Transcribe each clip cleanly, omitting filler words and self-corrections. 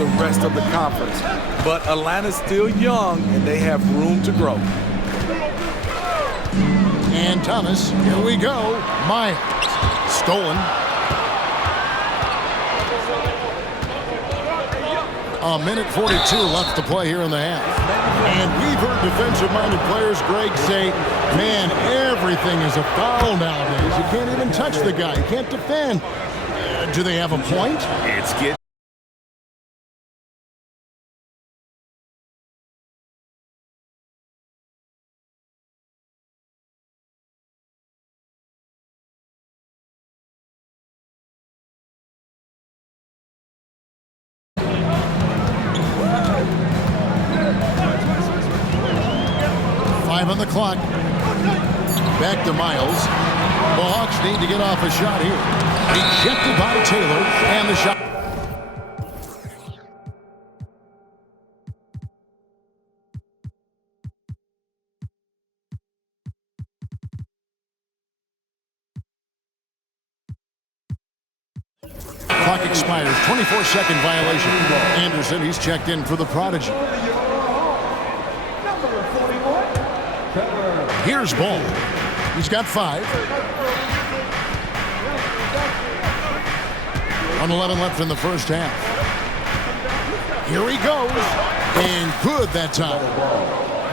the rest of the conference. But Atlanta's still young, and they have room to grow. And Thomas, here we go. Miles, stolen. A minute 42 left to play here in the half. And we've heard defensive-minded players, Greg, say, man, everything is a foul nowadays. You can't even touch the guy. You can't defend. Do they have a point? It's getting... On the clock. Back to Miles. The Hawks need to get off a shot here. Ejected by Taylor, and the shot. Clock expires. 24-second violation. Anderson, he's checked in for the Prodigy. Here's Ball. He's got 5. 1:11 left in the first half. Here he goes. And good that time.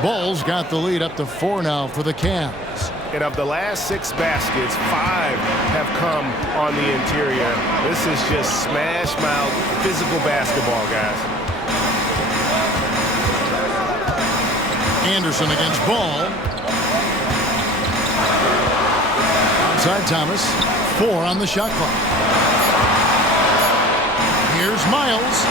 Ball's got the lead up to 4 now for the Cavs. And of the last 6 baskets, 5 have come on the interior. This is just smash-mouth physical basketball, guys. Anderson against Ball. Outside Thomas. 4 on the shot clock. Here's Miles.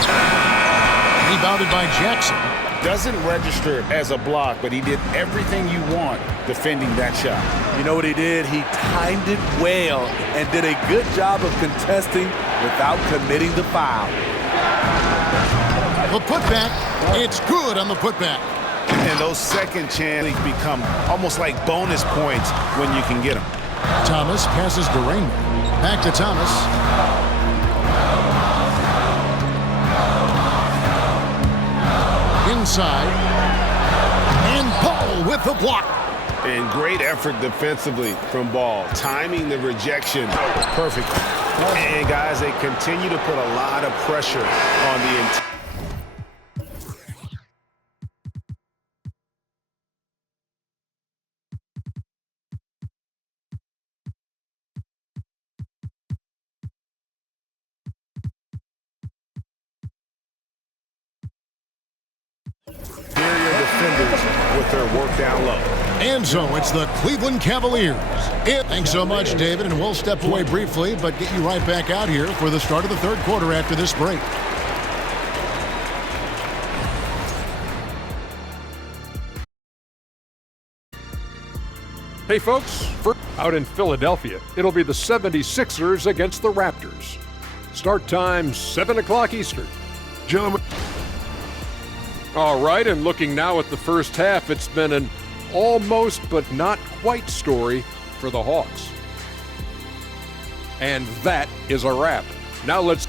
Rebounded by Jackson. Doesn't register as a block, but he did everything you want defending that shot. You know what he did? He timed it well and did a good job of contesting without committing the foul. The putback. It's good on the putback. And those second chances become almost like bonus points when you can get them. Thomas passes to Raymond. Back to Thomas. Inside. And Ball with the block. And great effort defensively from Ball. Timing the rejection perfectly. And, guys, they continue to put a lot of pressure on the interior. Defenders with their work down low. And so it's the Cleveland Cavaliers. Thanks so much, David, and we'll step away briefly, but get you right back out here for the start of the third quarter after this break. Hey folks, out in Philadelphia, it'll be the 76ers against the Raptors. Start time 7 o'clock Eastern. Gentlemen. All right, and looking now at the first half, it's been an almost but not quite story for the Hawks. And that is a wrap. Now let's...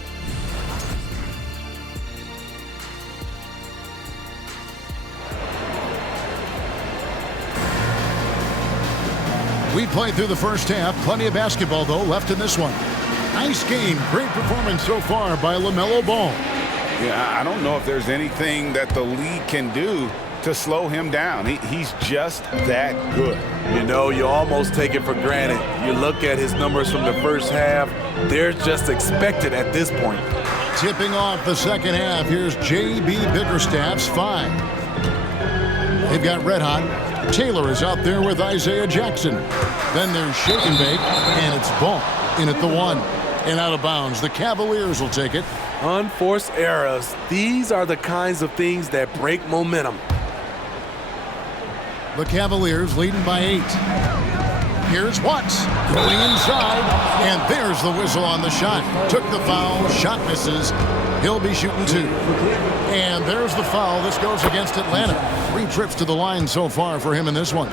We played through the first half. Plenty of basketball, though, left in this one. Nice game. Great performance so far by LaMelo Ball. Yeah, I don't know if there's anything that the league can do to slow him down. He's just that good. You know, you almost take it for granted. You look at his numbers from the first half, they're just expected at this point. Tipping off the second half, here's J.B. Bickerstaff's 5. They've got red hot. Taylor is out there with Isaiah Jackson. Then there's Shake and Bake, and it's Ball in at the 1. And out of bounds. The Cavaliers will take it. Unforced errors. These are the kinds of things that break momentum. The Cavaliers leading by 8. Here's Watts going inside, and there's the whistle on the shot. Took the foul, shot misses. He'll be shooting 2. And there's the foul. This goes against Atlanta. 3 trips to the line so far for him in this one.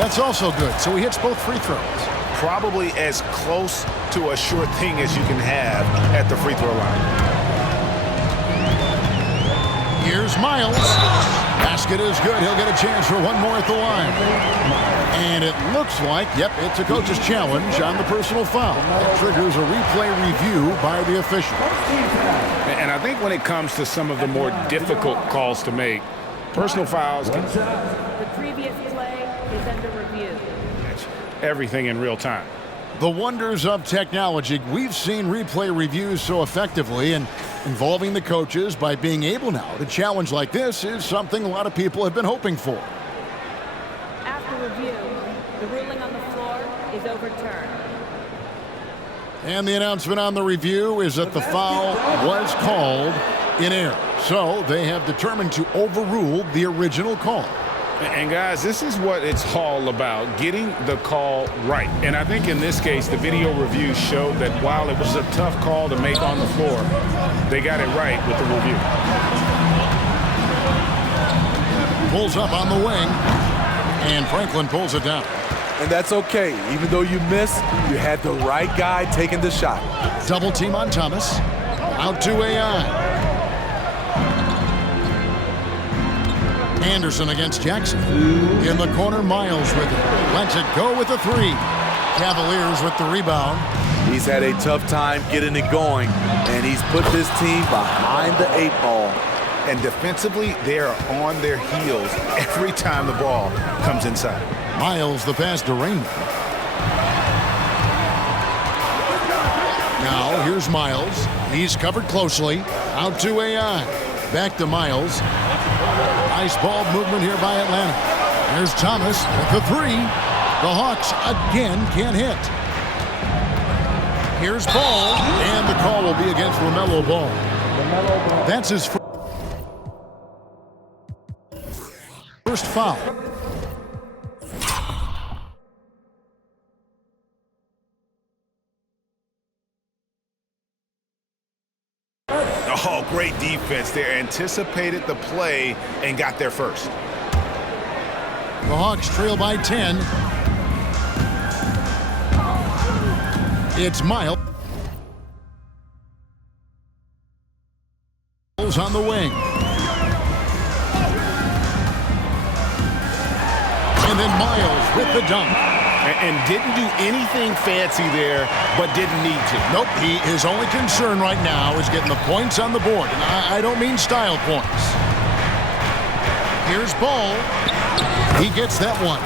That's also good, so he hits both free throws. Probably as close to a sure thing as you can have at the free throw line. Here's Miles. Basket is good. He'll get a chance for one more at the line. And it looks like, yep, it's a coach's challenge on the personal foul. That triggers a replay review by the official. And I think when it comes to some of the more difficult calls to make, personal fouls can The previous play is under review. catch everything in real time. The wonders of technology. We've seen replay reviews so effectively, and involving the coaches by being able now to challenge like this is something a lot of people have been hoping for. After review, the ruling on the floor is overturned. And the announcement on the review is that the foul was called in error. So they have determined to overrule the original call. And guys, this is what it's all about, getting the call right. And I think in this case, the video review showed that while it was a tough call to make on the floor, they got it right with the review. Pulls up on the wing, and Franklin pulls it down. And that's okay. Even though you missed, you had the right guy taking the shot. Double team on Thomas. Out to AI. Anderson against Jackson. In the corner, Miles with it. Lets it go with a three. Cavaliers with the rebound. He's had a tough time getting it going, and he's put this team behind the 8 ball. And defensively, they are on their heels every time the ball comes inside. Miles the pass to Raymond. Now here's Miles. He's covered closely. Out to AI. Back to Miles. Nice ball movement here by Atlanta. There's Thomas with the three. The Hawks again can't hit. Here's Ball, and the call will be against LaMelo Ball. That's his first foul. Oh, great defense. They anticipated the play and got there first. The Hawks trail by 10. It's Miles on the wing. And then Miles with the dunk. And didn't do anything fancy there, but didn't need to. Nope, his only concern right now is getting the points on the board. And I don't mean style points. Here's Ball. He gets that one.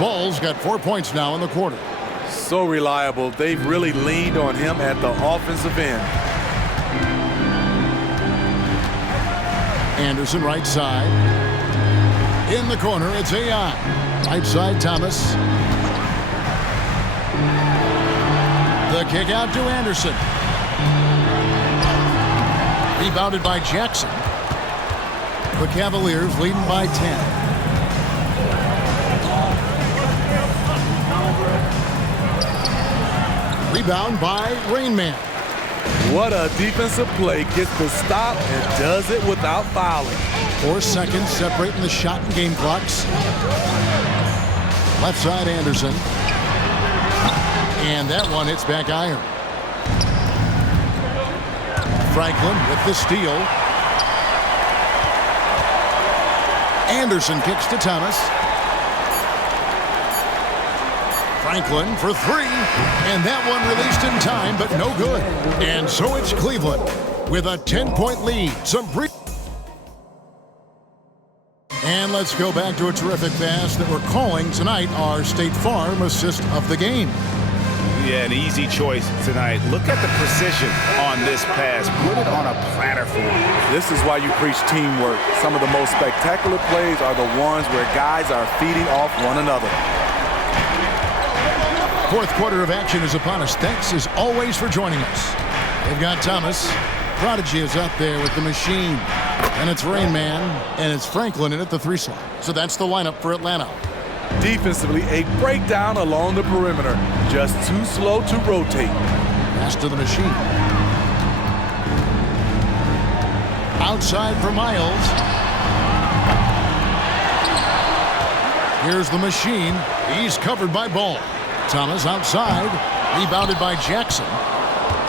Ball's got 4 points now in the quarter. So reliable. They've really leaned on him at the offensive end. Anderson right side. In the corner, it's AI. Right side, Thomas. The kick out to Anderson. Rebounded by Jackson. The Cavaliers leading by 10. Rebound by Rainman. What a defensive play. Gets the stop and does it without fouling. 4 seconds separating the shot and game clocks. Left side, Anderson. And that one hits back iron. Franklin with the steal. Anderson kicks to Thomas. Franklin for three, and that one released in time, but no good. And so it's Cleveland with a 10-point lead. And let's go back to a terrific pass that we're calling tonight our State Farm assist of the game. Yeah, an easy choice tonight. Look at the precision on this pass. Put it on a platter for him. This is why you preach teamwork. Some of the most spectacular plays are the ones where guys are feeding off one another. Fourth quarter of action is upon us. Thanks as always for joining us. They've got Thomas. Prodigy is up there with the machine. And it's Rain Man, and it's Franklin in at the 3 slot. So that's the lineup for Atlanta. Defensively, a breakdown along the perimeter. Just too slow to rotate. Pass to the machine. Outside for Miles. Here's the machine. He's covered by Ball. Thomas outside. Rebounded by Jackson.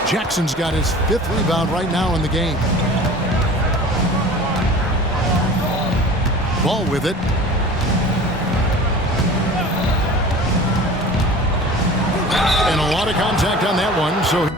Jackson's got his 5th rebound right now in the game. Ball with it. And a lot of contact on that one, so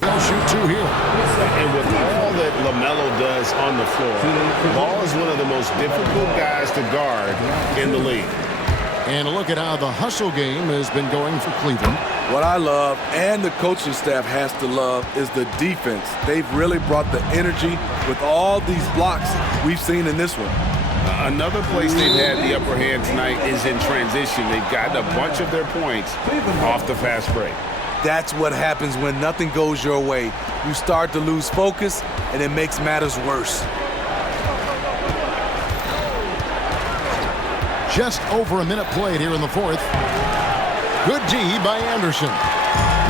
they'll shoot 2 here. And with all that LaMelo does on the floor, Ball is one of the most difficult guys to guard in the league. And a look at how the hustle game has been going for Cleveland. What I love, and the coaching staff has to love, is the defense. They've really brought the energy with all these blocks we've seen in this one. Another place they've had the upper hand tonight is in transition. They've gotten a bunch of their points off the fast break. That's what happens when nothing goes your way. You start to lose focus, and it makes matters worse. Just over a minute played here in the 4th. Good D by Anderson.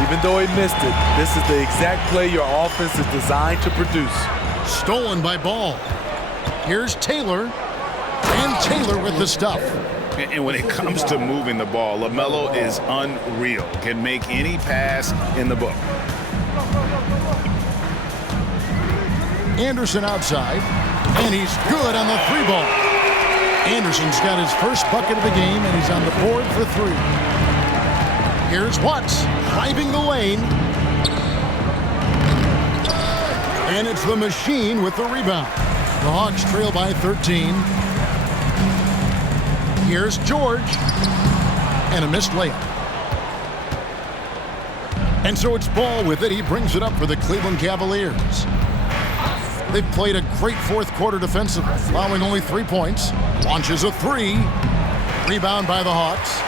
Even though he missed it, this is the exact play your offense is designed to produce. Stolen by Ball. Here's Taylor. And Taylor with the stuff. And when it comes to moving the ball, LaMelo is unreal. Can make any pass in the book. Anderson outside. And he's good on the 3-ball. Anderson's got his first bucket of the game, and he's on the board for 3. Here's Watts driving the lane. And it's the machine with the rebound. The Hawks trail by 13. Here's George. And a missed layup. And so it's Ball with it. He brings it up for the Cleveland Cavaliers. They've played a great 4th quarter defensively, allowing only 3 points. Launches a 3. Rebound by the Hawks.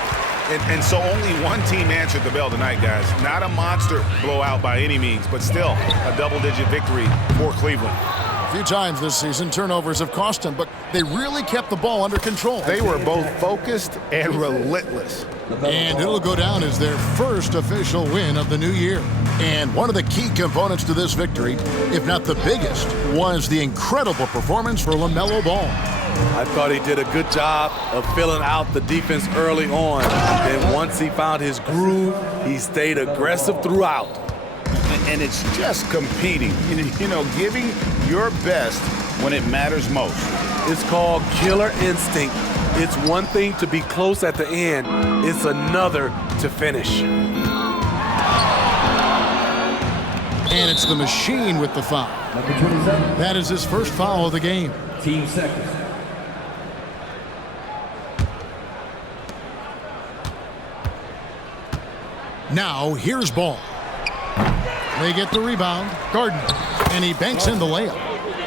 And so only one team answered the bell tonight, guys. Not a monster blowout by any means, but still a double-digit victory for Cleveland. A few times this season, turnovers have cost them, but they really kept the ball under control. They were both focused and relentless. And it'll go down as their first official win of the new year. And one of the key components to this victory, if not the biggest, was the incredible performance for LaMelo Ball. I thought he did a good job of filling out the defense early on. Then once he found his groove, he stayed aggressive throughout. And it's just competing, you know, giving your best when it matters most. It's called killer instinct. It's one thing to be close at the end. It's another to finish. And it's the machine with the foul. That is his first foul of the game. Team seconds. Now, here's Ball. They get the rebound. Gardner. And he banks in the layup.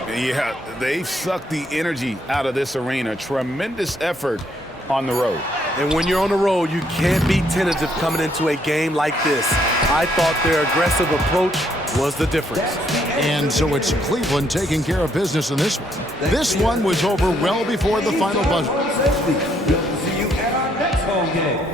Yeah, they've sucked the energy out of this arena. Tremendous effort on the road. And when you're on the road, you can't be tentative coming into a game like this. I thought their aggressive approach was the difference. And so it's Cleveland taking care of business in this one. This one was over well before the final buzzer. We'll see you at our next home game.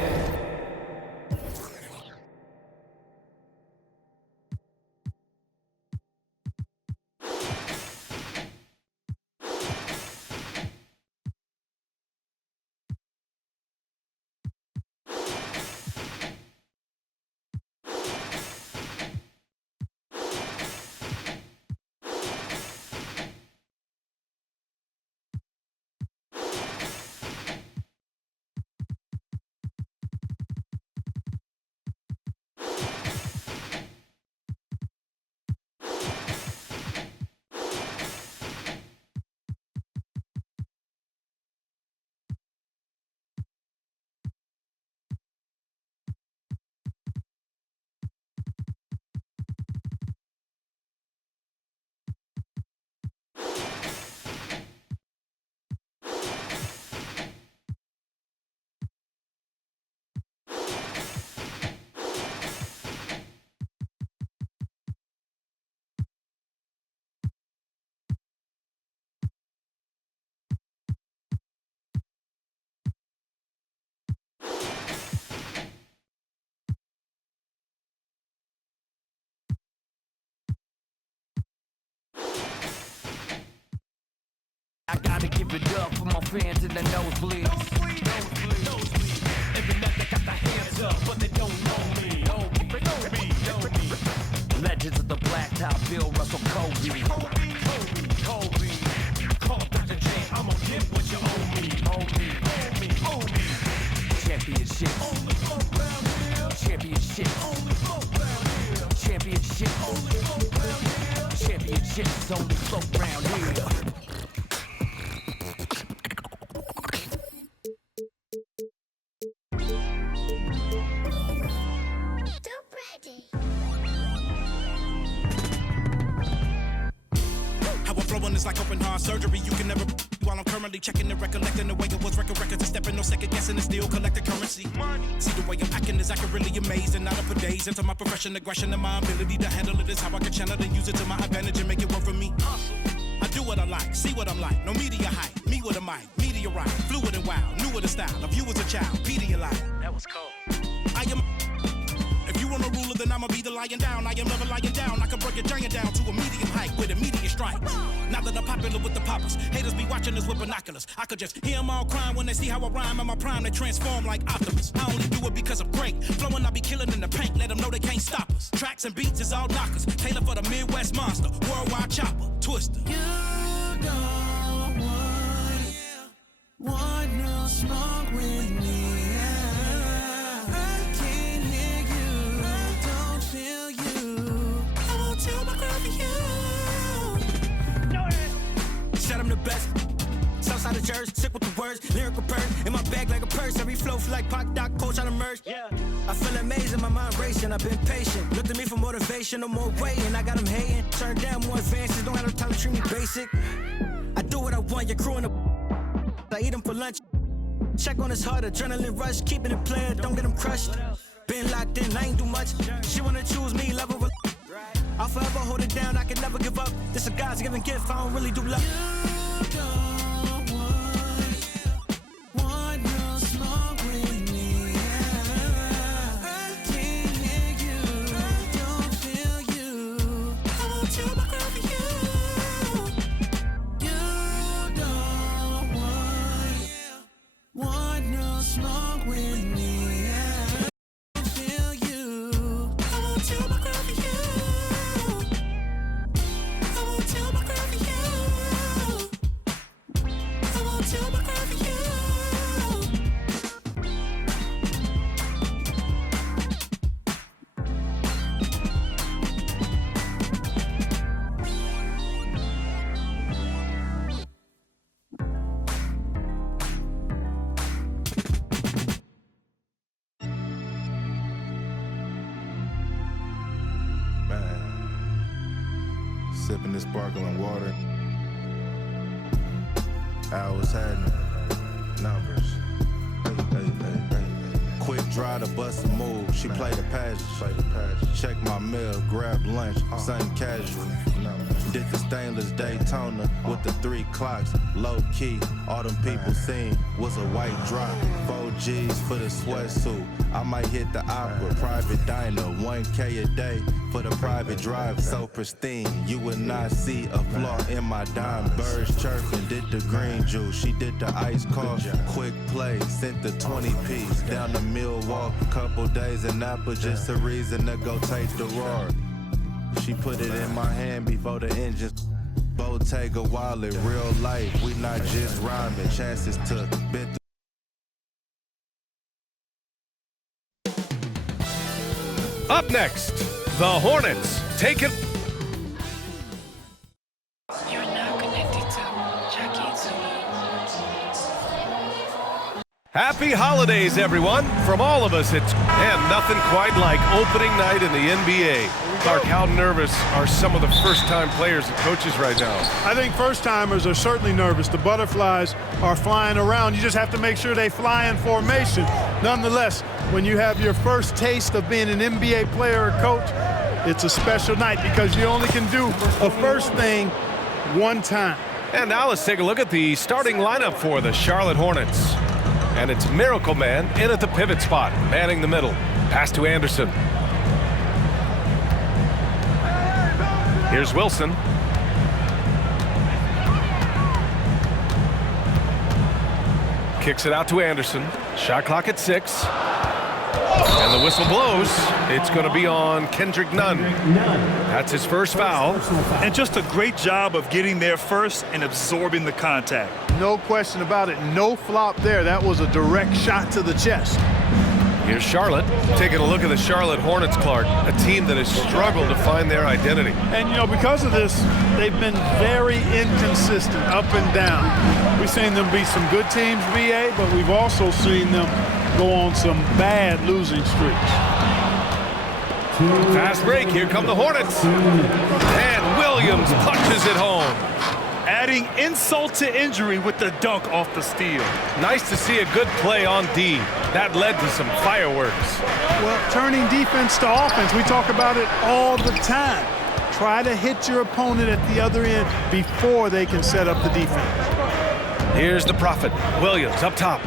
it up for my fans in the nosebleeds. Every night they got their hands up, but they don't know me. Legends of the blacktop, Bill Russell, Kobe. Kobe. Call Dr. J, I'ma get what you owe me. Championship. Championship. Championship. Championships only float round here. It's like open heart surgery. You can never while I'm currently checking and recollecting the way it was records and stepping, no second guessing and still collecting currency. Money. See the way I'm acting is accurately amazed and not up for days into my profession, aggression, and my ability to handle it is how I can channel and use it to my advantage and make it work for me. I do what I like, see what I'm like. No media hype, me with a mic, meteorite, fluid and wild, new with the style. Of you as a child, Pedialyte. That was cold. I am. If you want a ruler, then I'ma be the lying down. I am never lying down. I can break a giant down to a medium height with immediate strikes. Now that I'm popular with the poppers, haters be watching us with binoculars. I could just hear them all crying when they see how I rhyme. In my prime, they transform like Optimus. I only do it because I'm great. Flowing, I be killing in the paint. Let them know they can't stop us. Tracks and beats is all knockers. Taylor for the Midwest monster. Worldwide chopper. Twister. You don't want no smoke with me. Said I'm the best. Southside of Jersey, sick with the words, lyrical purse. In my bag like a purse, every flow feel like Pac, Doc, Coach on the merge. Yeah. I feel amazing, my mind racing, I've been patient. Look to me for motivation, no more waiting. I got them hating, turn down more advances, don't have no time to treat me basic. I do what I want, your crew in the I eat them for lunch. Check on his heart, adrenaline rush, keeping it playing, don't get them crushed. Been locked in, I ain't do much. She wanna choose me, love her. I'll forever hold it down, I can never give up. This a God's given gift, I don't really do love. You don't want no smoke with me. I can't hear you, I don't feel you. I won't tell my girl for you. You don't want no smoke with me. I don't feel you. I won't tell my girl for you. Sipping this sparkling water. Hours happening. Numbers. Quick dry to bust a move. She played the passage. Check my meal, grab lunch, something casual. Did the stainless Daytona with the 3 clocks. Low key, all them people seen was a white drop. 4 G's for the sweatsuit. I might hit the opera, private diner, 1K a day for the private drive. So pristine, you would not see a flaw in my diamond. Birds chirping, did the green juice. She did the iced coffee. Quick play, sent the 20-piece down to Milwaukee. Couple days in Napa, just a reason to go take the roar. She put it in my hand before the engine. Bottega wallet, real life, we not just rhyming. Chances took, been through. Up next, the Hornets take it. You're now connected to Jackie Zulu. Happy holidays, everyone. From all of us, it's nothing quite like opening night in the NBA. Clark, how nervous are some of the first-time players and coaches right now? I think first-timers are certainly nervous. The butterflies are flying around. You just have to make sure they fly in formation. Nonetheless, when you have your first taste of being an NBA player or coach, it's a special night because you only can do a first thing one time. And now let's take a look at the starting lineup for the Charlotte Hornets. And it's Miracle Man in at the pivot spot, manning the middle. Pass to Anderson. Here's Wilson. Kicks it out to Anderson. Shot clock at 6. And the whistle blows. It's going to be on Kendrick Nunn. That's his first foul. And just a great job of getting there first and absorbing the contact. No question about it. No flop there. That was a direct shot to the chest. Here's Charlotte. Taking a look at the Charlotte Hornets, Clark, a team that has struggled to find their identity. And, you know, because of this, they've been very inconsistent, up and down. We've seen them beat some good teams, BA, but we've also seen them go on some bad losing streaks. Fast break. Here come the Hornets. And Williams punches it home. Adding insult to injury with the dunk off the steal. Nice to see a good play on D. That led to some fireworks. Well, turning defense to offense, we talk about it all the time. Try to hit your opponent at the other end before they can set up the defense. Here's the Prophet. Williams up top.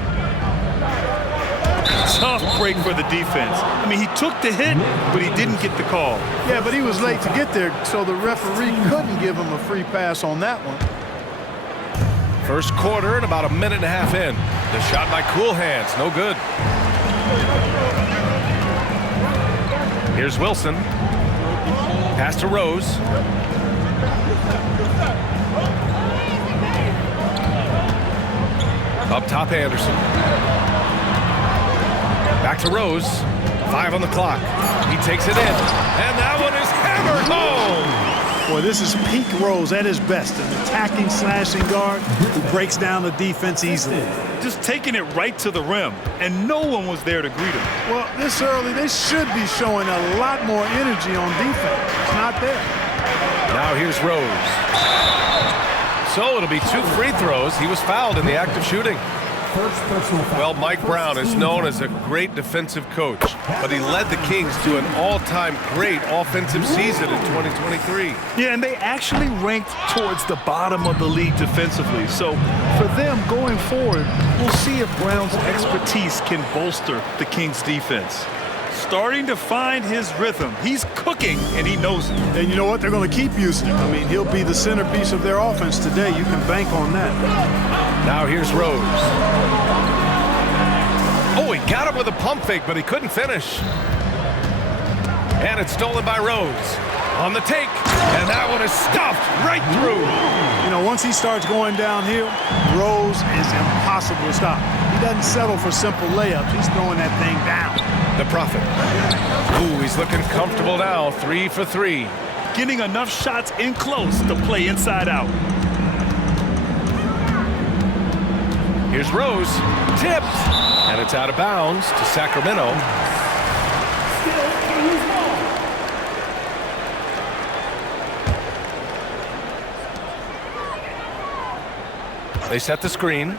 Tough break for the defense. I mean, he took the hit, but he didn't get the call. Yeah, but he was late to get there, so the referee couldn't give him a free pass on that one. First quarter and about a minute and a half in. The shot by Cool Hands, no good. Here's Wilson. Pass to Rose. Up top, Anderson. Back to Rose. 5 on the clock. He takes it in. And that one is hammered home. Boy, this is peak Rose at his best. An attacking, slashing guard who breaks down the defense easily. Just taking it right to the rim, and no one was there to greet him. Well, this early, they should be showing a lot more energy on defense. It's not there. Now here's Rose. So it'll be 2 free throws. He was fouled in the act of shooting. Well, Mike Brown is known as a great defensive coach, but he led the Kings to an all-time great offensive season in 2023. Yeah, and they actually ranked towards the bottom of the league defensively. So for them going forward, we'll see if Brown's expertise can bolster the Kings defense. Starting to find his rhythm. He's cooking, and he knows it. And you know what? They're going to keep using him. I mean, he'll be the centerpiece of their offense today. You can bank on that. Now here's Rose. Oh, he got him with a pump fake, but he couldn't finish. And it's stolen by Rose. On the take, and that one is stuffed right through. You know, once he starts going downhill, Rose is impossible to stop. He doesn't settle for simple layups. He's throwing that thing down. The Prophet. Ooh, he's looking comfortable now. 3 for 3. Getting enough shots in close to play inside out. Here's Rose. Tipped. And it's out of bounds to Sacramento. They set the screen.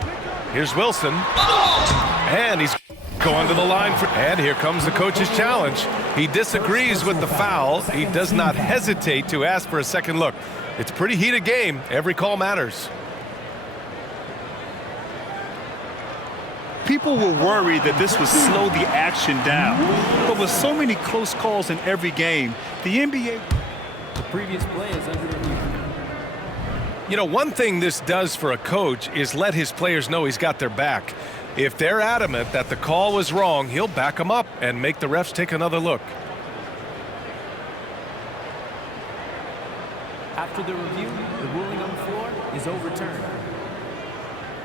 Here's Wilson. And he's going to the line. And here comes the coach's challenge. He disagrees with the foul. He does not hesitate to ask for a second look. It's a pretty heated game. Every call matters. People were worried that this would slow the action down. But with so many close calls in every game, the NBA... The previous play is under review. You know, one thing this does for a coach is let his players know he's got their back. If they're adamant that the call was wrong, he'll back them up and make the refs take another look. After the review, the ruling on the floor is overturned.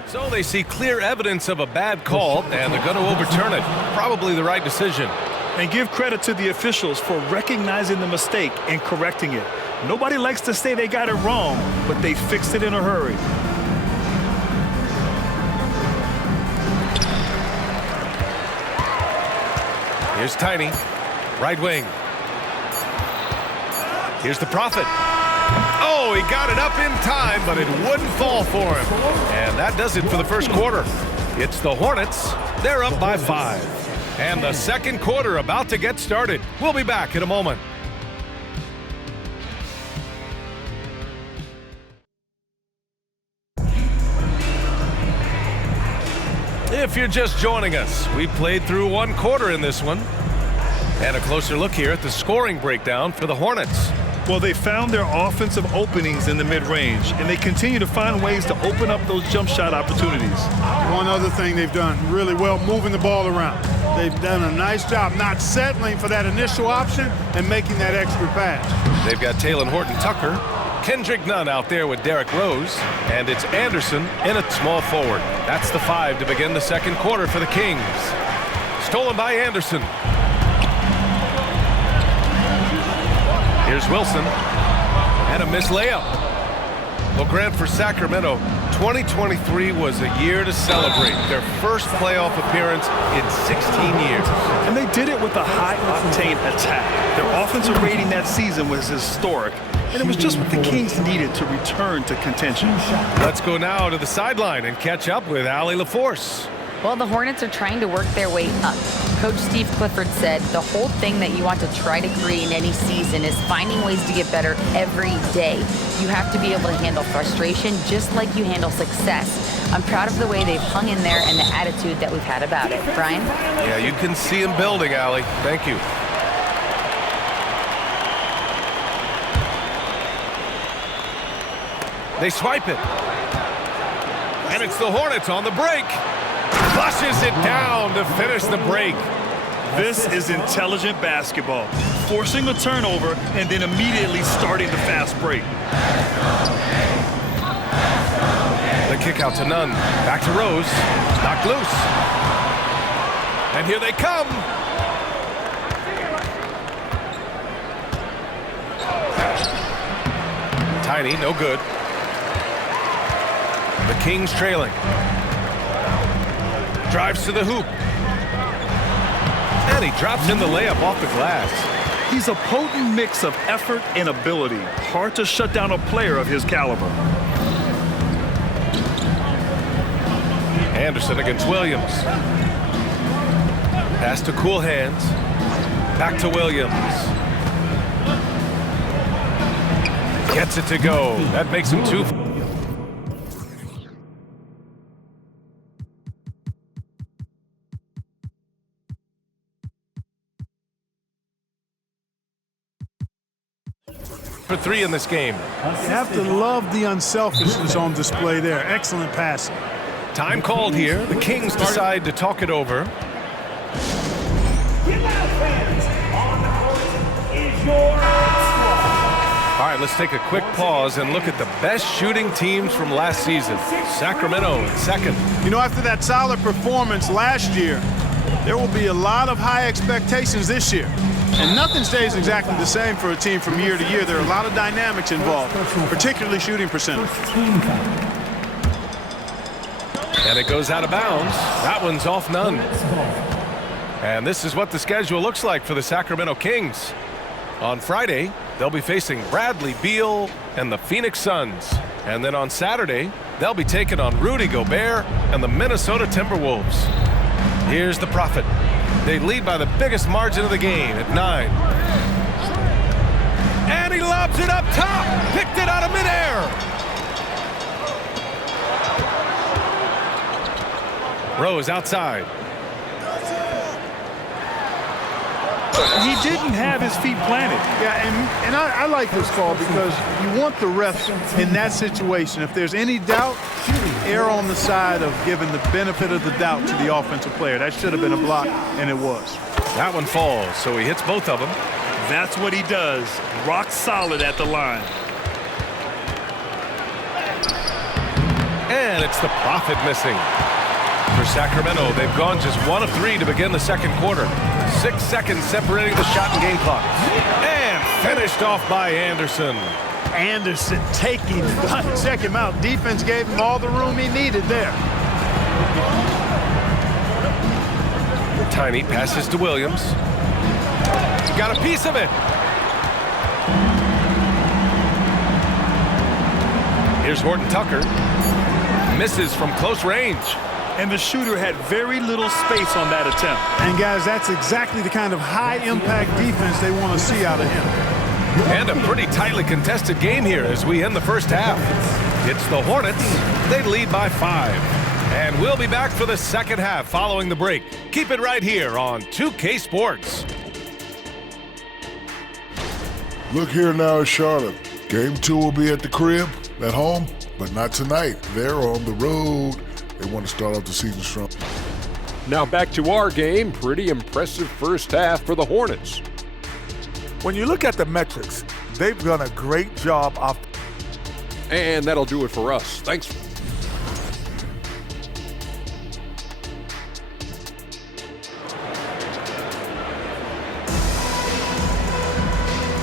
So they see clear evidence of a bad call, and they're going to overturn it. Probably the right decision. And give credit to the officials for recognizing the mistake and correcting it. Nobody likes to say they got it wrong, but they fixed it in a hurry. Here's Tiny, right wing. Here's the Prophet. Oh, he got it up in time, but it wouldn't fall for him. And that does it for the first quarter. It's the Hornets. They're up by 5. And the second quarter about to get started. We'll be back in a moment. If you're just joining us, we played through 1 quarter in this one. And a closer look here at the scoring breakdown for the Hornets. Well, they found their offensive openings in the mid-range, and they continue to find ways to open up those jump shot opportunities. One other thing they've done really well, moving the ball around. They've done a nice job not settling for that initial option and making that extra pass. They've got Taylor Horton-Tucker, Kendrick Nunn out there with Derrick Rose, and it's Anderson in a small forward. That's the 5 to begin the second quarter for the Kings. Stolen by Anderson. Here's Wilson, and a missed layup. Well, Grant, for Sacramento, 2023 was a year to celebrate. Their first playoff appearance in 16 years. And they did it with a high-octane attack. Their offensive rating that season was historic, and it was just what the Kings needed to return to contention. Let's go now to the sideline and catch up with Allie LaForce. Well, the Hornets are trying to work their way up. Coach Steve Clifford said the whole thing that you want to try to create in any season is finding ways to get better every day. You have to be able to handle frustration just like you handle success. I'm proud of the way they've hung in there and the attitude that we've had about it. Brian? Yeah, you can see him building, Allie. Thank you. They swipe it. And it's the Hornets on the break. Flushes it down to finish the break. This is intelligent basketball. Forcing a turnover and then immediately starting the fast break. The kick out to Nunn. Back to Rose. Knocked loose. And here they come. Tiny, no good. The Kings trailing. Drives to the hoop. And he drops in the layup off the glass. He's a potent mix of effort and ability. Hard to shut down a player of his caliber. Anderson against Williams. Pass to Cool Hands. Back to Williams. Gets it to go. That makes him 2. For 3 in this game. You have to love the unselfishness on display there. Excellent passing. Time called here. The Kings decide to talk it over. All right, let's take a quick pause and look at the best shooting teams from last season. Sacramento in second. You know, after that solid performance last year, there will be a lot of high expectations this year. And nothing stays exactly the same for a team from year to year. There are a lot of dynamics involved, particularly shooting percentage. And it goes out of bounds. That one's off Nunn. And this is what the schedule looks like for the Sacramento Kings. On Friday, they'll be facing Bradley Beal and the Phoenix Suns. And then on Saturday, they'll be taking on Rudy Gobert and the Minnesota Timberwolves. Here's the Prophet. They lead by the biggest margin of the game at 9. And he lobs it up top. Picked it out of midair. Rose outside. He didn't have his feet planted. Yeah, and I like this call because you want the refs in that situation. If there's any doubt, err on the side of giving the benefit of the doubt to the offensive player. That should have been a block, and it was. That one falls, so he hits both of them. That's what he does. Rock solid at the line. And it's the Prophet missing. For Sacramento, they've gone just 1 of 3 to begin the second quarter. 6 seconds separating the shot and game clock. And finished off by Anderson. Anderson taking, check him out. Defense gave him all the room he needed there. Tiny passes to Williams. Got a piece of it. Here's Horton-Tucker. Misses from close range. And the shooter had very little space on that attempt. And guys, that's exactly the kind of high-impact defense they want to see out of him. And a pretty tightly contested game here as we end the first half. It's the Hornets. They lead by 5. And we'll be back for the second half following the break. Keep it right here on 2K Sports. Look here now, Charlotte. Game 2 will be at the crib, at home, but not tonight. They're on the road. They want to start off the season strong. Now back to our game. Pretty impressive first half for the Hornets. When you look at the metrics, they've done a great job off. And that'll do it for us. Thanks.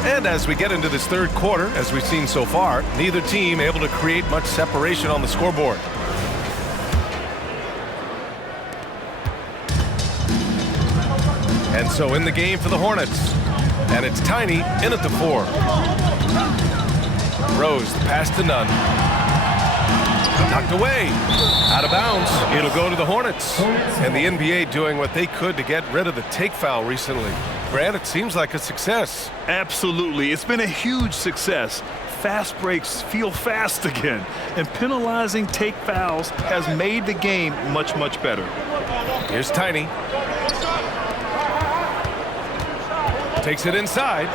And as we get into this third quarter, as we've seen so far, neither team able to create much separation on the scoreboard. And so in the game for the Hornets. And it's Tiny in at the 4. Rose, the pass to Nunn. Knocked away. Out of bounds. It'll go to the Hornets. And the NBA doing what they could to get rid of the take foul recently. Grant, it seems like a success. Absolutely. It's been a huge success. Fast breaks feel fast again. And penalizing take fouls has made the game much, much better. Here's Tiny. Takes it inside.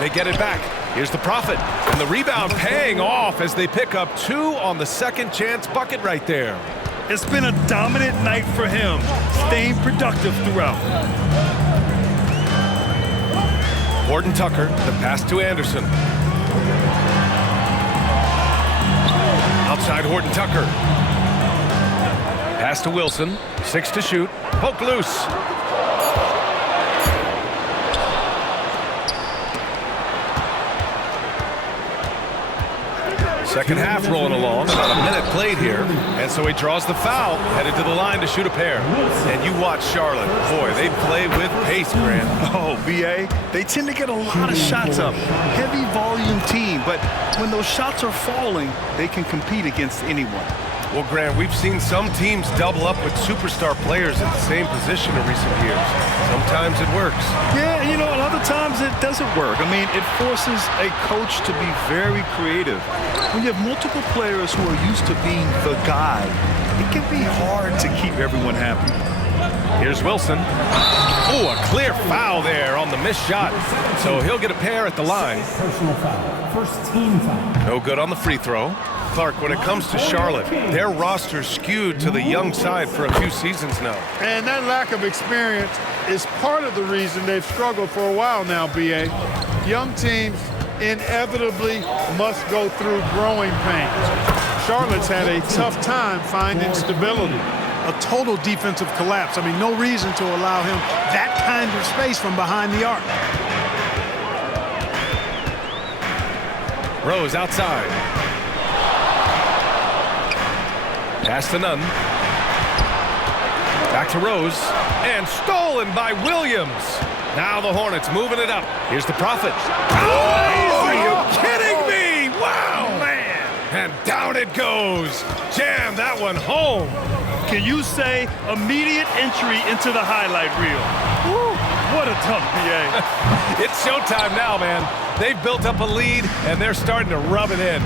They get it back. Here's the Prophet. And the rebound paying off as they pick up 2 on the second chance bucket right there. It's been a dominant night for him, staying productive throughout. Horton Tucker, the pass to Anderson. Outside Horton Tucker. Pass to Wilson. 6 to shoot. Poke loose. Second half rolling along, about a minute played here, and so he draws the foul, headed to the line to shoot a pair. And you watch Charlotte. Boy, they play with pace, Grant. Oh, BA, they tend to get a lot of shots up. Heavy volume team, but when those shots are falling, they can compete against anyone. Well, Grant, we've seen some teams double up with superstar players at the same position in recent years. Sometimes it works. Yeah, and other times it doesn't work. I mean, it forces a coach to be very creative. When you have multiple players who are used to being the guy, it can be hard to keep everyone happy. Here's Wilson. Oh, a clear foul there on the missed shot. So he'll get a pair at the line. Personal foul. First team foul. No good on the free throw. Clark, when it comes to Charlotte, their roster skewed to the young side for a few seasons now. And that lack of experience is part of the reason they've struggled for a while now, BA. Young teams inevitably must go through growing pains. Charlotte's had a tough time finding stability. A total defensive collapse. I mean, no reason to allow him that kind of space from behind the arc. Rose outside. Pass to Nunn. Back to Rose. And stolen by Williams. Now the Hornets moving it up. Here's the Prophet. Oh, are you kidding me? Wow, man. And down it goes. Jam that one home. Can you say immediate entry into the highlight reel? Woo, what a tough BA. It's showtime now, man. They've built up a lead, and they're starting to rub it in.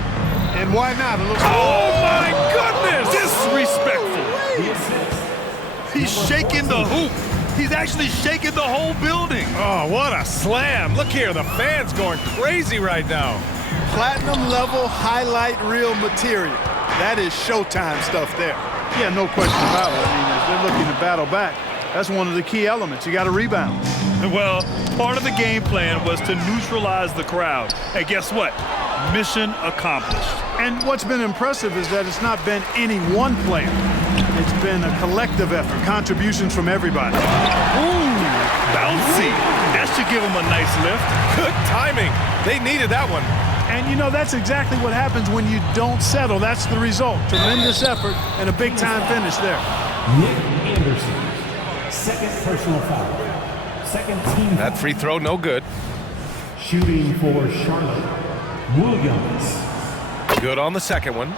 And why not? Oh, my goodness! Disrespectful. He's shaking the hoop. He's actually shaking the whole building. Oh, what a slam. Look here, the fans going crazy right now. Platinum level highlight reel material. That is showtime stuff there. Yeah, no question about it. I mean, as they're looking to battle back, that's one of the key elements. You got to rebound. Well, part of the game plan was to neutralize the crowd. And guess what? Mission accomplished. And what's been impressive is that it's not been any one player. It's been a collective effort, contributions from everybody. Ooh, bouncy. That should give them a nice lift. Good timing. They needed that one. And that's exactly what happens when you don't settle. That's the result. Tremendous effort and a big-time finish there. Nick Anderson, second personal foul. Second team foul. That free throw, no good. Shooting for Charlotte, Williams. Good on the second one.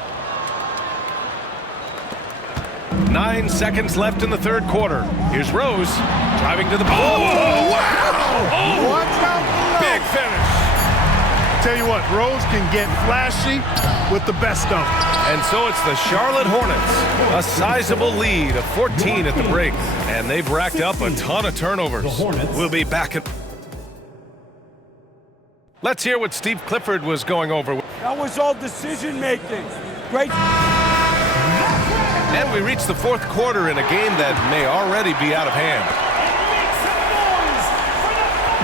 9 seconds left in the third quarter. Here's Rose driving to the ball. Oh, wow! Oh, watch out! Big finish. Tell you what, Rose can get flashy with the best of them. And so it's the Charlotte Hornets, a sizable lead of 14 at the break, and they've racked up a ton of turnovers. The Hornets. We'll be back at Let's hear what Steve Clifford was going over. That was all decision making. Great. And we reach the fourth quarter in a game that may already be out of hand.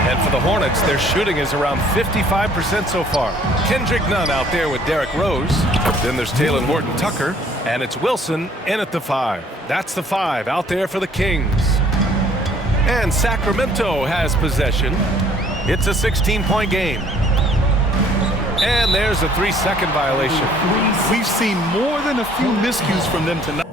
And for the Hornets, their shooting is around 55% so far. Kendrick Nunn out there with Derrick Rose. Then there's Talen Horton-Tucker. And it's Wilson in at the 5. That's the 5 out there for the Kings. And Sacramento has possession. It's a 16-point game. And there's a 3-second violation. We've seen more than a few miscues from them tonight.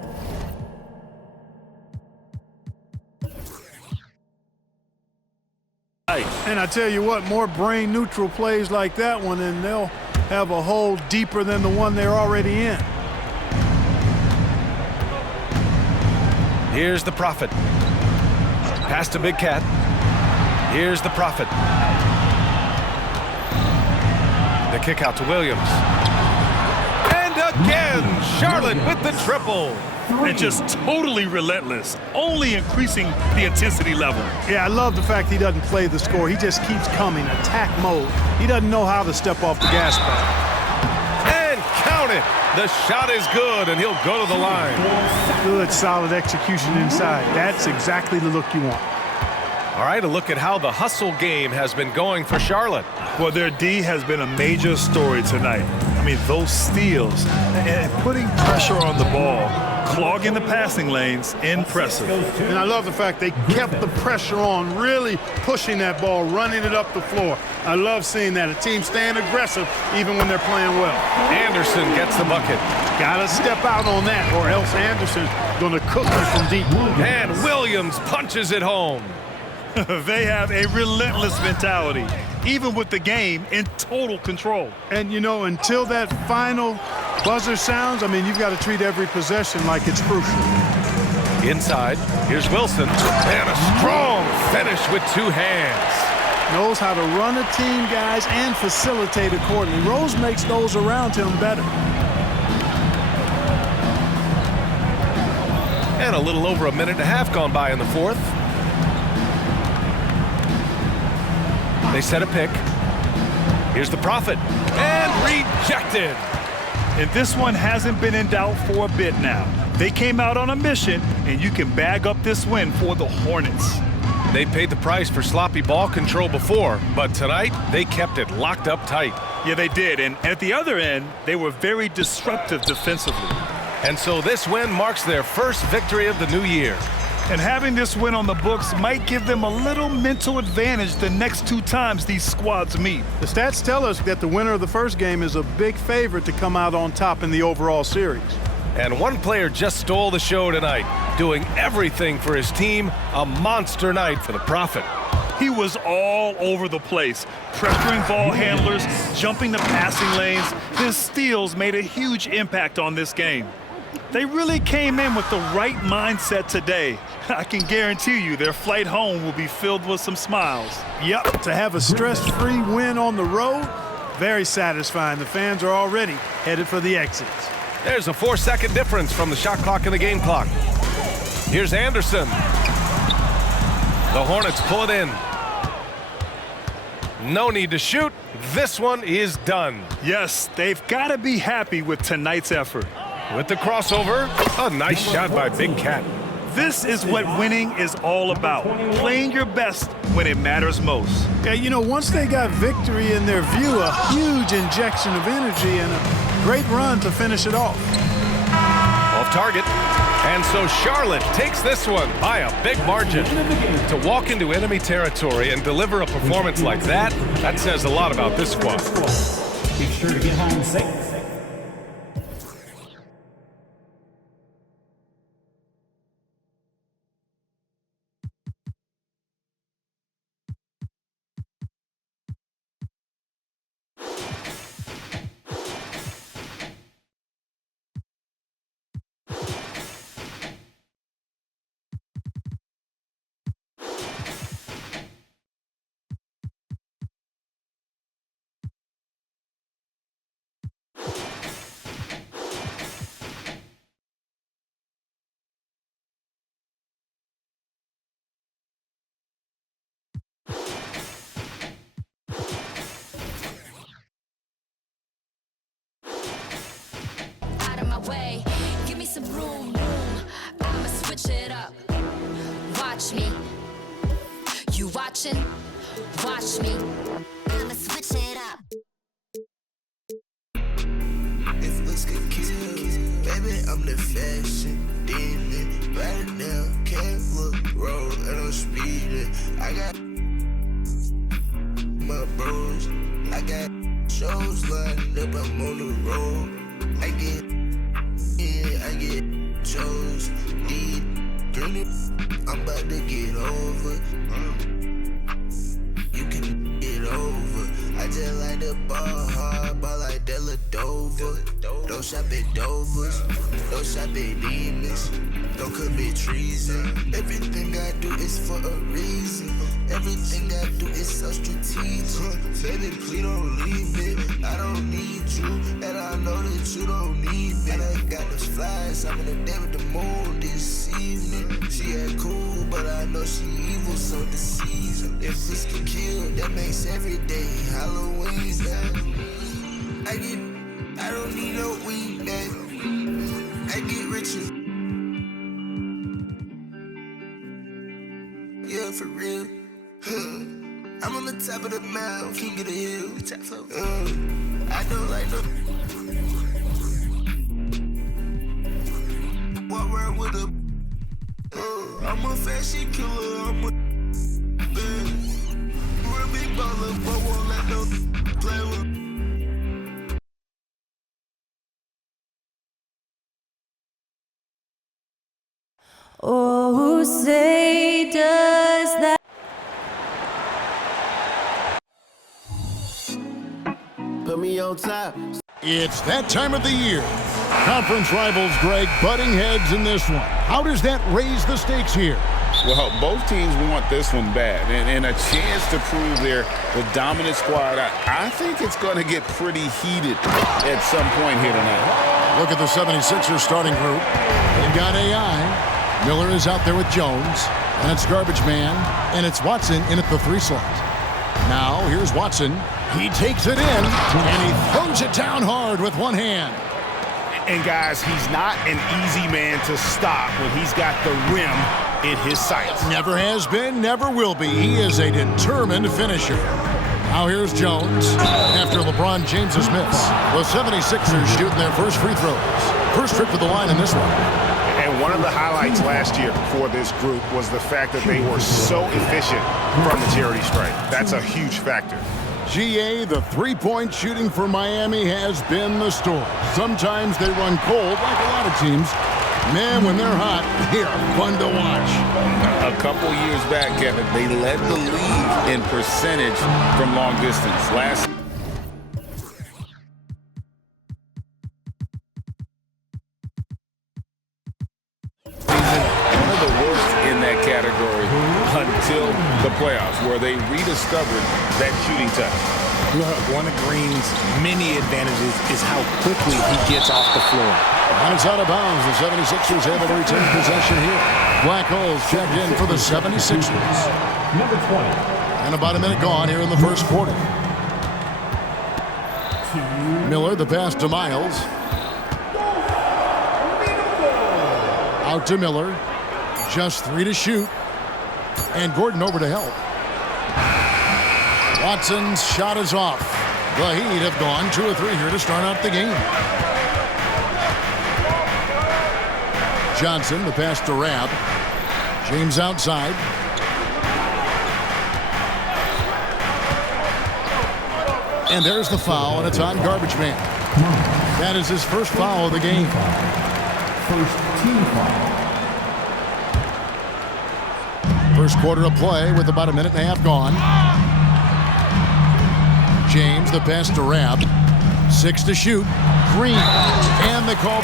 And I tell you what, more brain neutral plays like that one, and they'll have a hole deeper than the one they're already in. Here's the Prophet. Pass to Big Cat. Here's the Prophet. The kick out to Williams. And again, Charlotte with the triple. And just totally relentless, only increasing the intensity level. Yeah, I love the fact he doesn't play the score. He just keeps coming, attack mode. He doesn't know how to step off the gas pedal. And count it. The shot is good, and he'll go to the line. Good, solid execution inside. That's exactly the look you want. All right, a look at how the hustle game has been going for Charlotte. Well, their D has been a major story tonight. I mean, those steals and putting pressure on the ball, clogging the passing lanes, impressive. And I love the fact they kept the pressure on, really pushing that ball, running it up the floor. I love seeing that. A team staying aggressive even when they're playing well. Anderson gets the bucket. Gotta step out on that, or else Anderson's gonna cook you from deep. And Williams punches it home. They have a relentless mentality, even with the game in total control. And, you know, until that final buzzer sounds, I mean, you've got to treat every possession like it's crucial. Inside, here's Wilson. And a strong finish with 2 hands. Knows how to run a team, guys, and facilitate accordingly. Rose makes those around him better. And a little over a minute and a half gone by in the fourth. They set a pick. Here's the Prophet. And rejected. And this one hasn't been in doubt for a bit now. They came out on a mission, and you can bag up this win for the Hornets. They paid the price for sloppy ball control before, but tonight they kept it locked up tight. Yeah, they did. And at the other end, they were very disruptive defensively. And so this win marks their first victory of the new year. And having this win on the books might give them a little mental advantage the next 2 times these squads meet. The stats tell us that the winner of the first game is a big favorite to come out on top in the overall series. And one player just stole the show tonight, doing everything for his team. A monster night for the Prophet. He was all over the place, pressuring ball handlers, jumping the passing lanes. His steals made a huge impact on this game. They really came in with the right mindset today. I can guarantee you their flight home will be filled with some smiles. Yep, to have a stress-free win on the road, very satisfying. The fans are already headed for the exits. There's a 4-second difference from the shot clock and the game clock. Here's Anderson. The Hornets pull it in. No need to shoot. This one is done. Yes, they've got to be happy with tonight's effort. With the crossover, a nice shot by Big Cat. This is what winning is all about, playing your best when it matters most. Yeah, you know, once they got victory in their view, a huge injection of energy and a great run to finish it off. Off target. And so Charlotte takes this one by a big margin. To walk into enemy territory and deliver a performance like that, that says a lot about this squad. Be sure to get home safe. way. Give me some room, I'ma switch it up. Watch me. You watching? Watch me. I'ma switch it up. If looks could kill, baby, I'm the fashion demon. Right now, can't look road, and I'm speeding. I got my bros, I got shows lined up, I'm on the road. I get shows, need I'm about to get over. You can get over. I just like the ball hard, ball like Della Dover. Don't shop at Dovers, don't shop at Demons. Don't commit treason. Everything I do is for a reason. Everything I do is so strategic. Baby, please don't leave me. I don't need you, and I know that you don't need me. And I got those flies, I'm in the day with the moon this evening. She ain't cool, but I know she evil, so the season. If this can kill, that makes every day Halloween now. I don't need no weed, man. I get richer. Yeah, for real. I'm on the top of the mountain, king of the hill. I don't like no. Walk around with a. I'm a fashion killer. I'm a. Real big baller, but won't let no play with. Oh, who say does that? Put me on top. It's that time of the year. Conference rivals, Greg, butting heads in this one. How does that raise the stakes here? Well, both teams want this one bad, and a chance to prove they're the dominant squad. I think it's going to get pretty heated at some point here tonight. Look at the 76ers starting group. They've got AI. Miller is out there with Jones, and it's Garbage Man, and it's Watson in at the 3 slot. Now, here's Watson. He takes it in, and he throws it down hard with one hand. And, guys, he's not an easy man to stop when he's got the rim in his sights. Never has been, never will be. He is a determined finisher. Now here's Jones after LeBron James's miss. The 76ers shooting their first free throws. First trip to the line in this one. And one of the highlights last year for this group was the fact that they were so efficient from the charity stripe. That's a huge factor. GA, the three-point shooting for Miami has been the story. Sometimes they run cold, like a lot of teams. Man, when they're hot, they are fun to watch. A couple years back, Kevin, they led the league in percentage from long distance. One of the worst in that category until the playoffs, where they rediscovered that shooting touch. One of Green's many advantages is how quickly he gets off the floor. And it's out of bounds. The 76ers able to retain possession here. Black Holes checked in for the 76ers. Number 20. And about a minute gone here in the first quarter. Miller, the pass to Miles. Out to Miller. Just 3 to shoot. And Gordon over to help. Watson's shot is off. The Heat have gone 2 of 3 here to start out the game. Johnson, the pass to Rab. James outside. And there's the foul, and it's on Garbage Man. That is his first foul of the game. First team foul. First quarter of play with about a minute and a half gone. James, the pass to Rab. 6 to shoot. Green. And they call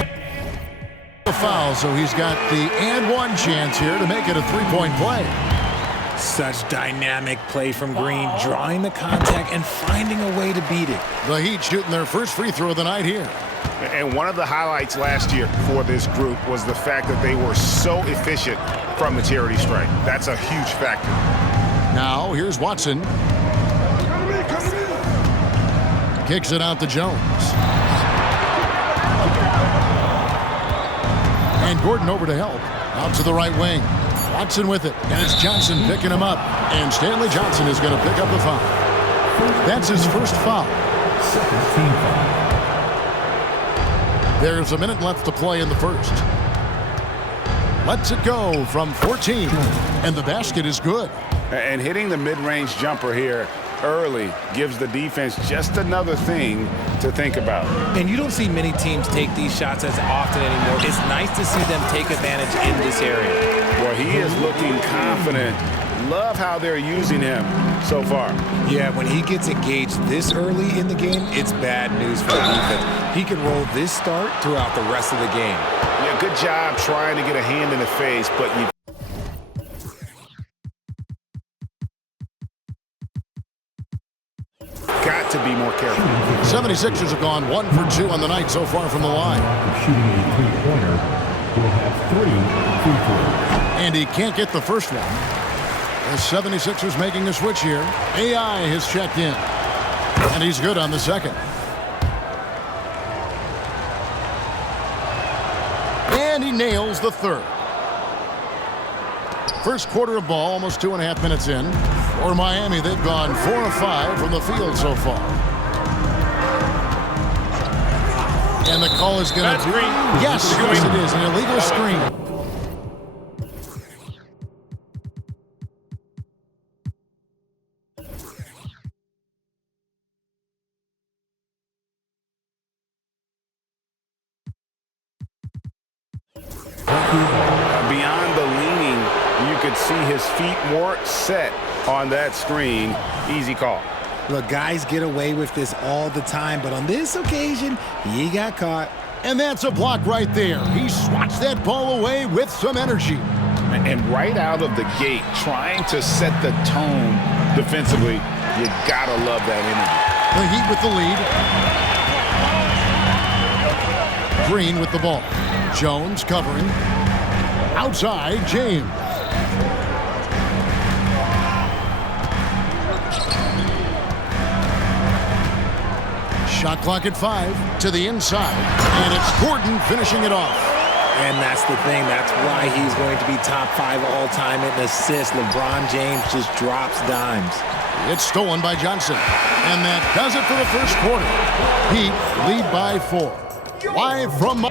the foul, so he's got the and one chance here to make it a 3-point play. Such dynamic play from Green, drawing the contact and finding a way to beat it. The Heat shooting their first free throw of the night here. And one of the highlights last year for this group was the fact that they were so efficient from the charity stripe. That's a huge factor. Now, here's Watson. Kicks it out to Jones. And Gordon over to help. Out to the right wing. Watson with it. And it's Johnson picking him up. And Stanley Johnson is going to pick up the foul. That's his first foul. Second team foul. There's a minute left to play in the first. Lets it go from 14. And the basket is good. And hitting the mid-range jumper here early gives the defense just another thing to think about. And you don't see many teams take these shots as often anymore. It's nice to see them take advantage in this area. Well, he is looking confident. Love how they're using him so far. Yeah, when he gets engaged this early in the game, it's bad news for the defense. He can roll this start throughout the rest of the game. Yeah, good job trying to get a hand in the face, but you got to be more careful. 76ers have gone 1 for 2 on the night so far from the line. Shooting a three-pointer will have 3 free throws. And he can't get the first one. The 76ers making a switch here. AI has checked in. And he's good on the second. And he nails the third. First quarter of ball, almost 2.5 minutes in. For Miami, they've gone 4 of 5 from the field so far. And the call is going to be... Yes, yes, it is. An illegal screen. Beyond the leaning, you could see his feet more set on that screen. Easy call. Look, guys get away with this all the time, but on this occasion, he got caught. And that's a block right there. He swats that ball away with some energy. And right out of the gate, trying to set the tone defensively, you gotta love that energy. The Heat with the lead. Green with the ball. Jones covering. Outside, James. Shot clock at 5 to the inside. And it's Gordon finishing it off. And that's the thing. That's why he's going to be top 5 all-time in assists. LeBron James just drops dimes. It's stolen by Johnson. And that does it for the first quarter. Heat lead by 4. Live from...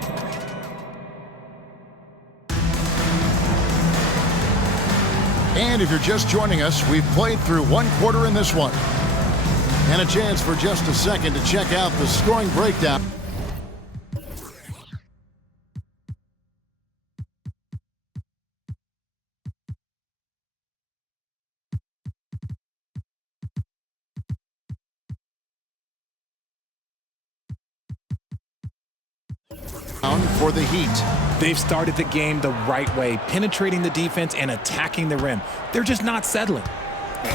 And if you're just joining us, we've played through 1 quarter in this one. And a chance for just a second to check out the scoring breakdown. For the Heat. They've started the game the right way, penetrating the defense and attacking the rim. They're just not settling.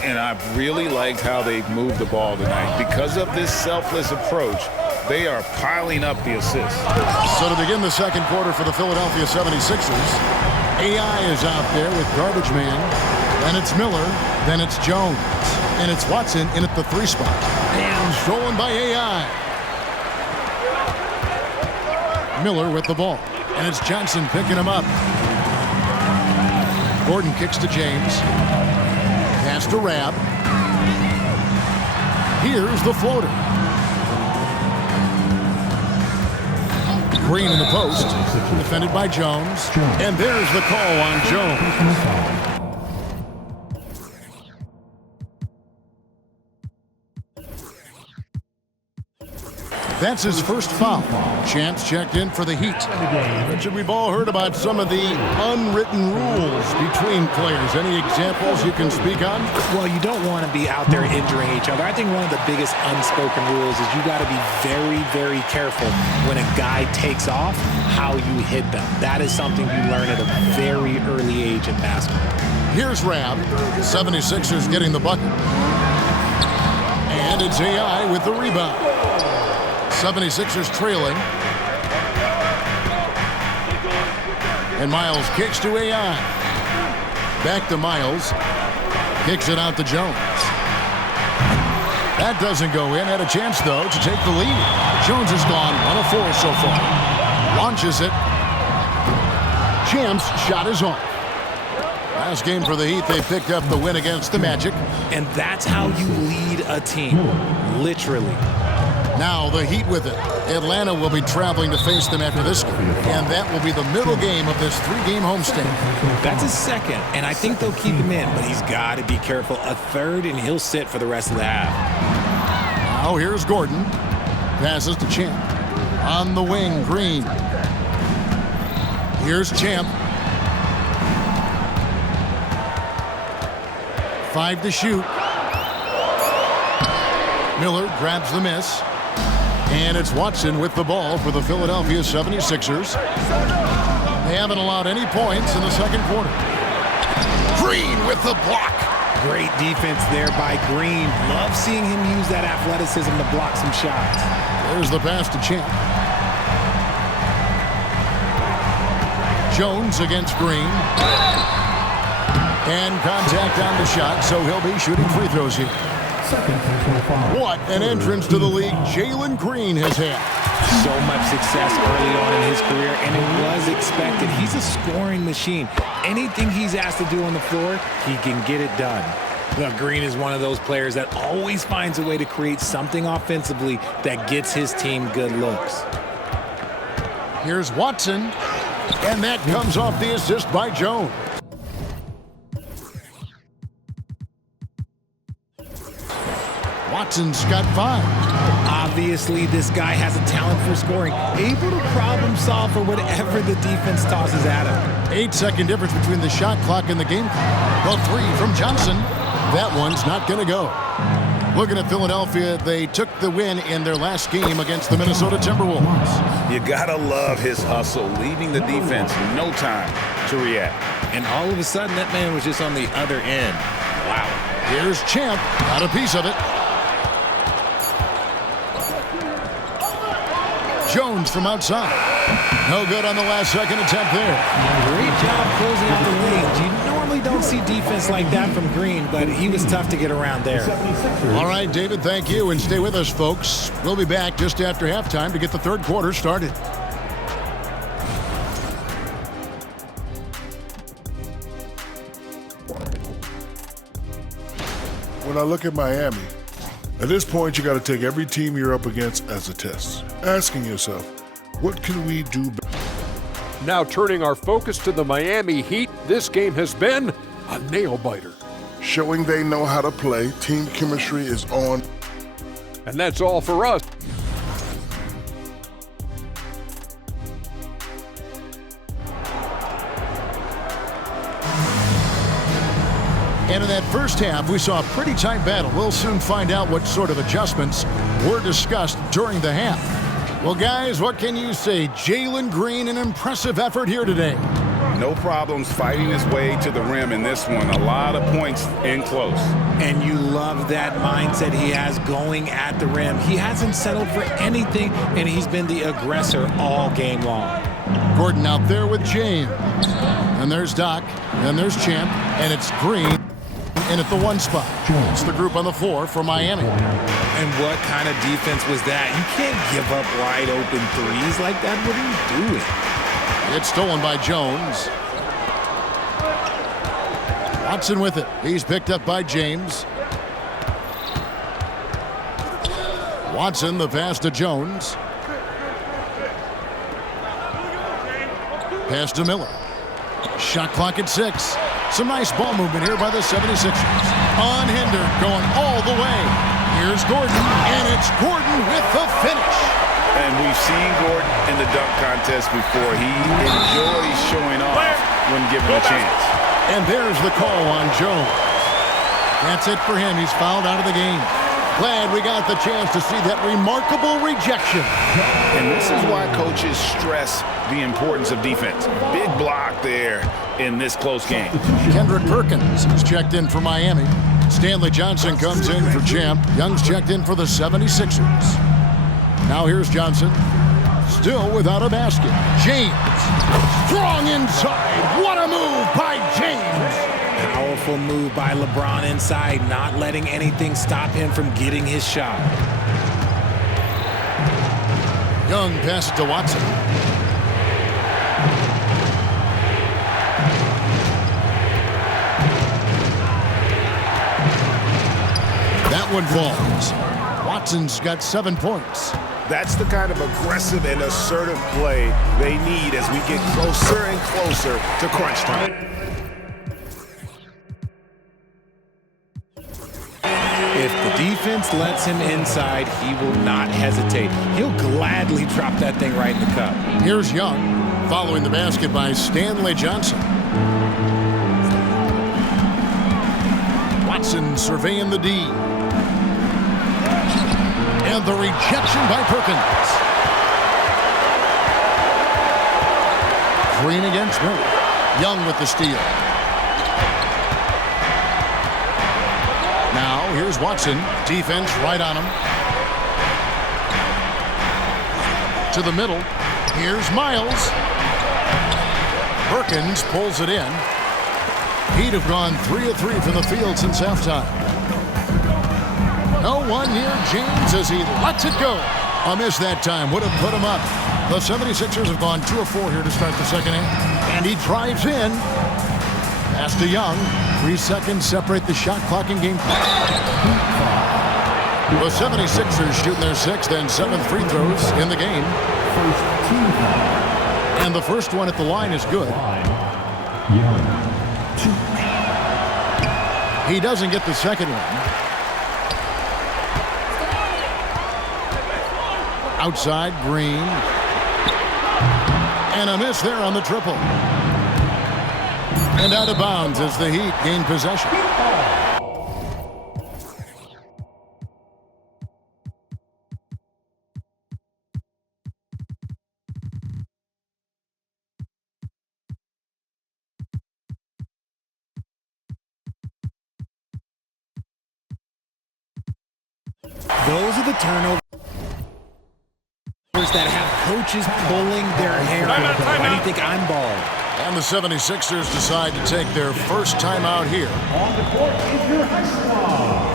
And I've really liked how they've moved the ball tonight. Because of this selfless approach, they are piling up the assists. So to begin the second quarter for the Philadelphia 76ers, AI is out there with garbage man. Then it's Miller. Then it's Jones. And it's Watson in at the 3 spot. And stolen by AI. Miller with the ball. And it's Johnson picking him up. Gordon kicks to James. Pass to Rab. Here's the floater. Green in the post. Defended by Jones. And there's the call on Jones. That's his first foul. Chance checked in for the Heat. Richard, we've all heard about some of the unwritten rules between players. Any examples you can speak on? Well, you don't want to be out there injuring each other. I think one of the biggest unspoken rules is you got to be very, very careful when a guy takes off, how you hit them. That is something you learn at a very early age in basketball. Here's Rab. 76ers getting the bucket. And it's AI with the rebound. 76ers trailing. And Miles kicks to AI. Back to Miles. Kicks it out to Jones. That doesn't go in. Had a chance, though, to take the lead. Jones has gone 1 of 4 so far. Launches it. Champ's shot is off. Last game for the Heat, they picked up the win against the Magic. And that's how you lead a team, literally. Now the Heat with it. Atlanta will be traveling to face them after this game, and that will be the middle game of this 3-game homestand. That's his second, and I think they'll keep him in, but he's got to be careful. A third, and he'll sit for the rest of the half. Now here's Gordon. Passes to Champ. On the wing, Green. Here's Champ. 5 to shoot. Miller grabs the miss. And it's Watson with the ball for the Philadelphia 76ers. They haven't allowed any points in the second quarter. Green with the block. Great defense there by Green. Love seeing him use that athleticism to block some shots. There's the pass to Champ. Jones against Green. And contact on the shot, so he'll be shooting free throws here. What an entrance to the league Jalen Green has had. So much success early on in his career, and it was expected. He's a scoring machine. Anything he's asked to do on the floor, he can get it done. But Green is one of those players that always finds a way to create something offensively that gets his team good looks. Here's Watson, and that comes off the assist by Jones. Watson's got 5. Obviously, this guy has a talent for scoring, able to problem solve for whatever the defense tosses at him. 8-second difference between the shot clock and the game clock. The 3 from Johnson. That one's not going to go. Looking at Philadelphia, they took the win in their last game against the Minnesota Timberwolves. You gotta love his hustle, leaving the defense no time to react. And all of a sudden, that man was just on the other end. Wow. Here's Champ, got a piece of it. Jones from outside. No good on the last second attempt there. Great job closing out the lanes. You normally don't see defense like that from Green, but he was tough to get around there. All right, David, thank you. And stay with us, folks. We'll be back just after halftime to get the third quarter started. When I look at Miami, at this point, you got to take every team you're up against as a test, asking yourself, what can we do better? Now turning our focus to the Miami Heat, this game has been a nail-biter. Showing they know how to play, team chemistry is on. And that's all for us. And in that first half, we saw a pretty tight battle. We'll soon find out what sort of adjustments were discussed during the half. Well, guys, what can you say? Jalen Green, an impressive effort here today. No problems fighting his way to the rim in this one. A lot of points in close. And you love that mindset he has going at the rim. He hasn't settled for anything, and he's been the aggressor all game long. Gordon out there with James. And there's Doc. And there's Champ. And it's Green in at the 1 spot. It's the group on the floor for Miami. And what kind of defense was that? You can't give up wide open threes like that. What are you doing? It's stolen by Jones. Watson with it. He's picked up by James. Watson, the pass to Jones. Pass to Miller. Shot clock at 6. Some nice ball movement here by the 76ers. Unhindered, going all the way. Here's Gordon, and it's Gordon with the finish. And we've seen Gordon in the dunk contest before. He enjoys showing off when given a chance. And there's the call on Jones. That's it for him. He's fouled out of the game. Glad we got the chance to see that remarkable rejection. And this is why coaches stress the importance of defense. Big block there in this close game. Kendrick Perkins has checked in for Miami. Stanley Johnson comes in for Champ. Young's checked in for the 76ers. Now here's Johnson. Still without a basket. James. Strong inside. What a move by James. Powerful move by LeBron inside, not letting anything stop him from getting his shot. Young passes to Watson. That one falls. Watson's got 7 points. That's the kind of aggressive and assertive play they need as we get closer and closer to crunch time. If the defense lets him inside, he will not hesitate. He'll gladly drop that thing right in the cup. Here's Young, following the basket by Stanley Johnson. Watson surveying the D. And the rejection by Perkins. Green against Miller. Young with the steal. Now here's Watson. Defense right on him. To the middle. Here's Miles. Perkins pulls it in. He'd have gone 3 of 3 from the field since halftime. No one near James as he lets it go. A miss that time would have put him up. The 76ers have gone 2 of 4 here to start the second half. And he drives in. Pass to Young. 3 seconds separate the shot clock and game clock. The 76ers shooting their 6th and 7th free throws in the game. And the first one at the line is good. He doesn't get the second one. Outside, Green. And a miss there on the triple. And out of bounds as the Heat gain possession. Those are the turnovers that have coaches pulling their hair. Why do you think I'm bald? And the 76ers decide to take their first time out here. On the court is your high squad.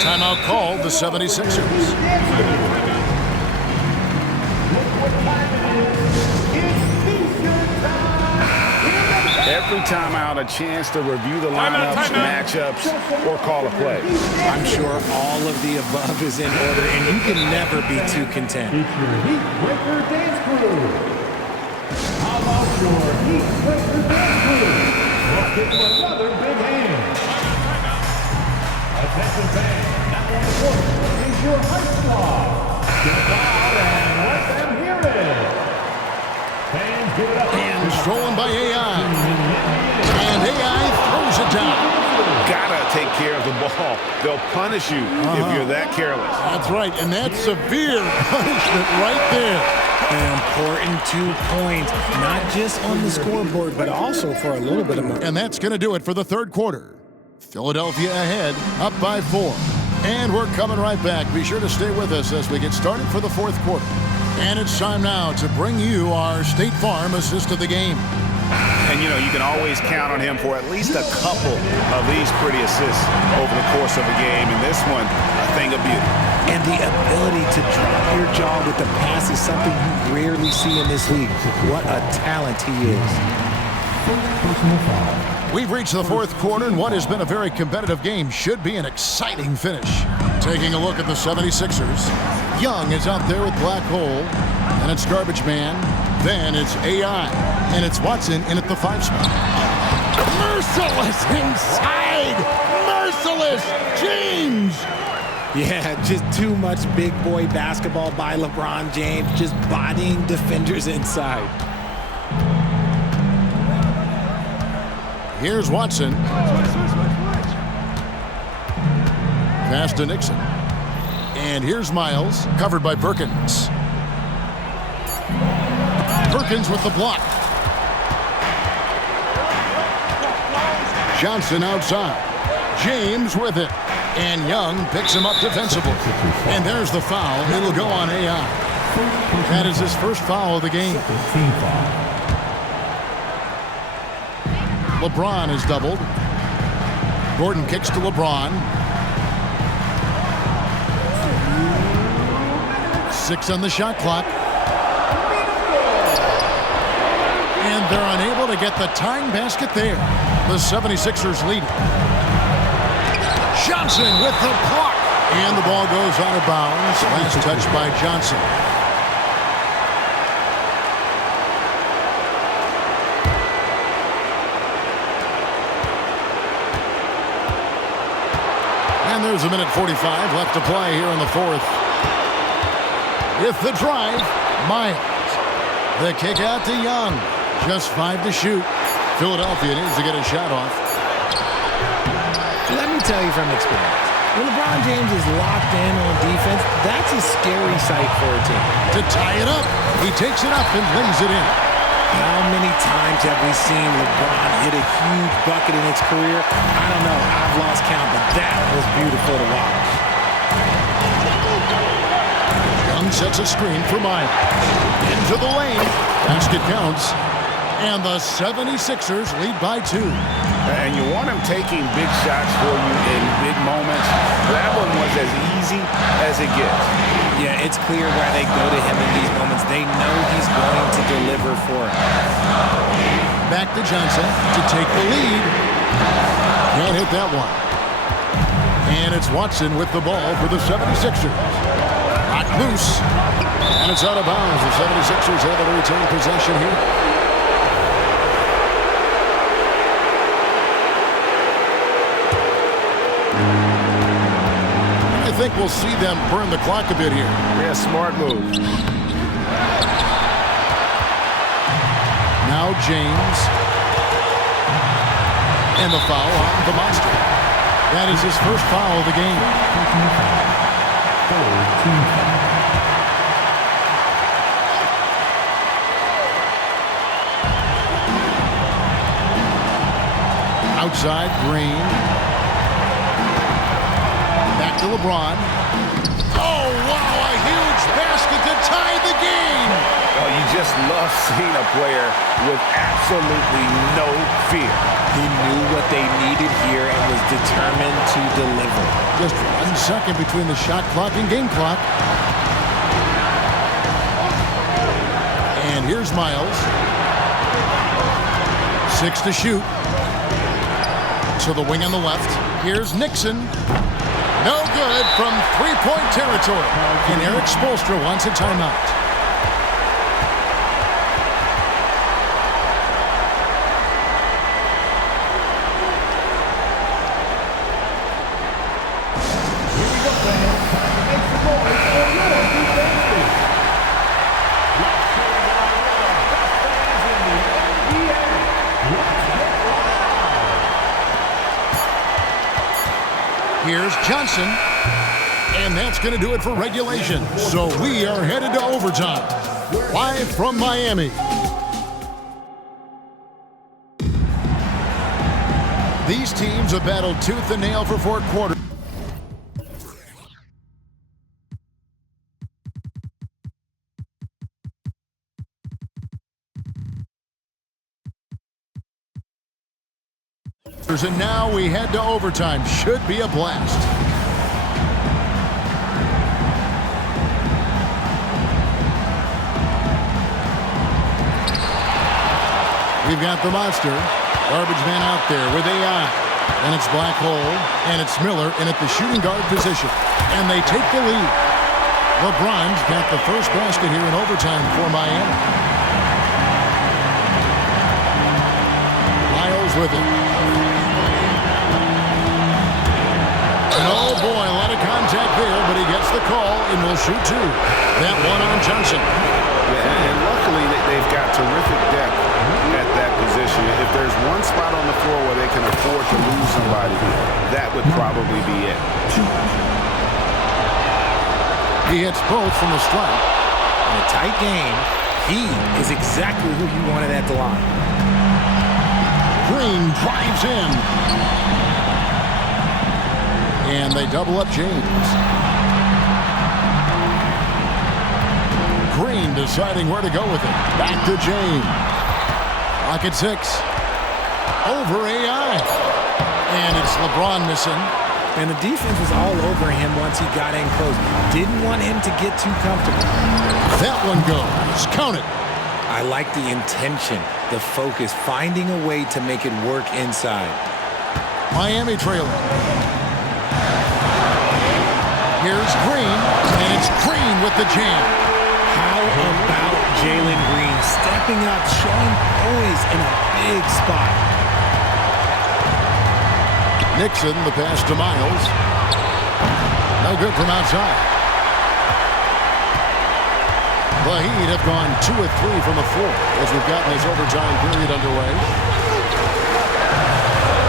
Timeout called the 76ers. Every timeout, a chance to review the lineups, matchups, or call a play. I'm sure all of the above is in order, and you can never be too content. It's your Heat Breaker Dance Crew. How about your Heat Breaker Dance Crew? Let's give them another big hand. Attention fans, now on the court is your high squad. Get loud and let them hear it. Fans, give it up. And stolen by AI. And AI throws it down. Gotta take care of the ball. They'll punish you if you're that careless. That's right, and that's severe punishment right there. An important 2 points, not just on the scoreboard, but also for a little bit of money. And that's going to do it for the third quarter. Philadelphia ahead, up by 4. And we're coming right back. Be sure to stay with us as we get started for the fourth quarter. And it's time now to bring you our State Farm assist of the game. And, you know, you can always count on him for at least a couple of these pretty assists over the course of a game. And this one, a thing of beauty. And the ability to drop your jaw with the pass is something you rarely see in this league. What a talent he is. We've reached the fourth quarter, and what has been a very competitive game should be an exciting finish. Taking a look at the 76ers. Young is out there with Black Hole, and it's Garbage Man. Then it's AI, and it's Watson in at the 5 spot. Merciless inside! Merciless! James! Yeah, just too much big boy basketball by LeBron James, just bodying defenders inside. Here's Watson. Pass to Nixon. And here's Miles, covered by Perkins. Perkins with the block. Johnson outside. James with it. And Young picks him up defensively. And there's the foul. It'll go on AI. That is his first foul of the game. LeBron is doubled. Gordon kicks to LeBron. 6 on the shot clock. And they're unable to get the tying basket there. The 76ers lead. Johnson with the block. And the ball goes out of bounds. Last touch by Johnson. And there's a minute 45 left to play here in the fourth. With the drive, Miles. The kick out to Young. Just 5 to shoot. Philadelphia needs to get a shot off. Let me tell you from experience, when LeBron James is locked in on defense, that's a scary sight for a team. To tie it up, he takes it up and lays it in. How many times have we seen LeBron hit a huge bucket in his career? I don't know. I've lost count, but that was beautiful to watch. Young sets a screen for Miles. Into the lane. Basket counts. And the 76ers lead by 2. And you want him taking big shots for you in big moments. That one was as easy as it gets. Yeah, it's clear why they go to him in these moments. They know he's going to deliver for him. Back to Johnson to take the lead. Can't hit that one. And it's Watson with the ball for the 76ers. Not loose. And it's out of bounds. The 76ers have to retain possession here. I think we'll see them burn the clock a bit here. Yeah, smart move. Now James. And the foul on the monster. That is his first foul of the game. Outside, Green. Back to LeBron. Oh, wow, a huge basket to tie the game. Oh, you just love seeing a player with absolutely no fear. He knew what they needed here and was determined to deliver. Just 1 second between the shot clock and game clock. And here's Miles. 6 to shoot. To the wing on the left. Here's Nixon. No good from three-point territory. And Eric Spoelstra wants a timeout. Here's Johnson. And that's going to do it for regulation. So we are headed to overtime. Live from Miami. These teams have battled tooth and nail for 4 quarters. And now we head to overtime. Should be a blast. We've got the monster. Garbage man out there with AI. And it's Black Hole. And it's Miller in at the shooting guard position. And they take the lead. LeBron's got the first basket here in overtime for Miami. Miles with it. And oh boy, a lot of contact there, but he gets the call and will shoot 2. That one on Johnson. Yeah, and luckily they've got terrific depth at that position. If there's one spot on the floor where they can afford to lose somebody, that would probably be it. He hits both from the stripe. In a tight game, he is exactly who you wanted at the line. Green drives in. And they double up James. Green deciding where to go with it. Back to James. Clock at 6. Over AI. And it's LeBron missing. And the defense was all over him once he got in close. Didn't want him to get too comfortable. That one goes. Count it. I like the intention, the focus, finding a way to make it work inside. Miami trailing. Here's Green, and it's Green with the jam. How about Jalen Green stepping up, showing poise in a big spot? Nixon, the pass to Miles. No good from outside. The Heat have gone 2 of 3 from the floor as we've gotten this overtime period underway.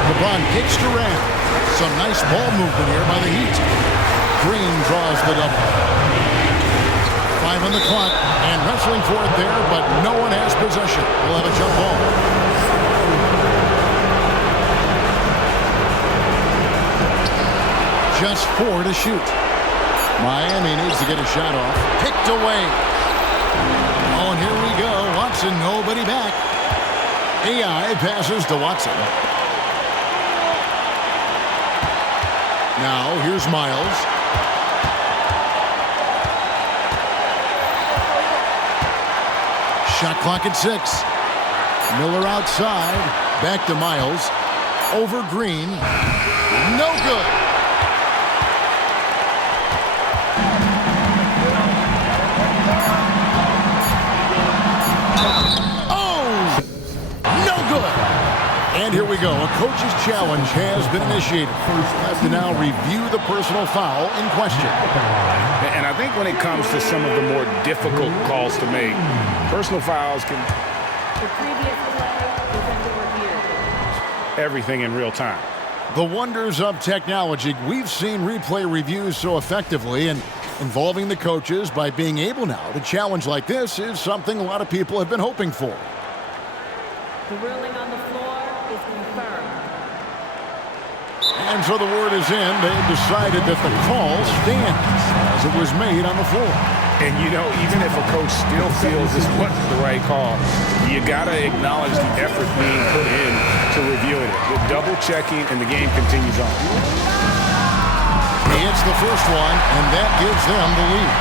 LeBron kicks Durant. Some nice ball movement here by the Heat. Green draws the double. 5 on the clock and wrestling for it there, but no one has possession. We'll have a jump ball. Just 4 to shoot. Miami needs to get a shot off. Picked away. Oh, and here we go. Watson, nobody back. AI passes to Watson. Now, here's Miles. Shot clock at 6. Miller outside. Back to Miles. Over Green. No good. And here we go. A coach's challenge has been initiated. First, have to now review the personal foul in question. And I think when it comes to some of the more difficult calls to make, personal fouls can... The previous play is under review. Everything in real time. The wonders of technology. We've seen replay reviews so effectively, and involving the coaches by being able now to challenge like this is something a lot of people have been hoping for. The ruling on the floor is confirmed. And so the word is in. They've decided that the call stands as it was made on the floor. And, you know, even if a coach still feels this wasn't the right call, you got to acknowledge the effort being put in to reviewing it. The double checking, and the game continues on. He hits the first one, and that gives them the lead.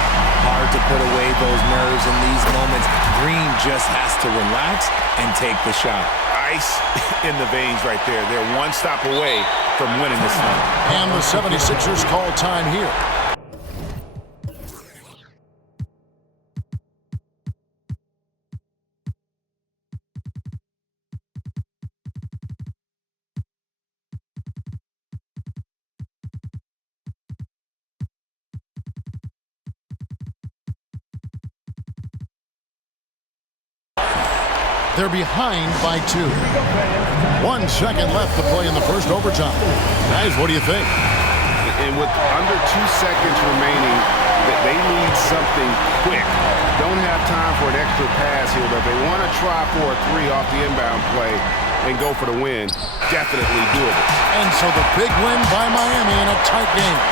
Hard to put away those nerves in these moments. Green just has to relax and take the shot. Ice in the veins right there. They're one stop away from winning this one. And the 76ers call time here. They're behind by 2. 1 second left to play in the first overtime. Guys, what do you think? And with under 2 seconds remaining, they need something quick. Don't have time for an extra pass here, but they want to try for a 3 off the inbound play and go for the win. Definitely doable. And so the big win by Miami in a tight game.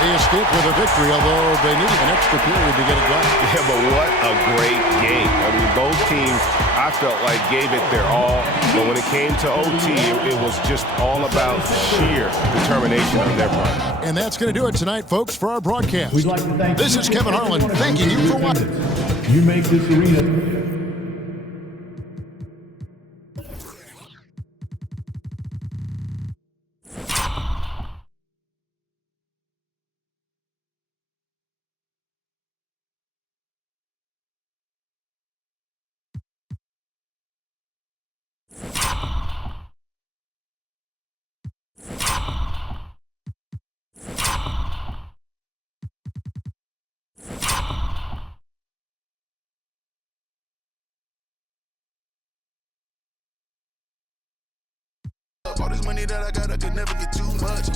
They escape with a victory, although they needed an extra period to get it done. Yeah, but what a great game. I mean, both teams, I felt like, gave it their all. But when it came to OT, it was just all about sheer determination on their part. And that's going to do it tonight, folks, for our broadcast. We'd like to thank this is Kevin Harlan thanking you for watching. You make this arena All this money that I got, I could never get too much.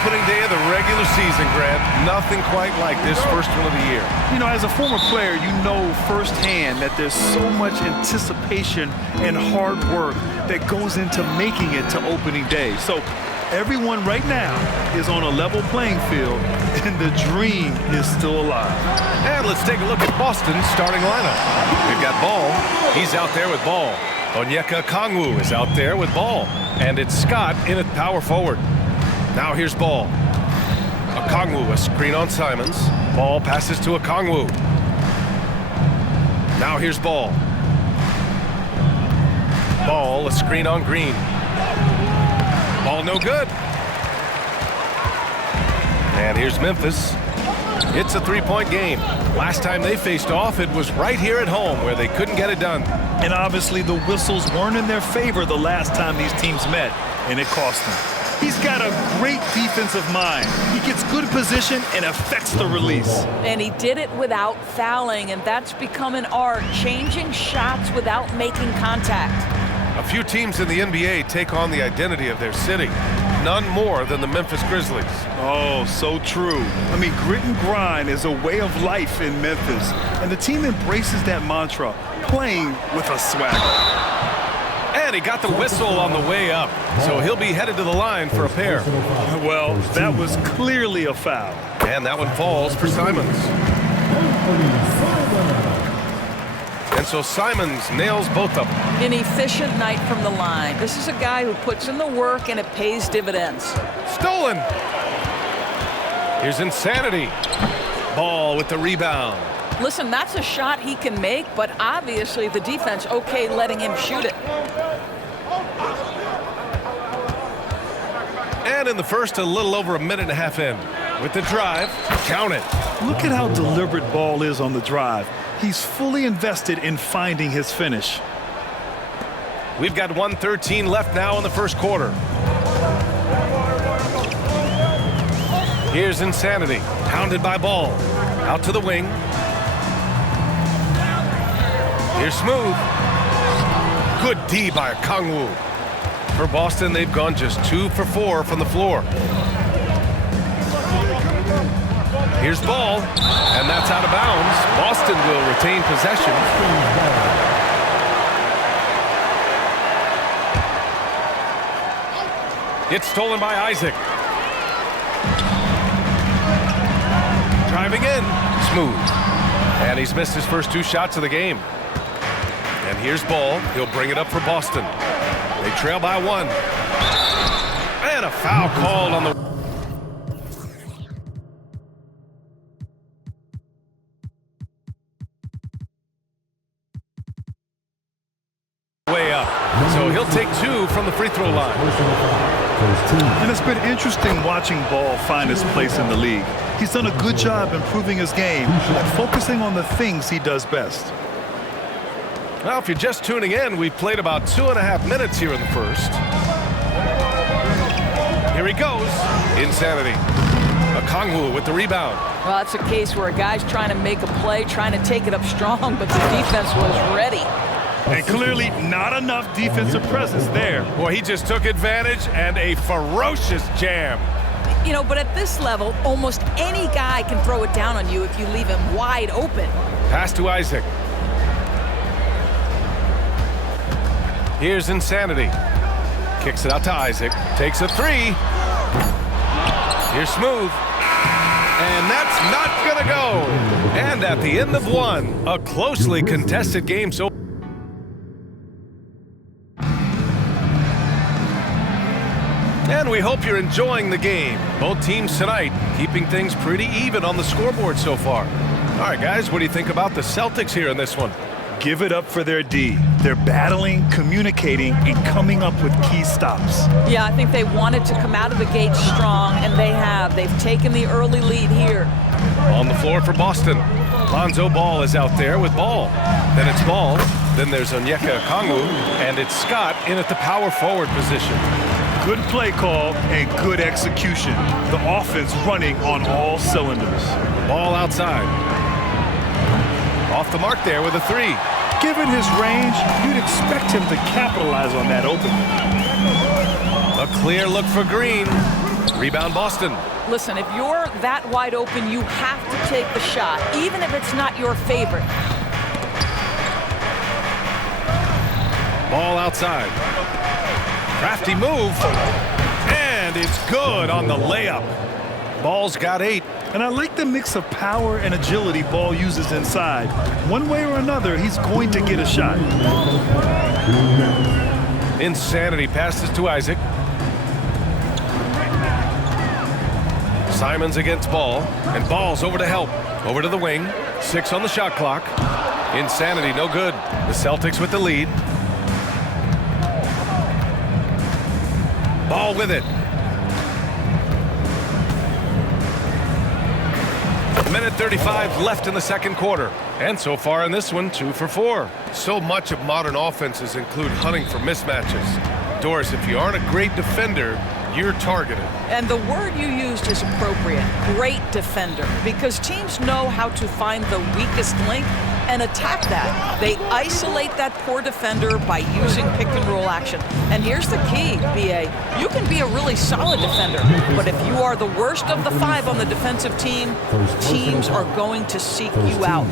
opening day of the regular season, Grant. Nothing quite like this first one of the year. You know, as a former player, you know firsthand that there's so much anticipation and hard work that goes into making it to opening day. So everyone right now is on a level playing field, and the dream is still alive. And let's take a look at Boston's starting lineup. We've got Ball. He's out there with Ball. Onyeka Okongwu is out there with Ball. And it's Scott in at power forward. Now here's Ball. Okongwu, a screen on Simons. Ball passes to Okongwu. Now here's Ball. Ball, a screen on Green. Ball no good. And here's Memphis. It's a three-point game. Last time they faced off, it was right here at home where they couldn't get it done. And obviously the whistles weren't in their favor the last time these teams met, and it cost them. He's got a great defensive mind. He gets good position and affects the release. And he did it without fouling, and that's become an art, changing shots without making contact. A few teams in the NBA take on the identity of their city. None more than the Memphis Grizzlies. Oh, so true. I mean, grit and grind is a way of life in Memphis, and the team embraces that mantra, playing with a swagger. And he got the whistle on the way up, so he'll be headed to the line for a pair. Well, that was clearly a foul. And that one falls for Simons. And so Simons nails both of them. An efficient night from the line. This is a guy who puts in the work and it pays dividends. Stolen. Here's Insanity. Ball with the rebound. Listen, that's a shot he can make, but obviously the defense okay letting him shoot it. And in the first, a little over a minute and a half in. With the drive, count it. Look at how deliberate Ball is on the drive. He's fully invested in finding his finish. We've got 1:13 left now in the first quarter. Here's Insanity, pounded by Ball. Out to the wing. Here's Smooth. Good D by Okongwu. For Boston, they've gone just 2 for 4 from the floor. Here's Ball, and that's out of bounds. Boston will retain possession. It's stolen by Isaac. Driving in, Smooth. And he's missed his first 2 shots of the game. And here's Ball. He'll bring it up for Boston. They trail by 1. And a foul called on the way up. So he'll take 2 from the free throw line. And it's been interesting watching Ball find his place in the league. He's done a good job improving his game and focusing on the things he does best. Well, if you're just tuning in, we've played about 2.5 minutes here in the first. Here he goes. Insanity. Okongwu with the rebound. Well, that's a case where a guy's trying to make a play, trying to take it up strong, but the defense was ready. And clearly not enough defensive presence there. Boy, he just took advantage and a ferocious jam. You know, but at this level, almost any guy can throw it down on you if you leave him wide open. Pass to Isaac. Here's Insanity. Kicks it out to Isaac. Takes a 3. Here's Smooth. And that's not gonna go. And at the end of 1, a closely contested game. So and we hope you're enjoying the game. Both teams tonight keeping things pretty even on the scoreboard so far. All right, guys, what do you think about the Celtics here in this one? Give it up for their D. They're battling, communicating, and coming up with key stops. Yeah, I think they wanted to come out of the gate strong, and they have. They've taken the early lead here. On the floor for Boston. Lonzo Ball is out there with Ball. Then it's Ball. Then there's Onyeka Okongwu, and it's Scott in at the power forward position. Good play call and good execution. The offense running on all cylinders. Ball outside. Off the mark there with a 3. Given his range, you'd expect him to capitalize on that opening. A clear look for Green. Rebound Boston. Listen, if you're that wide open, you have to take the shot, even if it's not your favorite. Ball outside. Crafty move. And it's good on the layup. Ball's got 8. And I like the mix of power and agility Ball uses inside. One way or another, he's going to get a shot. Insanity passes to Isaac. Simons against Ball. And Ball's over to help. Over to the wing. 6 on the shot clock. Insanity, no good. The Celtics with the lead. Ball with it. Minute 35 left in the second quarter. And so far in this one, 2 for 4. So much of modern offenses include hunting for mismatches. Doris, if you aren't a great defender, you're targeted. And the word you used is appropriate. Great defender. Because teams know how to find the weakest link and attack that. They isolate that poor defender by using pick and roll action. And here's the key, BA. You can be a really solid defender, but if you are the worst of the 5 on the defensive team, teams are going to seek you out.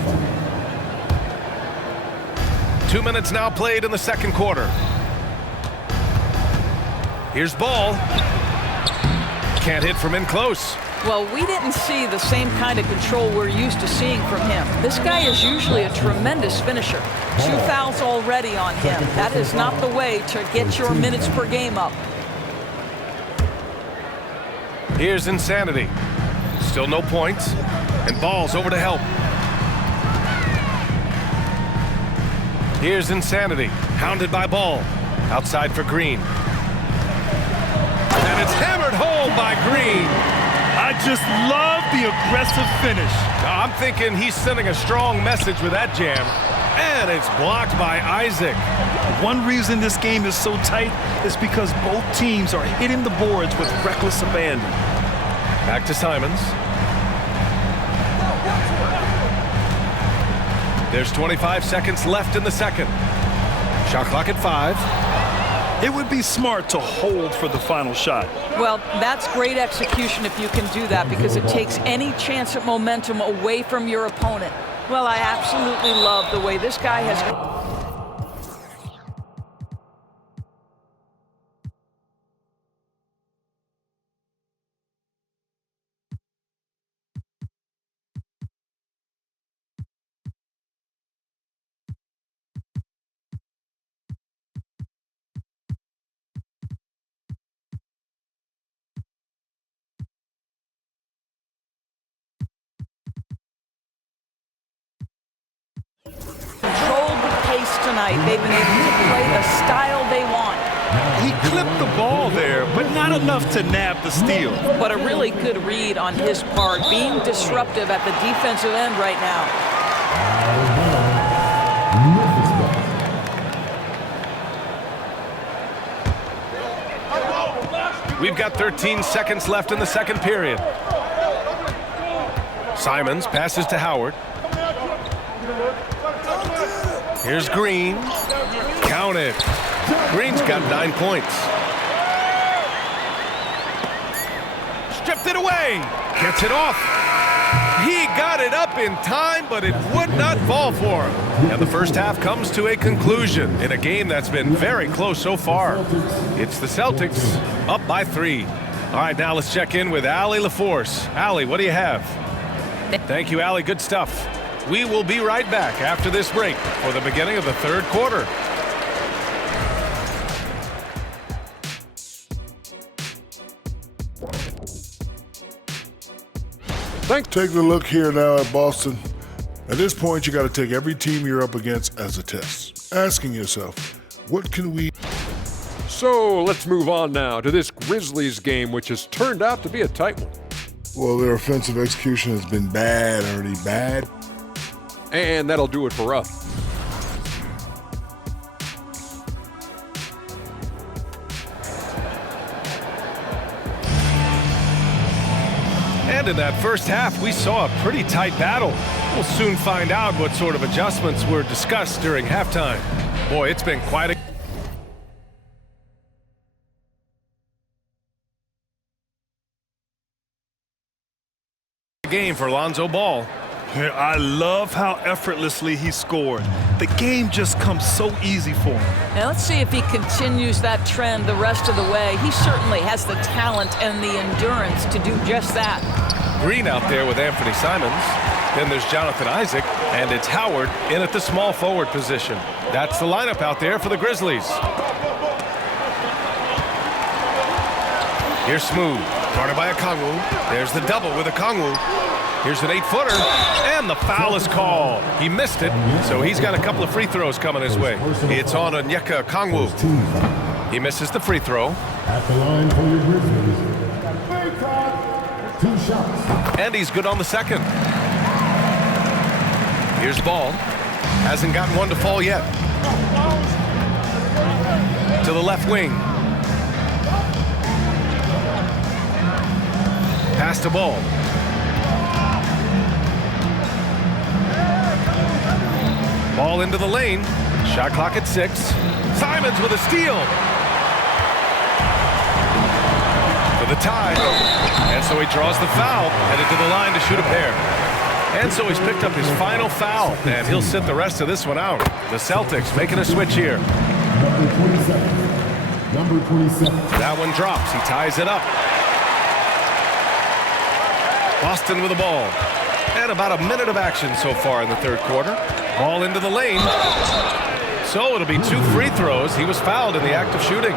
2 minutes now played in the second quarter. Here's Ball. Can't hit from in close. Well, we didn't see the same kind of control we're used to seeing from him. This guy is usually a tremendous finisher. 2 fouls already on him. That is not the way to get your minutes per game up. Here's Insanity. Still no points. And Ball's over to help. Here's Insanity. Hounded by Ball. Outside for Green. And it's hammered home by Green. I just love the aggressive finish. I'm thinking he's sending a strong message with that jam. And it's blocked by Isaac. One reason this game is so tight is because both teams are hitting the boards with reckless abandon. Back to Simons. There's 25 seconds left in the second. Shot clock at 5. It would be smart to hold for the final shot. Well, that's great execution if you can do that, because it takes any chance at momentum away from your opponent. Well, I absolutely love the way this guy has... controlled the pace tonight. They've been able to play the style they want. He clipped the ball there, but not enough to nab the steal. But a really good read on his part, being disruptive at the defensive end right now. We've got 13 seconds left in the second period. Simons passes to Howard. Here's Green. Count it. Green's got 9 points. Stripped it away. Gets it off. He got it up in time, but it would not fall for him. And the first half comes to a conclusion in a game that's been very close so far. It's the Celtics up by 3. All right, now let's check in with Allie LaForce. Allie, what do you have? Thank you, Allie. Good stuff. We will be right back after this break for the beginning of the third quarter. Take a look here now at Boston. At this point, you got to take every team you're up against as a test. Asking yourself, what can we... So let's move on now to this Grizzlies game, which has turned out to be a tight one. Well, their offensive execution has been bad, already bad. And that'll do it for us. And in that first half, we saw a pretty tight battle. We'll soon find out what sort of adjustments were discussed during halftime. Boy, it's been quite a... game for Lonzo Ball. Yeah, I love how effortlessly he scored. The game just comes so easy for him. Now let's see if he continues that trend the rest of the way. He certainly has the talent and the endurance to do just that. Green out there with Anthony Simons. Then there's Jonathan Isaac, and it's Howard in at the small forward position. That's the lineup out there for the Grizzlies. Here's Smooth, guarded by Okongwu. There's the double with Okongwu. Here's an 8-footer, and the foul is called. He missed it, so he's got a couple of free throws coming his way. It's on Onyeka Okongwu. He misses the free throw. At the line for your Grizzlies. 2 shots. And he's good on the second. Here's Ball. Hasn't gotten one to fall yet. To the left wing. Pass to Ball. Ball into the lane. Shot clock at 6. Simons with a steal. For the tie. And so he draws the foul. Headed to the line to shoot a pair. And so he's picked up his final foul. And he'll sit the rest of this one out. The Celtics making a switch here. Number 27. Number 27. That one drops. He ties it up. Boston with the ball. And about a minute of action so far in the third quarter. Ball into the lane. So it'll be 2 free throws. He was fouled in the act of shooting.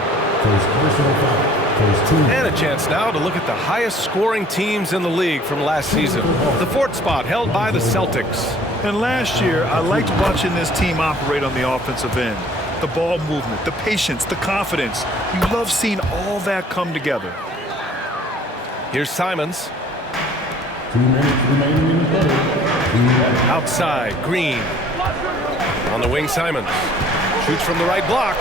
And a chance now to look at the highest scoring teams in the league from last season. The 4th spot held by the Celtics. And last year, I liked watching this team operate on the offensive end. The ball movement, the patience, the confidence. You love seeing all that come together. Here's Simons. 2 minutes remaining in the third. Outside, Green. On the wing, Simons. Shoots from the right block.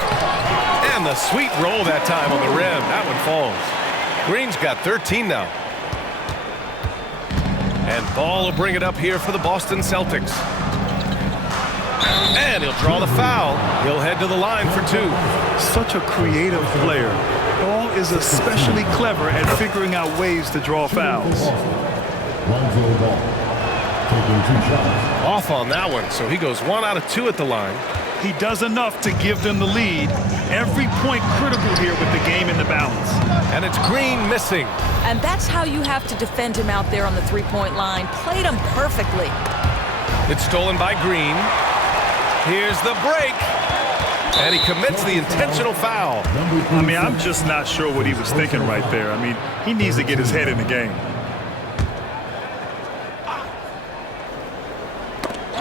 And the sweet roll that time on the rim. That one falls. Green's got 13 now. And Ball will bring it up here for the Boston Celtics. And he'll draw the foul. He'll head to the line for 2. Such a creative player. Ball is especially clever at figuring out ways to draw fouls. Lonzo Ball taking 2 shots. Off on that one, so he goes 1 out of 2 at the line. He does enough to give them the lead. Every point critical here with the game in the balance. And it's Green missing. And that's how you have to defend him out there on the 3-point line. Played him perfectly. It's stolen by Green. Here's the break. And he commits the intentional foul. I mean, I'm just not sure what he was thinking right there. I mean, he needs to get his head in the game.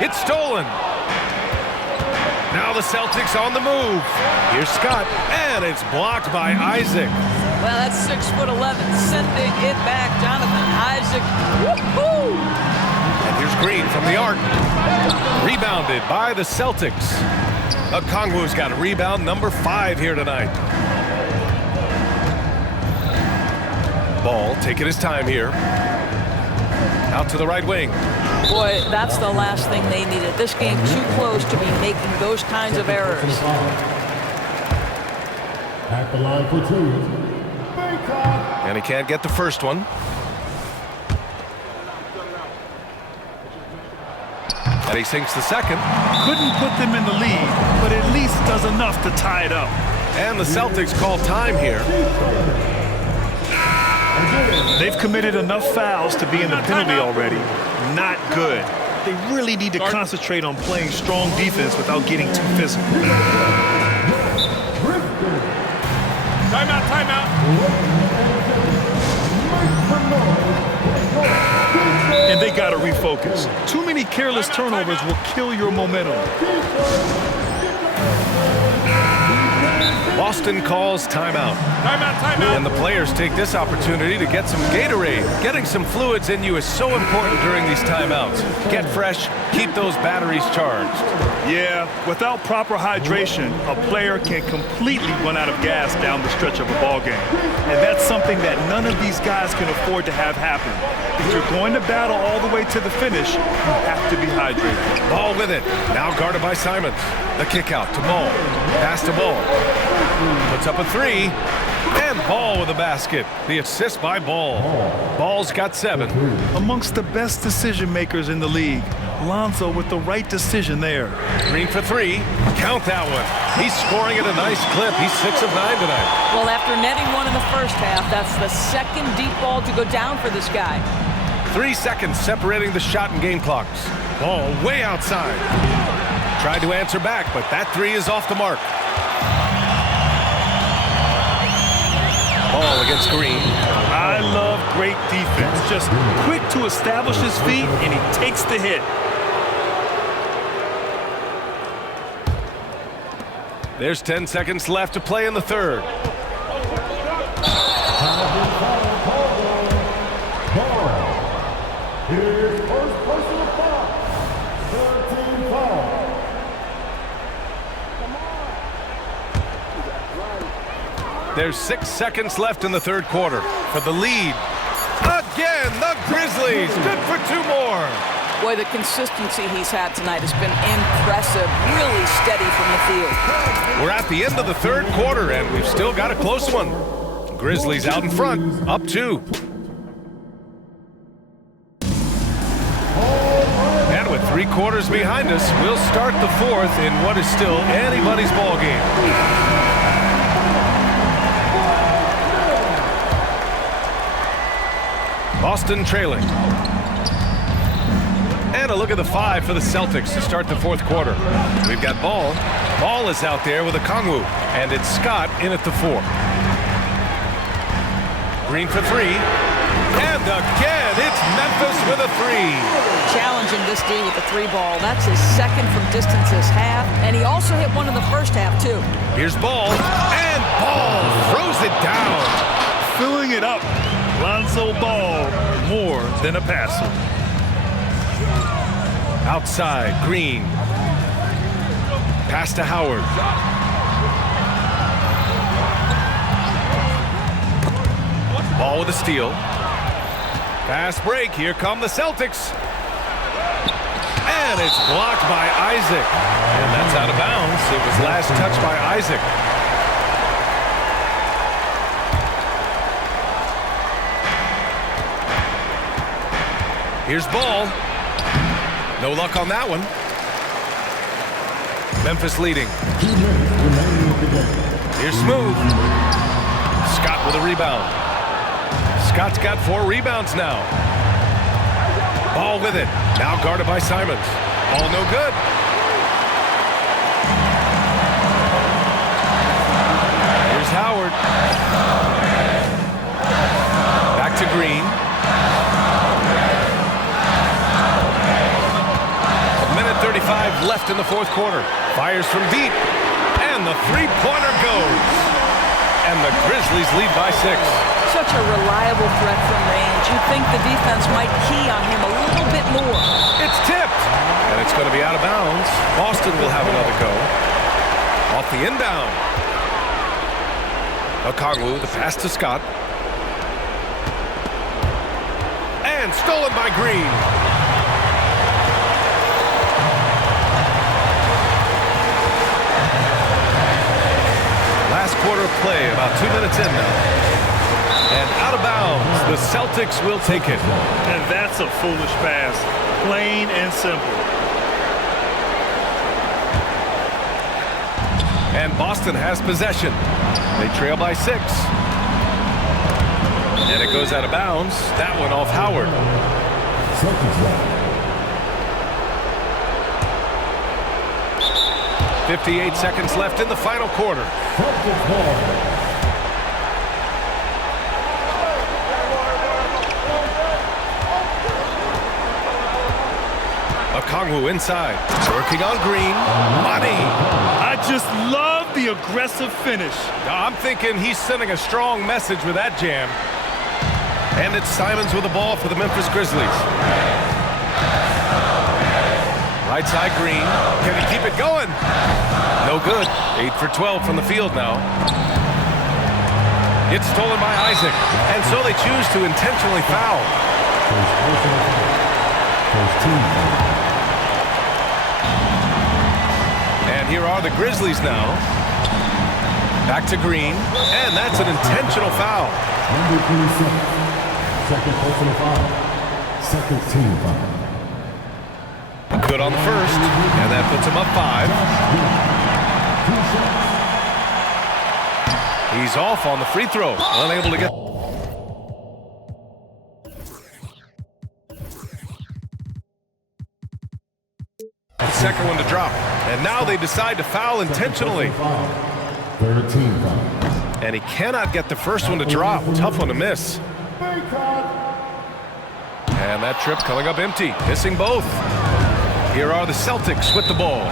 It's stolen. Now the Celtics on the move. Here's Scott, and it's blocked by Isaac. Well, that's 6'11", sending it back. Jonathan Isaac. Woo-hoo! And here's Green from the arc. Rebounded by the Celtics. Okongwu's got a rebound number 5 here tonight. Ball taking his time here. Out to the right wing. Boy, that's the last thing they needed. This game too close to be making those kinds of errors. At the line for 2. And he can't get the first one. And he sinks the second. Couldn't put them in the lead, but at least does enough to tie it up. And the Celtics call time here. They've committed enough fouls to be in the penalty already. Not good. They really need to concentrate on playing strong defense without getting too physical. Timeout, timeout. And they got to refocus. Too many careless turnovers will kill your momentum. Boston calls timeout. And the players take this opportunity to get some Gatorade. Getting some fluids in you is so important during these timeouts. Get fresh, keep those batteries charged. Yeah, without proper hydration, a player can completely run out of gas down the stretch of a ball game. And that's something that none of these guys can afford to have happen. If you're going to battle all the way to the finish, you have to be hydrated. Ball with it. Now guarded by Simons. The kick out to Ball. Pass to Ball. Puts up a 3. And Ball with a basket. The assist by Ball. Ball's got 7. Amongst the best decision makers in the league. Lonzo with the right decision there. Green for 3. Count that one. He's scoring at a nice clip. He's 6 of 9 tonight. Well, after netting one in the first half, that's the second deep ball to go down for this guy. 3 seconds separating the shot and game clocks. Ball way outside. Tried to answer back, but that 3 is off the mark. Ball against Green. I love great defense. Just quick to establish his feet, and he takes the hit. There's 10 seconds left to play in the third. Here's first personal foul. 13 foul. There's 6 seconds left in the third quarter for the lead. Again, the Grizzlies. Good for 2 more. Boy, the consistency he's had tonight has been impressive. Really steady from the field. We're at the end of the third quarter, and we've still got a close one. Grizzlies out in front, up 2. And with 3 quarters behind us, we'll start the fourth in what is still anybody's ball game. Boston trailing. And a look at the 5 for the Celtics to start the fourth quarter. We've got Ball. Ball is out there with a Okongwu, and it's Scott in at the 4. Green for 3. And again, it's Memphis with a 3. Challenging this D with the 3 ball. That's his second from distance this half, and he also hit one in the first half, too. Here's Ball, and Ball throws it down. Filling it up. Lonzo Ball, more than a passer. Outside, Green. Pass to Howard. Ball with a steal. Fast break. Here come the Celtics. And it's blocked by Isaac. And that's out of bounds. It was last touched by Isaac. Here's Ball. No luck on that one. Memphis leading. Here's Smooth. Scott with a rebound. Scott's got 4 rebounds now. Ball with it. Now guarded by Simons. Ball no good. Here's Howard. Back to Green. 1:35 left in the fourth quarter. Fires from deep. And the 3-pointer goes. And the Grizzlies lead by 6. Such a reliable threat from range. You'd think the defense might key on him a little bit more. It's tipped. And it's going to be out of bounds. Boston will have another go. Off the inbound. Okongwu, the pass to Scott. And stolen by Green. Last quarter of play, about 2 minutes in now. And out of bounds, the Celtics will take it. And that's a foolish pass. Plain and simple. And Boston has possession. They trail by 6. And it goes out of bounds. That one off Howard. 58 seconds left in the final quarter. Okongwu inside, working on Green. Money. I just love the aggressive finish. I'm thinking he's sending a strong message with that jam. And it's Simons with the ball for the Memphis Grizzlies. Right side Green. Can he keep it going? No good. 8 for 12 from the field now. It's stolen by Isaac. And so they choose to intentionally foul. And here are the Grizzlies now. Back to Green, and that's an intentional foul. Number 27. Second personal foul. Second team foul. Good on the first, and that puts him up 5. He's off on the free throw, unable to get. The second one to drop, and now they decide to foul intentionally. Third team foul. And he cannot get the first one to drop. Tough one to miss. And that trip coming up empty, missing both. Here are the Celtics with the ball.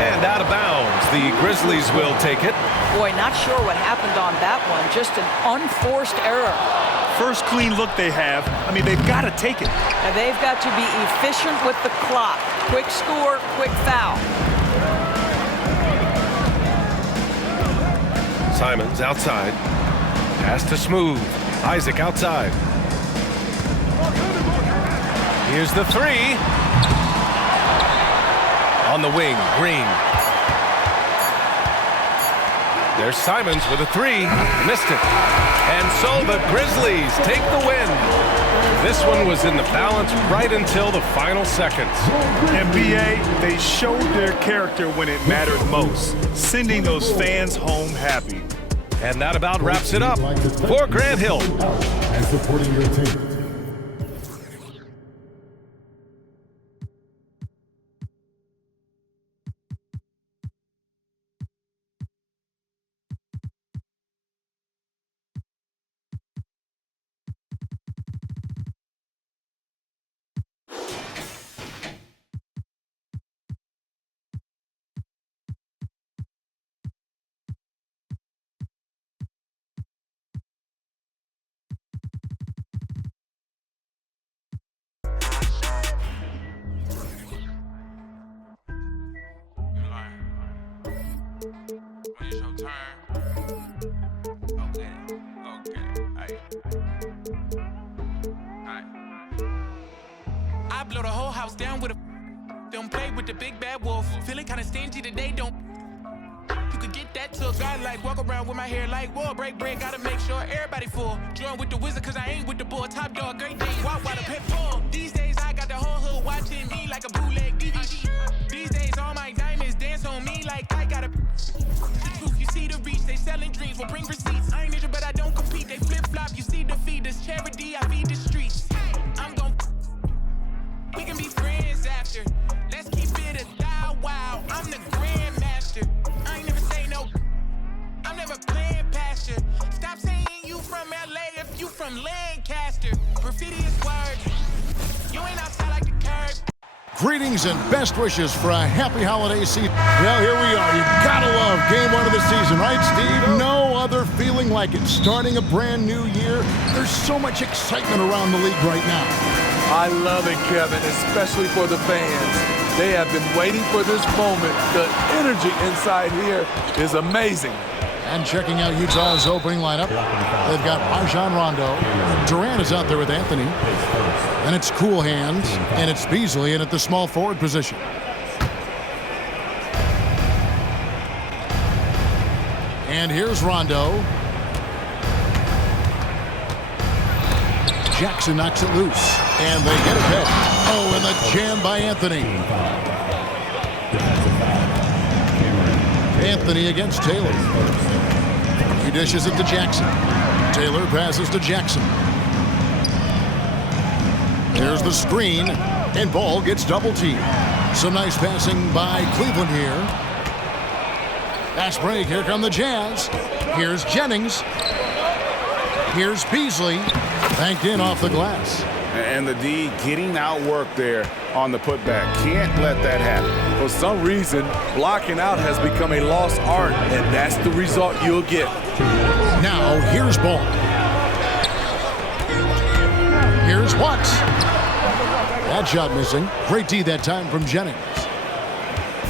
And out of bounds, the Grizzlies will take it. Boy, not sure what happened on that one. Just an unforced error. First clean look they have. I mean, they've got to take it. And they've got to be efficient with the clock. Quick score, quick foul. Simons outside. Pass to Smooth. Isaac outside. Here's the three. On the wing, Green. There's Simons with a three. Missed it. And so the Grizzlies take the win. This one was in the balance right until the final seconds. NBA, they showed their character when it mattered most, sending those fans home happy. And that about wraps it up for Grant Hill. And supporting your team. I blow the whole house down with a. Don't play with the big bad wolf. Feeling kinda stingy today, don't. You could get that took. I like walk around with my hair like wall. Break bread, gotta make sure everybody full. Join with the wizard, cause I ain't with the bull. Top dog, great day, walk while the pit full. These days, I got the whole hood watching me like a bootleg DVD. These days, all my diamonds dance on me like I got a. The truth, you see the reach, they selling dreams, will bring receipts. I ain't ninja, but I don't compete. They flip flop, you see the feed, this charity, I feed the streets. I'm gon' we can be friends after. Let's keep it a thou wow. I'm the grandmaster. I ain't never say no. I'm never playing past you. Stop saying you from LA if you from Lancaster. Graffiti is word. You ain't outside like the curb. Greetings and best wishes for a happy holiday season. Well, here we are. You gotta love game one of the season, right, Steve? No other feeling like it. Starting a brand new year, there's so much excitement around the league right now. I love it, Kevin, especially for the fans. They have been waiting for this moment. The energy inside here is amazing. And checking out Utah's opening lineup, they've got Rajon Rondo. Durant is out there with Anthony. And it's Cool Hands, and it's Beasley in at the small forward position. And here's Rondo. Jackson knocks it loose, and they get it back. Oh, and the jam by Anthony. Anthony against Taylor. He dishes it to Jackson. Taylor passes to Jackson. There's the screen, and ball gets double teamed. Some nice passing by Cleveland here. Fast break, here come the Jazz. Here's Jennings. Here's Beasley. Banked in off the glass. And the D getting outworked there on the putback. Can't let that happen. For some reason, blocking out has become a lost art, and that's the result you'll get. Now, here's Ball. Here's Watts. That shot missing. Great D that time from Jennings.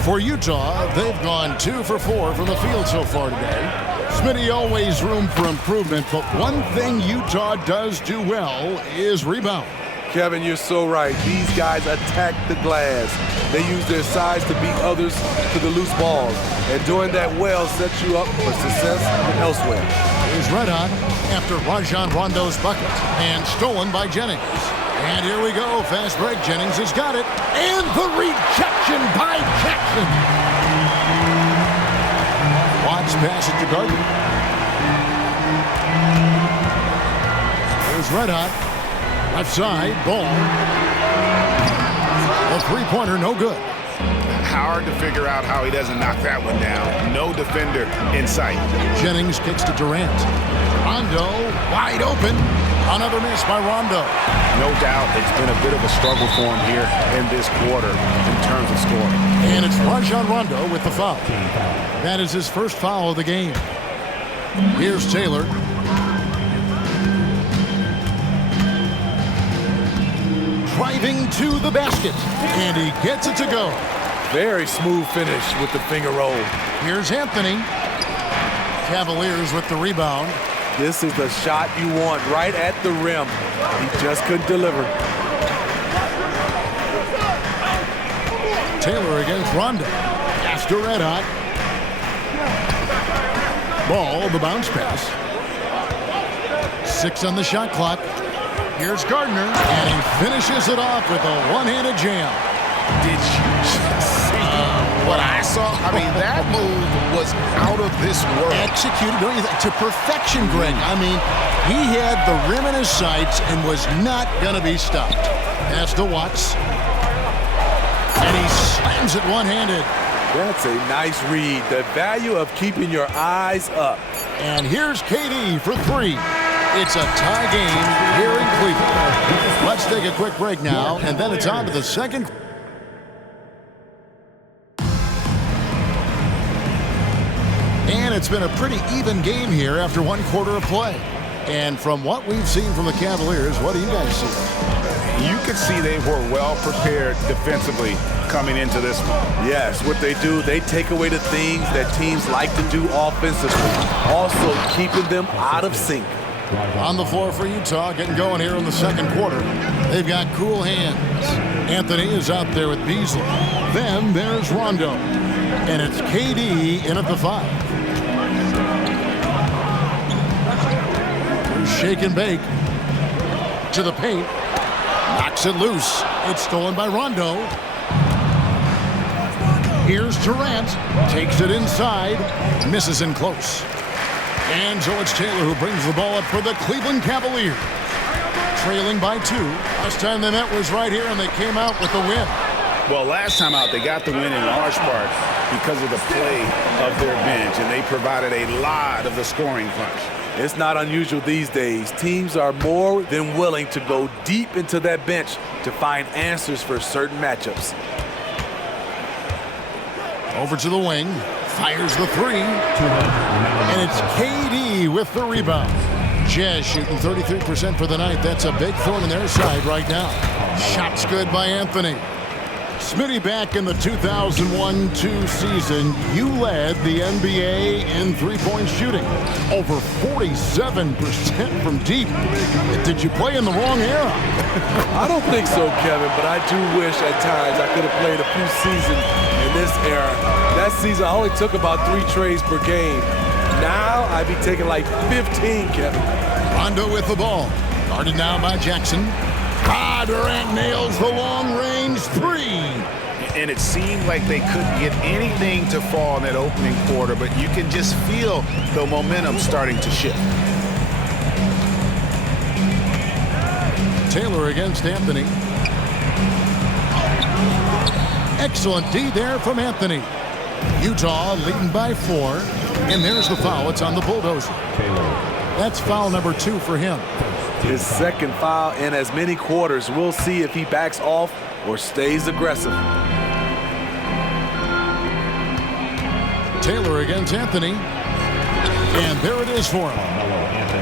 For Utah, they've gone 2 for 4 from the field so far today. Smitty, always room for improvement, but one thing Utah does do well is rebound. Kevin, you're so right. These guys attack the glass. They use their size to beat others to the loose balls. And doing that well sets you up for success elsewhere. Here's Red Hot after Rajon Rondo's bucket. And stolen by Jennings. And here we go. Fast break. Jennings has got it. And the rejection by Jackson. Watts pass it to Gardner. Here's Red Hot. Left side. Ball. A three-pointer. No good. Hard to figure out how he doesn't knock that one down. No defender in sight. Jennings kicks to Durant. Rondo wide open. Another miss by Rondo. No doubt it's been a bit of a struggle for him here in this quarter in terms of scoring. And it's Rajon Rondo with the foul. That is his first foul of the game. Here's Taylor. Driving to the basket. And he gets it to go. Very smooth finish with the finger roll. Here's Anthony. Cavaliers with the rebound. This is the shot you want right at the rim. He just couldn't deliver. Taylor against Rondo. Pass to Red Hot. Ball, the bounce pass. 6 on the shot clock. Here's Gardner, and he finishes it off with a one-handed jam. Did you just see what I saw? I mean, that move was out of this world. Executed, don't you think? To perfection, Greg. I mean, he had the rim in his sights and was not going to be stopped. Pass to Watts. And he slams it one-handed. That's a nice read. The value of keeping your eyes up. And here's KD for 3. It's a tie game here in Cleveland. Let's take a quick break now, and then it's on to the second. And it's been a pretty even game here after one quarter of play. And from what we've seen from the Cavaliers, what do you guys see? You could see they were well prepared defensively coming into this one. Yes, what they do, they take away the things that teams like to do offensively, also keeping them out of sync. On the floor for Utah, getting going here in the second quarter. They've got cool hands. Anthony is out there with Beasley. Then there's Rondo. And it's KD in at the 5. Here's shake and bake. To the paint. Knocks it loose. It's stolen by Rondo. Here's Durant. Takes it inside. Misses in close. And so it's Taylor who brings the ball up for the Cleveland Cavaliers. Trailing by 2. Last time they met was right here, and they came out with the win. Well, last time out, they got the win in large part because of the play of their bench, and they provided a lot of the scoring punch. It's not unusual these days. Teams are more than willing to go deep into that bench to find answers for certain matchups. Over to the wing. Fires the 3. And it's KD with the rebound. Jazz shooting 33% for the night. That's a big thorn in their side right now. Shots good by Anthony. Smitty, back in the 2001-2 season, you led the NBA in three-point shooting. Over 47% from deep. Did you play in the wrong era? I don't think so, Kevin, but I do wish at times I could have played a few seasons in this era. That season, I only took about 3 trays per game. Now, I'd be taking like 15, Kevin. Rondo with the ball. Guarded now by Jackson. Durant nails the long-range 3. And it seemed like they couldn't get anything to fall in that opening quarter, but you can just feel the momentum starting to shift. Taylor against Anthony. Excellent D there from Anthony. Utah leading by 4. And there's the foul. It's on the bulldozer. That's foul number 2 for him. His second foul in as many quarters. We'll see if he backs off or stays aggressive. Taylor against Anthony. And there it is for him.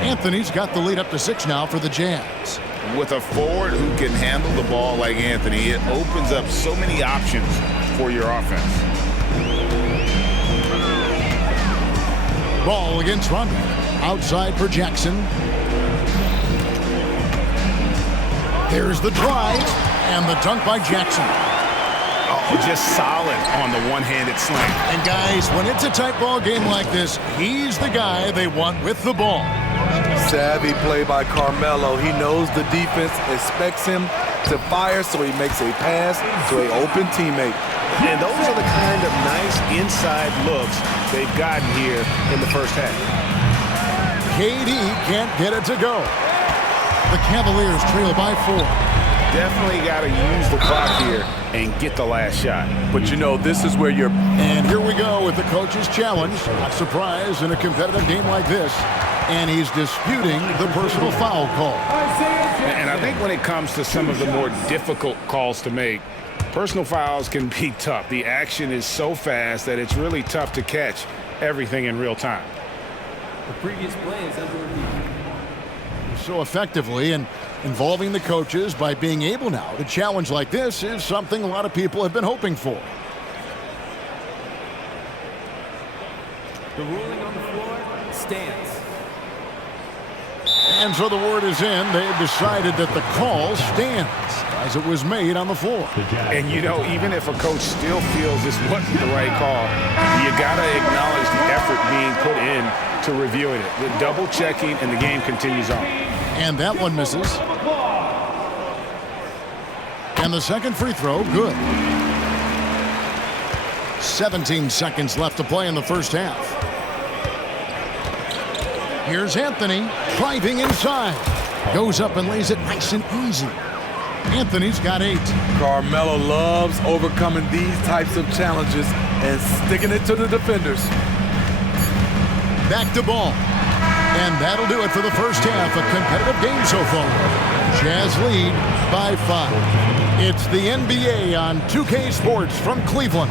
Anthony's got the lead up to 6 now for the Jazz. With a forward who can handle the ball like Anthony, it opens up so many options for your offense. Ball against Rondo. Outside for Jackson. There's the drive and the dunk by Jackson. Oh, just solid on the one-handed slam. And guys, when it's a tight ball game like this, he's the guy they want with the ball. Savvy play by Carmelo. He knows the defense expects him to fire, so he makes a pass to an open teammate. And those are the kind of nice inside looks they've gotten here in the first half. KD can't get it to go. The Cavaliers trail by 4. Definitely got to use the clock here and get the last shot. But you know, this is where you're... And here we go with the coach's challenge. Not surprised in a competitive game like this. And he's disputing the personal foul call. And I think when it comes to some of the more difficult calls to make, personal fouls can be tough. The action is so fast that it's really tough to catch everything in real time. The previous play is under review. So effectively, and involving the coaches by being able now to challenge like this is something a lot of people have been hoping for. The ruling on the floor stands. And so the word is in. They've decided that the call stands as it was made on the floor. And, you know, even if a coach still feels this wasn't the right call, you got to acknowledge the effort being put in to reviewing it. The double checking, and the game continues on. And that one misses. And the second free throw, good. 17 seconds left to play in the first half. Here's Anthony driving inside. Goes up and lays it nice and easy. Anthony's got 8. Carmelo loves overcoming these types of challenges and sticking it to the defenders. Back to ball. And that'll do it for the first half. A competitive game so far. Jazz lead by 5. It's the NBA on 2K Sports from Cleveland.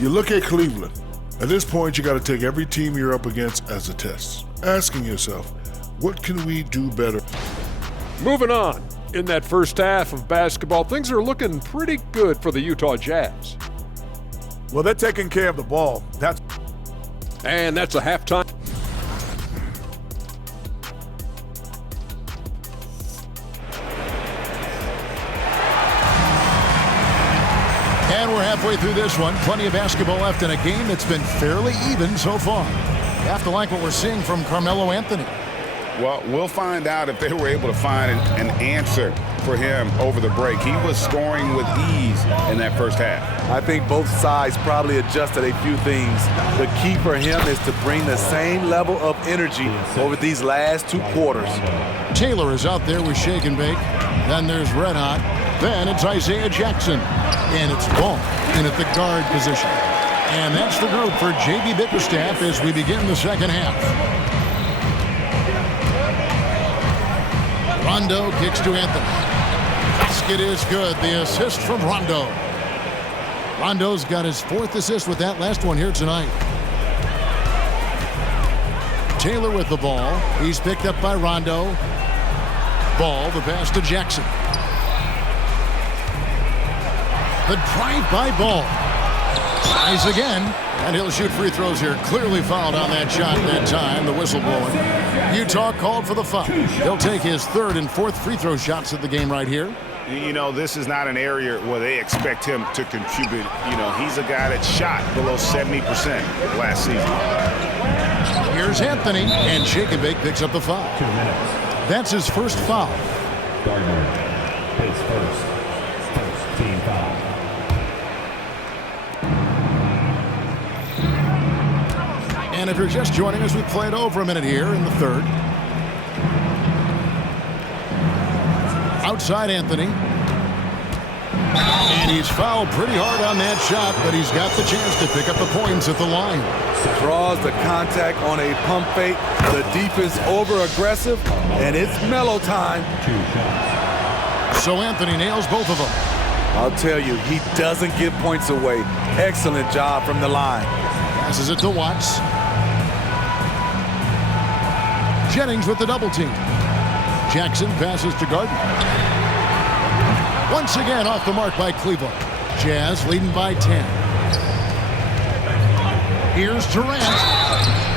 You look at Cleveland. At this point, you got to take every team you're up against as a test. Asking yourself, what can we do better? Moving on. In that first half of basketball, things are looking pretty good for the Utah Jazz. Well, they're taking care of the ball. And that's a halftime. And we're halfway through this one. Plenty of basketball left in a game that's been fairly even so far. You have to like what we're seeing from Carmelo Anthony. Well, we'll find out if they were able to find an answer for him over the break. He was scoring with ease in that first half. I think both sides probably adjusted a few things. The key for him is to bring the same level of energy over these last 2 quarters. Taylor is out there with Shake and Bake. Then there's Red Hot. Then it's Isaiah Jackson. And it's Ball in at the guard position. And that's the group for J.B. Bickerstaff as we begin the second half. Rondo kicks to Anthony. Basket is good. The assist from Rondo. Rondo's got his 4th assist with that last one here tonight. Taylor with the ball. He's picked up by Rondo. Ball, the pass to Jackson. The drive by Ball. Tries again, and he'll shoot free throws here. Clearly fouled on that shot that time, the whistle blowing. Utah called for the foul. He'll take his 3rd and 4th free throw shots at the game right here. You know, this is not an area where they expect him to contribute. You know, he's a guy that shot below 70% last season. Here's Anthony, and Shake and Bake picks up the foul. 2 minutes. That's his first foul. Gardner, his first team foul. And if you're just joining us, we've played over a minute here in the 3rd. Outside Anthony. And he's fouled pretty hard on that shot, but he's got the chance to pick up the points at the line. Draws the contact on a pump fake. The defense over-aggressive, and it's Melo time. 2 shots. So Anthony nails both of them. I'll tell you, he doesn't give points away. Excellent job from the line. Passes it to Watts. Jennings with the double team. Jackson passes to Gardner. Once again off the mark by Cleveland. Jazz leading by 10. Here's Durant.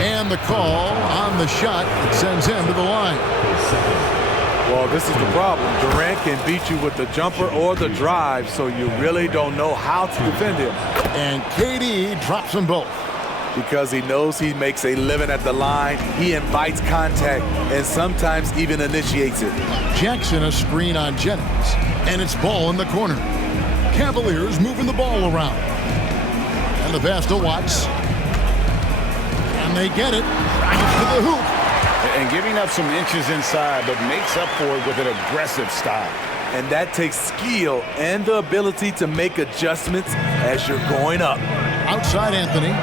And the call on the shot that sends him to the line. Well, this is the problem. Durant can beat you with the jumper or the drive, so you really don't know how to defend him. And KD drops them both. Because he knows he makes a living at the line, he invites contact and sometimes even initiates it. Jackson a screen on Jennings, and it's ball in the corner. Cavaliers moving the ball around. And the pass to Watts. And they get it right to the hoop. And giving up some inches inside, but makes up for it with an aggressive style. And that takes skill and the ability to make adjustments as you're going up. Outside Anthony.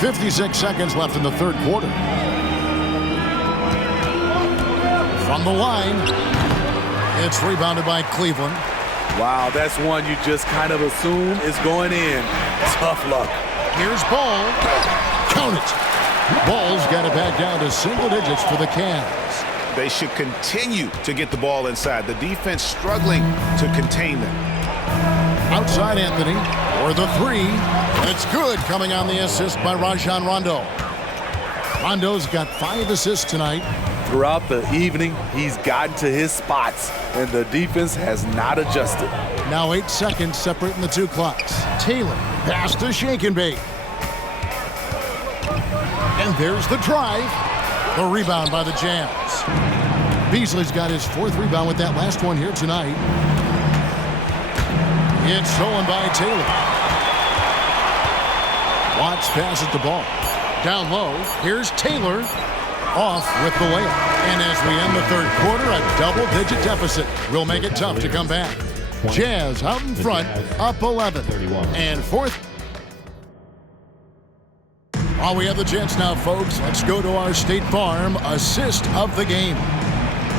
56 seconds left in the third quarter. From the line, it's rebounded by Cleveland. Wow, that's one you just kind of assume is going in. Tough luck. Here's Ball. Count it. Ball's got it back down to single digits for the Cavs. They should continue to get the ball inside. The defense struggling to contain them. Outside Anthony for the three. It's good, coming on the assist by Rajon Rondo. Rondo's got 5 assists tonight. Throughout the evening, he's gotten to his spots, and the defense has not adjusted. Now 8 seconds separating the two clocks. Taylor pass to Shake and Bake. And there's the drive. The rebound by the Jazz. Beasley's got his 4th rebound with that last one here tonight. It's stolen by Taylor. Watts passes the ball. Down low, here's Taylor. Off with the layup. And as we end the third quarter, a double-digit deficit will make it tough to come back. Jazz out in front, up 11. And fourth. While we have the chance now, folks, let's go to our State Farm assist of the game.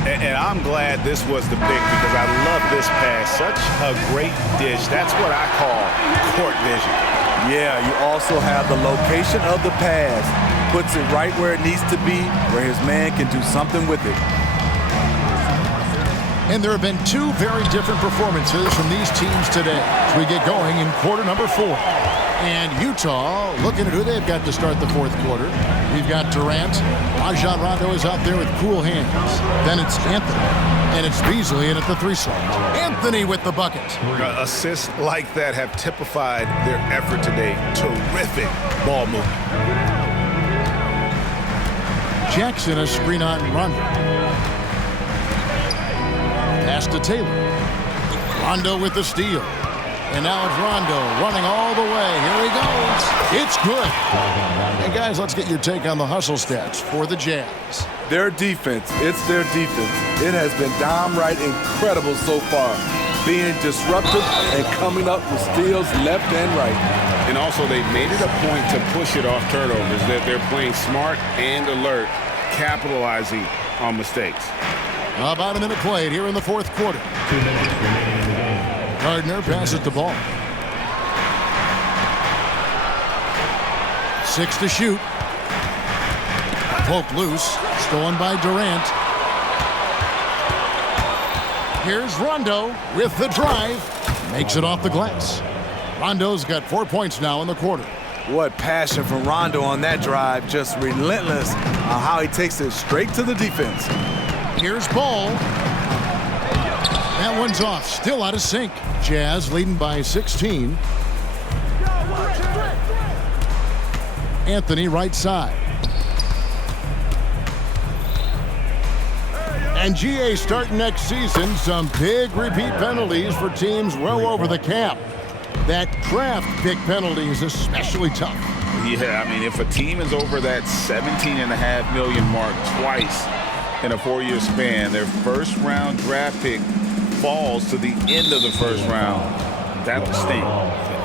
And I'm glad this was the pick because I love this pass. Such a great dish. That's what I call court vision. Yeah, you also have the location of the pass. Puts it right where it needs to be, where his man can do something with it. And there have been 2 very different performances from these teams today as we get going in quarter number 4. And Utah looking at who they've got to start the fourth quarter. We've got Durant. Rajon Rondo is out there with cool hands. Then it's Anthony. And it's Beasley in at the 3 slot. Anthony with the bucket. Assists like that have typified their effort today. Terrific ball movement. Jackson a screen on Rondo. Pass to Taylor. Rondo with the steal. And now it's Rondo running all the way. Here he goes. It's good. And guys, let's get your take on the hustle stats for the Jazz. Their defense, it's their defense. It has been downright incredible so far. Being disruptive and coming up with steals left and right. And also they made it a point to push it off turnovers. That they're playing smart and alert, capitalizing on mistakes. About a minute played here in the fourth quarter. 2 minutes remaining in the game. Gardner passes the ball. 6 to shoot. Poked loose. Stolen by Durant. Here's Rondo with the drive. Makes it off the glass. Rondo's got 4 points now in the quarter. What passion from Rondo on that drive. Just relentless on how he takes it straight to the defense. Here's Ball. That one's off. Still out of sync. Jazz leading by 16. Anthony right side. And GA starting next season, some big repeat penalties for teams well over the cap. That draft pick penalty is especially tough. Yeah, I mean, if a team is over that $17.5 million mark twice in a 4-year span, their first round draft pick falls to the end of the first round. That would sting.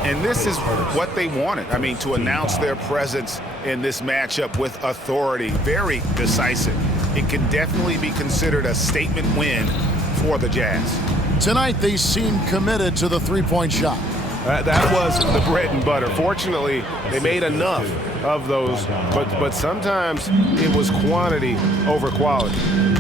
And this is what they wanted. I mean, to announce their presence in this matchup with authority, very decisive. It can definitely be considered a statement win for the Jazz. Tonight, they seem committed to the 3-point shot. That was the bread and butter. Fortunately, they made enough of those, but sometimes it was quantity over quality.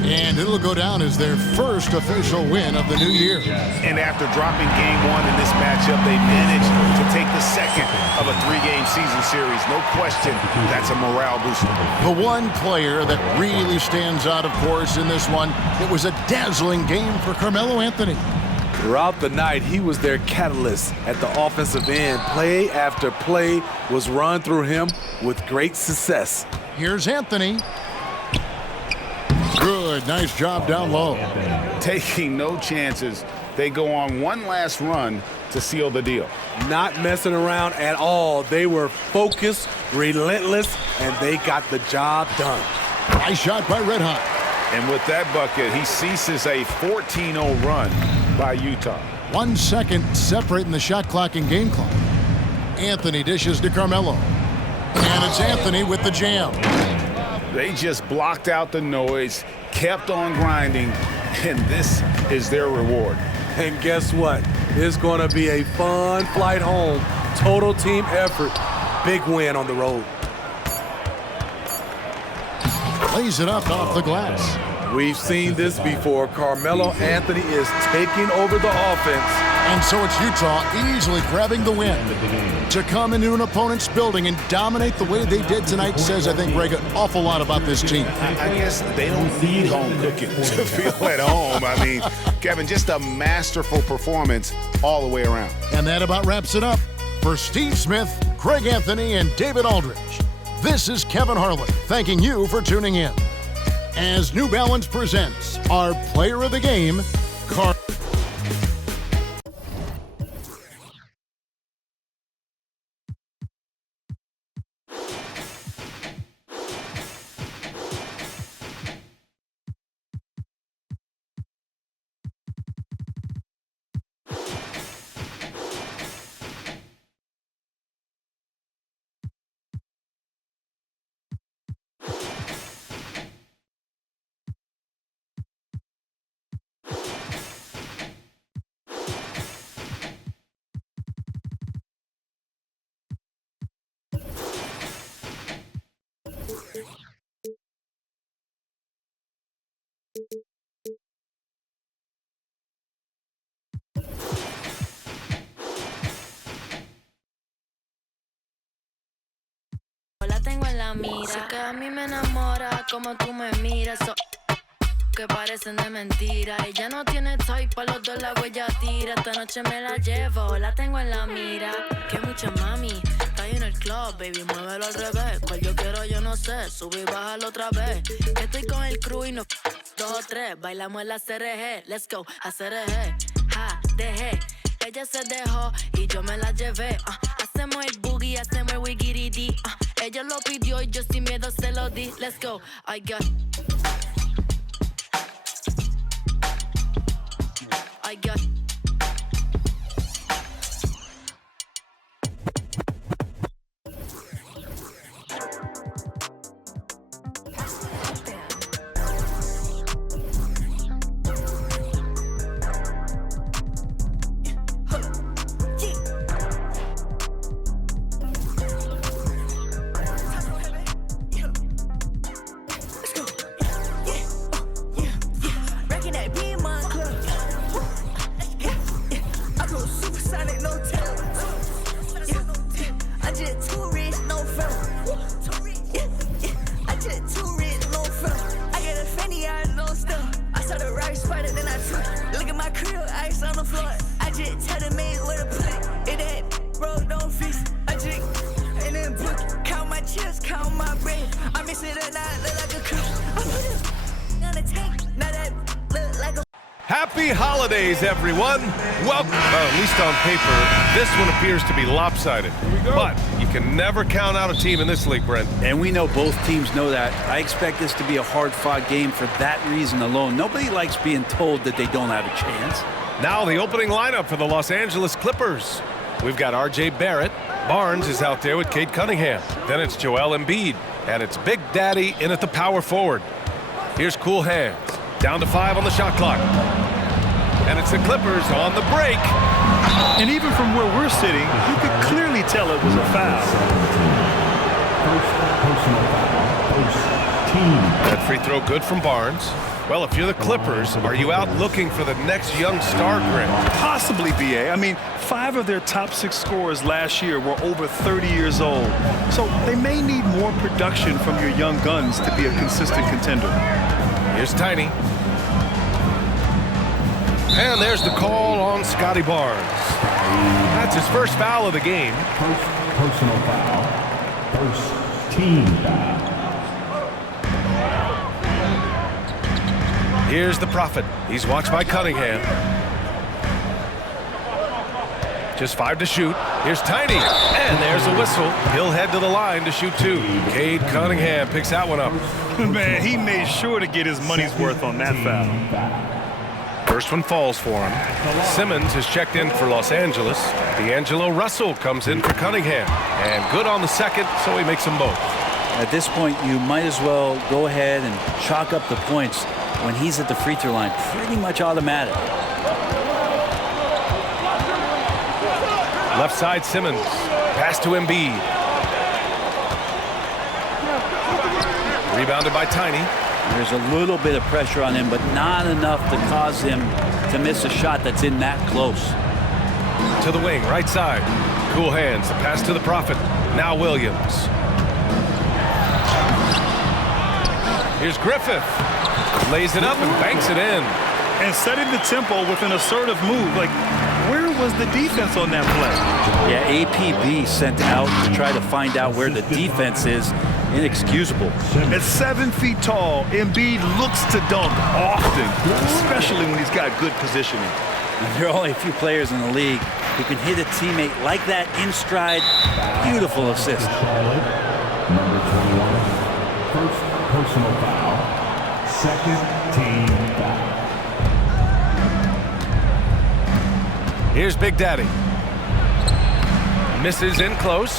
And it'll go down as their first official win of the new year. And after dropping game one in this matchup, they managed to take the second of a 3-game season series. No question, that's a morale booster. The one player that really stands out, of course, in this one, it was a dazzling game for Carmelo Anthony. Throughout the night, he was their catalyst at the offensive end. Play after play was run through him with great success. Here's Anthony. Good, nice job down low. Taking no chances, they go on one last run to seal the deal. Not messing around at all. They were focused, relentless, and they got the job done. Nice shot by Red Hot. And with that bucket, he ceases a 14-0 run by Utah. 1 second separating the shot clock and game clock. Anthony dishes to Carmelo. And it's Anthony with the jam. They just blocked out the noise, kept on grinding, and this is their reward. And guess what? It's going to be a fun flight home. Total team effort. Big win on the road. Lays it up off the glass. We've seen this before. Carmelo Anthony is taking over the offense. And so it's Utah easily grabbing the win. To come into an opponent's building and dominate the way they did tonight says, I think, Greg, an awful lot about this team. I guess they don't need home cooking to feel at home. I mean, Kevin, just a masterful performance all the way around. And that about wraps it up. For Steve Smith, Greg Anthony, and David Aldridge, this is Kevin Harlan thanking you for tuning in. As New Balance presents our player of the game, La tengo en la mira. Sé que a mí me enamora como tú me miras. Que parecen de mentira. Ella no tiene type, pa' los dos la huella tira. Esta noche me la llevo, la tengo en la mira. Que mucha mami, está ahí en el club, baby, muévelo al revés. Cual yo quiero, yo no sé, sube y bájalo otra vez. Que estoy con el crew y no 2 o 3. Bailamos en la CRG, let's go, a CRG. Ja, dejé, ella se dejó y yo me la llevé. Hacemos el boogie, hacemos el wiggity. Ella lo pidió y yo sin miedo se lo di. Let's go, I got Happy holidays, everyone. Welcome. At least on paper, this one appears to be lopsided. But you can never count out a team in this league, Brent. And we know both teams know that. I expect this to be a hard-fought game for that reason alone. Nobody likes being told that they don't have a chance. Now the opening lineup for the Los Angeles Clippers. We've got R.J. Barrett. Barnes is out there with Cade Cunningham. Then it's Joel Embiid. And it's Big Daddy in at the power forward. Here's Cool Hands. Down to 5 on the shot clock. And it's the Clippers on the break. And even from where we're sitting, you could clearly tell it was a foul. First personal foul. First team. That free throw good from Barnes. Well, if you're the Clippers, are you out looking for the next young star grit? Possibly, B.A. I mean, 5 of their top 6 scorers last year were over 30 years old. So they may need more production from your young guns to be a consistent contender. Here's Tiny. And there's the call on Scotty Barnes. That's his first foul of the game. First personal foul. First team foul. Here's the Prophet. He's watched by Cunningham. Just 5 to shoot. Here's Tiny. And there's a whistle. He'll head to the line to shoot 2. Cade Cunningham picks that one up. Man, he made sure to get his money's worth on that foul. First one falls for him. Simmons is checked in for Los Angeles. D'Angelo Russell comes in for Cunningham. And good on the second, so he makes them both. At this point, you might as well go ahead and chalk up the points when he's at the free throw line. Pretty much automatic. Left side Simmons. Pass to Embiid. Rebounded by Tiny. There's a little bit of pressure on him, but not enough to cause him to miss a shot that's in that close. To the wing, right side. Cool hands. The pass to the Prophet. Now Williams. Here's Griffith. Lays it up and banks it in. And setting the tempo with an assertive move. Like, where was the defense on that play? Yeah, APB sent out to try to find out where the defense is. Inexcusable. At 7 feet tall, Embiid looks to dunk often, especially when he's got good positioning. There are only a few players in the league who can hit a teammate like that in stride. Beautiful assist. Number 21. First personal foul. Second team foul. Here's Big Daddy. Misses in close.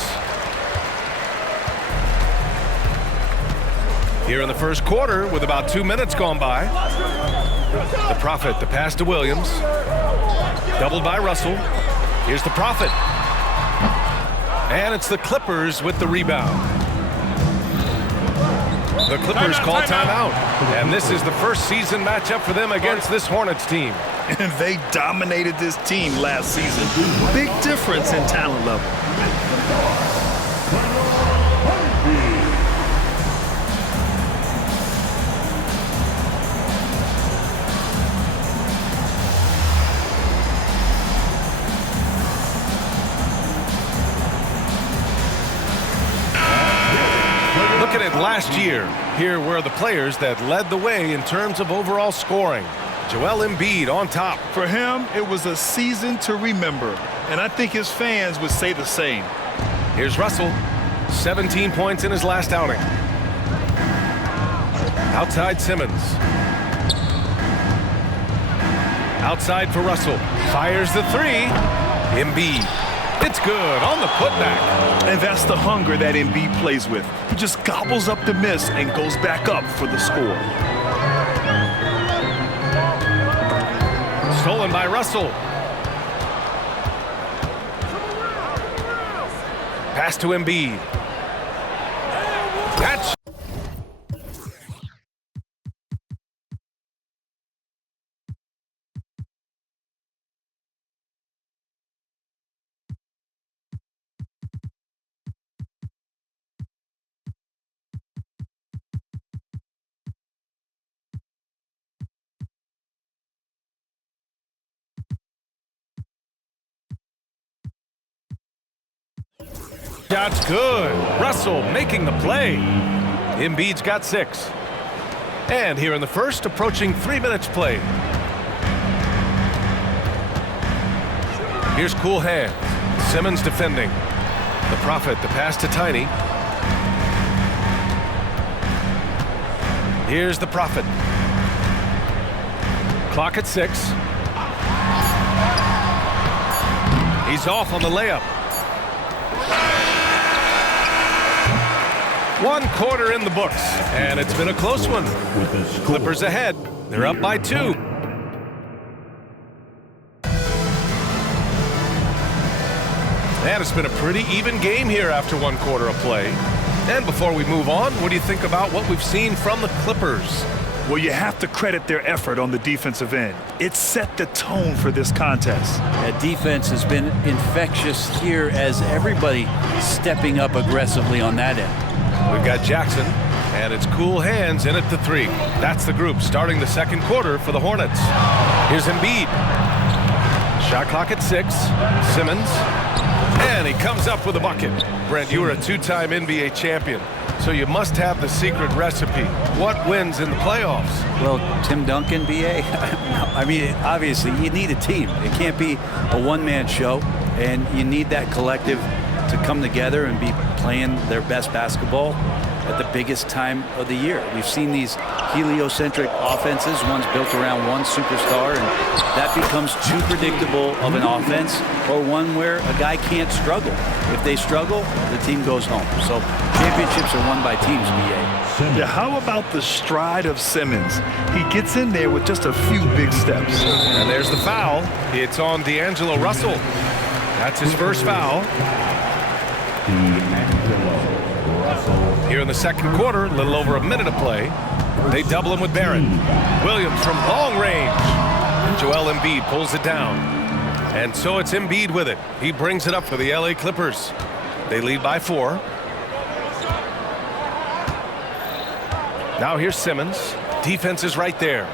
Here in the first quarter with about 2 minutes gone by. The Prophet, the pass to Williams. Doubled by Russell. Here's the Prophet. And it's the Clippers with the rebound. The Clippers call timeout. And this is the first season matchup for them against this Hornets team. And they dominated this team last season. Big difference in talent level. Looking at last year, here were the players that led the way in terms of overall scoring. Joel Embiid on top. For him, it was a season to remember, and I think his fans would say the same. Here's Russell, 17 points in his last outing. Outside Simmons. Outside for Russell. Fires the 3. Embiid. It's good on the putback. And that's the hunger that Embiid plays with. He just gobbles up the miss and goes back up for the score. Stolen by Russell. Pass to Embiid. Catch. Shot's good. Russell making the play. Embiid's got 6. And here in the first, approaching 3 minutes played. Here's cool hands. Simmons defending. The Prophet, the pass to Tiny. Here's the Prophet. Clock at 6. He's off on the layup. 1 quarter in the books, and it's been a close one. Clippers ahead. They're up by 2. And it's been a pretty even game here after one quarter of play. And before we move on, what do you think about what we've seen from the Clippers? Well, you have to credit their effort on the defensive end. It set the tone for this contest. That defense has been infectious here as everybody stepping up aggressively on that end. We've got Jackson, and it's cool hands in at the 3. That's the group starting the second quarter for the Hornets. Here's Embiid. Shot clock at 6. Simmons. And he comes up with a bucket. Brent, you were a 2-time NBA champion, so you must have the secret recipe. What wins in the playoffs? Well, Tim Duncan, BA, I mean, obviously, you need a team. It can't be a one-man show, and you need that collective to come together and be playing their best basketball at the biggest time of the year. We've seen these heliocentric offenses, one's built around one superstar, and that becomes too predictable of an offense, or one where a guy can't struggle. If they struggle, the team goes home. So championships are won by teams, BA. Yeah, how about the stride of Simmons? He gets in there with just a few big steps. And there's the foul. It's on D'Angelo Russell. That's his first foul. Here in the second quarter, a little over a minute of play. They double him with Barrett. Williams from long range. Joel Embiid pulls it down. And so it's Embiid with it. He brings it up for the LA Clippers. They lead by 4. Now here's Simmons. Defense is right there.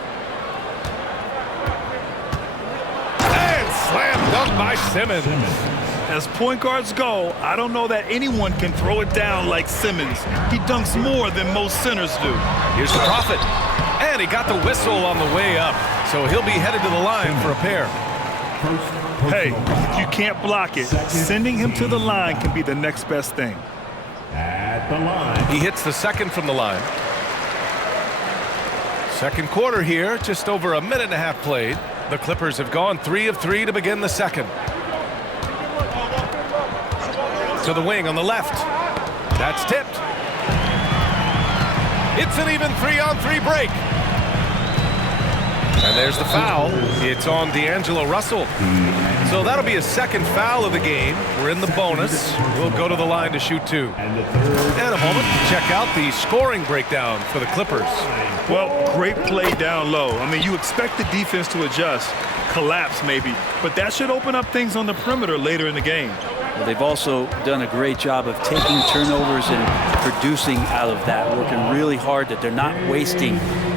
And slam dunk by Simmons. As point guards go, I don't know that anyone can throw it down like Simmons. He dunks more than most centers do. Here's the Prophet. And he got the whistle on the way up. So he'll be headed to the line for a pair. Hey, if you can't block it, sending him to the line can be the next best thing. At the line. He hits the second from the line. Second quarter here, just over a minute and a half played. The Clippers have gone 3 of 3 to begin the second. To the wing on the left. That's tipped. It's an even 3-on-3 break. And there's the foul. It's on D'Angelo Russell. So that'll be his second foul of the game. We're in the bonus. We'll go to the line to shoot 2. And a moment to check out the scoring breakdown for the Clippers. Well, great play down low. I mean, you expect the defense to adjust, collapse maybe, but that should open up things on the perimeter later in the game. Well, they've also done a great job of taking turnovers and producing out of that, working really hard that they're not wasting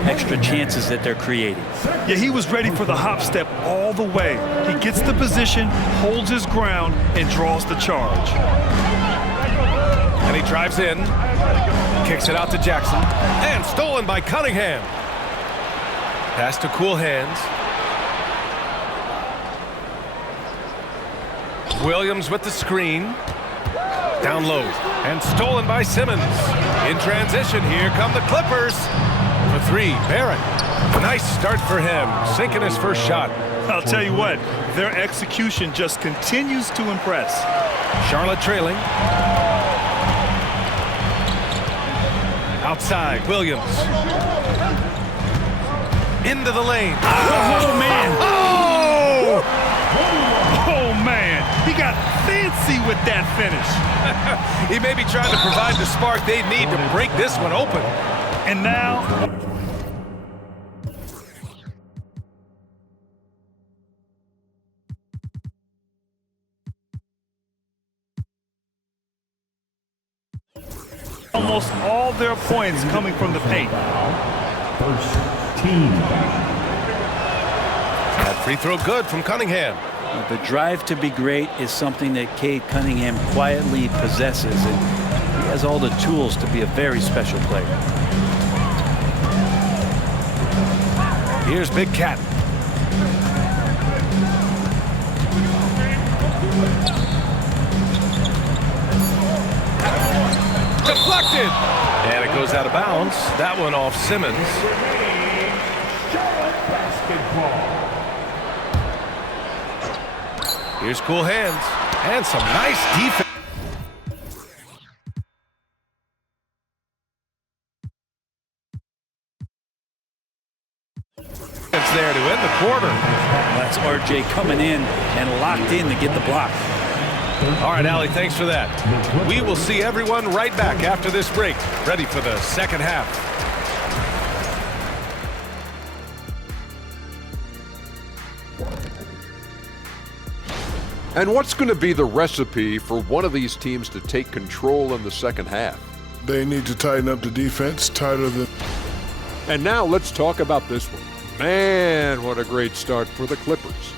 extra chances that they're creating. Yeah, he was ready for the hop step all the way. He gets the position, holds his ground, and draws the charge. And he drives in, kicks it out to Jackson, and stolen by Cunningham. Pass to cool hands. Williams with the screen. Down low. And stolen by Simmons. In transition, here come the Clippers. For 3, Barrett. Nice start for him, sinking his first shot. I'll tell you what, their execution just continues to impress. Charlotte trailing. Outside, Williams. Into the lane. Oh, man. Oh! Oh, man. He got fancy with that finish. He may be trying to provide the spark they need to break this one open. And now... almost all their points coming from the paint. First team. That free throw good from Cunningham. The drive to be great is something that Cade Cunningham quietly possesses, and he has all the tools to be a very special player. Here's Big Cat. Deflected. And it goes out of bounds. That one off Simmons. Here's cool hands. And some nice defense. There to end the quarter. That's RJ coming in and locked in to get the block. All right, Allie, thanks for that. We will see everyone right back after this break, ready for the second half. And what's going to be the recipe for one of these teams to take control in the second half? They need to tighten up the defense, tighter than... And now let's talk about this one. Man, what a great start for the Clippers.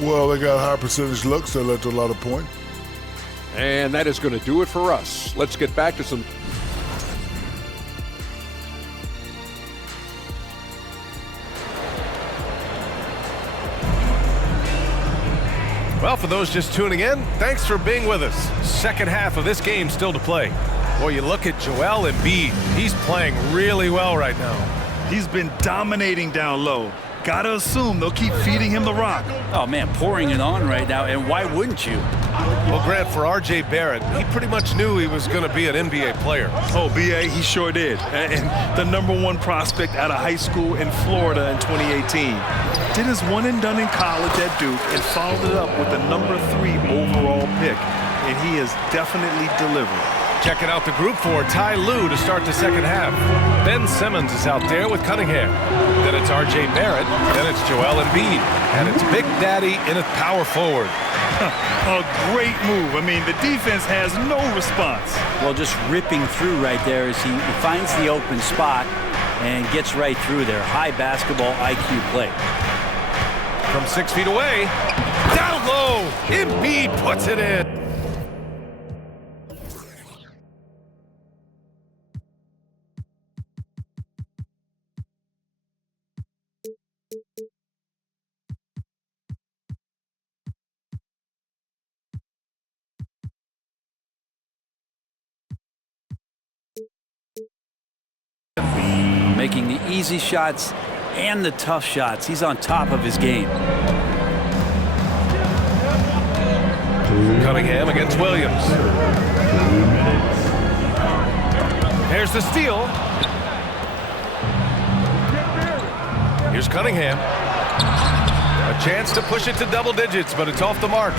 Well, they got high percentage looks that led to a lot of points. And that is going to do it for us. Let's get back to some... Well, for those just tuning in, thanks for being with us. Second half of this game still to play. Boy, you look at Joel Embiid. He's playing really well right now. He's been dominating down low. Gotta assume they'll keep feeding him the rock. Oh, man, pouring it on right now, and why wouldn't you? Well, Grant, for R.J. Barrett, he pretty much knew he was going to be an NBA player. Oh, B.A., he sure did. And the #1 prospect out of high school in Florida in 2018. Did his one and done in college at Duke and followed it up with the #3 overall pick. And he has definitely delivered. Checking out the group for Ty Lue to start the second half. Ben Simmons is out there with Cunningham. Then it's R.J. Barrett. Then it's Joel Embiid. And it's Big Daddy in at power forward. A great move. I mean, the defense has no response. Well, just ripping through right there as he finds the open spot and gets right through there. High basketball IQ play. From 6 feet away, down low, Embiid puts it in. Making the easy shots and the tough shots. He's on top of his game. Cunningham against Williams. Here's the steal. Here's Cunningham. A chance to push it to double digits, but it's off the mark.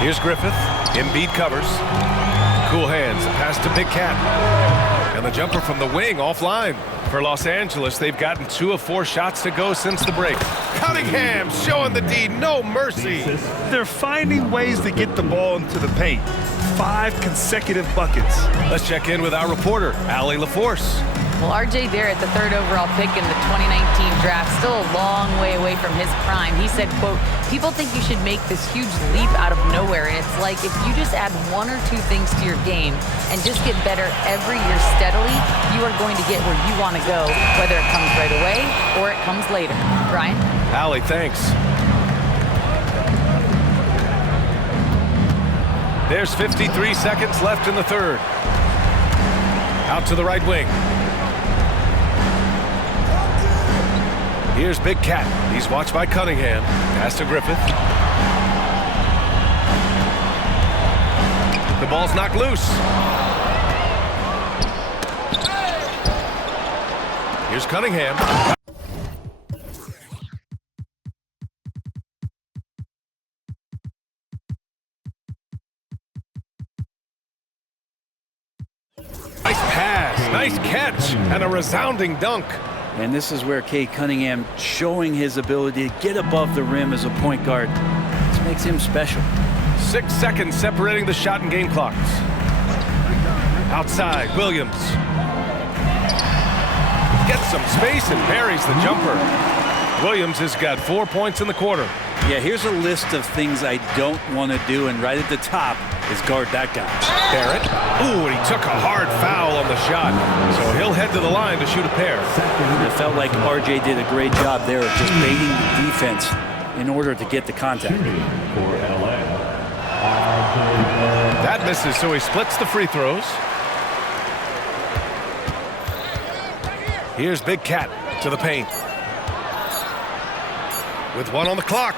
Here's Griffith. Embiid covers. Cool hands. Pass to Big Cat. And the jumper from the wing offline. For Los Angeles, they've gotten 2 of 4 shots to go since the break. Cunningham showing the D no mercy. They're finding ways to get the ball into the paint. 5 consecutive buckets. Let's check in with our reporter, Allie LaForce. Well, R.J. Barrett, the 3rd overall pick in the 2019 draft, still a long way away from his prime. He said, quote, people think you should make this huge leap out of nowhere. And it's like if you just add 1 or 2 things to your game and just get better every year steadily, you are going to get where you want to go, whether it comes right away or it comes later. Brian? Allie, thanks. There's 53 seconds left in the 3rd. Out to the right wing. Here's Big Cat. He's watched by Cunningham. Pass to Griffith. The ball's knocked loose. Here's Cunningham. Nice pass, nice catch, and a resounding dunk. And this is where Cade Cunningham showing his ability to get above the rim as a point guard. This makes him special. 6 seconds separating the shot and game clocks. Outside, Williams. Gets some space and buries the jumper. Williams has got 4 points in the quarter. Yeah, here's a list of things I don't want to do, and right at the top is guard that guy. Barrett. Ooh, and he took a hard foul on the shot. So he'll head to the line to shoot a pair. It felt like RJ did a great job there of just baiting the defense in order to get the contact. That misses, so he splits the free throws. Here's Big Cat to the paint. With 1 on the clock.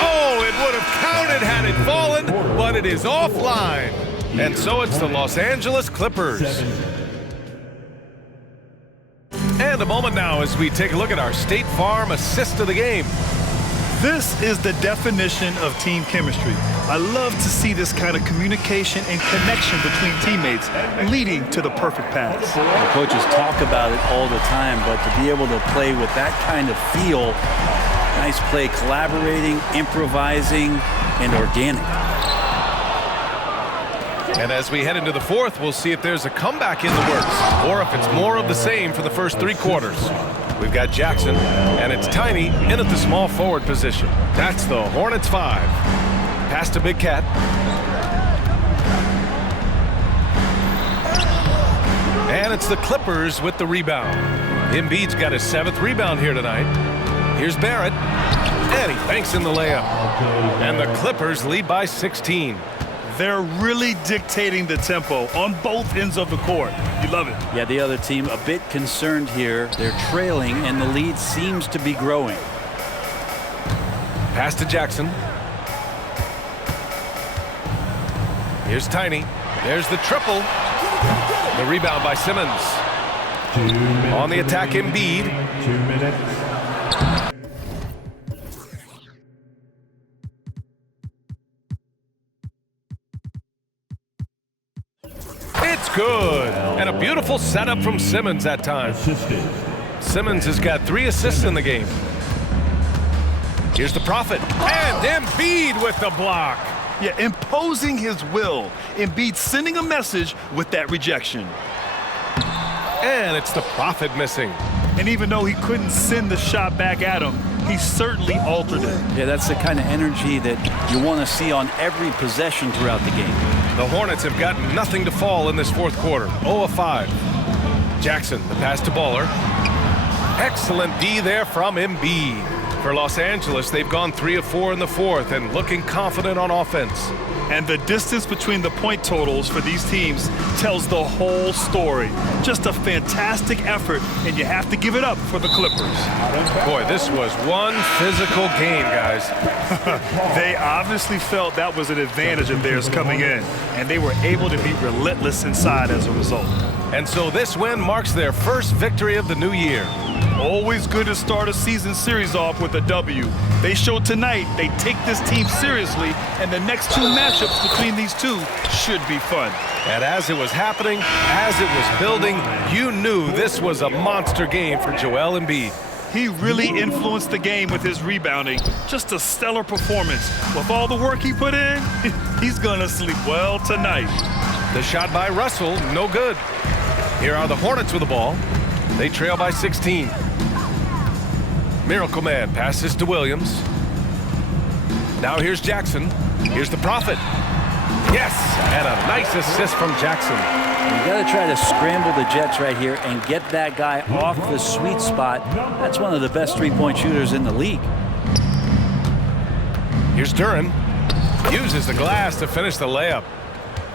Oh, it would have counted had it fallen, but it is offline. And so it's the Los Angeles Clippers. And a moment now as we take a look at our State Farm assist of the game. This is the definition of team chemistry. I love to see this kind of communication and connection between teammates leading to the perfect pass. The coaches talk about it all the time, but to be able to play with that kind of feel, nice play, collaborating, improvising, and organic. And as we head into the fourth, we'll see if there's a comeback in the works or if it's more of the same for the first 3 quarters. We've got Jackson, and it's Tiny in at the small forward position. That's the Hornets 5. Pass to Big Cat. And it's the Clippers with the rebound. Embiid's got his 7th rebound here tonight. Here's Barrett, and he banks in the layup. And the Clippers lead by 16. They're really dictating the tempo on both ends of the court. You love it. Yeah, the other team a bit concerned here. They're trailing, and the lead seems to be growing. Pass to Jackson. Here's Tiny. There's the triple. The rebound by Simmons. On the attack, Embiid. 2 minutes. It's good. And a beautiful setup from Simmons that time. Simmons has got 3 assists in the game. Here's the Prophet. And Embiid with the block. Yeah, imposing his will. Embiid sending a message with that rejection. And it's the Prophet missing. And even though he couldn't send the shot back at him, he certainly altered it. Yeah, that's the kind of energy that you want to see on every possession throughout the game. The Hornets have got nothing to fall in this fourth quarter. 0 of 5. Jackson, the pass to Baller. Excellent D there from Embiid. For Los Angeles, they've gone 3 of 4 in the fourth and looking confident on offense. And the distance between the point totals for these teams tells the whole story. Just a fantastic effort, and you have to give it up for the Clippers. Boy, this was one physical game, guys. They obviously felt that was an advantage of theirs coming in, and they were able to be relentless inside as a result. And so this win marks their first victory of the new year. Always good to start a season series off with a W. They showed tonight they take this team seriously, and the next 2 matchups between these two should be fun. And as it was happening, as it was building, you knew this was a monster game for Joel Embiid. He really influenced the game with his rebounding. Just a stellar performance. With all the work he put in, he's gonna sleep well tonight. The shot by Russell, no good. Here are the Hornets with the ball. They trail by 16. Miracle Man passes to Williams. Now here's Jackson. Here's the Prophet. Yes, and a nice assist from Jackson. You got to try to scramble the Jets right here and get that guy off the sweet spot. That's one of the best 3-point shooters in the league. Here's Duren. Uses the glass to finish the layup.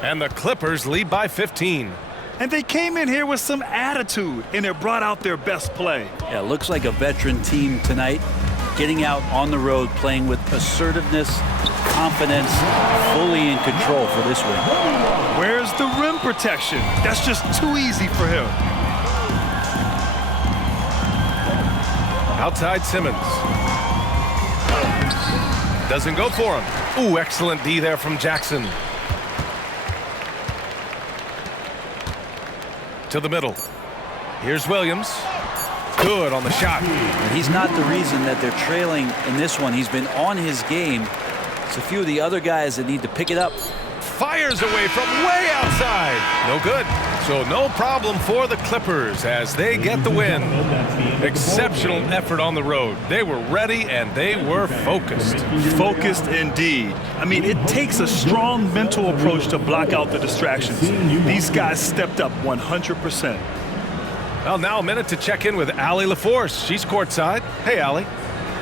And the Clippers lead by 15. And they came in here with some attitude, and it brought out their best play. Yeah, looks like a veteran team tonight, getting out on the road, playing with assertiveness, confidence, fully in control for this win. Where's the rim protection? That's just too easy for him. Outside Simmons. Doesn't go for him. Ooh, excellent D there from Jackson. To the middle. Here's Williams. Good on the shot. And he's not the reason that they're trailing in this one. He's been on his game. It's a few of the other guys that need to pick it up. Fires away from way outside. No good. So no problem for the Clippers as they get the win. Exceptional effort on the road. They were ready and they were focused. Focused indeed. I mean, it takes a strong mental approach to block out the distractions. These guys stepped up 100%. Well, now a minute to check in with Allie LaForce. She's courtside. Hey, Allie.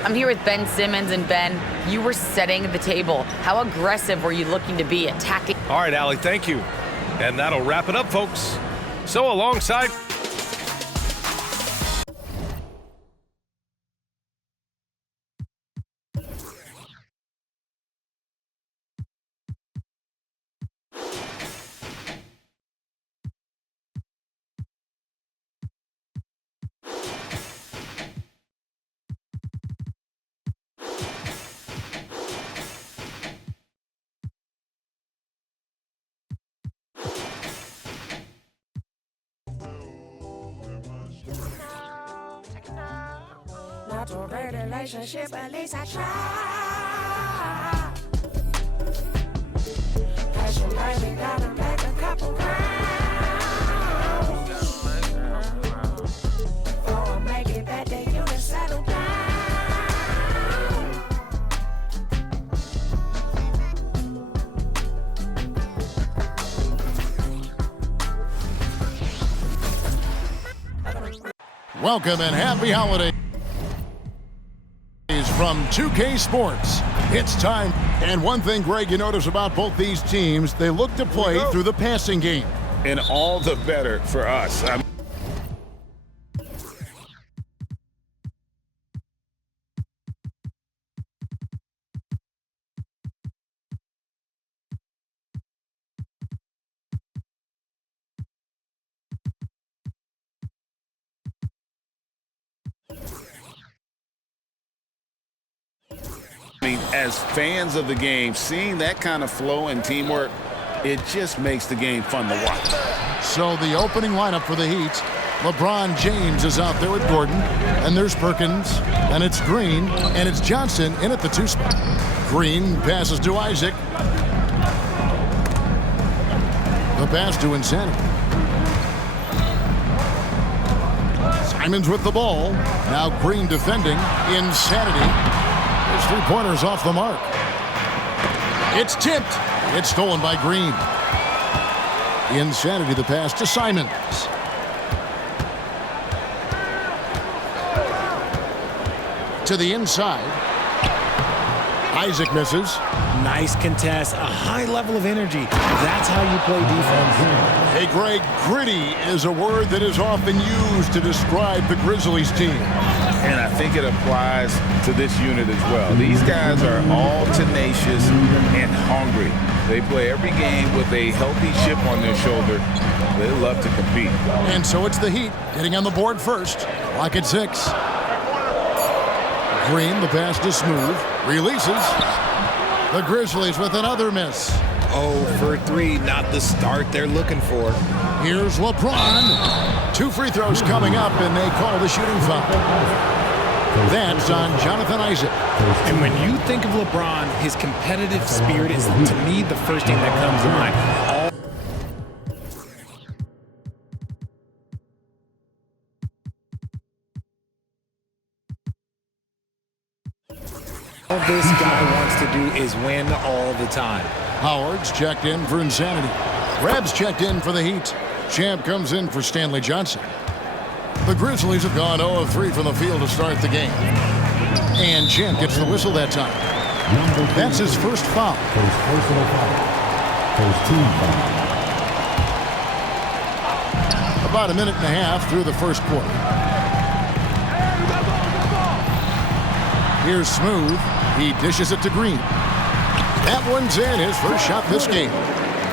I'm here with Ben Simmons, and Ben, you were setting the table. How aggressive were you looking to be attacking? All right, Allie, thank you. And that'll wrap it up, folks. So alongside start to a great relationship, at least I try. Passion, baby, gotta make a couple rounds. Before I make it back, then you can settle down. Welcome and happy holidays from 2K Sports. It's time. And one thing, Greg, you notice about both these teams, they look to play through the passing game. And all the better for us. As fans of the game, seeing that kind of flow and teamwork, it just makes the game fun to watch. So the opening lineup for the Heat, LeBron James is out there with Gordon, and there's Perkins, and it's Green, and it's Johnson in at the 2 spot. Green passes to Isaac. The pass to Insanity. Simons with the ball. Now Green defending. Insanity. His 3-pointers off the mark. It's tipped. It's stolen by Green. Insanity, the pass to Simons. To the inside. Isaac misses. Nice contest, a high level of energy. That's how you play defense. Hey, Greg, gritty is a word that is often used to describe the Grizzlies team. And I think it applies to this unit as well. These guys are all tenacious and hungry. They play every game with a healthy chip on their shoulder. They love to compete. And so it's the Heat getting on the board first. Clock at 6. Green, the pass to Smooth. Releases. The Grizzlies with another miss. 0 for 3, not the start they're looking for. Here's LeBron. 2 free throws coming up, and they call the shooting foul. That's on Jonathan Isaac. And when you think of LeBron, his competitive spirit is, to me, the first thing that comes to mind. All this guy wants to do is win all the time. Howard's checked in for Insanity. Rebs checked in for the Heat. Champ comes in for Stanley Johnson. The Grizzlies have gone 0 of 3 from the field to start the game. And Champ gets the whistle that time. That's his first foul. First personal foul. First team foul. About a minute and a half through the first quarter. Here's Smooth. He dishes it to Green. That one's in, his first shot this game.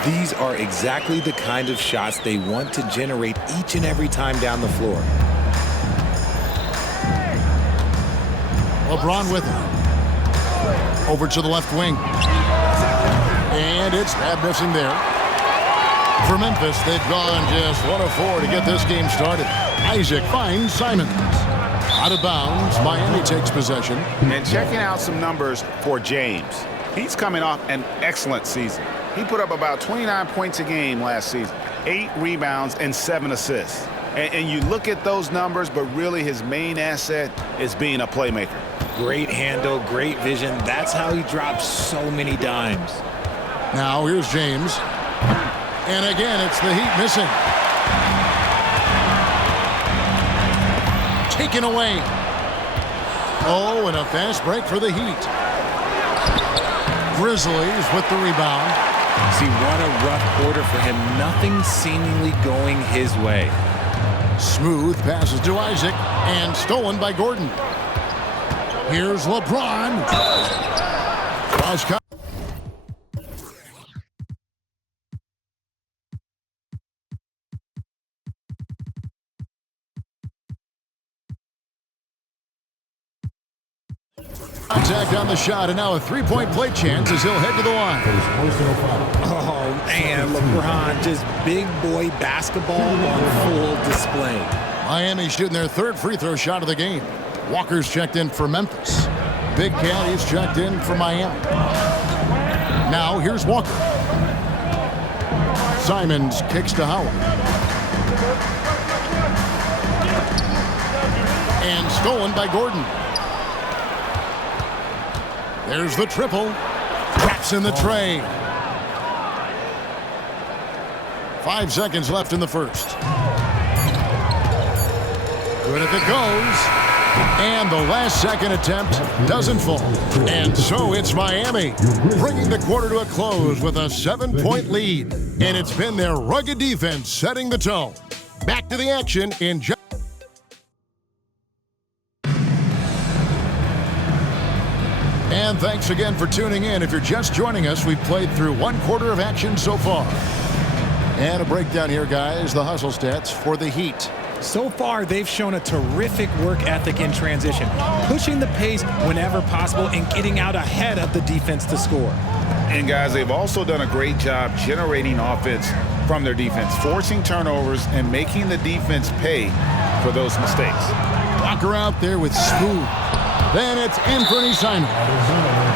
These are exactly the kind of shots they want to generate each and every time down the floor. LeBron with it. Over to the left wing. And it's bad missing there. For Memphis, they've gone just 1 of 4 to get this game started. Isaac finds Simons. Out of bounds, Miami takes possession. And checking out some numbers for James. He's coming off an excellent season. He put up about 29 points a game last season, 8 rebounds and 7 assists. And you look at those numbers, but really his main asset is being a playmaker. Great handle, great vision. That's how he drops so many dimes. Now here's James. And again, it's the Heat missing. Taken away. Oh, and a fast break for the Heat. Grizzlies with the rebound. See, what a rough quarter for him. Nothing seemingly going his way. Smooth passes to Isaac and stolen by Gordon. Here's LeBron. Cross cut. Contact on the shot, and now a three-point play chance as he'll head to the line. Oh, man, LeBron, just big boy basketball on full display. Miami shooting their third free throw shot of the game. Walker's checked in for Memphis. Big Cat is checked in for Miami. Now here's Walker. Simons kicks to Howard. And stolen by Gordon. There's the triple. Drops in the tray. 5 seconds left in the first. Good if it goes. And the last second attempt doesn't fall. And so it's Miami, bringing the quarter to a close with a 7-point lead. And it's been their rugged defense setting the tone. Back to the action in just... And thanks again for tuning in. If you're just joining us, we've played through 1 quarter of action so far. And a breakdown here, guys. The hustle stats for the Heat. So far, they've shown a terrific work ethic in transition, pushing the pace whenever possible and getting out ahead of the defense to score. And guys, they've also done a great job generating offense from their defense, forcing turnovers and making the defense pay for those mistakes. Walker out there with Smooth. Then it's Anthony Simons.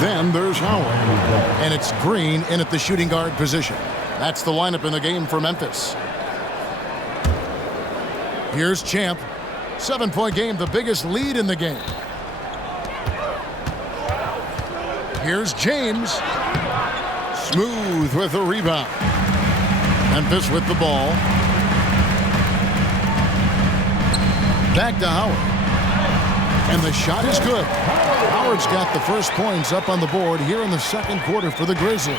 Then there's Howard. And it's Green in at the shooting guard position. That's the lineup in the game for Memphis. Here's Champ. 7-point game, the biggest lead in the game. Here's James. Smooth with the rebound. Memphis with the ball. Back to Howard. And the shot is good. Howard's got the first points up on the board here in the second quarter for the Grizzlies.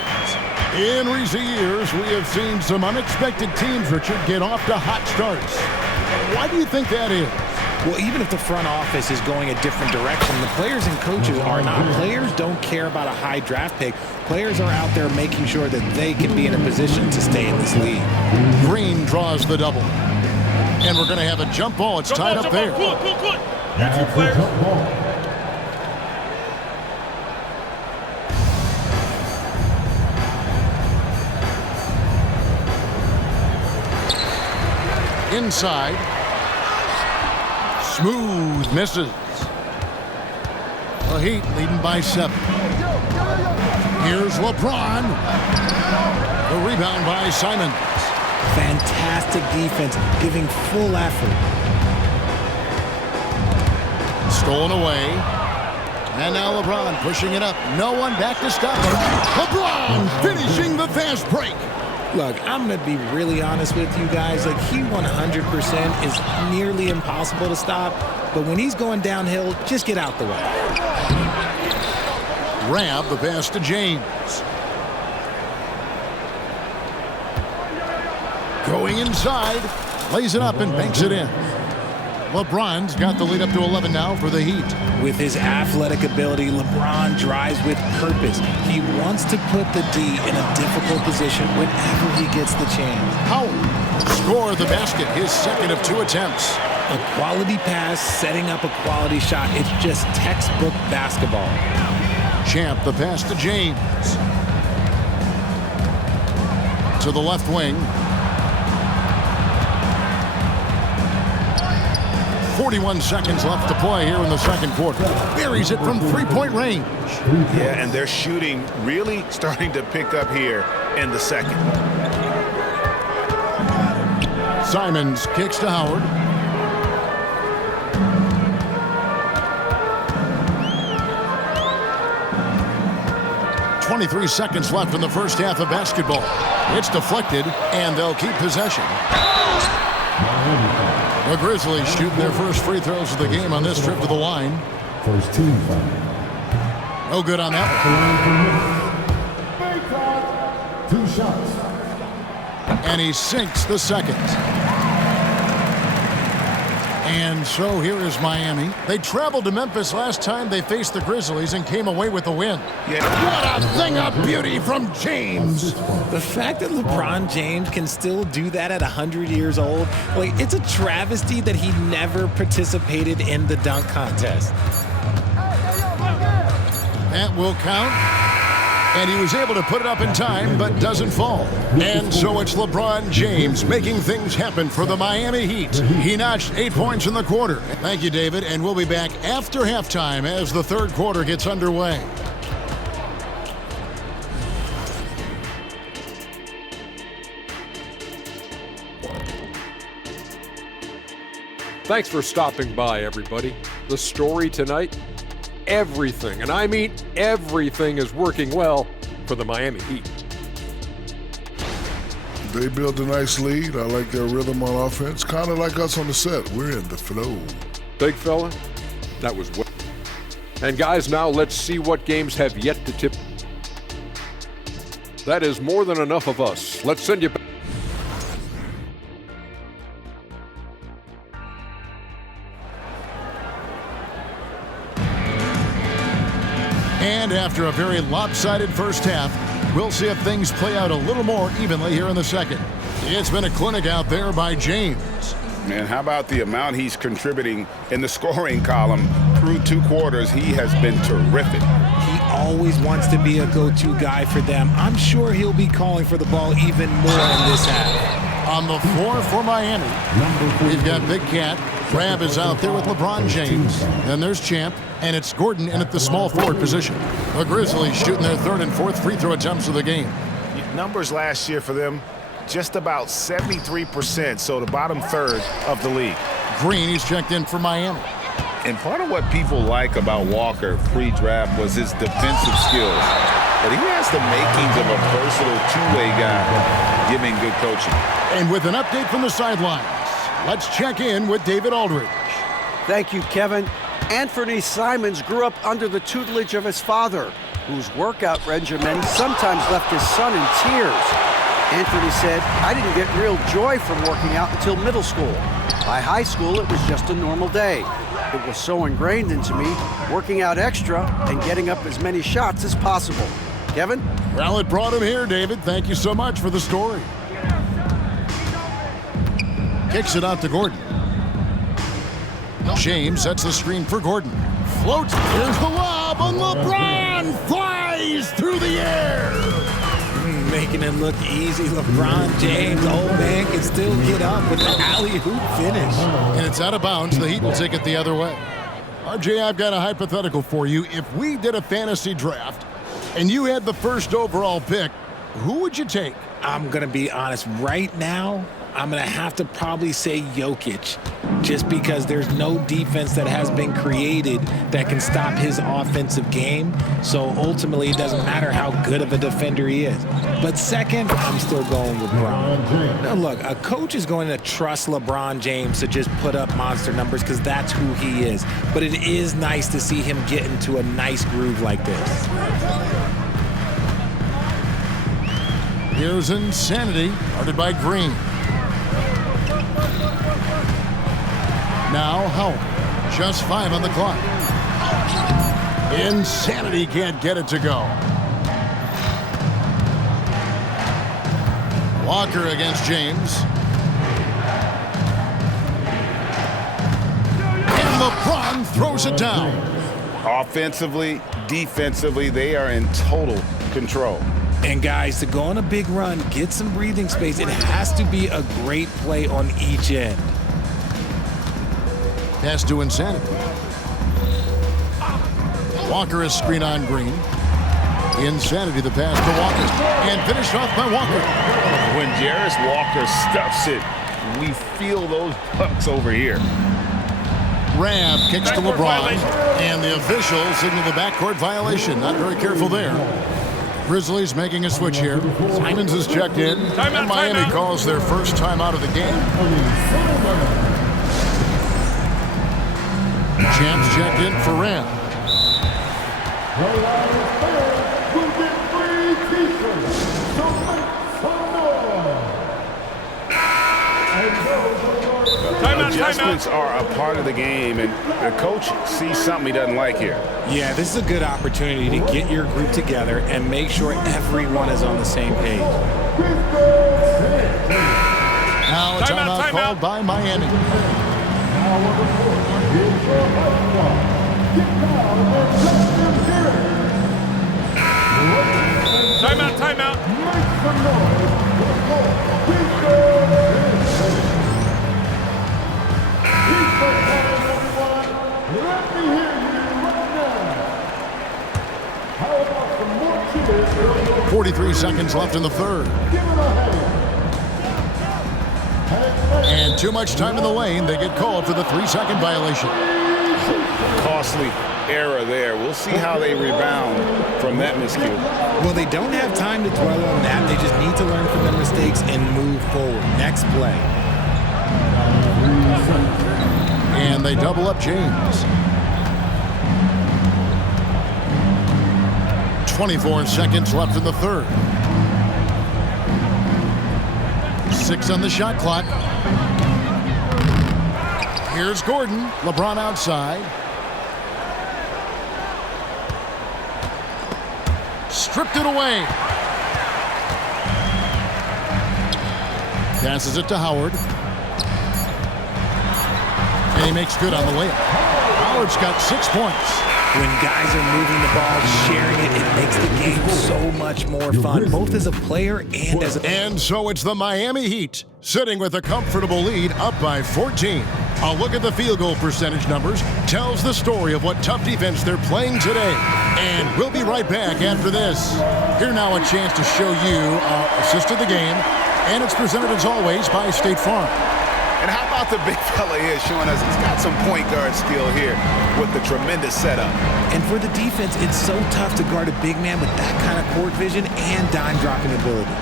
In recent years, we have seen some unexpected teams, Richard, get off to hot starts. Why do you think that is? Well, even if the front office is going a different direction, the players and coaches are not. Players don't care about a high draft pick. Players are out there making sure that they can be in a position to stay in this league. Green draws the double. And we're going to have a jump ball. It's tied up there. Inside. Smooth misses. The Heat leading by 7. Here's LeBron. The rebound by Simons. Fantastic defense, giving full effort. Stolen away. And now LeBron pushing it up. No one back to stop him. LeBron finishing the fast break. Look, I'm going to be really honest with you guys. Like, he 100% is nearly impossible to stop. But when he's going downhill, just get out the way. Rab the pass to James. Going inside. Lays it up and banks it in. LeBron's got the lead up to 11 now for the Heat. With his athletic ability, LeBron drives with purpose. He wants to put the D in a difficult position whenever he gets the chance. Howard score the basket, his second of 2 attempts. A quality pass, setting up a quality shot. It's just textbook basketball. Champ the pass to James. To the left wing. 41 seconds left to play here in the second quarter. Buries it from 3-point range. Yeah, and their shooting really starting to pick up here in the second. Simons kicks to Howard. .23 seconds left in the first half of basketball. It's deflected, and they'll keep possession. The Grizzlies shooting their first free throws of the game on this trip to the line. First team foul. No good on that one. 2 shots. And he sinks the second. And so here is Miami. They traveled to Memphis last time they faced the Grizzlies and came away with the win. Yeah. What a thing of beauty from James. The fact that LeBron James can still do that at 100 years old, like, it's a travesty that he never participated in the dunk contest. That will count. And he was able to put it up in time, but doesn't fall. And so it's LeBron James making things happen for the Miami Heat. He notched 8 points in the quarter. Thank you, David, and we'll be back after halftime as the third quarter gets underway. Thanks for stopping by, everybody. The story tonight, everything, and I mean everything, is working well for the Miami Heat. They built a nice lead. I like their rhythm on offense. Kind of like us on the set. We're in the flow. Big fella, that was well. And guys, now let's see what games have yet to tip. That is more than enough of us. Let's send you back. And after a very lopsided first half, we'll see if things play out a little more evenly here in the second. It's been a clinic out there by James. Man, how about the amount he's contributing in the scoring column through 2 quarters? He has been terrific. He always wants to be a go-to guy for them. I'm sure he'll be calling for the ball even more in this half. On the floor for Miami, we've got Big Cat. Crab is out there with LeBron James. Then there's Champ, and it's Gordon in at the small forward position. The Grizzlies shooting their 3rd and 4th free throw attempts of the game. Numbers last year for them, just about 73%, so the bottom third of the league. Green, he's checked in for Miami. And part of what people like about Walker pre-draft was his defensive skills. But he has the makings of a versatile two-way guy, giving good coaching. And with an update from the sidelines, let's check in with David Aldridge. Thank you, Kevin. Anthony Simons grew up under the tutelage of his father, whose workout regimen sometimes left his son in tears. Anthony said, "I didn't get real joy from working out until middle school. By high school, it was just a normal day. It was so ingrained into me, working out extra and getting up as many shots as possible." Kevin? Well, it brought him here, David. Thank you so much for the story. Kicks it out to Gordon. James sets the screen for Gordon. Floats. Here's the lob, and LeBron flies through the air. Making it look easy. LeBron James, old man, can still get up with the alley-oop finish. And it's out of bounds. The Heat will take it the other way. RJ, I've got a hypothetical for you. If we did a fantasy draft and you had the 1st overall pick, who would you take? I'm going to be honest. Right now, I'm going to have to probably say Jokic, just because there's no defense that has been created that can stop his offensive game. So ultimately, it doesn't matter how good of a defender he is. But second, I'm still going with LeBron. Now look, a coach is going to trust LeBron James to just put up monster numbers because that's who he is. But it is nice to see him get into a nice groove like this. Here's Insanity, guarded by Green. Now Howell, just 5 on the clock. Insanity can't get it to go. Walker against James. And LeBron throws it down. Offensively, defensively, they are in total control. And guys, to go on a big run, get some breathing space, it has to be a great play on each end. Pass to Insanity. Walker is screen on Green. Insanity the pass to Walker. And finished off by Walker. When Jarris Walker stuffs it, we feel those pucks over here. Rab kicks to LeBron. And the officials signal the backcourt violation. Not very careful there. Grizzlies making a switch here. Simons is checked in. And Miami calls their first timeout of the game. Champs checked in for Ram. Adjustments are a part of the game, and the coach sees something he doesn't like here. Yeah, this is a good opportunity to get your group together and make sure everyone is on the same page. Now a timeout called by Miami. Timeout, timeout. Let me hear you right now. How about some more cheers? 43 seconds left in the third. And too much time in the lane. They get called for the 3-second violation. Costly error there. We'll see how they rebound from that miscue. Well, they don't have time to dwell on that. They just need to learn from their mistakes and move forward. Next play. And they double up James. 24 seconds left in the third. 6 on the shot clock. Here's Gordon. LeBron outside. Stripped it away. Passes it to Howard. And he makes good on the layup. Howard's got 6 points. When guys are moving the ball, sharing it, it makes the game so much more fun, both as a player and as a... And so it's the Miami Heat, sitting with a comfortable lead, up by 14. A look at the field goal percentage numbers tells the story of what tough defense they're playing today. And we'll be right back after this. Here now a chance to show you our assist of the game. And it's presented as always by State Farm. And how about the big fella here showing us he's got some point guard skill here with the tremendous setup. And for the defense, it's so tough to guard a big man with that kind of court vision and dime dropping ability.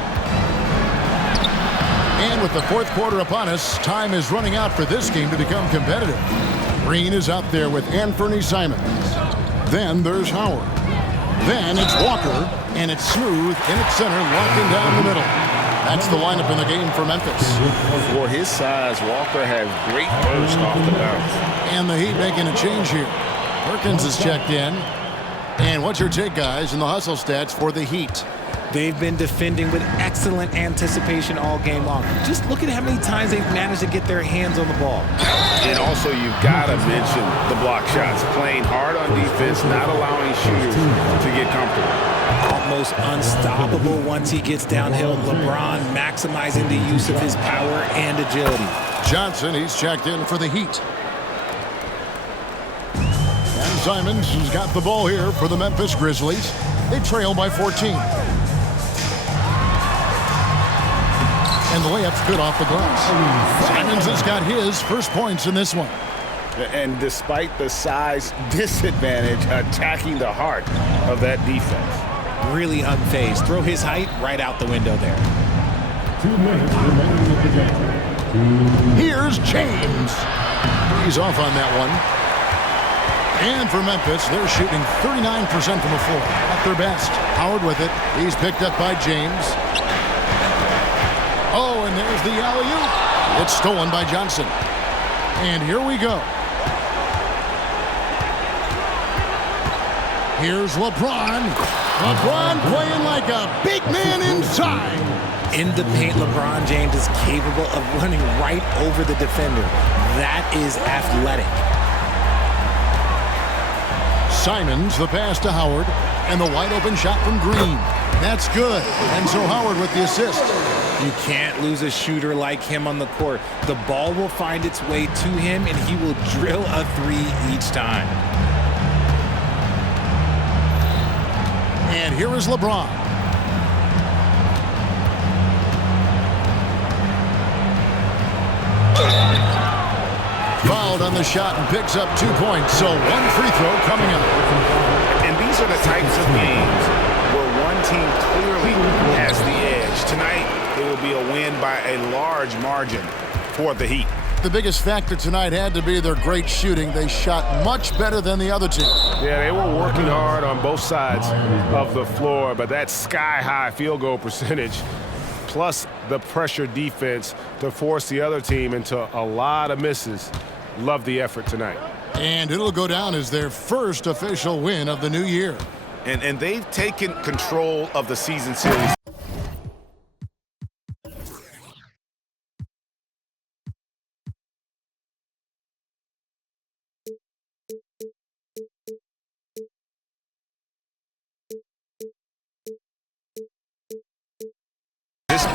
And with the fourth quarter upon us, time is running out for this game to become competitive. Green is out there with Anthony Simons. Then there's Howard. Then it's Walker, and it's Smooth in its center, locking down the middle. That's the lineup in the game for Memphis. For his size, Walker has great burst off the bounce. And the Heat making a change here. Perkins is checked in. And what's your take, guys, in the hustle stats for the Heat? They've been defending with excellent anticipation all game long. Just look at how many times they've managed to get their hands on the ball. And also, you've got to mention the block shots. Playing hard on defense, not allowing shooters to get comfortable. Almost unstoppable once he gets downhill. LeBron maximizing the use of his power and agility. Johnson, he's checked in for the Heat. And Simons has got the ball here for the Memphis Grizzlies. They trail by 14. And the layup's good off the glass. Simons has got his first points in this one. And despite the size disadvantage, attacking the heart of that defense. Really unfazed. Throw his height right out the window there. 2 minutes remaining in the game. Here's James. He's off on that one. And for Memphis, they're shooting 39% from the floor. At their best. Howard with it. He's picked up by James. Oh, and there's the alley-oop. It's stolen by Johnson. And here we go. Here's LeBron. LeBron playing like a big man inside. In the paint, LeBron James is capable of running right over the defender. That is athletic. Simons, the pass to Howard, and the wide open shot from Green. That's good. And so Howard with the assist. You can't lose a shooter like him on the court. The ball will find its way to him, and he will drill a three each time. And here is LeBron. Fouled on the shot and picks up 2 points. So one free throw coming up. And these are the types of games where one team clearly has the edge. Tonight, it will be a win by a large margin for the Heat. The biggest factor tonight had to be their great shooting. They shot much better than the other team. Yeah, they were working hard on both sides of the floor, but that sky-high field goal percentage plus the pressure defense to force the other team into a lot of misses. Love the effort tonight. And it'll go down as their first official win of the new year. And they've taken control of the season series.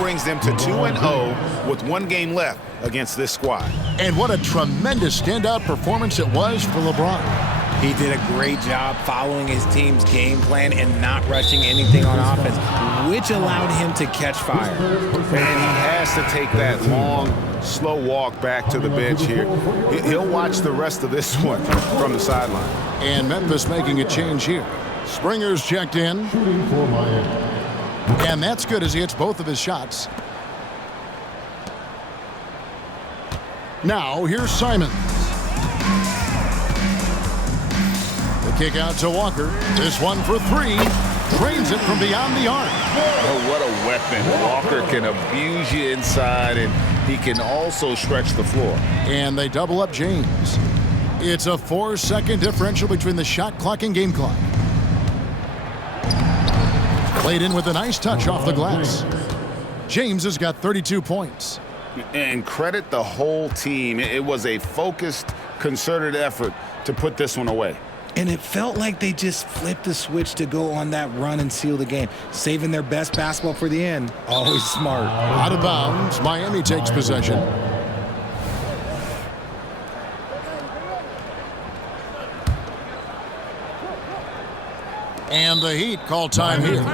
brings them to 2-0 with 1 game left against this squad. And what a tremendous standout performance it was for LeBron. He did a great job following his team's game plan and not rushing anything on offense, which allowed him to catch fire. And he has to take that long, slow walk back to the bench here. He'll watch the rest of this one from the sideline. And Memphis making a change here. Springer's checked in. And that's good as he hits both of his shots. Now, here's Simons. The kick out to Walker. This one for 3. Drains it from beyond the arc. Oh, what a weapon. Walker can abuse you inside, and he can also stretch the floor. And they double up James. It's a 4-second differential between the shot clock and game clock. Played in with a nice touch off the glass. James has got 32 points. And credit the whole team. It was a focused, concerted effort to put this one away. And it felt like they just flipped the switch to go on that run and seal the game, saving their best basketball for the end. Always smart. Out of bounds, Miami takes possession. And the Heat call time here.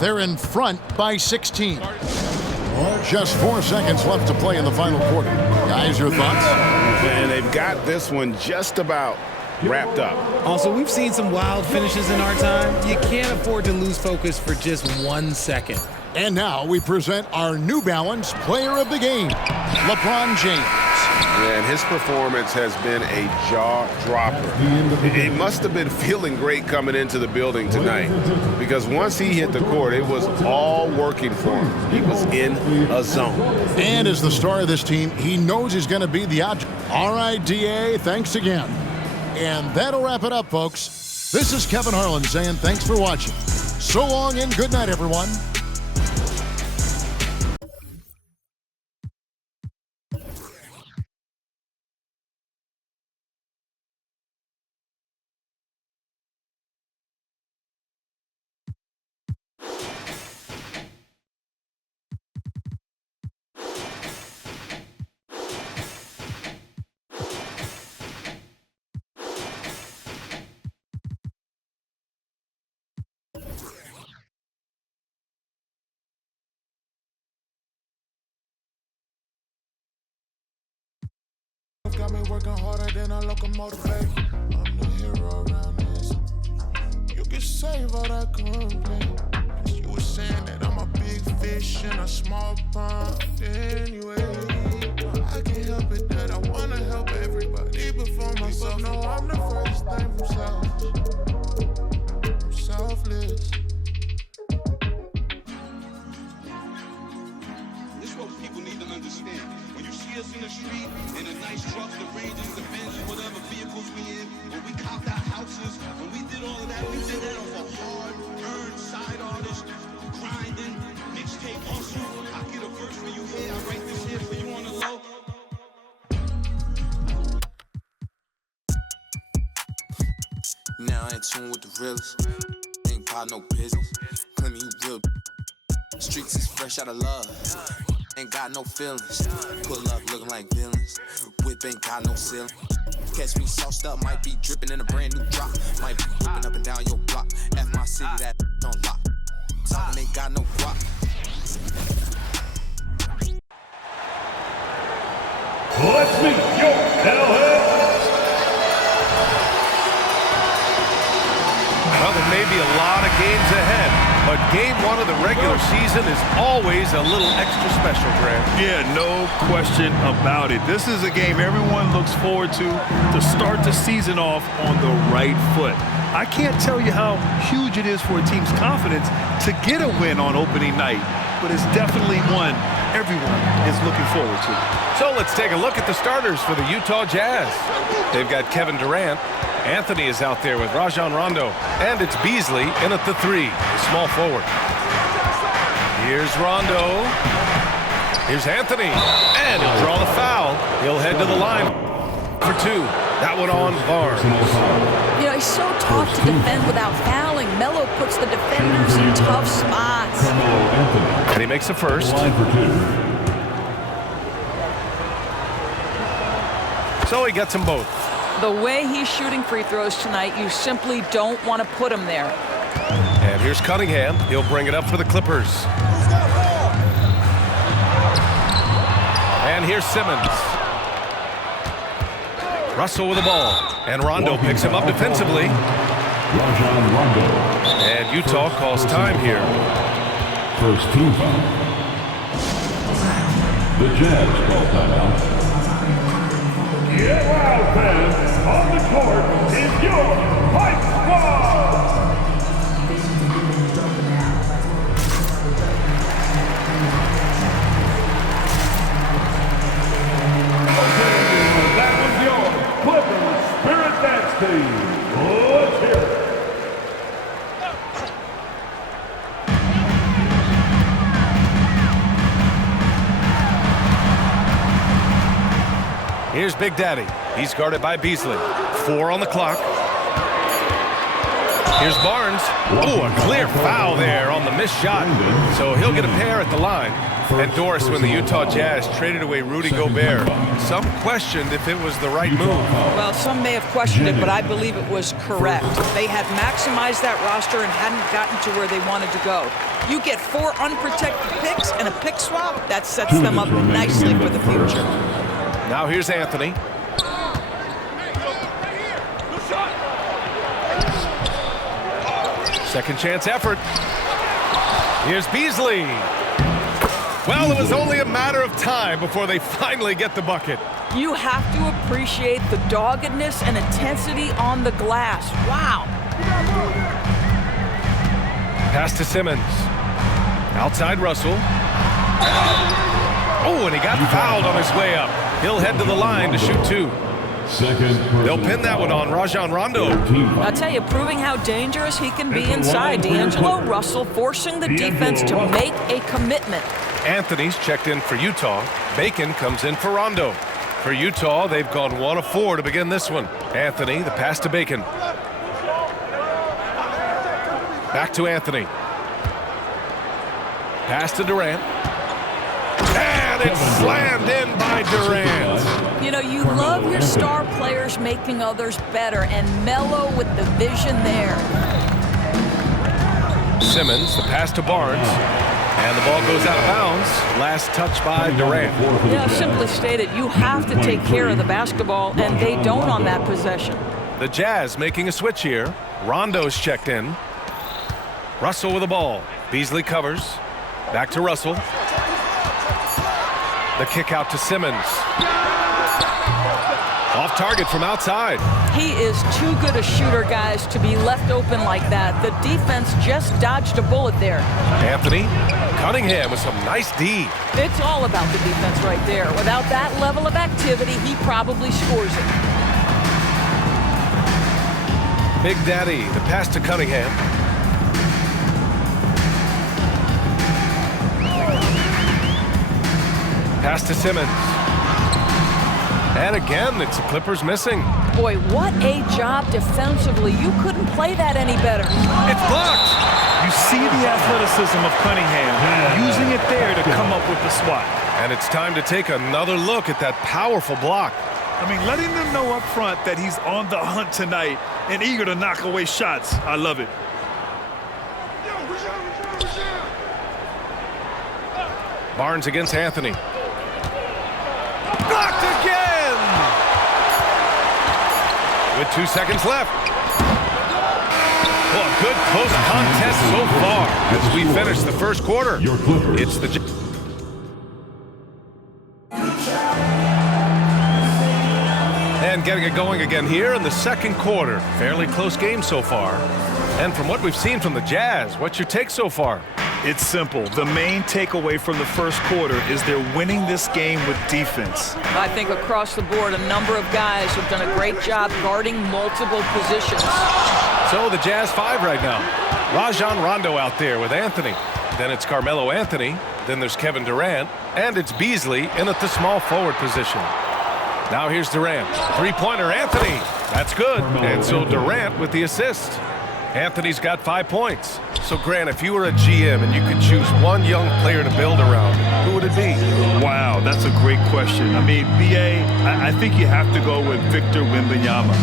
They're in front by 16. Just 4 seconds left to play in the final quarter. Guys, your thoughts? And they've got this one just about wrapped up. Also, we've seen some wild finishes in our time. You can't afford to lose focus for just 1 second. And now we present our New Balance Player of the Game, LeBron James. And his performance has been a jaw-dropper. He must have been feeling great coming into the building tonight, because once he hit the court, it was all working for him. He was in a zone. And as the star of this team, he knows he's going to be the object. All right, DA, thanks again. And that'll wrap it up, folks. This is Kevin Harlan saying thanks for watching. So long and good night, everyone. Got me working harder than a locomotive, baby. I'm the hero around this. You can save all that complaint. You were saying that I'm a big fish in a small pond. Anyway, I can't help it that I wanna help everybody before myself. No, I'm the furthest thing from selfish. I'm selfless. This is what people need to understand. When you see us in the street, in a nice truck, the Rangers, the Benz, whatever vehicles we in, when we copped our houses, when we did all of that, we did that off a hard-earned side artist, grinding, mixtape hustle. I get a verse for you here, I write this here for you on the low. Now I in tune with the realest. Ain't got no business. Claim you real. Streets is fresh out of love. Ain't got no feelings. Pull up looking like villains. Whip ain't got no ceiling. Catch me sauced up, might be dripping in a brand new drop. Might be whipping up and down your block. F my city, that on lock. Talking ain't got no guap. Let's meet your Hellheads. Well, there may be a lot of games ahead, but game 1 of the regular season is always a little extra special, Grant. Yeah, no question about it. This is a game everyone looks forward to start the season off on the right foot. I can't tell you how huge it is for a team's confidence to get a win on opening night, but it's definitely one everyone is looking forward to. So let's take a look at the starters for the Utah Jazz. They've got Kevin Durant. Anthony is out there with Rajon Rondo. And it's Beasley in at the 3, the small forward. Here's Rondo. Here's Anthony. And he'll draw the foul. He'll head to the line for 2. That one on Barnes. You know, he's so tough to defend without fouling. Melo puts the defenders in tough spots. And he makes the first. Line for two. So he gets them both. The way he's shooting free throws tonight, you simply don't want to put him there. And here's Cunningham. He'll bring it up for the Clippers. And here's Simmons. Russell with the ball. And Rondo picks him up defensively. Rajon Rondo. And Utah calls time here. First team foul. The Jazz call timeout. Get loud, fans. On the court is your Hype Squad. That was your Clippers Spirit Dance Team. Let's hear it. Here's Big Daddy. He's guarded by Beasley. 4 on the clock. Here's Barnes. Oh, a clear foul there on the missed shot. So he'll get a pair at the line. And Doris, when the Utah Jazz traded away Rudy Gobert, some questioned if it was the right move. Well, some may have questioned it, but I believe it was correct. They had maximized that roster and hadn't gotten to where they wanted to go. You get 4 unprotected picks and a pick swap, that sets them up nicely for the future. Now here's Anthony. Second chance effort. Here's Beasley. Well, it was only a matter of time before they finally get the bucket. You have to appreciate the doggedness and intensity on the glass. Wow. Pass to Simmons. Outside Russell. Oh, and he got fouled on his way up. He'll head to the line to shoot 2. They'll pin that one on Rajon Rondo. I'll tell you, proving how dangerous he can be inside. D'Angelo Russell forcing the defense to make a commitment. Anthony's checked in for Utah. Bacon comes in for Rondo. For Utah, they've gone 1 of 4 to begin this one. Anthony, the pass to Bacon. Back to Anthony. Pass to Durant. And it's slammed in by Durant. You know, you love your star players making others better, and Melo with the vision there. Simmons, the pass to Barnes. And the ball goes out of bounds. Last touch by Durant. Yeah, simply stated, you have to take care of the basketball, and they don't on that possession. The Jazz making a switch here. Rondo's checked in. Russell with the ball. Beasley covers. Back to Russell. The kick out to Simmons. Off target from outside. He is too good a shooter, guys, to be left open like that. The defense just dodged a bullet there. Anthony Cunningham with some nice D. It's all about the defense right there. Without that level of activity, he probably scores it. Big Daddy, the pass to Cunningham. Pass to Simmons. And again, it's the Clippers missing. Boy, what a job defensively. You couldn't play that any better. It's blocked. You see the athleticism of Cunningham, using it there to come up with the swat. And it's time to take another look at that powerful block. I mean, letting them know up front that he's on the hunt tonight and eager to knock away shots. I love it. Barnes against Anthony. Blocked again! With 2 seconds left. Well, a good close contest so far as we finish the first quarter. It's the... And getting it going again here in the second quarter. Fairly close game so far. And from what we've seen from the Jazz, what's your take so far? It's simple. The main takeaway from the first quarter is they're winning this game with defense. I think across the board, a number of guys have done a great job guarding multiple positions. So the Jazz 5 right now. Rajon Rondo out there with Anthony. Then it's Carmelo Anthony. Then there's Kevin Durant. And it's Beasley in at the small forward position. Now here's Durant. Three-pointer Anthony. That's good. And so Durant with the assist. Anthony's got 5 points. So, Grant, if you were a GM and you could choose one young player to build around, who would it be? Wow, that's a great question. I mean, BA, I think you have to go with Victor Wembanyama.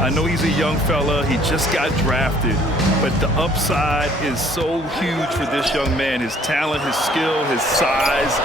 I know he's a young fella. He just got drafted. But the upside is so huge for this young man. His talent, his skill, his size.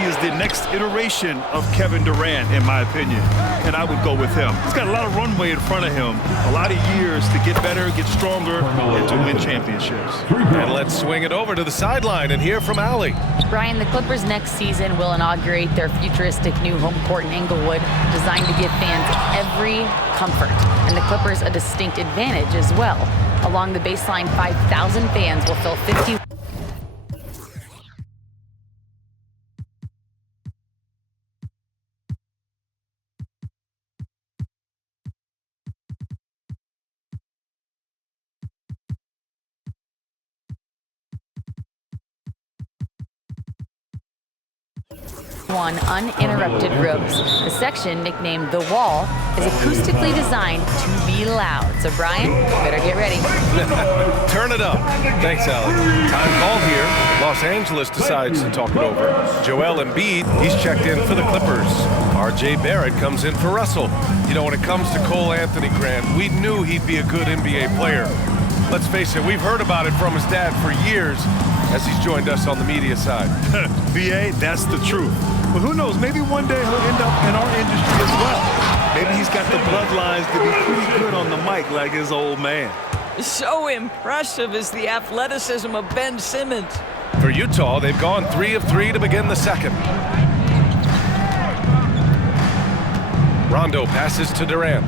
He is the next iteration of Kevin Durant, in my opinion. And I would go with him. He's got a lot of runway in front of him. A lot of years to get better, get stronger, and to win championships. And let's swing it over to the sideline and hear from Allie. Brian, the Clippers next season will inaugurate their futuristic new home court in Inglewood, designed to give fans every comfort, and the Clippers a distinct advantage as well. Along the baseline, 5,000 fans will fill 50. One uninterrupted rows. The section, nicknamed The Wall, is acoustically designed to be loud. So, Brian, better get ready. Turn it up. Thanks, Allie. Time call here. Los Angeles decides to talk it over. Joel Embiid, he's checked in for the Clippers. RJ Barrett comes in for Russell. You know, when it comes to Cole Anthony, Grant, we knew he'd be a good NBA player. Let's face it, we've heard about it from his dad for years as he's joined us on the media side. BA, that's the truth. But who knows, maybe one day he'll end up in our industry as well. Maybe he's got the bloodlines to be pretty good on the mic like his old man. So impressive is the athleticism of Ben Simmons. For Utah, they've gone 3 of 3 to begin the second. Rondo passes to Durant.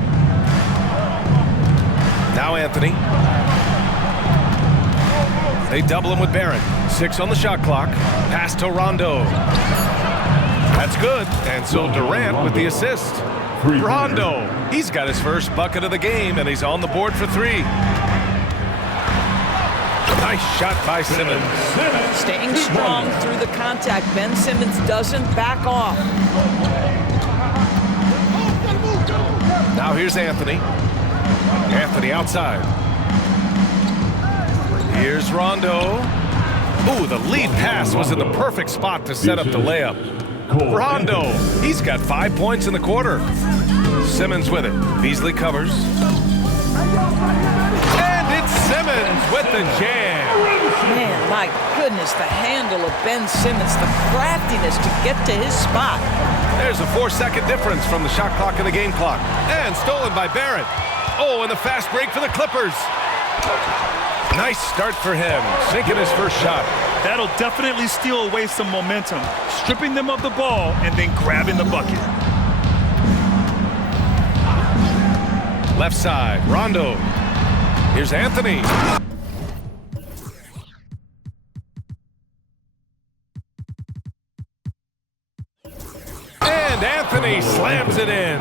Now Anthony. They double him with Barrett. 6 on the shot clock. Pass to Rondo. That's good. And so Durant with the assist. Rondo. He's got his first bucket of the game, and he's on the board for 3. Nice shot by Simmons. Staying strong through the contact. Ben Simmons doesn't back off. Now here's Anthony. Anthony outside. Here's Rondo. Ooh, the lead pass was in the perfect spot to set up the layup. Rondo, he's got 5 points in the quarter. Simmons with it. Beasley covers. And it's Simmons with the jam. Man, my goodness, the handle of Ben Simmons, the craftiness to get to his spot. There's a 4-second difference from the shot clock and the game clock. And stolen by Barrett. Oh, and the fast break for the Clippers. Nice start for him, sinking his first shot. That'll definitely steal away some momentum, stripping them of the ball and then grabbing the bucket. Left side, Rondo. Here's Anthony. And Anthony slams it in.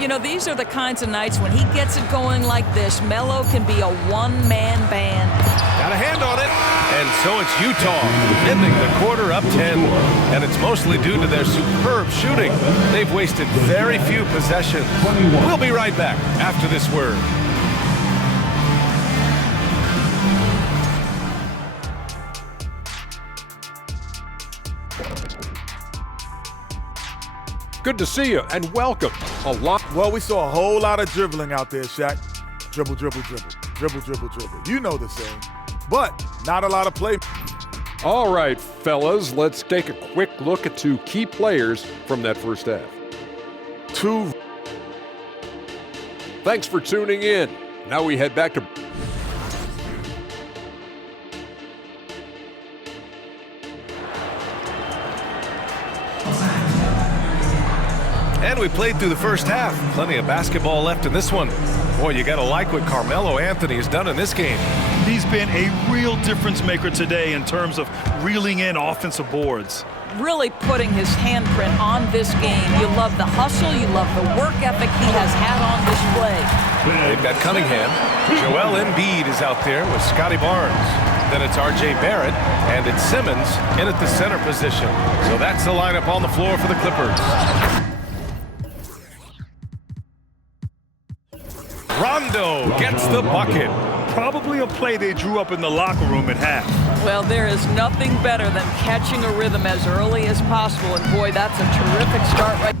You know, these are the kinds of nights when he gets it going like this, Melo can be a one-man band. Got a hand on it. And so it's Utah, ending the quarter up 10. And it's mostly due to their superb shooting. They've wasted very few possessions. We'll be right back after this word. Good to see you, and welcome. Well, we saw a whole lot of dribbling out there, Shaq. Dribble, dribble, dribble. Dribble, dribble, dribble. You know the saying. But not a lot of play. All right, fellas, let's take a quick look at 2 key players from that first half. 2. Thanks for tuning in. Now we head back to... And we played through the first half. Plenty of basketball left in this one. Boy, you got to like what Carmelo Anthony has done in this game. He's been a real difference maker today in terms of reeling in offensive boards. Really putting his handprint on this game. You love the hustle, you love the work ethic he has had on display. They've got Cunningham. Joel Embiid is out there with Scotty Barnes. Then it's RJ Barrett, and it's Simmons in at the center position. So that's the lineup on the floor for the Clippers. Rondo gets the bucket. Probably a play they drew up in the locker room at half. Well, there is nothing better than catching a rhythm as early as possible, and boy, that's a terrific start right.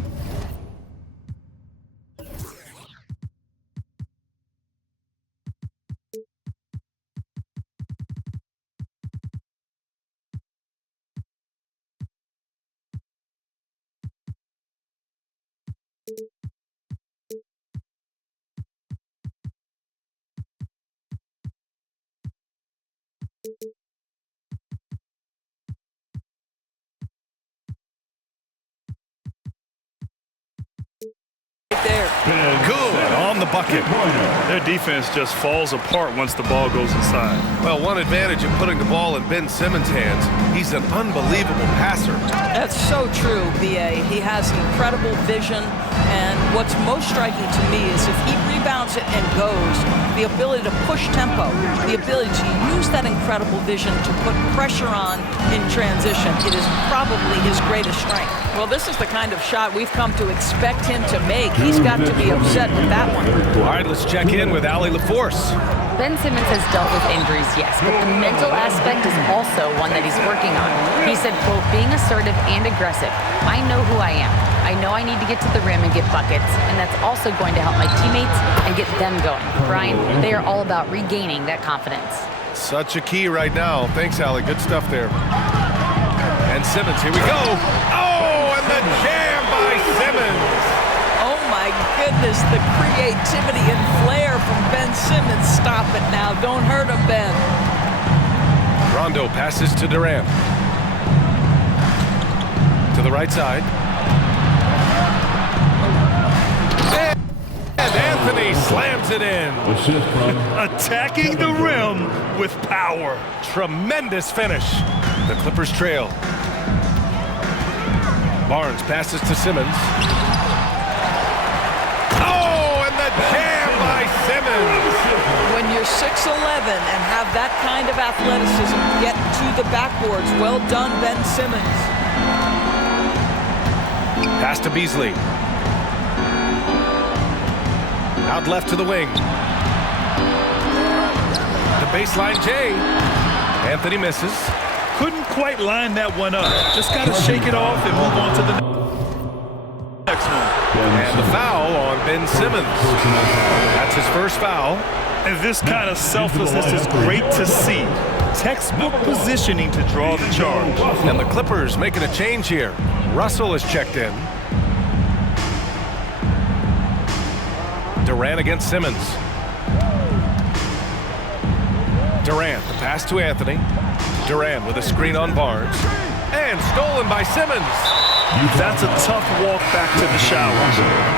There. Good on the bucket. Their defense just falls apart once the ball goes inside. Well, one advantage of putting the ball in Ben Simmons' hands, he's an unbelievable passer. That's so true, B.A. He has incredible vision, and what's most striking to me is if he rebounds it and goes, the ability to push tempo, the ability to use that incredible vision to put pressure on in transition. It is probably his greatest strength. Well, this is the kind of shot we've come to expect him to make. He's got to be upset with that one. All right, let's check in with Allie LaForce. Ben Simmons has dealt with injuries, yes, but the mental aspect is also one that he's working on. He said, quote, being assertive and aggressive. I know who I am. I know I need to get to the rim and get buckets, and that's also going to help my teammates and get them going. Brian, they are all about regaining that confidence. Such a key right now. Thanks, Allie. Good stuff there. And Simmons, here we go. Oh, and the jam by Simmons. Oh my goodness, the creativity and flair from Ben Simmons. Stop it now. Don't hurt him, Ben. Rondo passes to Durant. To the right side. And Anthony slams it in. Attacking the rim with power. Tremendous finish. The Clippers trail. Barnes passes to Simmons. Oh, and the jam by Simmons. When you're 6'11 and have that kind of athleticism, get to the backboards. Well done, Ben Simmons. Pass to Beasley. Out left to the wing. The baseline J. Anthony misses. Couldn't quite line that one up. Just got to shake it off and move on to the next one. And the foul on Ben Simmons. That's his first foul. And this kind of selflessness is great to see. Textbook positioning to draw the charge. And the Clippers making a change here. Russell is checked in. Durant against Simmons. Durant, the pass to Anthony. Durant with a screen on Barnes. And stolen by Simmons. That's a tough walk back to the showers.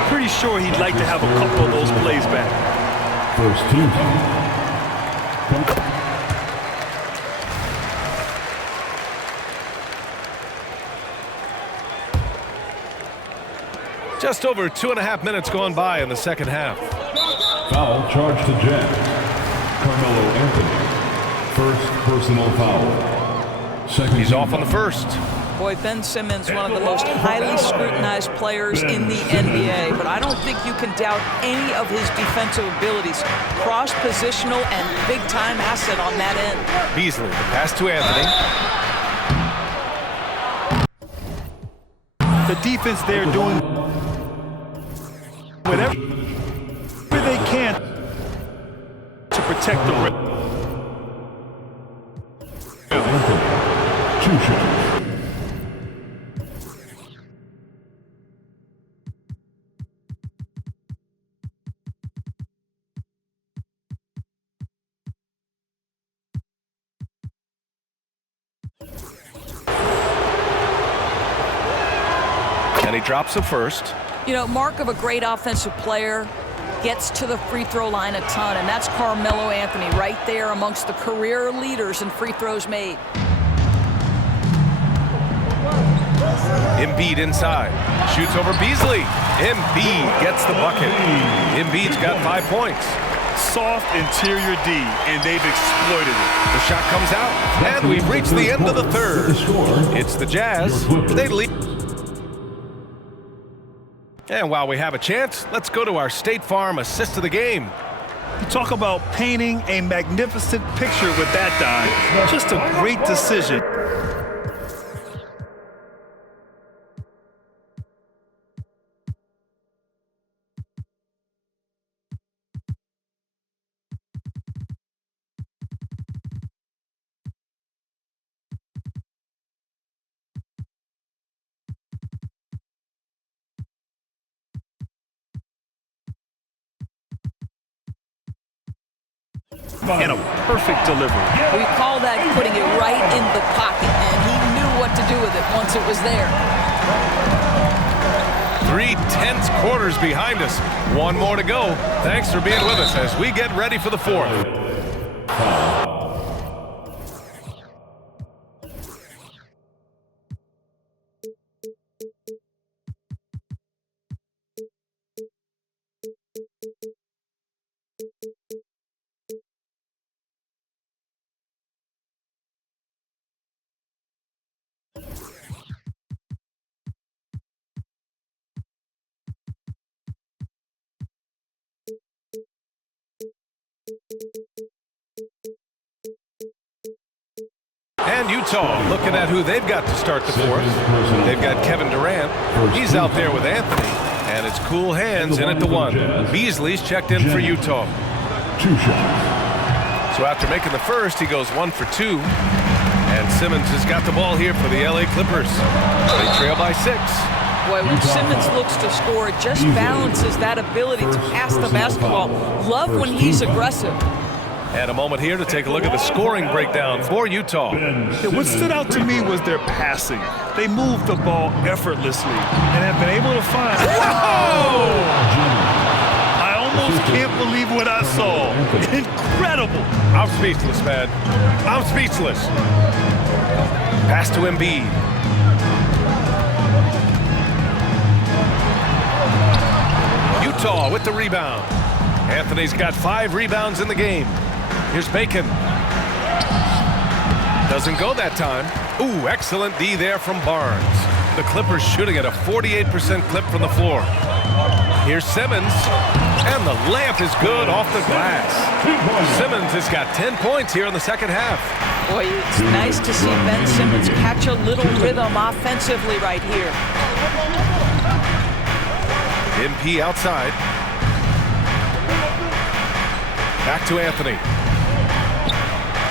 Pretty sure he'd like to have a couple of those plays back. First team. Just over 2.5 minutes gone by in the second half. Foul charge to Jazz. Carmelo Anthony. First personal foul. Second. He's off on the first. Boy, Ben Simmons, one of the most highly scrutinized players in the NBA, but I don't think you can doubt any of his defensive abilities. Cross-positional and big-time asset on that end. Beasley, the pass to Anthony. The defense there doing whatever they can to protect the rim. Two shots. And he drops the first. You know, mark of a great offensive player, gets to the free throw line a ton, and that's Carmelo Anthony right there amongst the career leaders in free throws made. Embiid inside. Shoots over Beasley. Embiid gets the bucket. Embiid's got 5 points. Soft interior D, and they've exploited it. The shot comes out, and we've reached the end of the third. It's the Jazz. They lead. And while we have a chance, let's go to our State Farm assist of the game. You talk about painting a magnificent picture with that dive. Just a great decision. And a perfect delivery. We call that putting it right in the pocket, and he knew what to do with it once it was there. 3 tense quarters behind us. One more to go. Thanks for being with us as we get ready for the fourth. And Utah looking at who they've got to start the fourth. They've got Kevin Durant. He's out there with Anthony. And it's cool hands in at the 1. Beasley's checked in for Utah. 2 shots. So after making the first, he goes 1 for 2. And Simmons has got the ball here for the LA Clippers. They trail by 6. Boy, when Simmons looks to score, it just balances that ability to pass the basketball. Love when he's aggressive. And a moment here to take a look at the scoring breakdown for Utah. Yeah, what stood out to me was their passing. They moved the ball effortlessly and have been able to find. Whoa! I almost can't believe what I saw. Incredible. I'm speechless, man. I'm speechless. Pass to Embiid. Utah with the rebound. Anthony's got 5 rebounds in the game. Here's Bacon. Doesn't go that time. Ooh, excellent D there from Barnes. The Clippers shooting at a 48% clip from the floor. Here's Simmons. And the layup is good off the glass. Simmons has got 10 points here in the second half. Boy, it's nice to see Ben Simmons catch a little rhythm offensively right here. MP outside. Back to Anthony.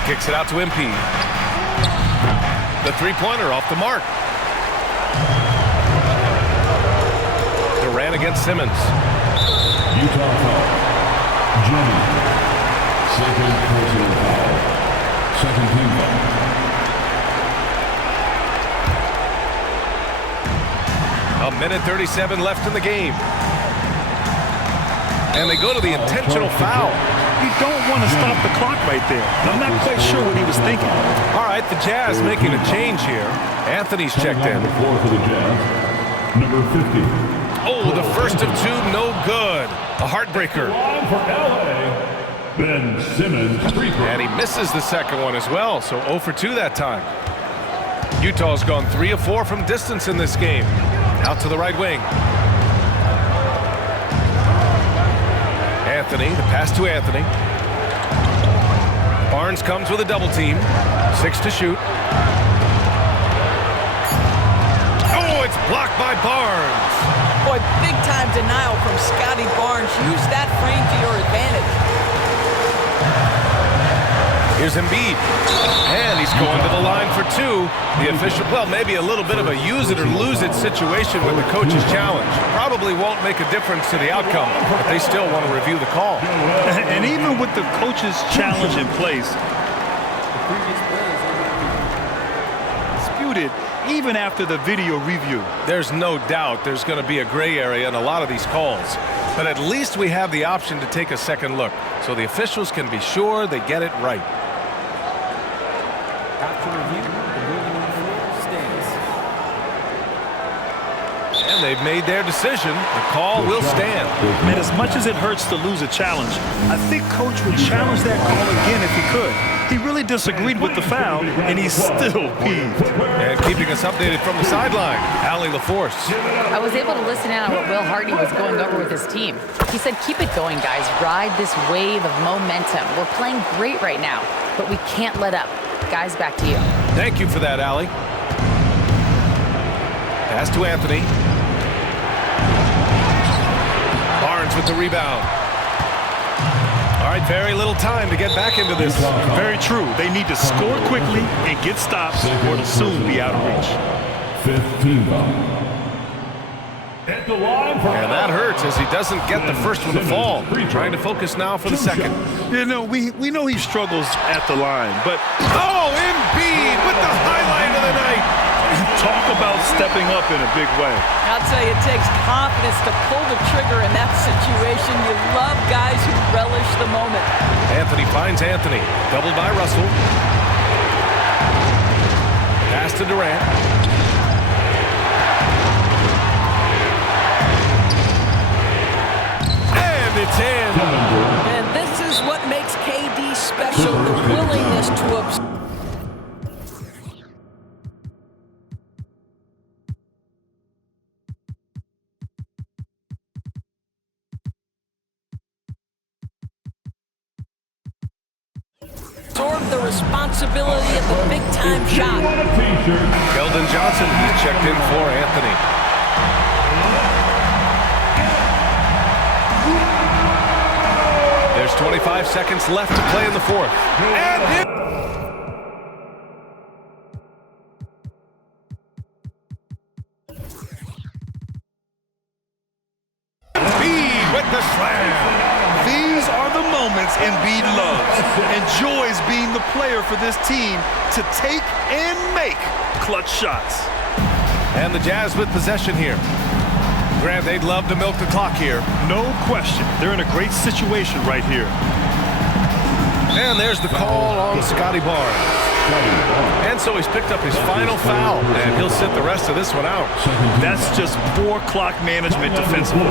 Kicks it out to MP. The three-pointer off the mark. Durant against Simmons. Utah foul. Jennings. Second personal foul. Second team foul. A minute 37 left in the game. And they go to the intentional foul. You don't want to stop the clock right there. I'm not quite sure what he was thinking. All right, the Jazz making a change here. Anthony's checked in. The floor for the Jazz. Number 50. Oh, the first of 2, no good. A heartbreaker. For LA, Ben Simmons. And he misses the second one as well, so 0 for 2 that time. Utah's gone 3 of 4 from distance in this game. Out to the right wing. Anthony, the pass to Anthony. Barnes comes with a double team. 6 to shoot. Oh, it's blocked by Barnes. Boy, big time denial from Scotty Barnes. Use that frame to your advantage. Here's Embiid. And he's going to the line for 2. The official, well, maybe a little bit of a use it or lose it situation with the coach's challenge. Probably won't make a difference to the outcome, but they still want to review the call. And even with the coach's challenge in place, disputed even after the video review. There's no doubt there's going to be a gray area in a lot of these calls. But at least we have the option to take a second look, so the officials can be sure they get it right. After review, the ruling on the floor stands. And And they've made their decision. The call will stand. And as much as it hurts to lose a challenge, I think Coach would challenge that call again if he could. He really disagreed with the foul, and he's still peeved. And keeping us updated from the sideline, Allie LaForce. I was able to listen in on what Will Hardy was going over with his team. He said, keep it going, guys. Ride this wave of momentum. We're playing great right now, but we can't let up. Guys, back to you. Thank you for that, Allie. Pass to Anthony. Barnes with the rebound. All right, very little time to get back into this. Very true. They need to score quickly and get stops, or it'll soon be out of reach. 15 foul. At the line for And that hurts as he doesn't get the first one to fall. Trying to focus now for the second. You know, we know he struggles at the line, but oh, Embiid with the highlight of the night. Talk about stepping up in a big way. I'll tell you, it takes confidence to pull the trigger in that situation. You love guys who relish the moment. Anthony finds Anthony. Doubled by Russell. Pass to Durant. And it's in. And this is what makes KD special, the willingness to absorb. The responsibility of the big-time shot. Keldon Johnson, he's checked in for Anthony. There's 25 seconds left to play in the fourth. And Embiid with the slam. These are the moments Embiid loves. Enjoys being the player for this team to take and make clutch shots. And the Jazz with possession here. Grant, they'd love to milk the clock here. No question. They're in a great situation right here. And there's the call on Scotty Barnes. And so he's picked up his final foul, and he'll sit the rest of this one out. That's just poor clock management defensively.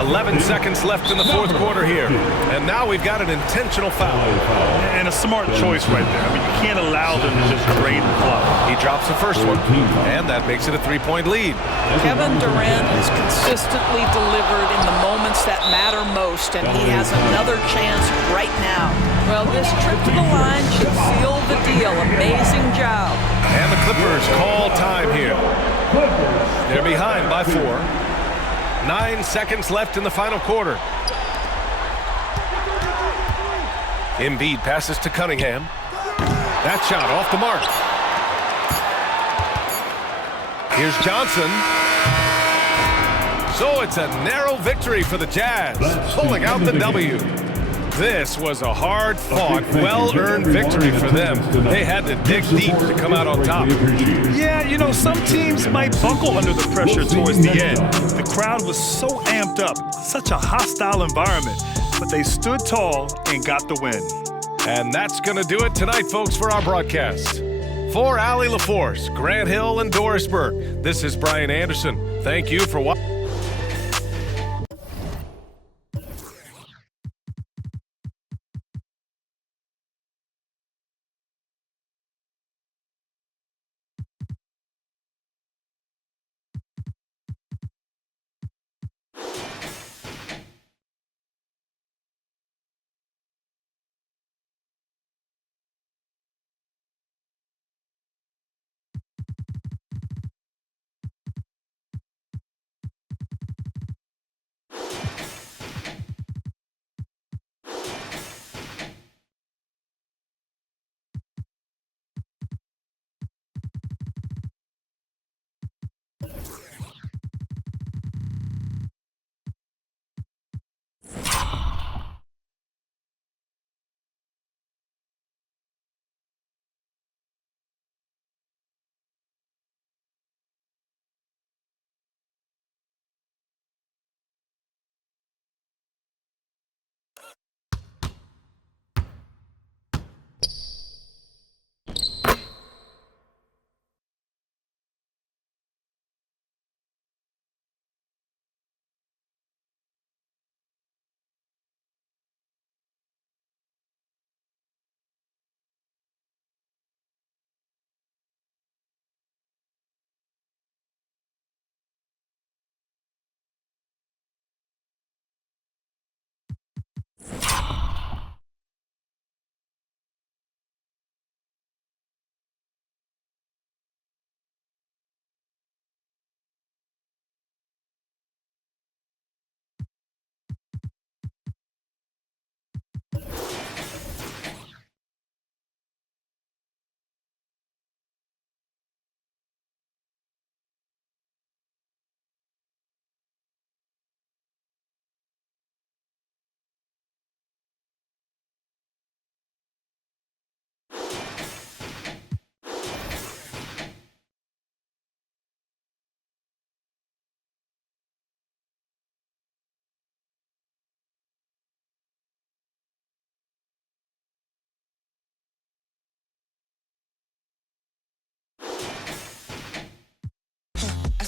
11 seconds left in the fourth quarter here. And now we've got an intentional foul. And a smart choice right there. I mean, you can't allow them to just drain the clock. He drops the first one, and that makes it a three-point lead. Kevin Durant has consistently delivered in the moments that matter most, and he has another chance right now. Well, this trip to the line should seal the deal. Amazing job. And the Clippers call time here. They're behind by 4. 9 seconds left in the final quarter. Embiid passes to Cunningham. That shot off the mark. Here's Johnson. So it's a narrow victory for the Jazz, pulling out the W. This was a hard-fought, well-earned victory for them. They had to dig deep to come out on top. Yeah, you know, some teams might buckle under the pressure towards the end. The crowd was so amped up, such a hostile environment, but they stood tall and got the win. And that's going to do it tonight, folks, for our broadcast. For Allie LaForce, Grant Hill, and Doris Burke, this is Brian Anderson. Thank you for watching.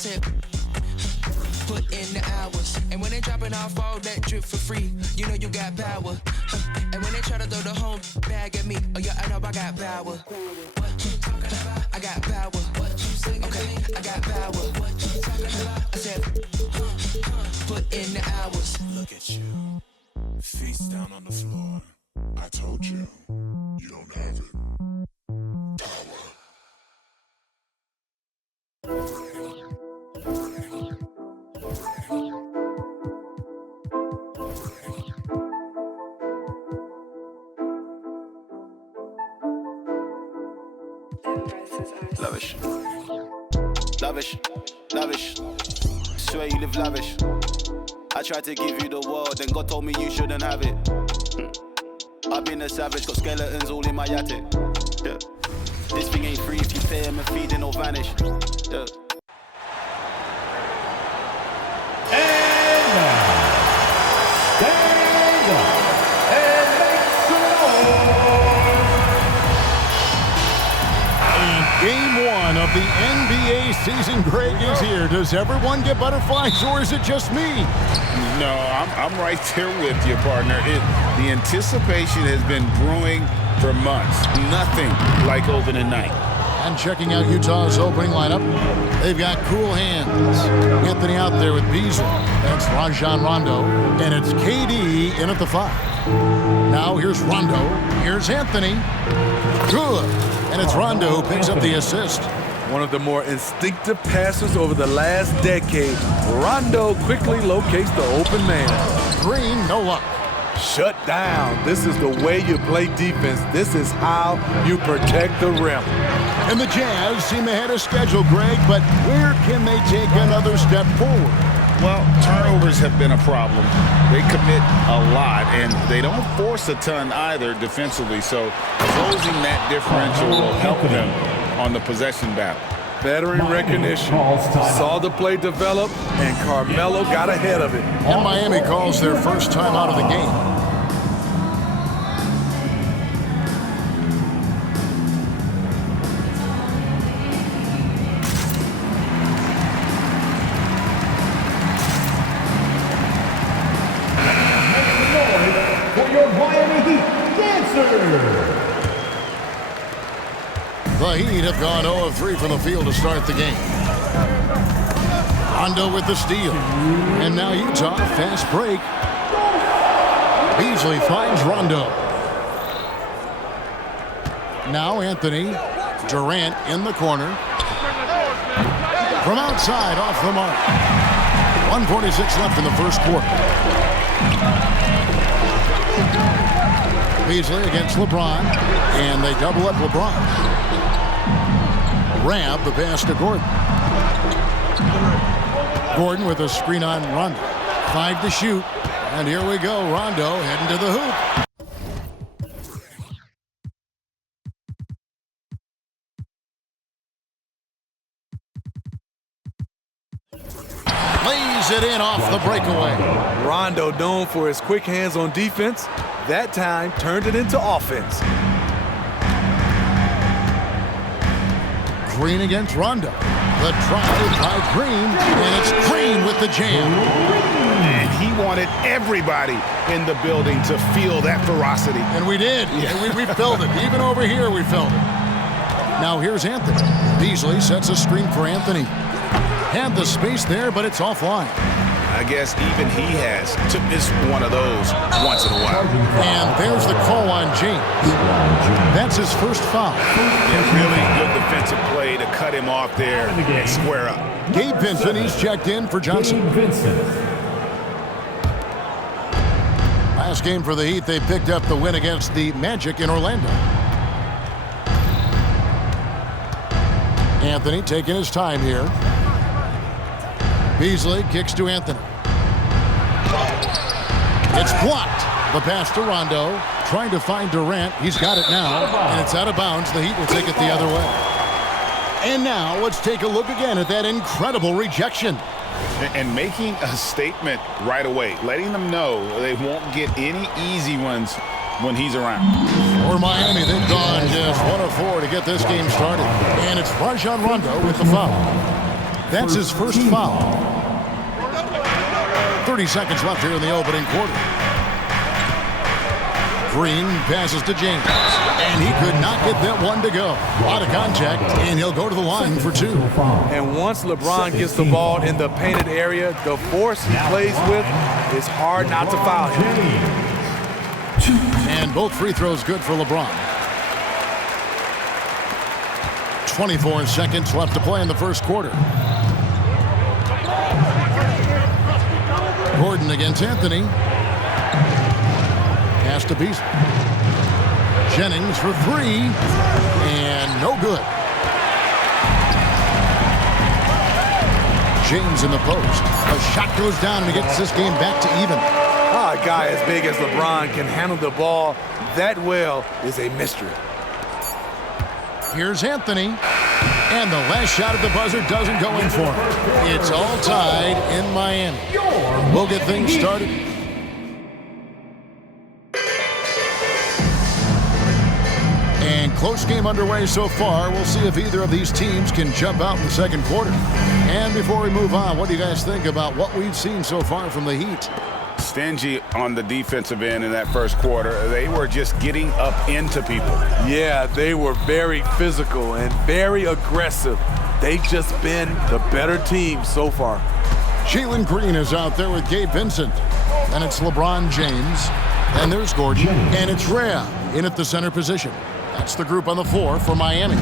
said, put in the hours. And when they dropping off all that drip for free, you know you got power. And when they try to throw the whole bag at me, oh yeah, I know I got power. I got power. Okay, I got power. I said, put in the hours. Look at you. Face down on the floor. I told you. You don't have it. Lavish. Lavish. Lavish. Swear you live lavish. I tried to give you the world, then God told me you shouldn't have it. I've been a savage, got skeletons all in my attic. Yeah. This thing ain't free if you pay him and feed it or vanish. Yeah. And now, stand up and make some noise. Game 1 of the NBA season, Greg, is here. Does everyone get butterflies, or is it just me? No, I'm right there with you, partner. The anticipation has been brewing for months. Nothing like opening night. And checking out Utah's opening lineup, they've got cool hands. Anthony out there with Beasley. That's Rajon Rondo. And it's KD in at the 5. Now here's Rondo. Here's Anthony. Good. And it's Rondo who picks up the assist. One of the more instinctive passers over the last decade. Rondo quickly locates the open man. Green, no luck. Shut down. This is the way you play defense. This is how you protect the rim. And the Jazz seem ahead of schedule, Greg, but where can they take another step forward? Well, turnovers have been a problem. They commit a lot, and they don't force a ton either defensively, so closing that differential will help them on the possession battle. Veteran recognition. Saw the play develop, and Carmelo got ahead of it. And Miami calls their first time out of the game. For your Miami Heat dancers. The Heat have gone 0-3 from the field to start the game. Rondo with the steal. And now Utah, fast break. Beasley finds Rondo. Now Anthony. Durant in the corner. From outside, off the mark. 1:46 left in the first quarter. Beasley against LeBron. And they double up LeBron. Rab the pass to Gordon. Gordon with a screen on Rondo. 5 to shoot. And here we go. Rondo heading to the hoop. Lays it in off the breakaway. Rondo, known for his quick hands on defense, that time turned it into offense. Green against Rondo. The drive by Green, and it's Green with the jam. And he wanted everybody in the building to feel that ferocity. And we did. Yeah. We felt it. Even over here, we felt it. Now here's Anthony. Beasley sets a screen for Anthony. Had the space there, but it's offline. I guess even he to miss one of those once in a while. And there's the call on James. That's his first foul. Yeah, really good defensive play to cut him off there and square up. Gabe Vincent, he's checked in for Johnson. Last game for the Heat, they picked up the win against the Magic in Orlando. Anthony taking his time here. Beasley kicks to Anthony. It's blocked. The pass to Rondo. Trying to find Durant. He's got it now. And it's out of bounds. The Heat will take it the other way. And now let's take a look again at that incredible rejection. And making a statement right away. Letting them know they won't get any easy ones when he's around. For Miami, they've gone just 1 of 4 to get this game started. And it's Rajon Rondo with the foul. That's his first foul. 30 seconds left here in the opening quarter. Green passes to James, and he could not get that one to go. Out of contact, and he'll go to the line for two. And once LeBron gets the ball in the painted area, the force he plays with, it's hard not to foul him. And both free throws good for LeBron. 24 seconds left to play in the first quarter. Gordon against Anthony. Pass to Beasley. Jennings for three, and no good. James in the post. A shot goes down and gets this game back to even. A guy as big as LeBron can handle the ball that well is a mystery. Here's Anthony. And the last shot at the buzzer doesn't go in for him. It's all tied in Miami. We'll get things started. And close game underway so far. We'll see if either of these teams can jump out in the second quarter. And before we move on, what do you guys think about what we've seen so far from the Heat? Stingy on the defensive end in that first quarter. They were just getting up into people. Yeah, they were very physical and very aggressive. They've just been the better team so far. Jalen Green is out there with Gabe Vincent. And it's LeBron James. And there's Gordon. And it's Rhea in at the center position. That's the group on the floor for Miami.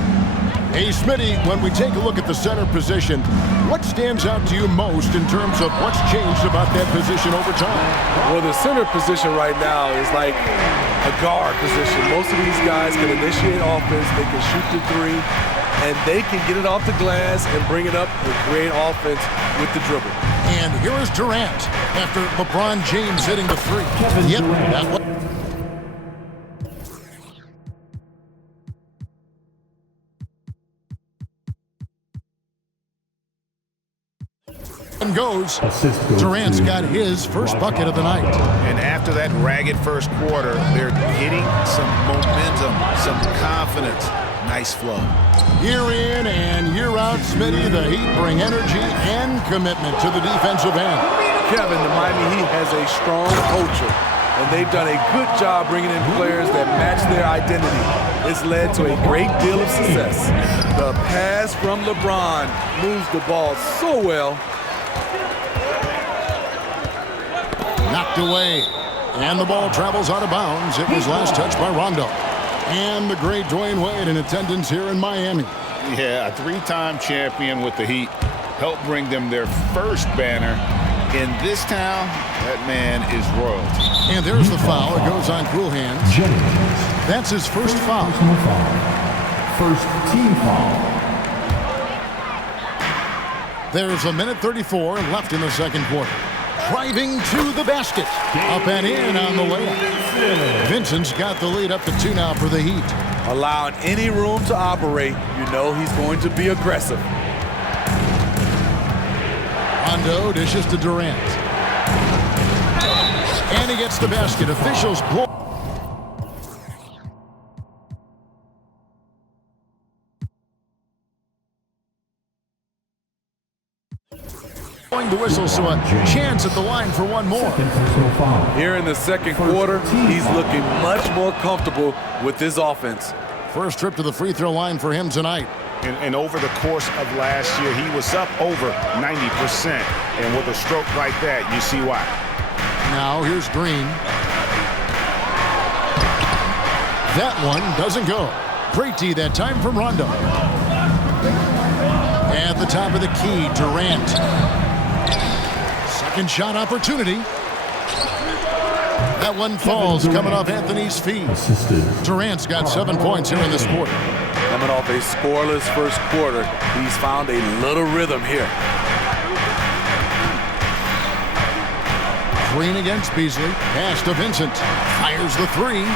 Hey, Smitty, when we take a look at the center position, what stands out to you most in terms of what's changed about that position over time? Well, the center position right now is like a guard position. Most of these guys can initiate offense, they can shoot the three, and they can get it off the glass and bring it up and create offense with the dribble. And here is Durant after LeBron James hitting the three. Yep, that was goes. Durant's got his first bucket of the night. And after that ragged first quarter, they're getting some momentum, some confidence. Nice flow. Year in and year out, Smitty, the Heat bring energy and commitment to the defensive end. Kevin, the Miami Heat has a strong culture, and they've done a good job bringing in players that match their identity. It's led to a great deal of success. The pass from LeBron moves the ball so well. Knocked away, and the ball travels out of bounds. It was last touched by Rondo. And the great Dwayne Wade in attendance here in Miami. Yeah, a three-time champion with the Heat helped bring them their first banner. In this town, that man is royalty. And there's the foul. It goes on cool hands. That's his first foul. First team foul. There's a minute 34 left in the second quarter. Driving to the basket. Up and in on the layup. Vincent's got the lead up to 2 now for the Heat. Allowing any room to operate, you know he's going to be aggressive. Rondo dishes to Durant. And he gets the basket. Officials blow. The whistle, so a chance at the line for one more. Here in the second quarter, he's looking much more comfortable with his offense. First trip to the free throw line for him tonight. And over the course of last year, he was up over 90%. And with a stroke like that, you see why. Now here's Green. That one doesn't go. Great D that time from Rondo. At the top of the key, Durant. Second shot opportunity. That one falls coming off Anthony's feet. Durant's got 7 points here in this quarter. Coming off a scoreless first quarter, he's found a little rhythm here. Green against Beasley. Pass to Vincent. Fires the three.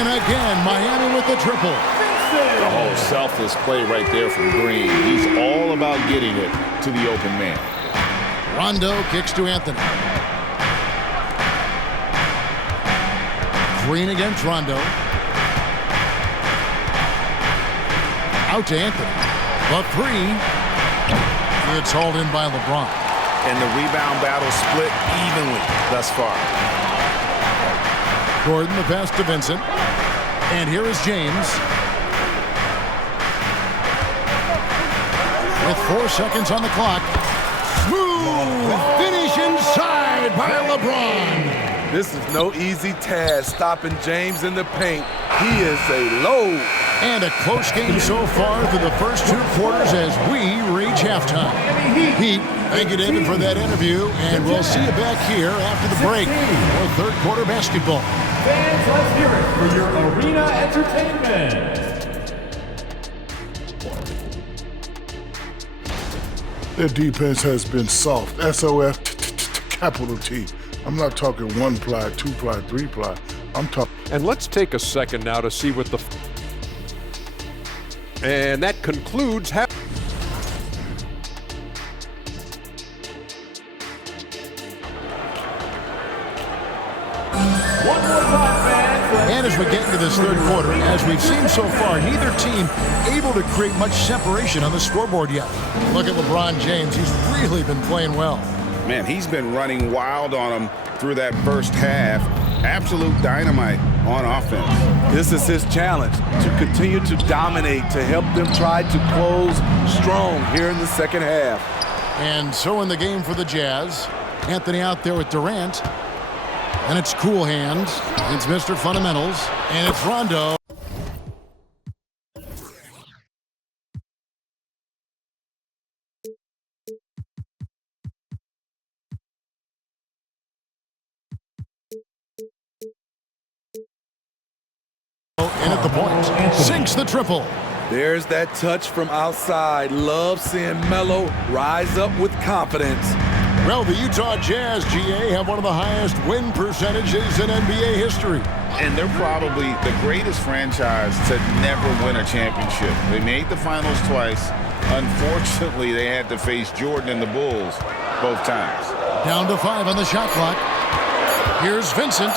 And again, Miami with the triple. Oh, selfless play right there from Green. He's all about getting it to the open man. Rondo kicks to Anthony. Green against Rondo. Out to Anthony. The three. It's hauled in by LeBron. And the rebound battle split evenly thus far. Gordon, the pass to Vincent. And here is James. With 4 seconds on the clock. Smooth finish inside by LeBron. This is no easy task, stopping James in the paint. He is a load. And a close game so far through the first 2 quarters as we reach halftime. Heat, thank you, David, for that interview, and we'll see you back here after the break for third quarter basketball. Fans, let's hear it for your arena entertainment. Their defense has been soft. SOF, capital T. I'm not talking 1-ply, 2-ply, 3-ply. I'm talking. And let's take a second now to see what the. And that concludes half. And as we get into this third quarter, as we've seen so far, neither team able to create much separation on the scoreboard yet. Look at LeBron James. He's really been playing well. Man, he's been running wild on them through that first half. Absolute dynamite on offense. This is his challenge, to continue to dominate, to help them try to close strong here in the second half. And so in the game for the Jazz, Anthony out there with Durant. And it's Cool Hands. It's Mr. Fundamentals. And it's Rondo. And at the point, sinks the triple. There's that touch from outside. Love seeing Melo rise up with confidence. Well, the Utah Jazz, GA, have one of the highest win percentages in NBA history. And they're probably the greatest franchise to never win a championship. They made the finals twice. Unfortunately, they had to face Jordan and the Bulls both times. Down to 5 on the shot clock. Here's Vincent.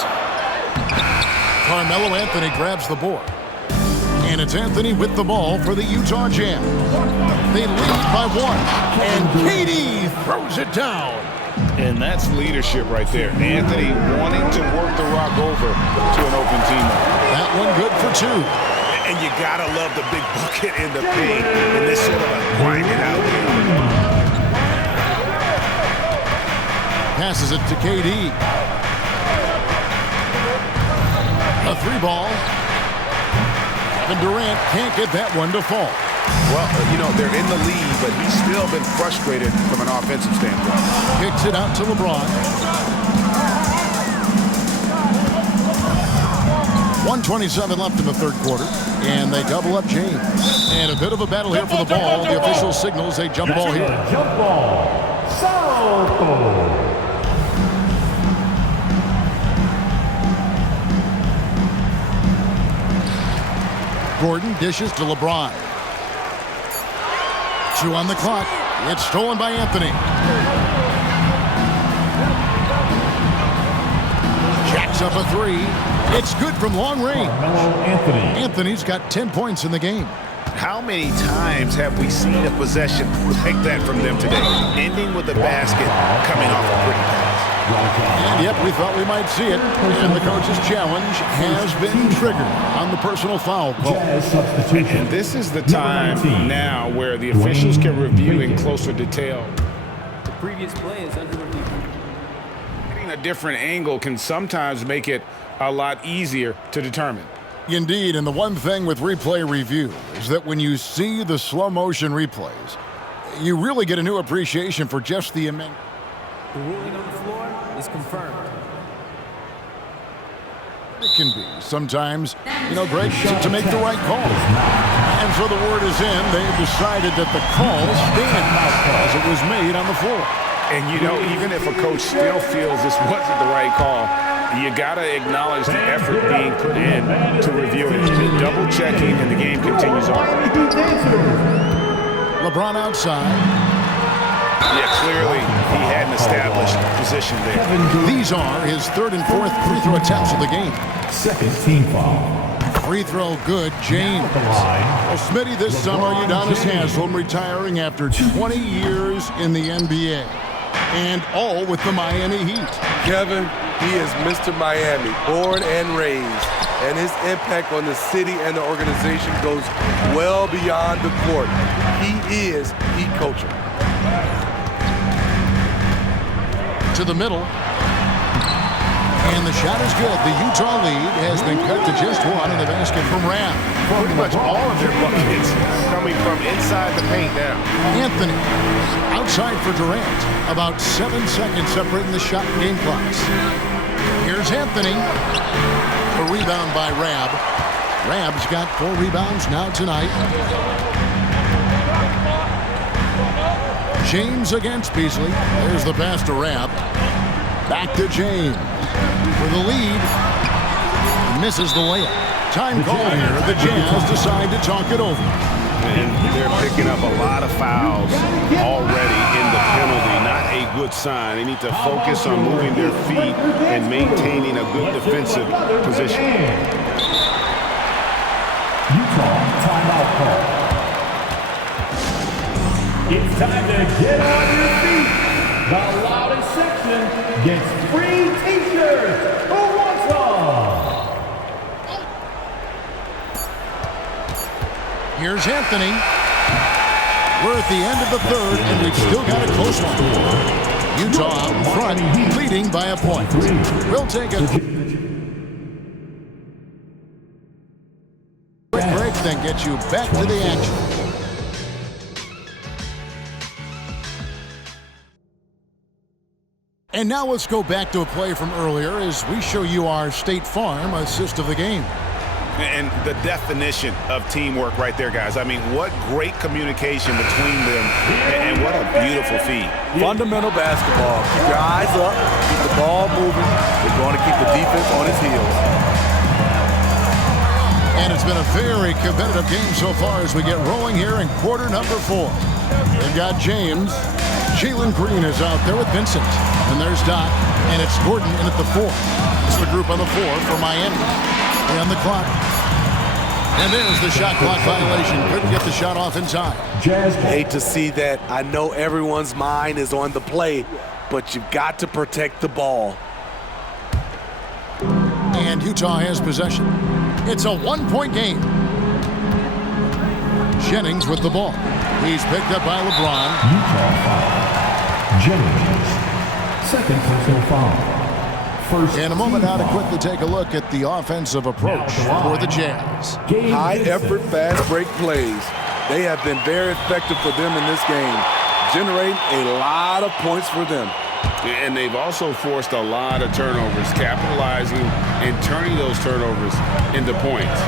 Carmelo Anthony grabs the board. And it's Anthony with the ball for the Utah Jazz. They lead by 1. And KD throws it down. And that's leadership right there. Anthony wanting to work the rock over to an open teammate. That one good for 2. And you gotta love the big bucket in the paint in this sort of a grind it out. Passes it to KD. A 3-ball. And Durant can't get that one to fall. Well, you know, they're in the lead, but he's still been frustrated from an offensive standpoint. Kicks it out to LeBron. 1:27 left in the third quarter, and they double up James. And a bit of a battle here for the ball. The official signals a jump ball here. Jump ball. Southpaw. Gordon dishes to LeBron. 2 on the clock. It's stolen by Anthony. Jacks up a 3. It's good from long range. Anthony's got 10 points in the game. How many times have we seen a possession like that from them today? Ending with a basket, coming off a pretty pass. And yep, we thought we might see it. And the coach's challenge has been triggered on the personal foul call. And this is the time now where the officials can review in closer detail. The previous play is under review. Getting a different angle can sometimes make it a lot easier to determine. Indeed, and the one thing with replay review is that when you see the slow motion replays, you really get a new appreciation for just the immense. The ruling on the floor is confirmed. It can be sometimes, great to make the right call. And so the word is in. They've decided that the call stands as it was made on the floor. And even if a coach still feels this wasn't the right call, you gotta acknowledge the effort being put in to review it. The double checking, and the game continues on. LeBron outside. Yeah, clearly he had an established position there. These are his 3rd and 4th free throw attempts of the game. Second team foul. Free throw good, James. Well, Smitty, this summer Udonis Haslem retiring after 20 years in the NBA. And all with the Miami Heat. Kevin, he is Mr. Miami, born and raised. And his impact on the city and the organization goes well beyond the court. He is Heat culture. To the middle. And the shot is good. The Utah lead has been cut to just one in the basket from Ram. Pretty much all of their buckets coming from inside the paint now. Anthony outside for Durant. About 7 seconds separating the shot and game clocks. Here's Anthony. A rebound by Rab. Rab's got 4 rebounds now tonight. James against Beasley. There's the pass to Rab. Back to James. For the lead. Misses the layup. Time call here. The Jazz decide to talk it over. And they're picking up a lot of fouls already in the penalty. Not a good sign. They need to focus on moving their feet and maintaining a good defensive position. Utah timeout call. It's time to get on your feet. The loudest section gets free t-shirts. Who wants some? Here's Anthony. We're at the end of the third, and we've still got a close one. Utah out in front, leading by a point. We'll take a quick break, then get you back to the action. And now let's go back to a play from earlier as we show you our State Farm assist of the game. And the definition of teamwork right there, guys. I mean, what great communication between them, and what a beautiful feed. Fundamental basketball. Keep your eyes up, keep the ball moving. We're going to keep the defense on its heels. And it's been a very competitive game so far as we get rolling here in quarter number 4. They've got James. Jalen Green is out there with Vincent. And there's Doc. And it's Gordon in at the 4. It's the group on the 4 for Miami. On the clock. And there's the shot clock violation. Couldn't get the shot off in time. Hate to see that. I know everyone's mind is on the play, but you've got to protect the ball. And Utah has possession. It's a 1-point game. Jennings with the ball. He's picked up by LeBron. Utah foul. Jennings. Second personal foul. In a moment now to quickly take a look at the offensive approach for the Jazz. High effort, fast break plays. They have been very effective for them in this game, generating a lot of points for them. And they've also forced a lot of turnovers, capitalizing and turning those turnovers into points.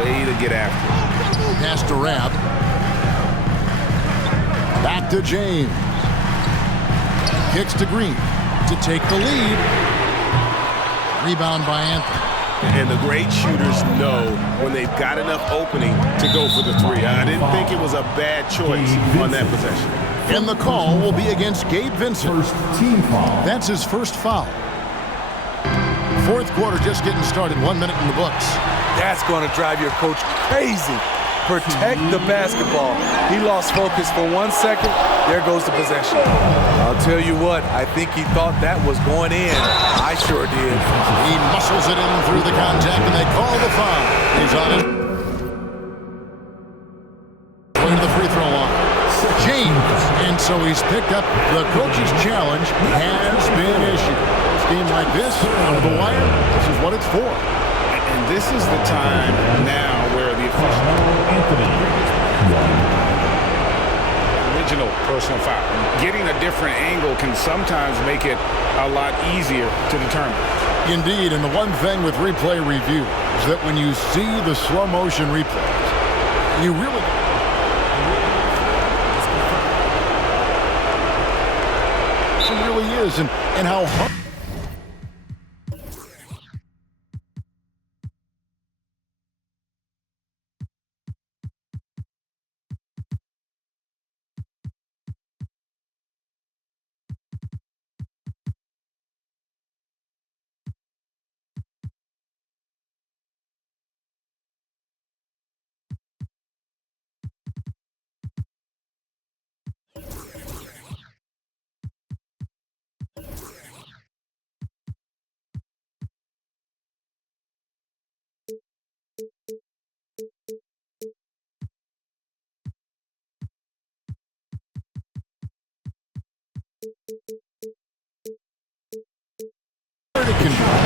Way to get after it. Pass to Rab. Back to James. Kicks to Green to take the lead. Rebound by Anthony. And the great shooters know when they've got enough opening to go for the 3. I didn't think it was a bad choice on that possession. And the call will be against Gabe Vincent. First team foul. That's his first foul. Fourth quarter just getting started. 1 minute in the books. That's going to drive your coach crazy. Protect the basketball. He lost focus for 1 second. There goes the possession. I'll tell you what, I think he thought that was going in. I sure did. He muscles it in through the contact, and they call the foul. He's on it. Going to the free throw line. James. And so he's picked up the coach's challenge has been issued. A game like this, out of the wire, this is what it's for. And this is the time now where the official original personal foul. Getting a different angle can sometimes make it a lot easier to determine. Indeed, and the one thing with replay review is that when you see the slow motion replays, you really it really is, and how hard It can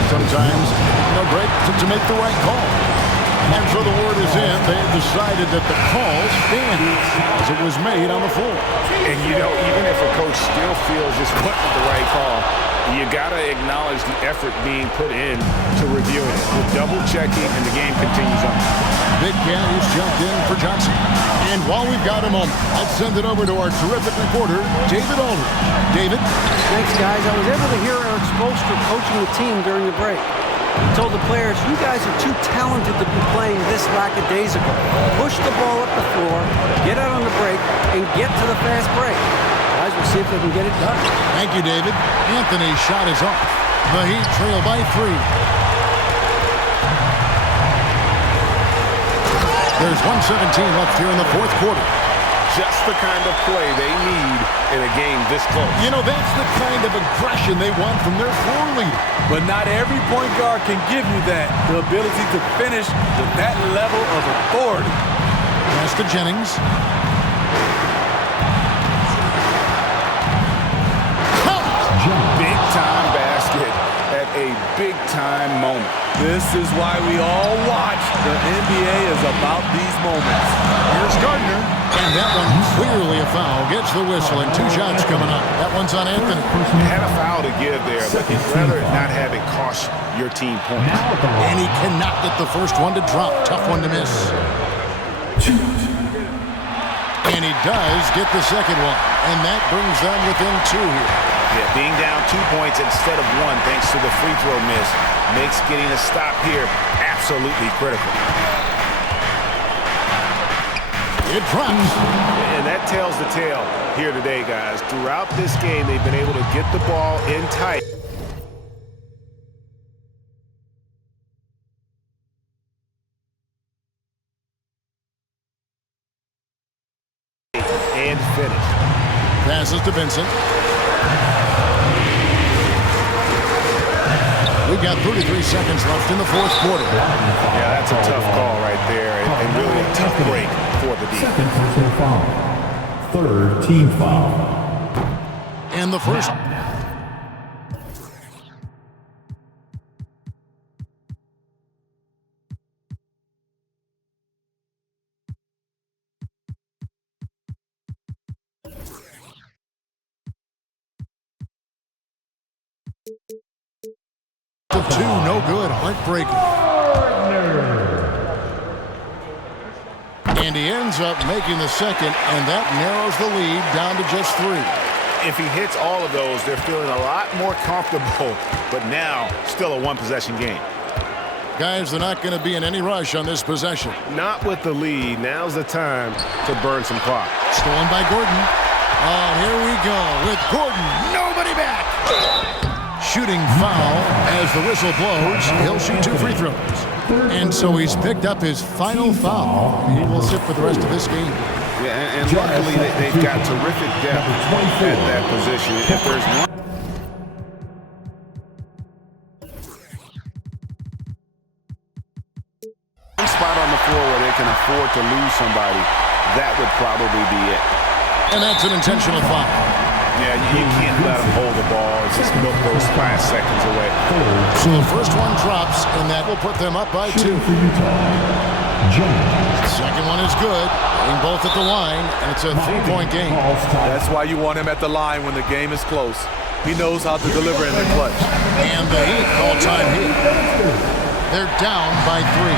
sometimes, Greg, to make the right call. And so the word is in. They have decided that the call stands as it was made on the floor. And, even if a coach still feels this wasn't the right call, you got to acknowledge the effort being put in to reviewing it. We're double-checking, and the game continues on. Big Cat has jumped in for Johnson. And while we've got a moment, let's send it over to our terrific reporter, David Aldridge. David? Thanks, guys. I was able to hear Eric Spoelstra coaching the team during the break. He told the players, you guys are too talented to be playing this lackadaisical. Push the ball up the floor, get out on the break, and get to the fast break. Guys, we'll see if they can get it done. Thank you, David. Anthony's shot is off. The Heat trail by 3. There's 1:17 left here in the fourth quarter. Just the kind of play they need in a game this close. That's the kind of aggression they want from their floor leader. But not every point guard can give you that. The ability to finish with that level of authority. Pass to Jennings. Big-time basket at a big-time moment. This is why we all watch. The NBA is about these moments. Here's Gardner. And that one clearly a foul. Gets the whistle, and 2 shots coming up. That one's on Anthony. Had a foul to give there, but you'd rather not have it cost your team points. And he cannot get the first one to drop. Tough one to miss. And he does get the second one. And that brings them within 2 here. Yeah, being down 2 points instead of 1 thanks to the free throw miss makes getting a stop here absolutely critical. It drops. And that tells the tale here today, guys. Throughout this game, they've been able to get the ball in tight. And finish. Passes to Vincent. We've got 33 seconds left in the fourth quarter. Yeah, that's a tough call right there, and really a tough break for the defense. Second personal foul. Third team foul. And the first. Of 2, no good. Heartbreaker. And he ends up making the second, and that narrows the lead down to just 3. If he hits all of those, they're feeling a lot more comfortable, but now still a 1-possession game. Guys, they're not going to be in any rush on this possession. Not with the lead. Now's the time to burn some clock. Stolen by Gordon. Oh, here we go with Gordon. Nobody back. Shooting foul as the whistle blows. He'll shoot 2 free throws. And so he's picked up his final foul. He will sit for the rest of this game. Yeah, and luckily they've got terrific depth at that position. If there's one spot on the floor where they can afford to lose somebody, that would probably be it. And that's an intentional foul. Yeah, you can't let them hold the ball. It's just milk those last seconds away. So the first one drops, and that will put them up by 2. Second one is good. Getting both at the line, and it's a 3-point game. That's why you want him at the line when the game is close. He knows how to deliver in the clutch. And the Heat call time hit. They're down by 3.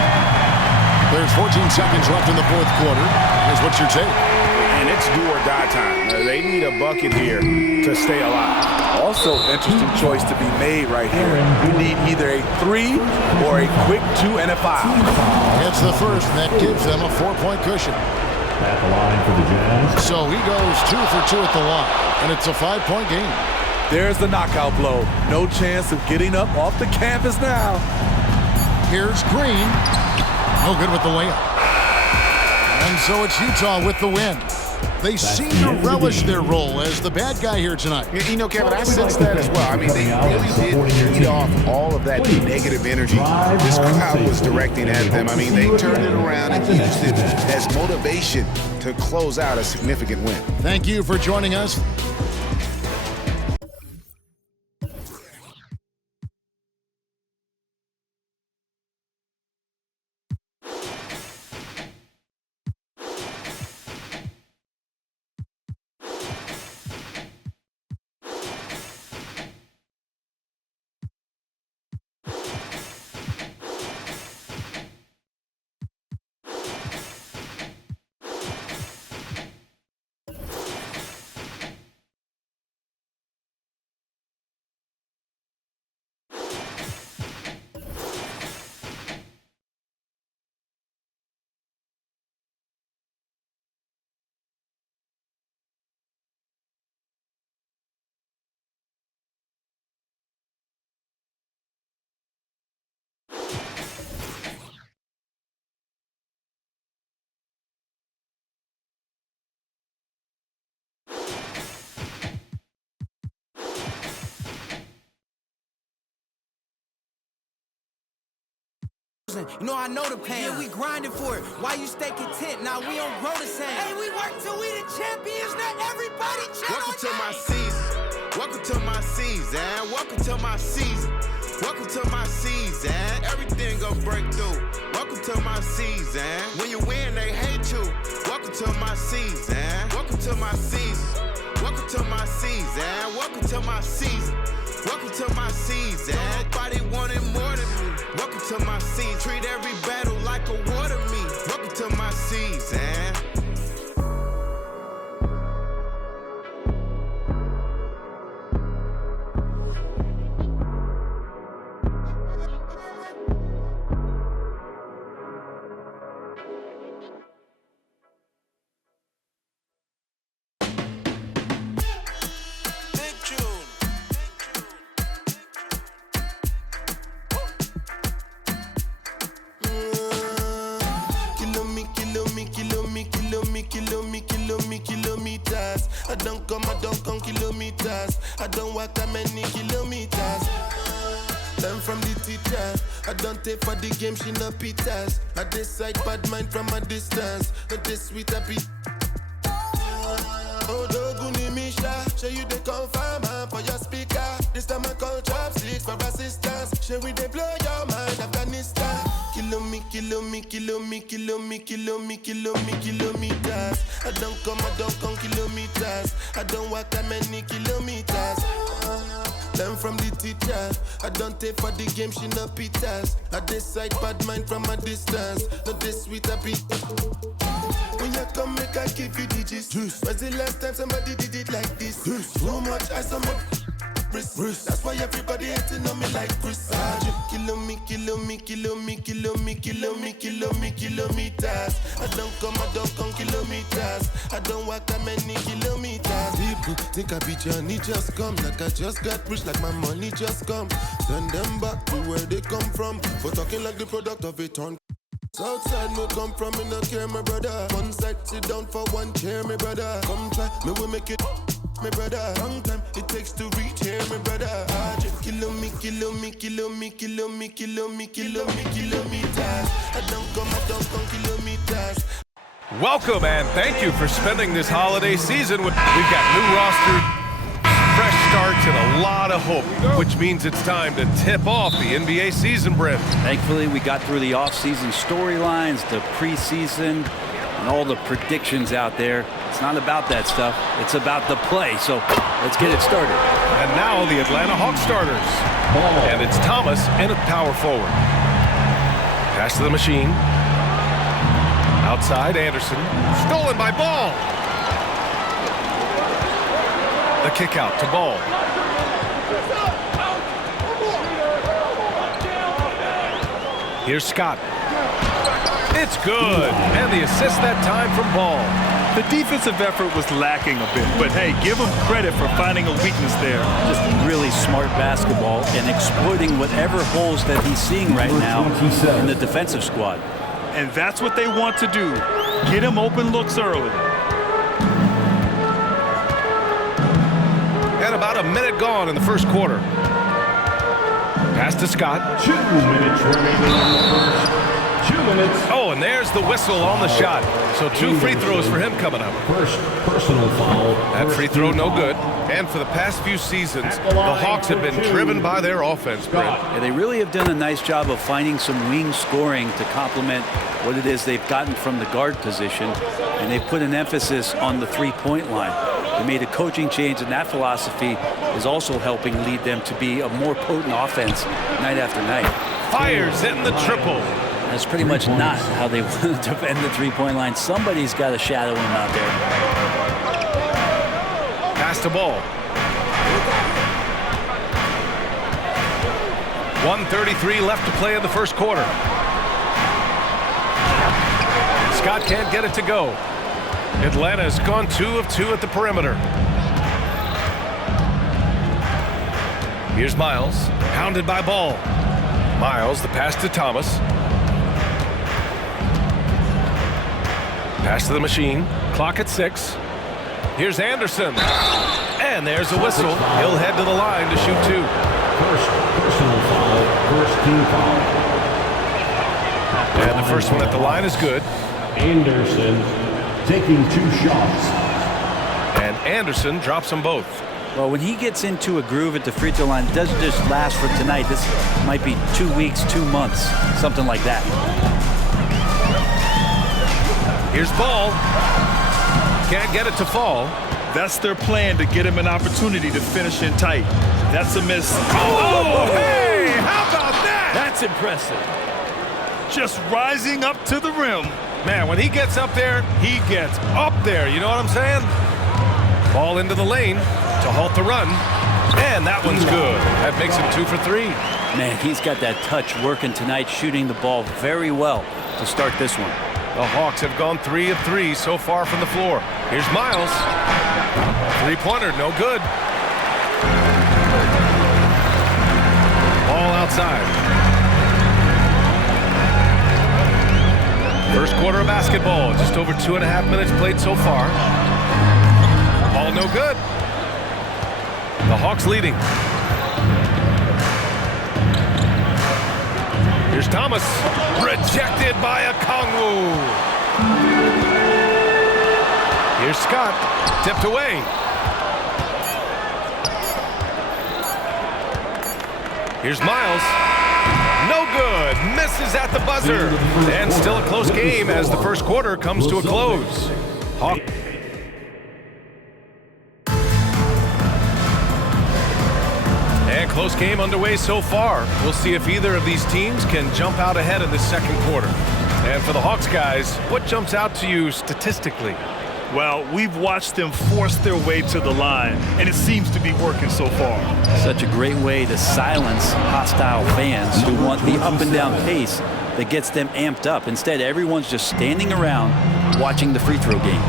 There's 14 seconds left in the fourth quarter. Here's what's your take? And it's do or die time. They need a bucket here to stay alive. Also, interesting choice to be made right here. You need either a 3 or a quick 2 and a foul. It's the first, and that gives them a 4-point cushion. At the line for the Jazz. So he goes 2 for 2 at the line, and it's a 5-point game. There's the knockout blow. No chance of getting up off the canvas now. Here's Green. No good with the layup. And so it's Utah with the win. They seem to relish their role as the bad guy here tonight. You know, Kevin, I sense that as well. I mean, they really did feed off all of that negative energy this crowd was directing at them. I mean, they turned it around and used it as motivation to close out a significant win. Thank you for joining us. You know I know the pain. Yeah, we grinding for it. Why you stay content? Now we don't grow the same. Hey, we work till we the champions. Not everybody Welcome to my season. Welcome to my season. Welcome to my season. Welcome to my season. Everything gon' break through. Welcome to my season. When you win, they hate you. Welcome to my season. Welcome to my season. Welcome to my season. Welcome to my season. Welcome to my season. Nobody wanted more than me. Welcome to my season. Treat every battle like a war to me. Welcome to my season. Kilometers. I don't come kilometers. I don't walk that many kilometers. Learn from the teacher. I don't take for the game, she no pitas. I decide bad mind from a distance. Not this sweet happy. Oh, Doguni Misha, show you the confirm for your speaker. This time I call chopsticks for assistance. Show we they blow your mind, Afghanistan. Kilometers. I don't come kilometers. I don't walk that many kilometers. Learn from the teacher. I don't take for the game, she no pitas. I decide bad mind from a distance. Not this sweet happy. When you come, make I give you digits. When's the last time somebody did it like this? Too much ice on my wrist. That's why everybody hating on me like Chris. Kilometers. I don't come kilometers. I don't walk that many kilometers. People think I be Johnny just come. Like I just got rich, like my money just come. Send them back to where they come from. For talking like the product of a turn. Southside no come from, me no care, my brother. One side, sit down for one chair, my brother. Come try, me will make it, my brother. Long time it takes to reach here, my brother. Kilometers. I don't come kilometers. Welcome and thank you for spending this holiday season with. We've got new roster, fresh starts, and a lot of hope, which means it's time to tip off the NBA season, Brent. Thankfully, we got through the offseason storylines, the preseason, and all the predictions out there. It's not about that stuff. It's about the play. So let's get it started. And now the Atlanta Hawks starters. And it's Thomas and a power forward. Pass to the machine. Outside, Anderson. Stolen by Ball. The kick out to Ball. Here's Scott. It's good. And the assist that time from Ball. The defensive effort was lacking a bit, but hey, give him credit for finding a weakness there. Just really smart basketball and exploiting whatever holes that he's seeing right now in the defensive squad. And that's what they want to do. Get him open looks early. about a minute gone in the first quarter. Pass to Scott. 2 minutes remaining in the first. 2 minutes. Oh, and there's the whistle on the shot. So 2 free throws for him coming up. First personal foul. That free throw no good. And for the past few seasons, the Hawks have been driven by their offense, Brent. Yeah, they really have done a nice job of finding some wing scoring to complement what it is they've gotten from the guard position, and they've put an emphasis on the three-point line. They made a coaching change, and that philosophy is also helping lead them to be a more potent offense night after night. Fires in the triple. That's pretty much not how they want to defend the three-point line. Somebody's got to shadow him out there. Pass to Ball. 1:33 left to play in the first quarter. Scott can't get it to go. Atlanta's gone 2 of 2 at the perimeter. Here's Miles, hounded by Ball. Miles, the pass to Thomas. Pass to the machine. Clock at 6. Here's Anderson. And there's a whistle. He'll head to the line to shoot 2. First personal foul. First team foul. And the first one at the line is good. Anderson taking 2 shots. And Anderson drops them both. Well, when he gets into a groove at the free throw line, it doesn't just last for tonight. This might be 2 weeks, 2 months, something like that. Here's Ball. Can't get it to fall. That's their plan, to get him an opportunity to finish in tight. That's a miss. Oh, hey, how about that? That's impressive. Just rising up to the rim. Man, when he gets up there, he gets up there. You know what I'm saying? Ball into the lane to halt the run. And that one's good. That makes him 2 for 3. Man, he's got that touch working tonight, shooting the ball very well to start this one. The Hawks have gone 3 of 3 so far from the floor. Here's Miles. Three-pointer, no good. Ball outside. First quarter of basketball. Just over 2.5 minutes played so far. Ball no good. The Hawks leading. Here's Thomas. Rejected by Okongwu. Here's Scott. Tipped away. Here's Miles. No good. Misses at the buzzer. And still a close game as the first quarter comes to a close. Hawk. And close game underway so far. We'll see if either of these teams can jump out ahead in the second quarter. And for the Hawks guys, what jumps out to you statistically? Well, we've watched them force their way to the line, and it seems to be working so far. Such a great way to silence hostile fans who want the up and down pace that gets them amped up. Instead, everyone's just standing around watching the free throw game.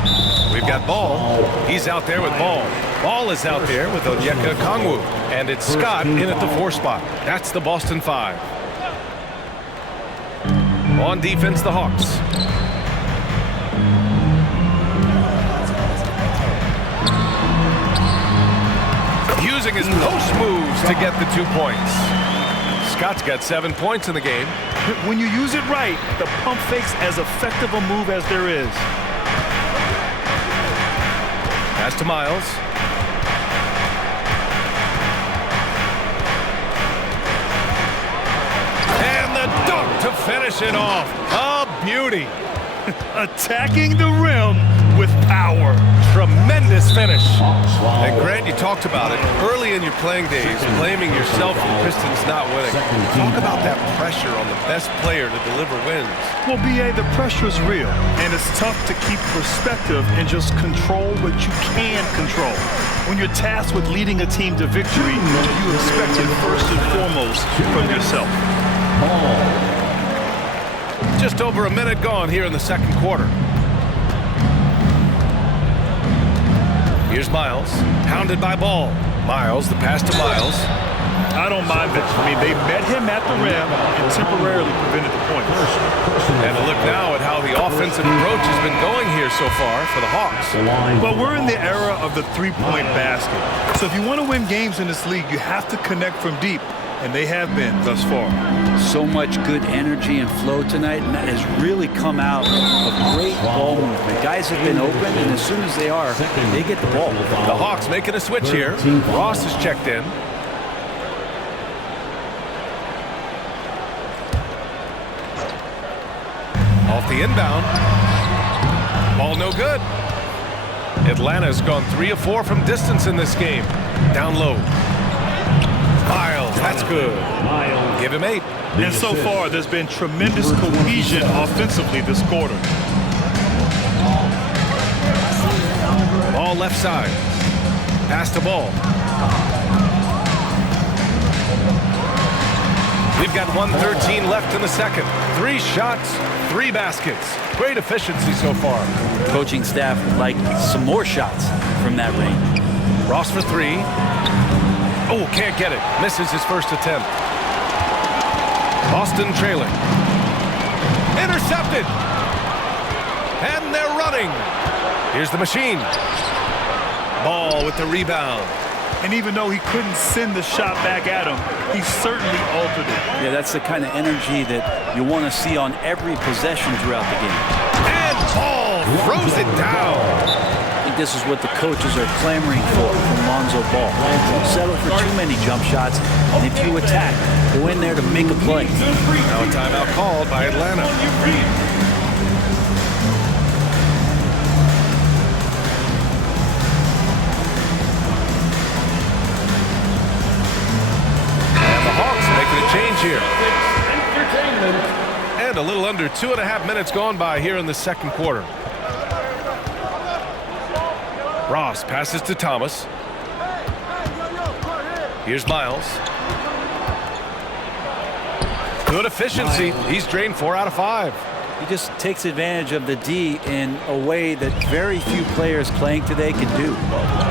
We've got Ball. He's out there with Ball. Ball is out there with Onyeka Okongwu. And it's Scott in at the 4 spot. That's the Boston 5. On defense, the Hawks. Using his post moves to get the 2 points. Scott's got 7 points in the game. When you use it right, the pump fake's as effective a move as there is. Pass to Miles. And the dunk to finish it off. A beauty. Attacking the rim with power. Tremendous finish. And Grant, you talked about it early in your playing days, blaming yourself for the Pistons not winning. Talk about that pressure on the best player to deliver wins. Well, B.A., the pressure is real, and it's tough to keep perspective and just control what you can control. When you're tasked with leading a team to victory, you expect it first and foremost from yourself. Just over a minute gone here in the second quarter. Here's Miles, hounded by Ball. Miles, the pass to Miles. I don't mind that. I mean, they met him at the rim and temporarily prevented the points. And a look now at how the offensive approach has been going here so far for the Hawks. Well, we're in the era of the three-point basket. So if you want to win games in this league, you have to connect from deep. And they have been thus far. So much good energy and flow tonight, and that has really come out of great ball movement. Guys have been open, and as soon as they are, they get the ball. The Hawks making a switch here. Ross is checked in. Off the inbound. Ball no good. Atlanta's gone 3 of 4 from distance in this game. Down low. Miles, that's good. Give him 8. And so far, there's been tremendous cohesion offensively this quarter. Ball left side. Pass the ball. We've got 1:13 left in the second. 3 shots, 3 baskets. Great efficiency so far. Coaching staff would like some more shots from that range. Ross for 3. Oh, can't get it. Misses his first attempt. Boston trailing. Intercepted. And they're running. Here's the machine. Ball with the rebound. And even though he couldn't send the shot back at him, he certainly altered it. Yeah, that's the kind of energy that you want to see on every possession throughout the game. And Ball throws it down. I think this is what the coaches are clamoring for from Lonzo Ball. Don't settle for too many jump shots, and if you attack, go in there to make a play. Now a timeout called by Atlanta. And the Hawks making a change here. And a little under 2.5 minutes gone by here in the second quarter. Ross passes to Thomas. Here's Miles. Good efficiency. He's drained 4 out of 5. He just takes advantage of the D in a way that very few players playing today can do.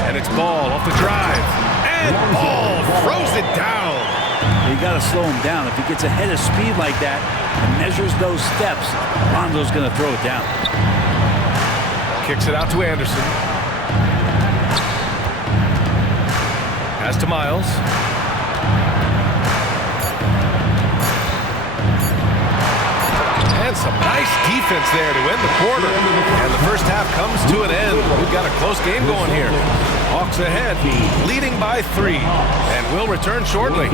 And it's Ball off the drive. And Ball throws it down. You got to slow him down. If he gets ahead of speed like that and measures those steps, Lonzo's going to throw it down. Kicks it out to Anderson. Pass to Miles. And some nice defense there to end the quarter. And the first half comes to an end. We've got a close game going here. Hawks ahead, leading by 3. And we'll return shortly.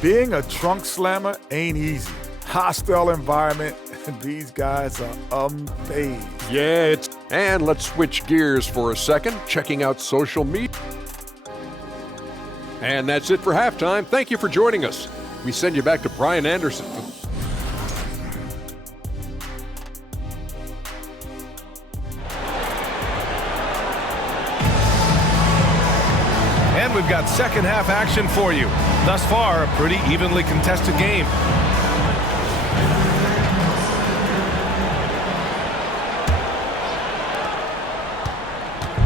Being a trunk slammer ain't easy. Hostile environment, and these guys are unfazed. Yeah, and let's switch gears for a second, checking out social media. And that's it for halftime. Thank you for joining us. We send you back to Brian Anderson. And we've got second half action for you. Thus far, a pretty evenly contested game.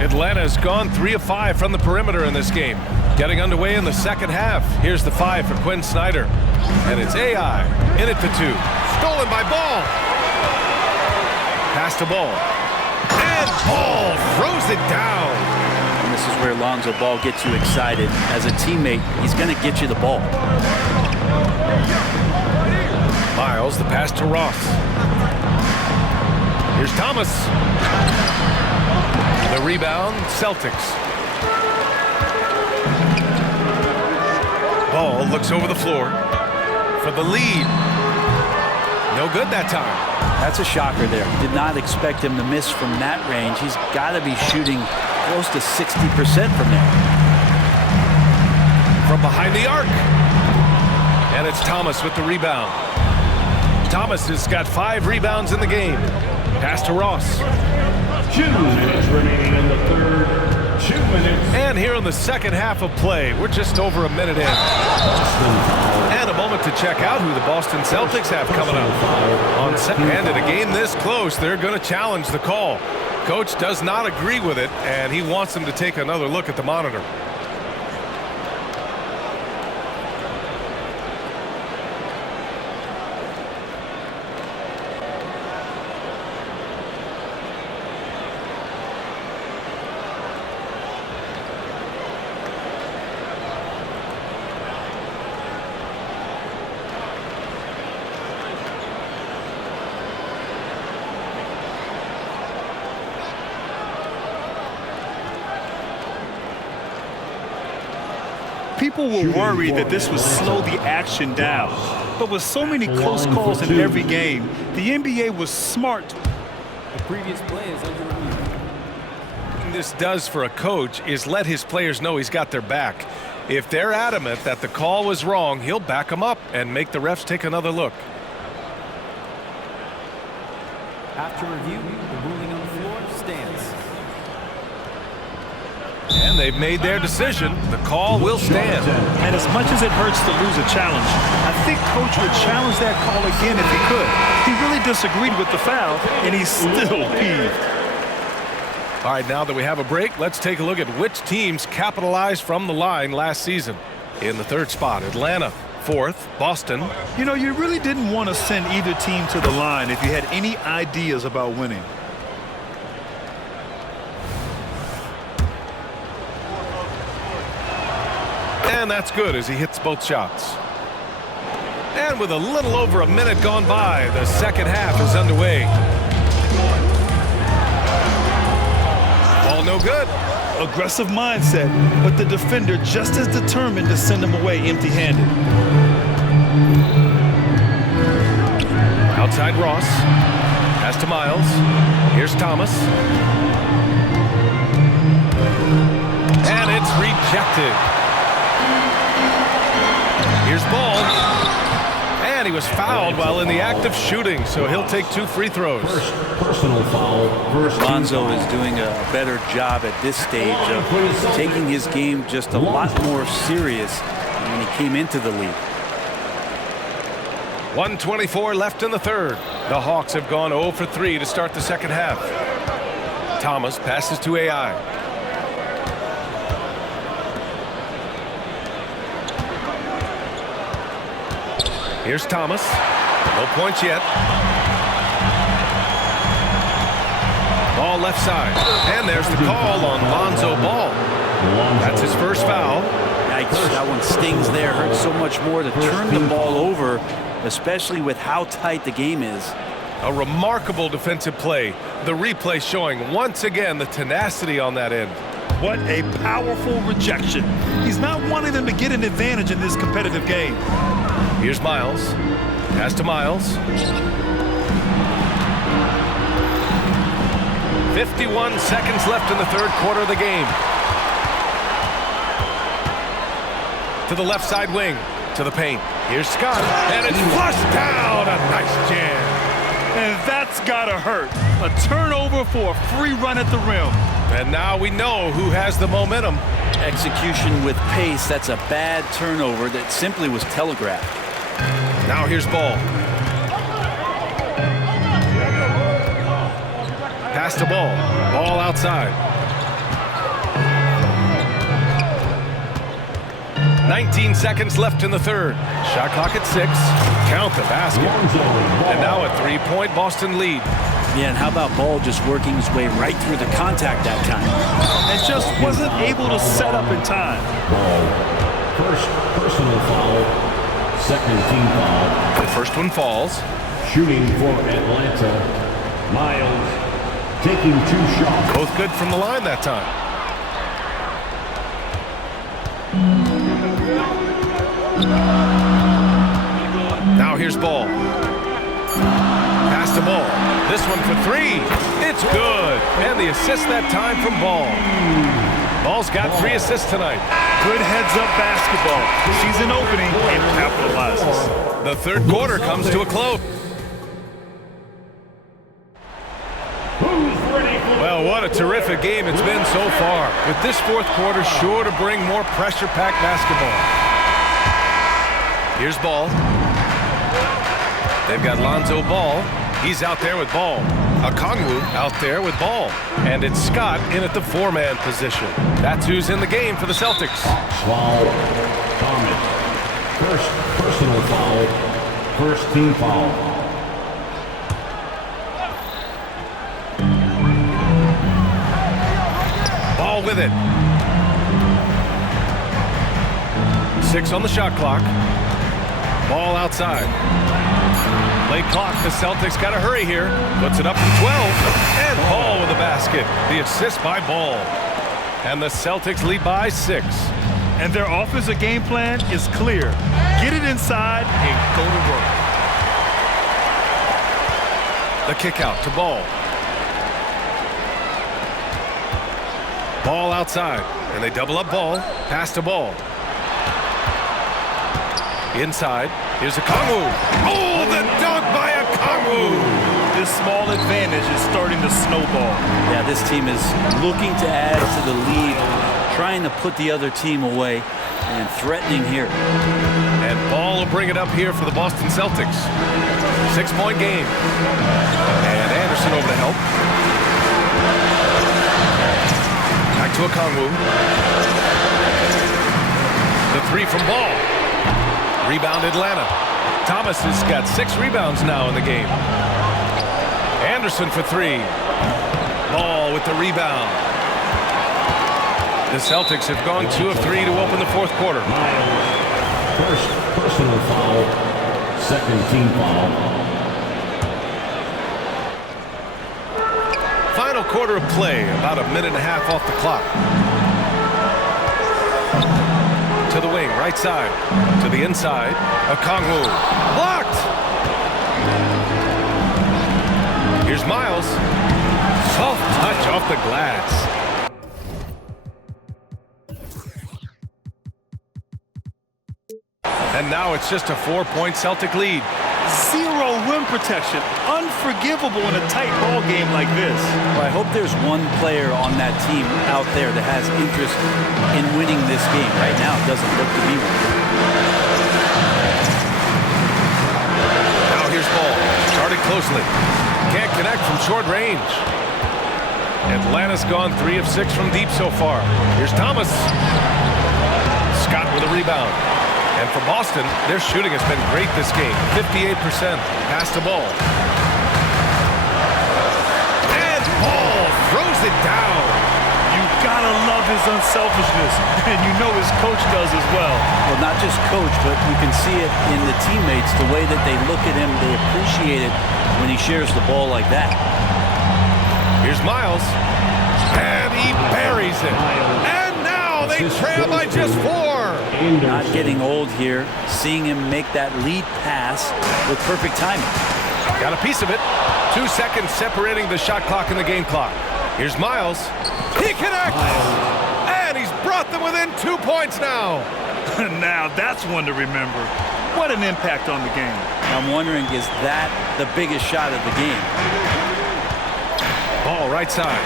Atlanta's gone 3 of 5 from the perimeter in this game. Getting underway in the second half. Here's the 5 for Quinn Snyder. And it's AI in at the 2. Stolen by Ball. Pass to Ball. And Ball throws it down. And this is where Lonzo Ball gets you excited. As a teammate, he's going to get you the ball. Miles, the pass to Ross. Here's Thomas. The rebound, Celtics. Ball looks over the floor for the lead. No good that time. That's a shocker there. Did not expect him to miss from that range. He's got to be shooting close to 60% from there. From behind the arc. And it's Thomas with the rebound. Thomas has got 5 rebounds in the game. Pass to Ross. 2 minutes remaining in the third. 2 minutes. And here in the second half of play, we're just over a minute in. And a moment to check out who the Boston Celtics have coming up. And in a game this close, they're going to challenge the call. Coach does not agree with it, and he wants them to take another look at the monitor. People were worried that this would slow the action down. But with so many close calls in every game, the NBA was smart. The previous play is under review. What this does for a coach is let his players know he's got their back. If they're adamant that the call was wrong, he'll back them up and make the refs take another look. After review, the ruling on the floor stands. And they've made their decision. The call will stand. And as much as it hurts to lose a challenge, I think Coach would challenge that call again if he could. He really disagreed with the foul, and he's still peeved. All right, now that we have a break, let's take a look at which teams capitalized from the line last season. In the third spot, Atlanta. Fourth, Boston. You know, you really didn't want to send either team to the line if you had any ideas about winning. And that's good as he hits both shots. And with a little over a minute gone by, the second half is underway. All no good. Aggressive mindset, but the defender just as determined to send him away empty-handed. Outside Ross. Pass to Miles. Here's Thomas. And it's rejected. Here's Ball. And he was fouled while in the act of shooting, so he'll take 2 free throws. Personal foul. Lonzo is doing a better job at this stage of taking his game just a lot more serious than when he came into the league. 1:24 left in the third. The Hawks have gone 0 for 3 to start the second half. Thomas passes to AI. Here's Thomas. No points yet. Ball left side. And there's the call on Lonzo Ball. That's his first foul. Yikes, that one stings there. Hurts so much more to turn the ball over, especially with how tight the game is. A remarkable defensive play. The replay showing once again the tenacity on that end. What a powerful rejection. He's not wanting them to get an advantage in this competitive game. Here's Miles. Pass to Miles. 51 seconds left in the third quarter of the game. To the left side wing. To the paint. Here's Scott. And it's flushed down. A nice jam. And that's gotta hurt. A turnover for a free run at the rim. And now we know who has the momentum. Execution with pace. That's a bad turnover that simply was telegraphed. Now here's Ball. Pass to Ball. Ball outside. 19 seconds left in the third. Shot clock at 6. Count the basket. And now a 3-point Boston lead. Yeah, and how about Ball just working his way right through the contact that time? And just wasn't able to set up in time. Ball. First personal foul. Second team foul. The first one falls. Shooting for Atlanta. Miles taking 2 shots. Both good from the line that time. Now here's Ball. Pass to Ball. This one for 3. It's good. And the assist that time from Ball. Ball's got 3 assists tonight. Good heads-up basketball. Sees an opening and capitalizes. The third quarter comes to a close. Well, what a terrific game it's been so far. With this fourth quarter sure to bring more pressure-packed basketball. Here's Ball. They've got Lonzo Ball. He's out there with ball. Okongwu out there with ball. And it's Scott in at the 4-man position. That's who's in the game for the Celtics. Foul. Thomas. First personal foul. First team foul. Ball with it. 6 on the shot clock. Ball outside. Late clock, the Celtics got to hurry here. Puts it up from 12. And Ball with the basket. The assist by Ball. And the Celtics lead by 6. And their offensive game plan is clear. Get it inside and go to work. The kick out to Ball. Ball outside. And they double up Ball. Pass to Ball. Inside. Here's Okongwu. Oh, the dunk by Okongwu. This small advantage is starting to snowball. Yeah, this team is looking to add to the lead, trying to put the other team away, and threatening here. And Ball will bring it up here for the Boston Celtics. 6-point game. And Anderson over to help. Back to Okongwu. The 3 from Ball. Rebound Atlanta. Thomas has got 6 rebounds now in the game. Anderson for 3. Ball with the rebound. The Celtics have gone 2 of 3 to open the 4th quarter. First personal foul. Second team foul. Final quarter of play, about a minute and a half off the clock. To the wing, right side. To the inside. Okongwu. Blocked! Here's Miles. Soft touch off the glass. And now it's just a 4-point Celtic lead. Zero rim protection. Unforgivable in a tight ball game like this. Well, I hope there's one player on that team out there that has interest in winning this game. Right now, it doesn't look to be one. Now here's Ball. Started closely. Can't connect from short range. Atlanta's gone 3 of 6 from deep so far. Here's Thomas. Scott with a rebound. And for Boston, their shooting has been great this game. 58%. Pass to Ball. And Ball throws it down. You gotta love his unselfishness. And you know his coach does as well. Well, not just coach, but you can see it in the teammates, the way that they look at him. They appreciate it when he shares the ball like that. Here's Miles. And he buries it. And now they trail by just 4. Not getting old here, seeing him make that lead pass with perfect timing. Got a piece of it. 2 seconds separating the shot clock and the game clock. Here's Miles. He connects! And he's brought them within 2 points now. Now that's one to remember. What an impact on the game. I'm wondering, is that the biggest shot of the game? Ball right side.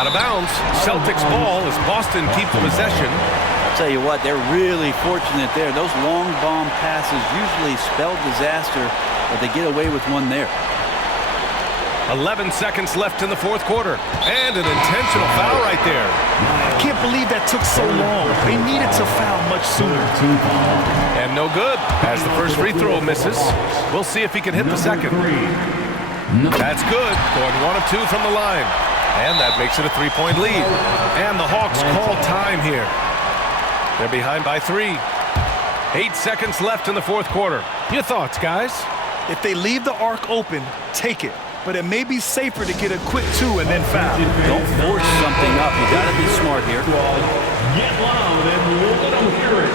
Out of bounds. Celtics ball as Boston keep the possession. Tell you what, they're really fortunate there. Those long bomb passes usually spell disaster, but they get away with one there. 11 seconds left in the 4th quarter. And an intentional foul right there. I can't believe that took so long. They needed to foul much sooner. And no good, as the first free throw misses. We'll see if he can hit the second. That's good, going 1 of 2 from the line. And that makes it a 3-point lead. And the Hawks call time here. They're behind by 3. 8 seconds left in the 4th quarter. Your thoughts, guys? If they leave the arc open, take it. But it may be safer to get a quick 2 and then foul. Don't force something up. You got to be smart here. Get loud and let them hear it.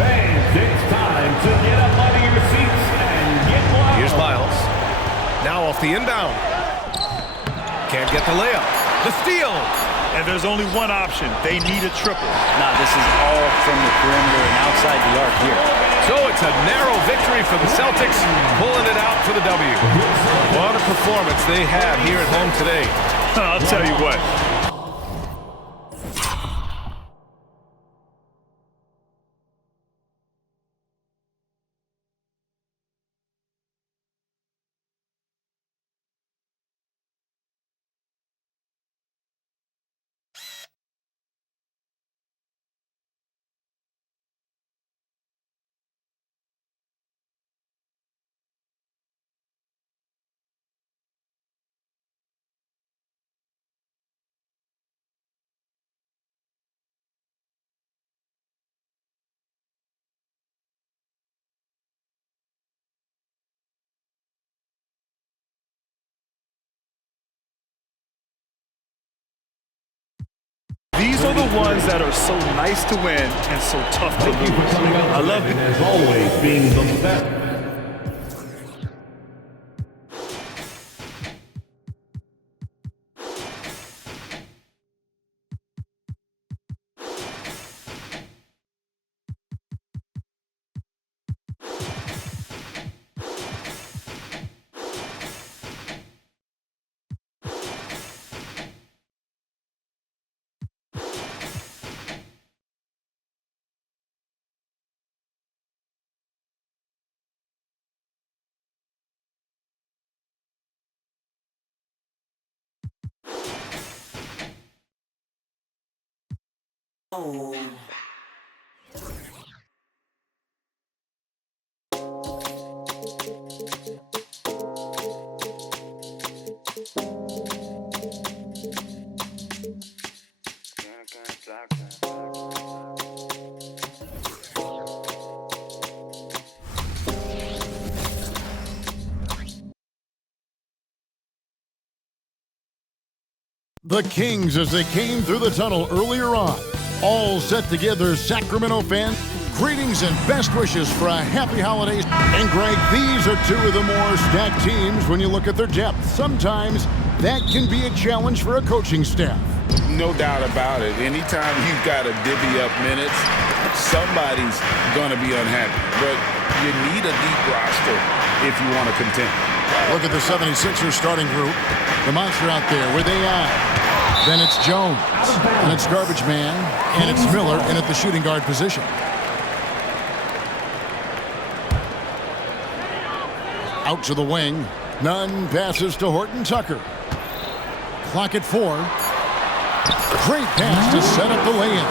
Fans, it's time to get up out of your seats and get loud. Here's Miles. Now off the inbound. Can't get the layup. The steal. And there's only one option. They need a triple. Nah, this is all from the perimeter and outside the arc here. So it's a narrow victory for the Celtics, pulling it out for the W. What a performance they had here at home today. I'll tell you what. Those are the ones that are so nice to win and so tough to lose. I love it. As always, being the best. Oh. The Kings as they came through the tunnel earlier on. All set together, Sacramento fans. Greetings and best wishes for a happy holidays. And Greg, these are two of the more stacked teams when you look at their depth. Sometimes that can be a challenge for a coaching staff. No doubt about it. Anytime you've got to divvy up minutes, somebody's going to be unhappy. But you need a deep roster if you want to contend. Look at the 76ers starting group. The monster out there. Where they at? Then it's Jones, and it's Garbage Man, and it's Miller in at the shooting guard position. Out to the wing. Nunn passes to Horton Tucker. Clock at 4. Great pass to set up the lay-in.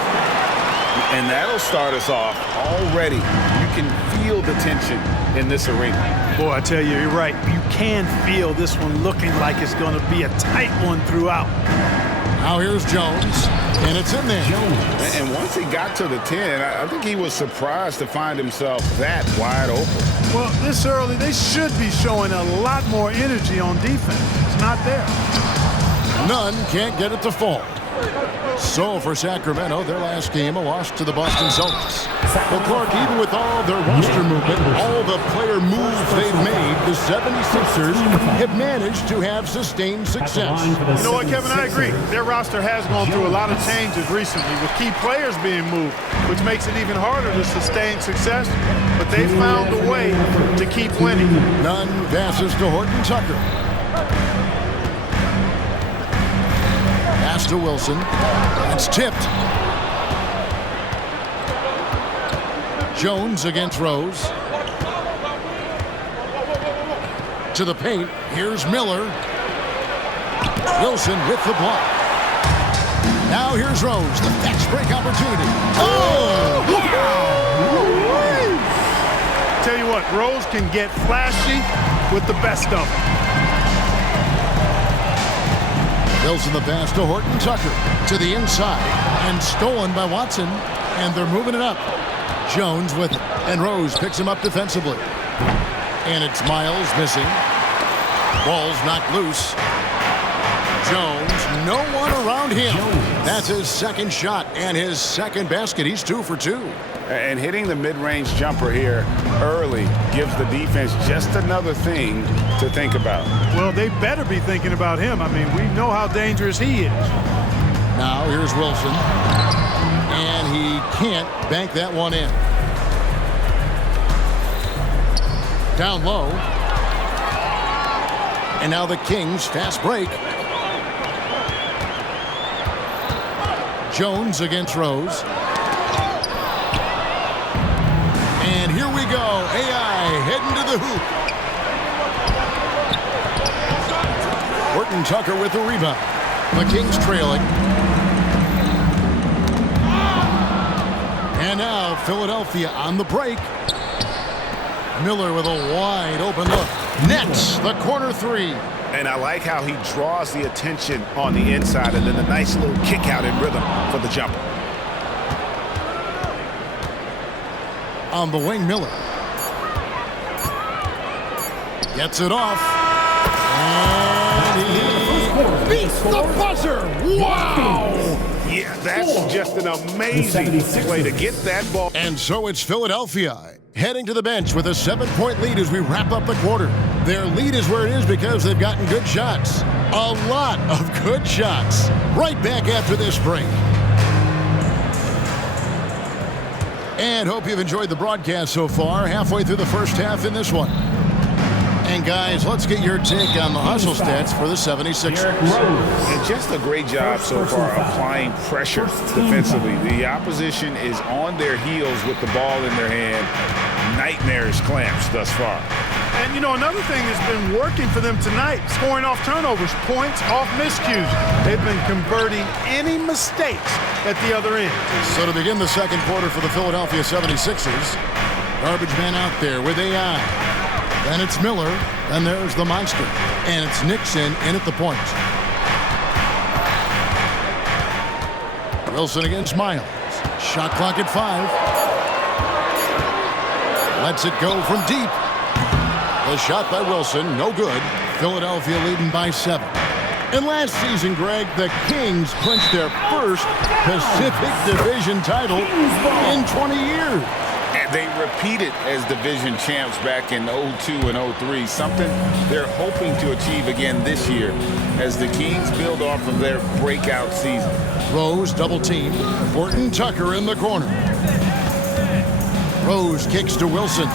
And that'll start us off already. You can feel the tension in this arena. Boy, I tell you, you're right. You can feel this one looking like it's going to be a tight one throughout. Now here's Jones, and it's in there. And once he got to the 10, I think he was surprised to find himself that wide open. Well, this early, they should be showing a lot more energy on defense. It's not there. Nunn can't get it to fall. So for Sacramento, their last game, a loss to the Boston Celtics. Well, Clark, even with all their roster movement, all the player moves they've made, the 76ers have managed to have sustained success. You know what, Kevin? I agree. Their roster has gone through a lot of changes recently with key players being moved, which makes it even harder to sustain success. But they found a way to keep winning. Nunn passes to Horton Tucker. Pass to Wilson. It's tipped. Jones against Rose. To the paint. Here's Miller. Wilson with the block. Now here's Rose. The fast break opportunity. Oh! Wow. Tell you what, Rose can get flashy with the best of them. Wilson the pass to Horton Tucker to the inside and stolen by Watson, and they're moving it up. Jones with it, and Rose picks him up defensively. And it's Miles missing. Ball's knocked loose. Jones, no one around him. That's his second shot and his second basket. He's 2 for 2. And hitting the mid-range jumper here early gives the defense just another thing to think about. Well, they better be thinking about him. I mean, we know how dangerous he is. Now here's Wilson. And he can't bank that one in. Down low. And now the Kings fast break. Jones against Rose. And here we go. AI heading to the hoop. Horton Tucker with the rebound. The Kings trailing. And now Philadelphia on the break. Miller with a wide open look. Nets the corner 3. And I like how he draws the attention on the inside and then a nice little kick out in rhythm for the jumper. On the wing, Miller. Gets it off. And he beats the buzzer. Wow! Yeah, that's just an amazing play to get that ball. And so it's Philadelphia heading to the bench with a 7-point lead as we wrap up the quarter. Their lead is where it is because they've gotten good shots. A lot of good shots. Right back after this break. And hope you've enjoyed the broadcast so far. Halfway through the first half in this one. And guys, let's get your take on the hustle stats for the 76ers. And just a great job so far applying pressure defensively. The opposition is on their heels with the ball in their hand. Nightmarish clamps thus far. And, you know, another thing that's been working for them tonight, scoring off turnovers, points off miscues. They've been converting any mistakes at the other end. So to begin the second quarter for the Philadelphia 76ers, garbage man out there with AI. Then it's Miller, and there's the monster. And it's Nixon in at the point. Wilson against Miles. Shot clock at 5. Lets it go from deep. The shot by Wilson, no good. Philadelphia leading by 7. And last season, Greg, the Kings clinched their first Pacific Division title in 20 years. And they repeated as division champs back in 02 and 03, something they're hoping to achieve again this year as the Kings build off of their breakout season. Rose double team. Horton Tucker in the corner. Rose kicks to Wilson.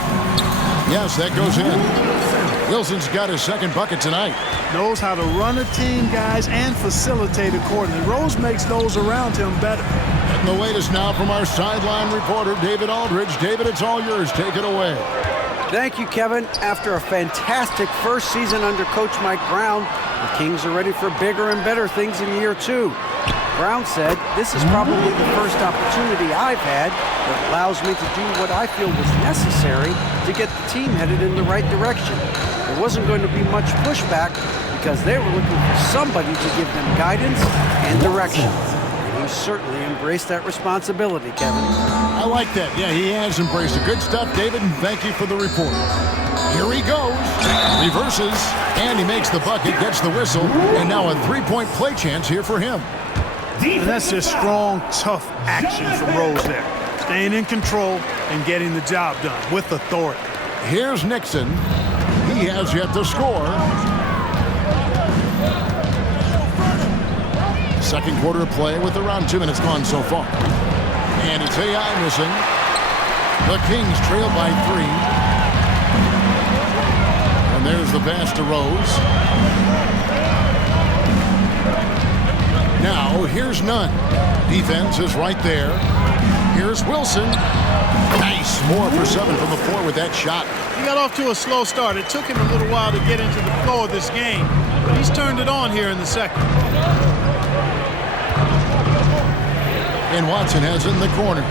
Yes, that goes in. Wilson's got his second bucket tonight. Knows how to run a team, guys, and facilitate accordingly. Rose makes those around him better. And the latest now from our sideline reporter, David Aldridge. David, it's all yours. Take it away. Thank you, Kevin. After a fantastic first season under Coach Mike Brown, the Kings are ready for bigger and better things in year 2. Brown said, "This is probably the first opportunity I've had that allows me to do what I feel was necessary to get the team headed in the right direction. There wasn't going to be much pushback because they were looking for somebody to give them guidance and direction." And he certainly embraced that responsibility, Kevin. I like that. Yeah, he has embraced it. Good stuff, David, and thank you for the report. Here he goes. Reverses, and he makes the bucket, gets the whistle, and now a 3-point play chance here for him. And that's just strong, tough action from Rose there. Staying in control and getting the job done with authority. Here's Nixon. He has yet to score. Second quarter of play with around 2 minutes gone so far. And it's AI missing. The Kings trail by 3. And there's the pass to Rose. Now, here's Nunn. Defense is right there. Here's Wilson. Nice. More for 7 from the floor with that shot. He got off to a slow start. It took him a little while to get into the flow of this game, but he's turned it on here in the second. And Watson has it in the corner.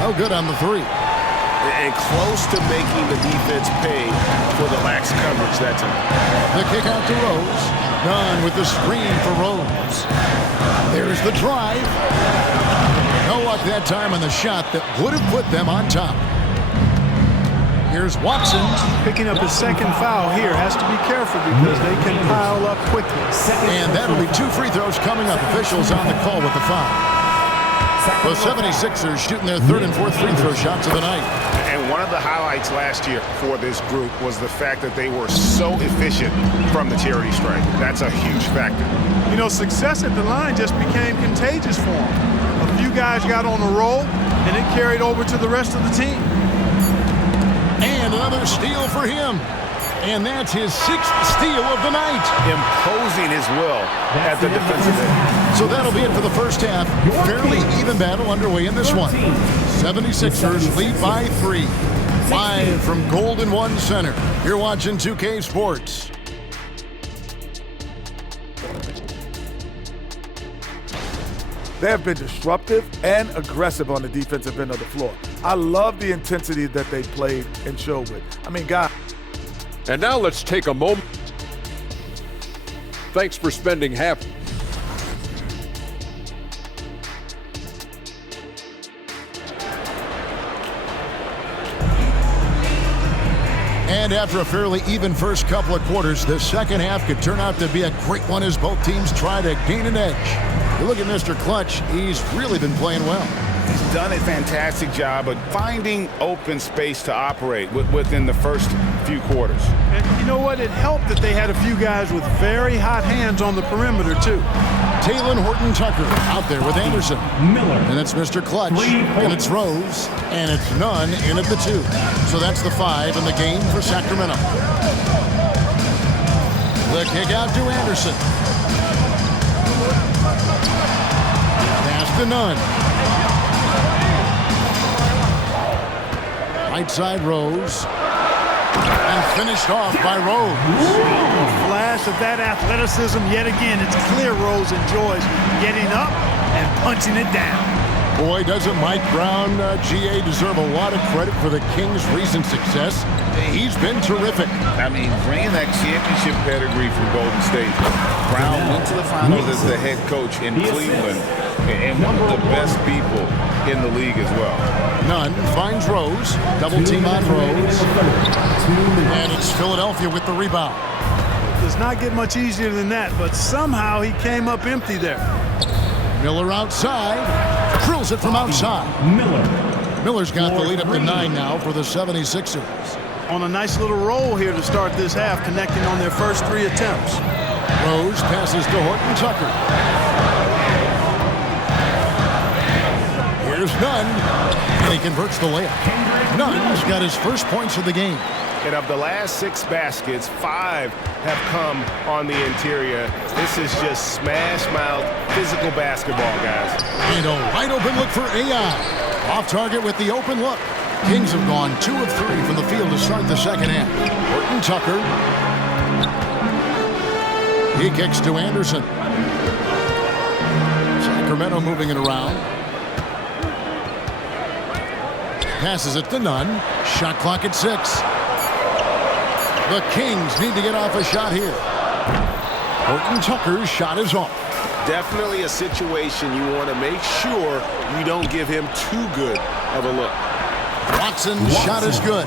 Oh, good on the 3. And close to making the defense pay for the lax coverage that time. The kick out to Rose. Nunn with the screen for Rose. There's the drive. No luck that time on the shot that would have put them on top. Here's Watson. Picking up his second foul here. Has to be careful because they can pile up quickly. And that'll be 2 free throws coming up. Officials on the call with the foul. The 76ers shooting their 3rd and 4th free throw shots of the night. And one of the highlights last year for this group was the fact that they were so efficient from the charity stripe. That's a huge factor. You know, success at the line just became contagious for them. A few guys got on a roll, and it carried over to the rest of the team. And another steal for him. And that's his 6th steal of the night. Imposing his will at the defensive end. So that'll be it for the first half. Fairly even battle underway in this one. 76ers lead by 3. Live from Golden One Center. You're watching 2K Sports. They have been disruptive and aggressive on the defensive end of the floor. I love the intensity that they played and showed with. I mean, God. And now let's take a moment. Thanks for spending half. And after a fairly even first couple of quarters, the second half could turn out to be a great one as both teams try to gain an edge. You look at Mr. Clutch, he's really been playing well. He's done a fantastic job of finding open space to operate within the first few quarters. And you know what? It helped that they had a few guys with very hot hands on the perimeter, too. Talon Horton-Tucker out there with Anderson. Miller. And it's Mr. Clutch. And it's Rose. And it's Nunn in at the 2. So that's the 5 in the game for Sacramento. The kick out to Anderson. Pass to Nunn. Right side Rose. And finished off by Rose. A flash of that athleticism yet again. It's clear Rose enjoys getting up and punching it down. Boy, doesn't Mike Brown, GA, deserve a lot of credit for the Kings' recent success. He's been terrific. I mean, bringing that championship pedigree from Golden State. Brown went to the finals as the head coach in Cleveland and one of the best people in the league as well. Nunn finds Rose. Double team on Rose. And it's Philadelphia with the rebound. Does not get much easier than that, but somehow he came up empty there. Miller outside. Drills it from outside. Miller's got the lead up to 9 now for the 76ers. On a nice little roll here to start this half, connecting on their first 3 attempts. Rose passes to Horton-Tucker. Here's Nunn, and he converts the layup. Nunn's got his first points of the game. And of the last 6 baskets, 5 have come on the interior. This is just smash-mouth physical basketball, guys. And a wide open look for AI. Off target with the open look. Kings have gone 2 of 3 from the field to start the second half. Horton-Tucker. He kicks to Anderson. Sacramento moving it around. Passes it to Nunn. Shot clock at 6. The Kings need to get off a shot here. Horton-Tucker's shot is off. Definitely a situation you want to make sure you don't give him too good of a look. Watson's shot is good.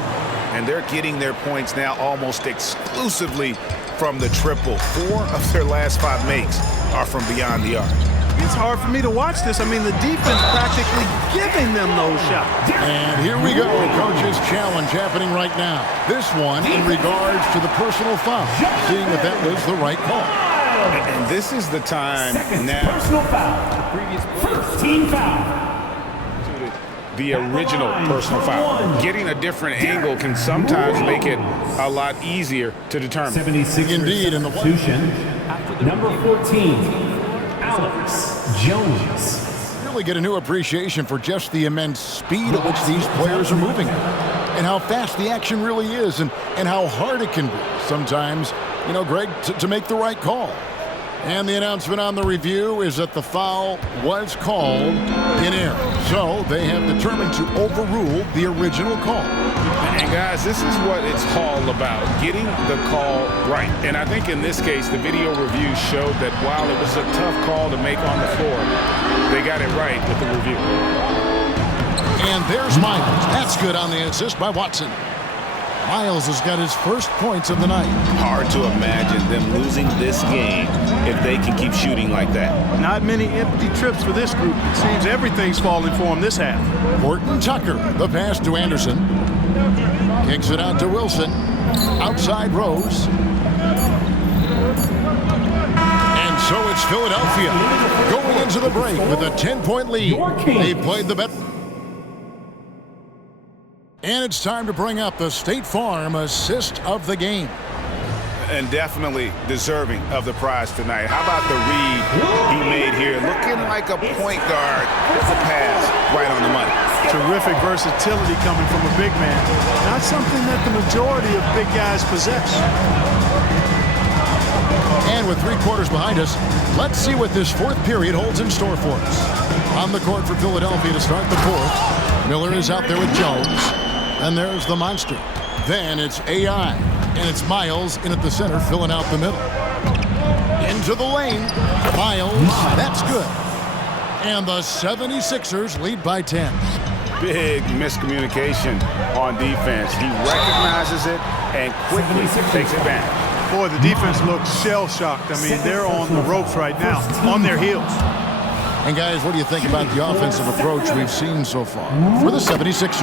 And they're getting their points now almost exclusively from the triple. 4 of their last 5 makes are from beyond the arc. It's hard for me to watch this. I mean, the defense practically giving them those shots. And here we go. Coach's challenge happening right now. This one in regards to the personal foul. Seeing if that was the right call. And this is the time now. Personal foul. The previous first team foul. The original personal foul. Getting a different angle can sometimes make it a lot easier to determine. 76 Indeed. In the substitution, number 14. Alex Jones. Really get a new appreciation for just the immense speed at which these players are moving and how fast the action really is and how hard it can be sometimes, you know, Greg, to make the right call. And the announcement on the review is that the foul was called in error. So they have determined to overrule the original call. And guys, this is what it's all about, getting the call right. And I think in this case, the video review showed that while it was a tough call to make on the floor, they got it right with the review. And there's Miles. That's good on the assist by Watson. Miles has got his first points of the night. Hard to imagine them losing this game if they can keep shooting like that. Not many empty trips for this group. It seems everything's falling for them this half. Horton-Tucker, the pass to Anderson. Kicks it out to Wilson. Outside Rose. And so it's Philadelphia going into the break with a 10-point lead. They played the bet. And it's time to bring up the State Farm assist of the game. And definitely deserving of the prize tonight. How about the read he made here? Looking like a point guard with the pass right on the money. Terrific versatility coming from a big man. Not something that the majority of big guys possess. And with 3 quarters behind us, let's see what this 4th period holds in store for us. On the court for Philadelphia to start the 4th. Miller is out there with Jones. And there's the monster. Then it's AI. And it's Miles in at the center, filling out the middle. Into the lane. Miles. That's good. And the 76ers lead by 10. big miscommunication on defense. He recognizes it and quickly takes advantage. Boy, the defense looks shell-shocked. I mean, they're on the ropes right now, on their heels. And guys, what do you think about the offensive approach we've seen so far for the 76ers?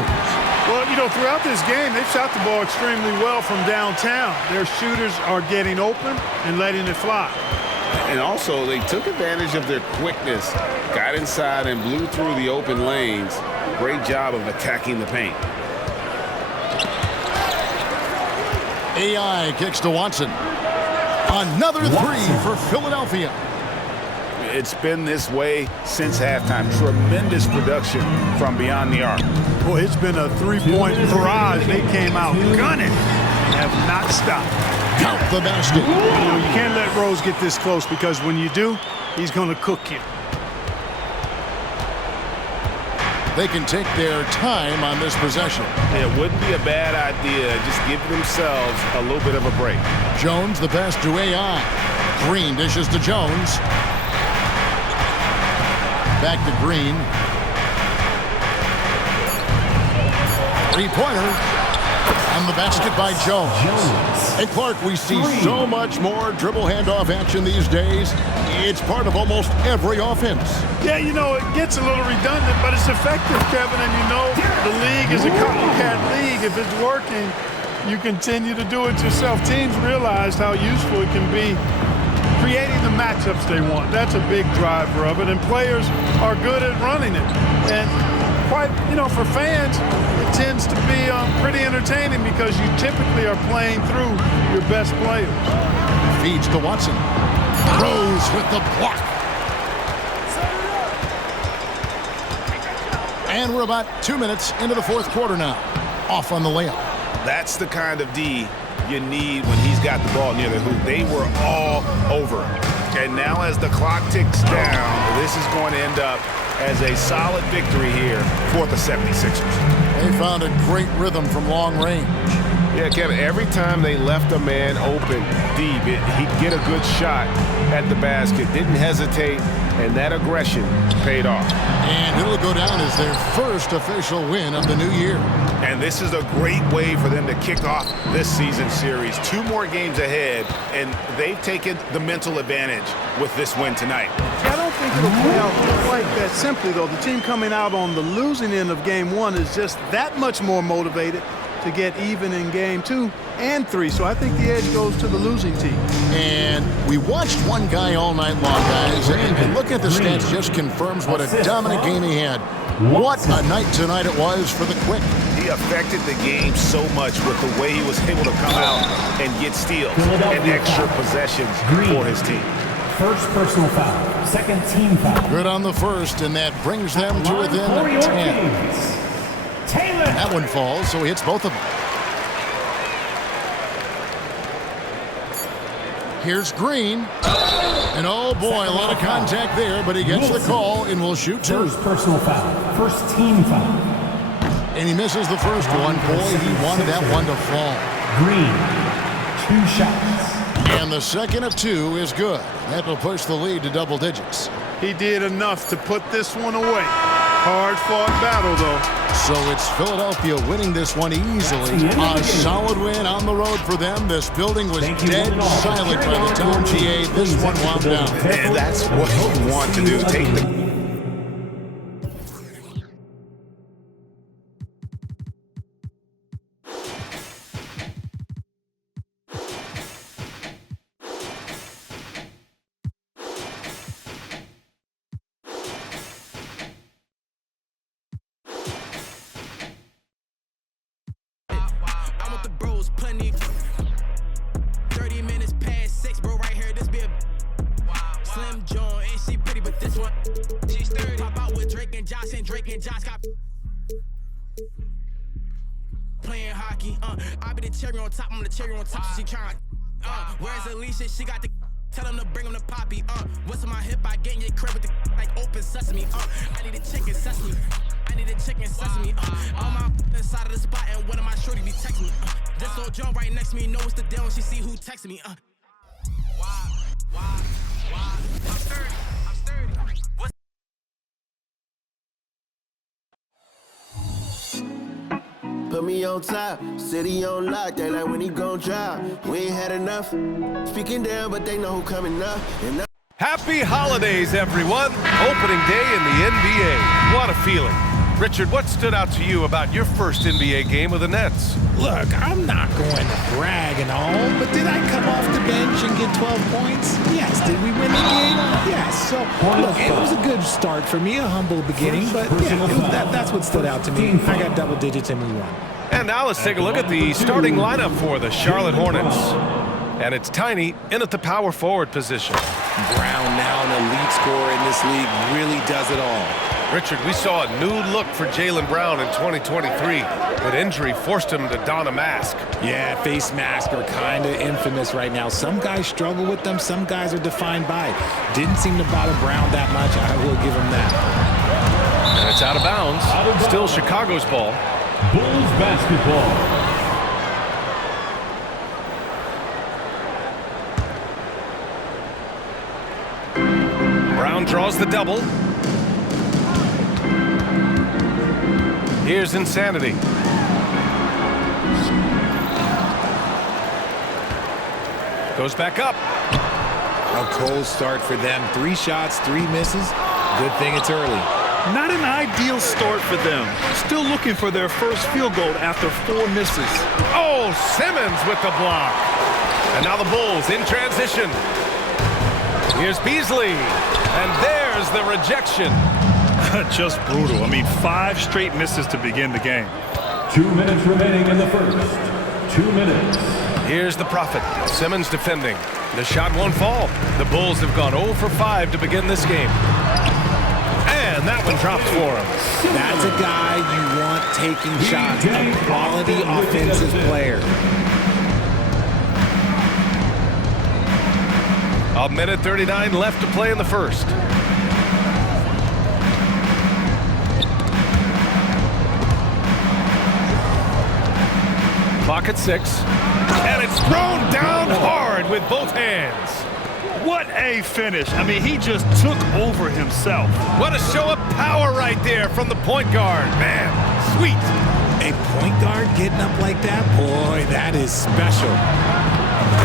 Well, you know, throughout this game, they've shot the ball extremely well from downtown. Their shooters are getting open and letting it fly. And also, they took advantage of their quickness, got inside and blew through the open lanes. Great job of attacking the paint. AI kicks to Watson. Another three for Philadelphia. It's been this way since halftime. Tremendous production from beyond the arc. Boy, it's been a three-point barrage. They came out gunning and have not stopped. Count the basket. You know, you can't let Rose get this close because when you do, he's going to cook you. They can take their time on this possession. It wouldn't be a bad idea. Just give themselves a little bit of a break. Jones, the pass to AI. Green dishes to Jones. Back to Green. Three-pointer. And the basket by Jones. And Clark, we see so much more dribble handoff action these days. It's part of almost every offense. Yeah, you know, it gets a little redundant, but it's effective, Kevin. And you know, the league is a copycat league. If it's working, you continue to do it yourself. Teams realized how useful it can be creating the matchups they want. That's a big driver of it, and players are good at running it. And quite, you know, for fans, it tends to be pretty entertaining because you typically are playing through your best players. Feeds to Watson. Rose with the block. And we're about 2 minutes into the fourth quarter now. Off on the layup. That's the kind of D you need when he's got the ball near the hoop. They were all over him. And now as the clock ticks down, this is going to end up as a solid victory here for the 76ers. They found a great rhythm from long range. Yeah, Kevin, every time they left a man open deep, he'd get a good shot at the basket. Didn't hesitate, and that aggression paid off. And it'll go down as their first official win of the new year. And this is a great way for them to kick off this season series. 2 more games ahead, and they've taken the mental advantage with this win tonight. See, I don't think it'll play out quite that simply, though. The team coming out on the losing end of game 1 is just that much more motivated to get even in game 2 and 3. So I think the edge goes to the losing team. And we watched one guy all night long, guys, and look at the stats just confirms what a dominant game he had. What a night tonight it was for the Quick. He affected the game so much with the way he was able to come out and get steals and extra possessions for his team. First personal foul, second team foul. Good on the first, and that brings them to within 10. Taylor. That one falls, so he hits both of them. Here's Green. And oh boy, a lot of contact there, but he gets the call and will shoot 2. First personal foul, first team foul. And he misses the first one. Boy, he wanted that one to fall. Green, 2 shots. And the second of 2 is good. That will push the lead to double digits. He did enough to put this one away. Hard-fought battle, though. So it's Philadelphia winning this one easily. A solid win on the road for them. This building was dead silent by the time GA this one wound down. And that's what you want to do. Take the plenty. 30 minutes past 6, bro, right here, this be a Slim John, and she pretty, but this one, she's 30. Pop out with Drake and Josh got playing hockey, I be the cherry on top, I'm the cherry on top, so she trying, where's Alicia, she got the, tell him to bring him the poppy, what's in my hip, I get in your crib with the, like open sesame, I need a chicken sesame, I need a chicken sesame, all my inside of the spot, and one of my shorty be texting me, this old John right next to me, know what's the deal when she see who texting me, why, I'm sturdy, what's on top, city on lock, they like when he gon' drop. We ain't had enough, speaking down, but they know who coming up. And Happy holidays, everyone. Opening day in the NBA. What a feeling. Richard, what stood out to you about your first NBA game with the Nets? Look, I'm not going to brag and all, but did I come off the bench and get 12 points? Yes. Did we win the game? Yes. So, look, it was a good start for me, a humble beginning, but yeah, that's what stood out to me. I got double digits and we won. And now let's take a look at the starting lineup for the Charlotte Hornets. And it's Tiny in at the power forward position. Brown, now an elite scorer in this league, really does it all. Richard, we saw a new look for Jaylen Brown in 2023, but injury forced him to don a mask. Yeah, face masks are kind of infamous right now. Some guys struggle with them, some guys are defined by it. Didn't seem to bother Brown that much, I will give him that. And it's out of bounds. Still Chicago's ball. Bulls basketball. Brown draws the double. Here's Insanity. Goes back up. A cold start for them. 3 shots, 3 misses. Good thing it's early. Not an ideal start for them. Still looking for their first field goal after 4 misses. Oh, Simmons with the block. And now the Bulls in transition. Here's Beasley. And there's the rejection. Just brutal. I mean, 5 straight misses to begin the game. 2 minutes remaining in the first. 2 minutes. Here's the Prophet. Simmons defending. The shot won't fall. The Bulls have gone 0 for 5 to begin this game. And that one drops for him. That's a guy you want taking shots. A quality offensive player. A minute 39 left to play in the first. Clock at 6. And it's thrown down hard with both hands. What a finish. I mean, he just took over himself. What a show of power right there from the point guard. Man, sweet. A point guard getting up like that? Boy, that is special.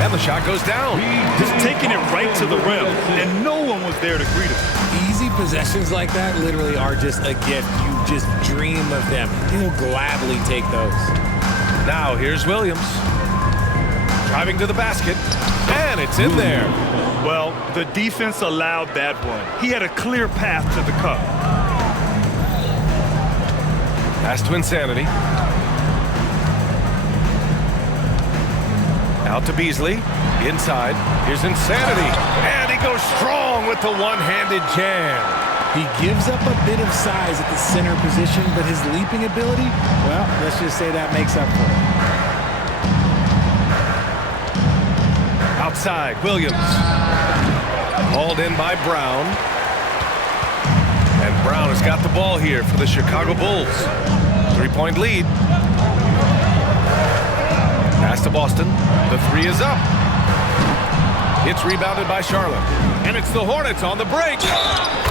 And the shot goes down. Just taking it right to the rim, and no one was there to greet him. Easy possessions like that literally are just a gift. You just dream of them. He'll gladly take those. Now here's Williams. Driving to the basket, and it's in there. Well, the defense allowed that one. He had a clear path to the cup. Pass to Insanity. Out to Beasley. Inside. Here's Insanity. And he goes strong with the one-handed jam. He gives up a bit of size at the center position, but his leaping ability, well, let's just say that makes up for it. Outside, Williams. Hauled in by Brown. And Brown has got the ball here for the Chicago Bulls. 3-point lead. Pass to Boston. The 3 is up. It's rebounded by Charlotte. And it's the Hornets on the break.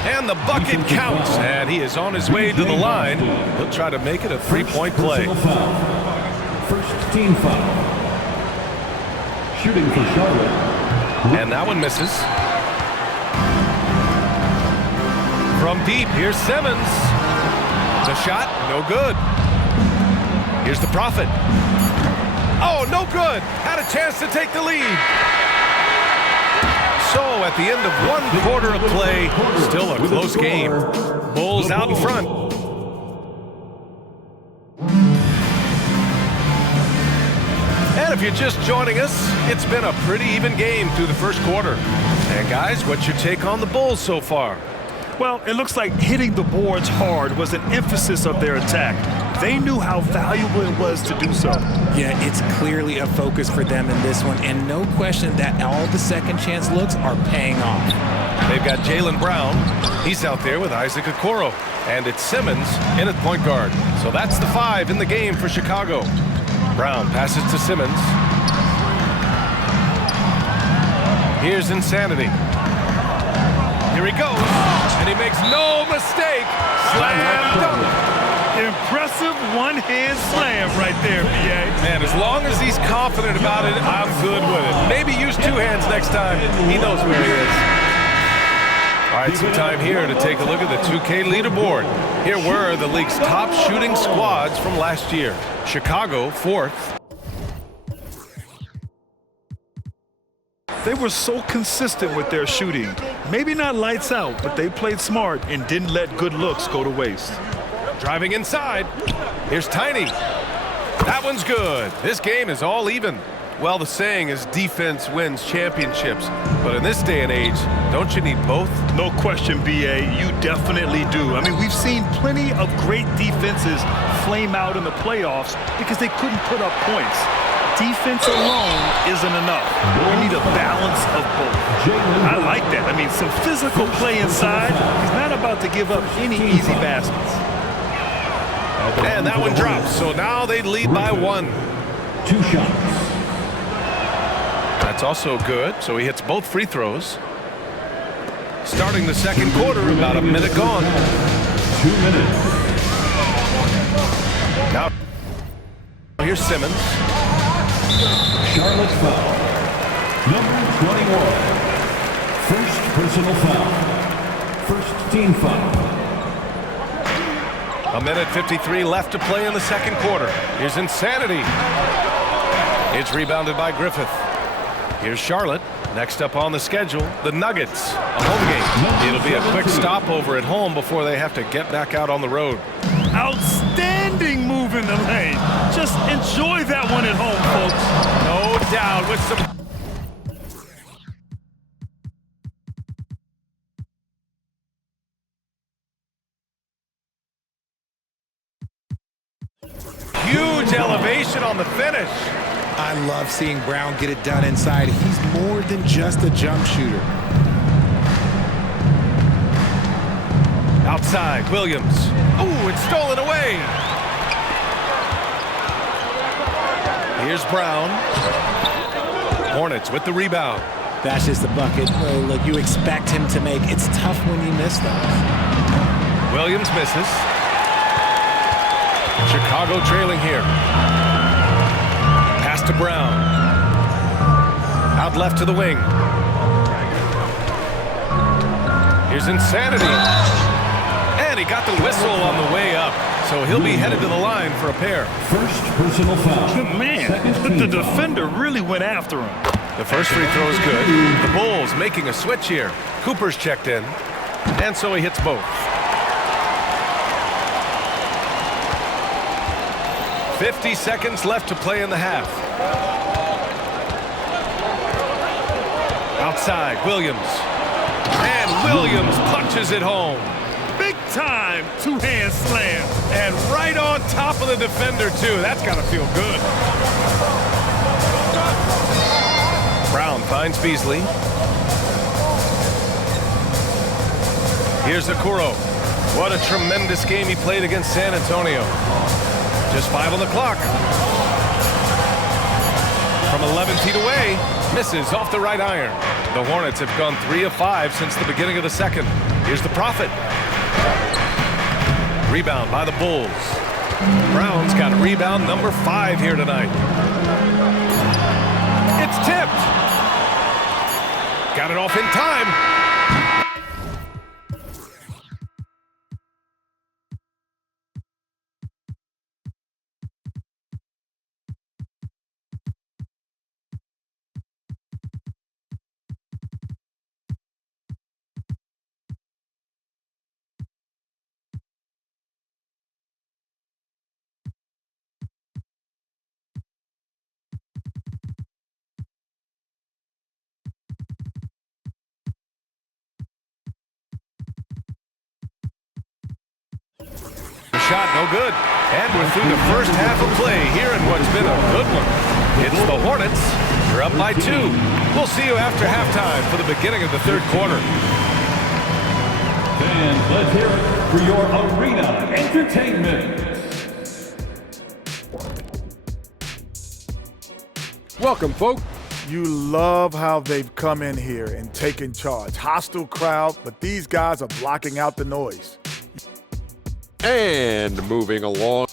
And the bucket counts. And he is on his way to the line. He'll try to make it a 3-point play. First team foul. Shooting for Charlotte. And that one misses. From deep, here's Simmons. The shot, no good. Here's the Prophet. Oh, no good. Had a chance to take the lead. So at the end of 1 quarter of play, still a close game. Bulls out in front. And if you're just joining us, it's been a pretty even game through the first quarter. And guys, what's your take on the Bulls so far? Well, it looks like hitting the boards hard was an emphasis of their attack. They knew how valuable it was to do so. Yeah, it's clearly a focus for them in this one, and no question that all the second chance looks are paying off. They've got Jaylen Brown. He's out there with Isaac Okoro. And it's Simmons in at point guard. So that's the 5 in the game for Chicago. Brown passes to Simmons. Here's Insanity. Here he goes, and he makes no mistake. Slam dunk. Impressive one-hand slam right there, B.A. Man, as long as he's confident about it, I'm good with it. Maybe use two hands next time. He knows where he is. All right, some time here to take a look at the 2K leaderboard. Here were the league's top shooting squads from last year. Chicago, 4th. They were so consistent with their shooting. Maybe not lights out, but they played smart and didn't let good looks go to waste. Driving inside. Here's Tiny. That one's good. This game is all even. Well, the saying is defense wins championships. But in this day and age, don't you need both? No question, B.A. You definitely do. I mean, we've seen plenty of great defenses flame out in the playoffs because they couldn't put up points. Defense alone isn't enough. We need a balance of both. I like that. I mean, some physical play inside. He's not about to give up any easy baskets. And that one drops. So now they lead by 1. 2 shots. That's also good. So he hits both free throws. Starting the second quarter, about a minute gone. 2 minutes. Now, here's Simmons. Charlotte's foul. Number 21. First personal foul. First team foul. A minute 53 left to play in the second quarter. Here's Insanity. It's rebounded by Griffith. Here's Charlotte. Next up on the schedule, the Nuggets. A home game. It'll be a quick stopover at home before they have to get back out on the road. Outstanding move in the lane. Just enjoy that one at home, folks. No doubt with some... Huge elevation on the finish. I love seeing Brown get it done inside. He's more than just a jump shooter. Outside, Williams. Ooh, it's stolen away. Here's Brown. Hornets with the rebound. That's just the bucket like you expect him to make. It's tough when you miss those. Williams misses. Chicago trailing here. Pass to Brown. Out left to the wing. Here's Insanity. And he got the whistle on the way up. So he'll be headed to the line for a pair. First personal foul. Man, the defender really went after him. The first free throw is good. The Bulls making a switch here. Cooper's checked in. And so he hits both. 50 seconds left to play in the half. Outside, Williams. And Williams punches it home. Big time two-hand slam. And right on top of the defender, too. That's got to feel good. Brown finds Beasley. Here's Okoro. What a tremendous game he played against San Antonio. Just 5 on the clock. From 11 feet away, misses off the right iron. The Hornets have gone 3 of 5 since the beginning of the second. Here's the Prophet. Rebound by the Bulls. Brown's got rebound number 5 here tonight. It's tipped. Got it off in time. Shot no good. And we're through the first half of play here in what's been a good one. It's the Hornets. They're up by 2. We'll see you after halftime for the beginning of the third quarter. And let's hear it for your arena entertainment. Welcome, folks. You love how they've come in here and taken charge. Hostile crowd, but these guys are blocking out the noise. And moving along.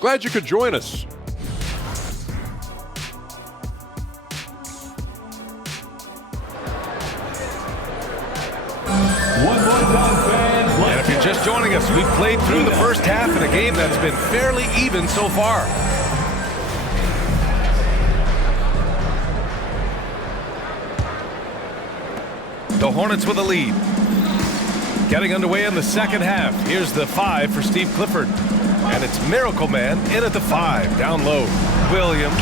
Glad you could join us. And if you're just joining us, we've played through the first half in a game that's been fairly even so far. The Hornets with a lead. Getting underway in the second half. Here's the 5 for Steve Clifford. And it's Miracle Man in at the 5, down low. Williams.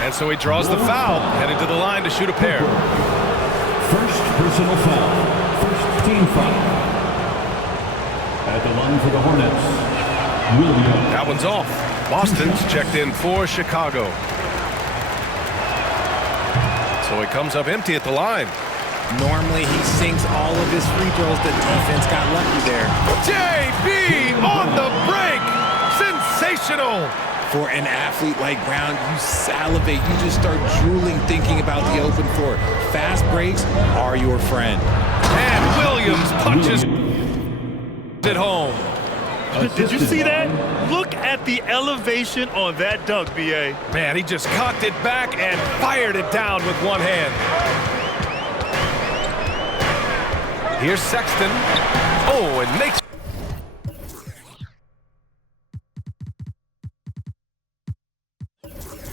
And so he draws the foul, heading to the line to shoot a pair. First personal foul. First team foul. At the line for the Hornets, Williams. That one's off. Boston's checked in for Chicago. So he comes up empty at the line. Normally he sinks all of his free throws. The defense got lucky there. JB on the break. Sensational. For an athlete like Brown, you salivate. You just start drooling thinking about the open floor. Fast breaks are your friend. And Williams punches it home. Did you see that? Look at the elevation on that dunk, B.A. Man, he just cocked it back and fired it down with one hand. Here's Sexton. Oh, and makes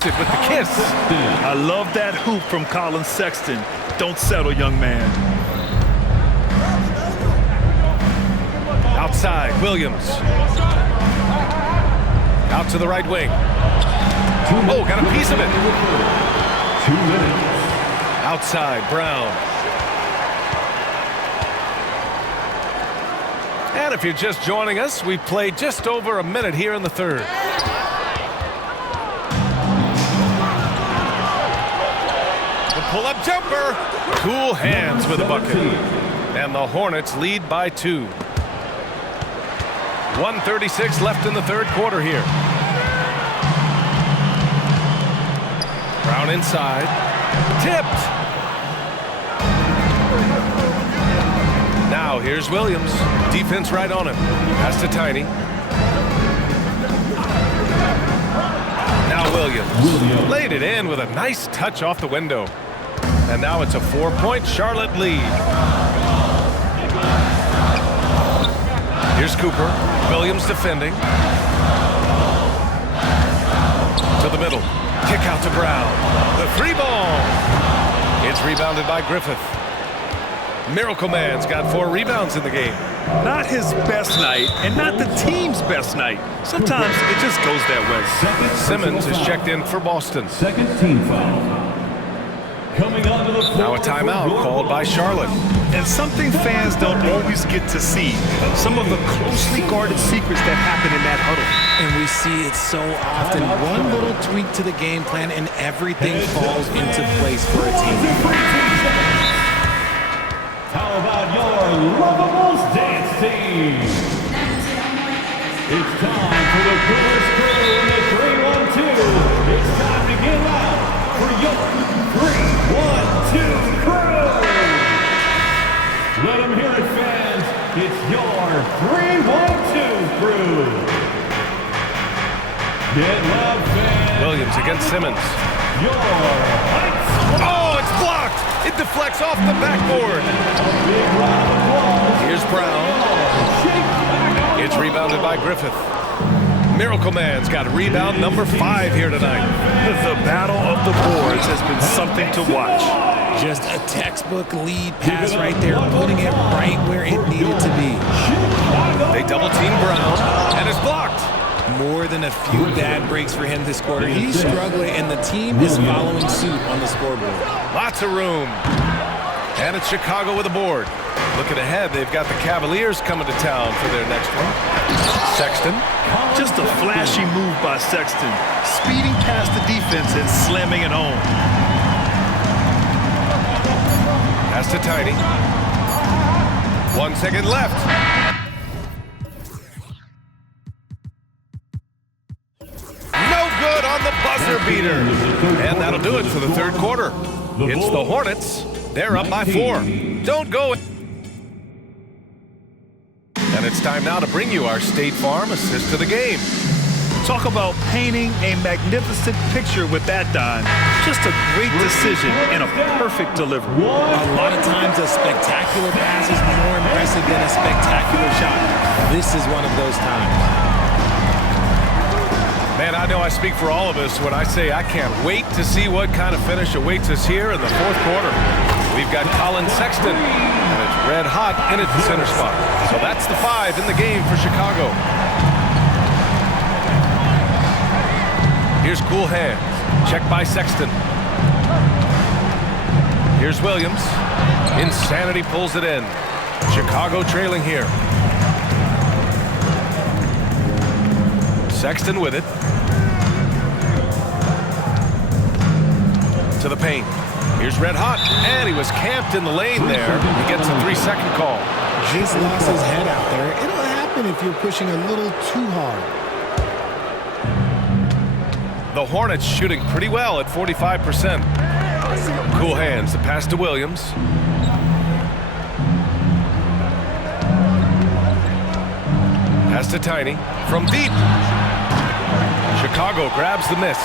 it with the kiss. I love that hoop from Colin Sexton. Don't settle, young man. Outside, Williams. Out to the right wing. Oh, got a piece of it. 2 minutes. Outside, Brown. And if you're just joining us, we've played just over a minute here in the third. The pull-up jumper. Cool hands with a bucket. And the Hornets lead by 2. 1:36 left in the third quarter here. Brown inside. Tipped. Now here's Williams. Defense right on him. Pass to Tiny. Now Williams. Laid it in with a nice touch off the window. And now it's a 4-point Charlotte lead. Here's Cooper. Williams defending. To the middle. Kick out to Brown. The 3-ball. It's rebounded by Griffith. Miracle Man's got 4 rebounds in the game. Not his best night, and not the team's best night. Sometimes it just goes that way. Simmons is checked in for Boston. Second team foul. Coming onto the floor. Now a timeout called by Charlotte. And something fans don't always get to see. Some of the closely guarded secrets that happen in that huddle. And we see it so often. One little tweak to the game plan and everything falls into place for a team. How about your Lovables dance team? It's time for the coolest crew in the 3-1-2. It's time to give out for your 3-1-2 crew. Let them hear it, fans. It's your 3-1-2 crew. Get loud, fans. Williams against Simmons. Your heights. Oh, it's blocked. It deflects off the backboard. Here's Brown. It's rebounded by Griffith. Miracle Man's got rebound number 5 here tonight. The battle of the boards has been something to watch. Just a textbook lead pass right there, putting it right where it needed to be. They double team Brown, and it's blocked. More than a few bad breaks for him this quarter. He's struggling, and the team is following suit on the scoreboard. Lots of room. And it's Chicago with a board. Looking ahead, they've got the Cavaliers coming to town for their next one. Sexton. Just a flashy move by Sexton. Speeding past the defense and slamming it home. Pass to Tiny. 1 second left. No good on the buzzer beater. And that'll do it for the third quarter. It's the Hornets. They're up by 4. Don't go. And it's time now to bring you our State Farm assist to the game. Talk about painting a magnificent picture with that, Don. Just a great decision and a perfect delivery. A lot of times a spectacular pass is more impressive than a spectacular shot. This is one of those times. Man, I know I speak for all of us when I say I can't wait to see what kind of finish awaits us here in the fourth quarter. We've got Colin Sexton, and it's red hot in at the center spot. So that's the 5 in the game for Chicago. Here's Cool Hands, checked by Sexton. Here's Williams. Insanity pulls it in. Chicago trailing here. Sexton with it. To the paint. Here's Red Hot, and he was camped in the lane there. He gets a 3-second call. Just lost his head out there. It'll happen if you're pushing a little too hard. The Hornets shooting pretty well at 45%. Cool Hands, the pass to Williams. Pass to Tiny from deep. Chicago grabs the miss.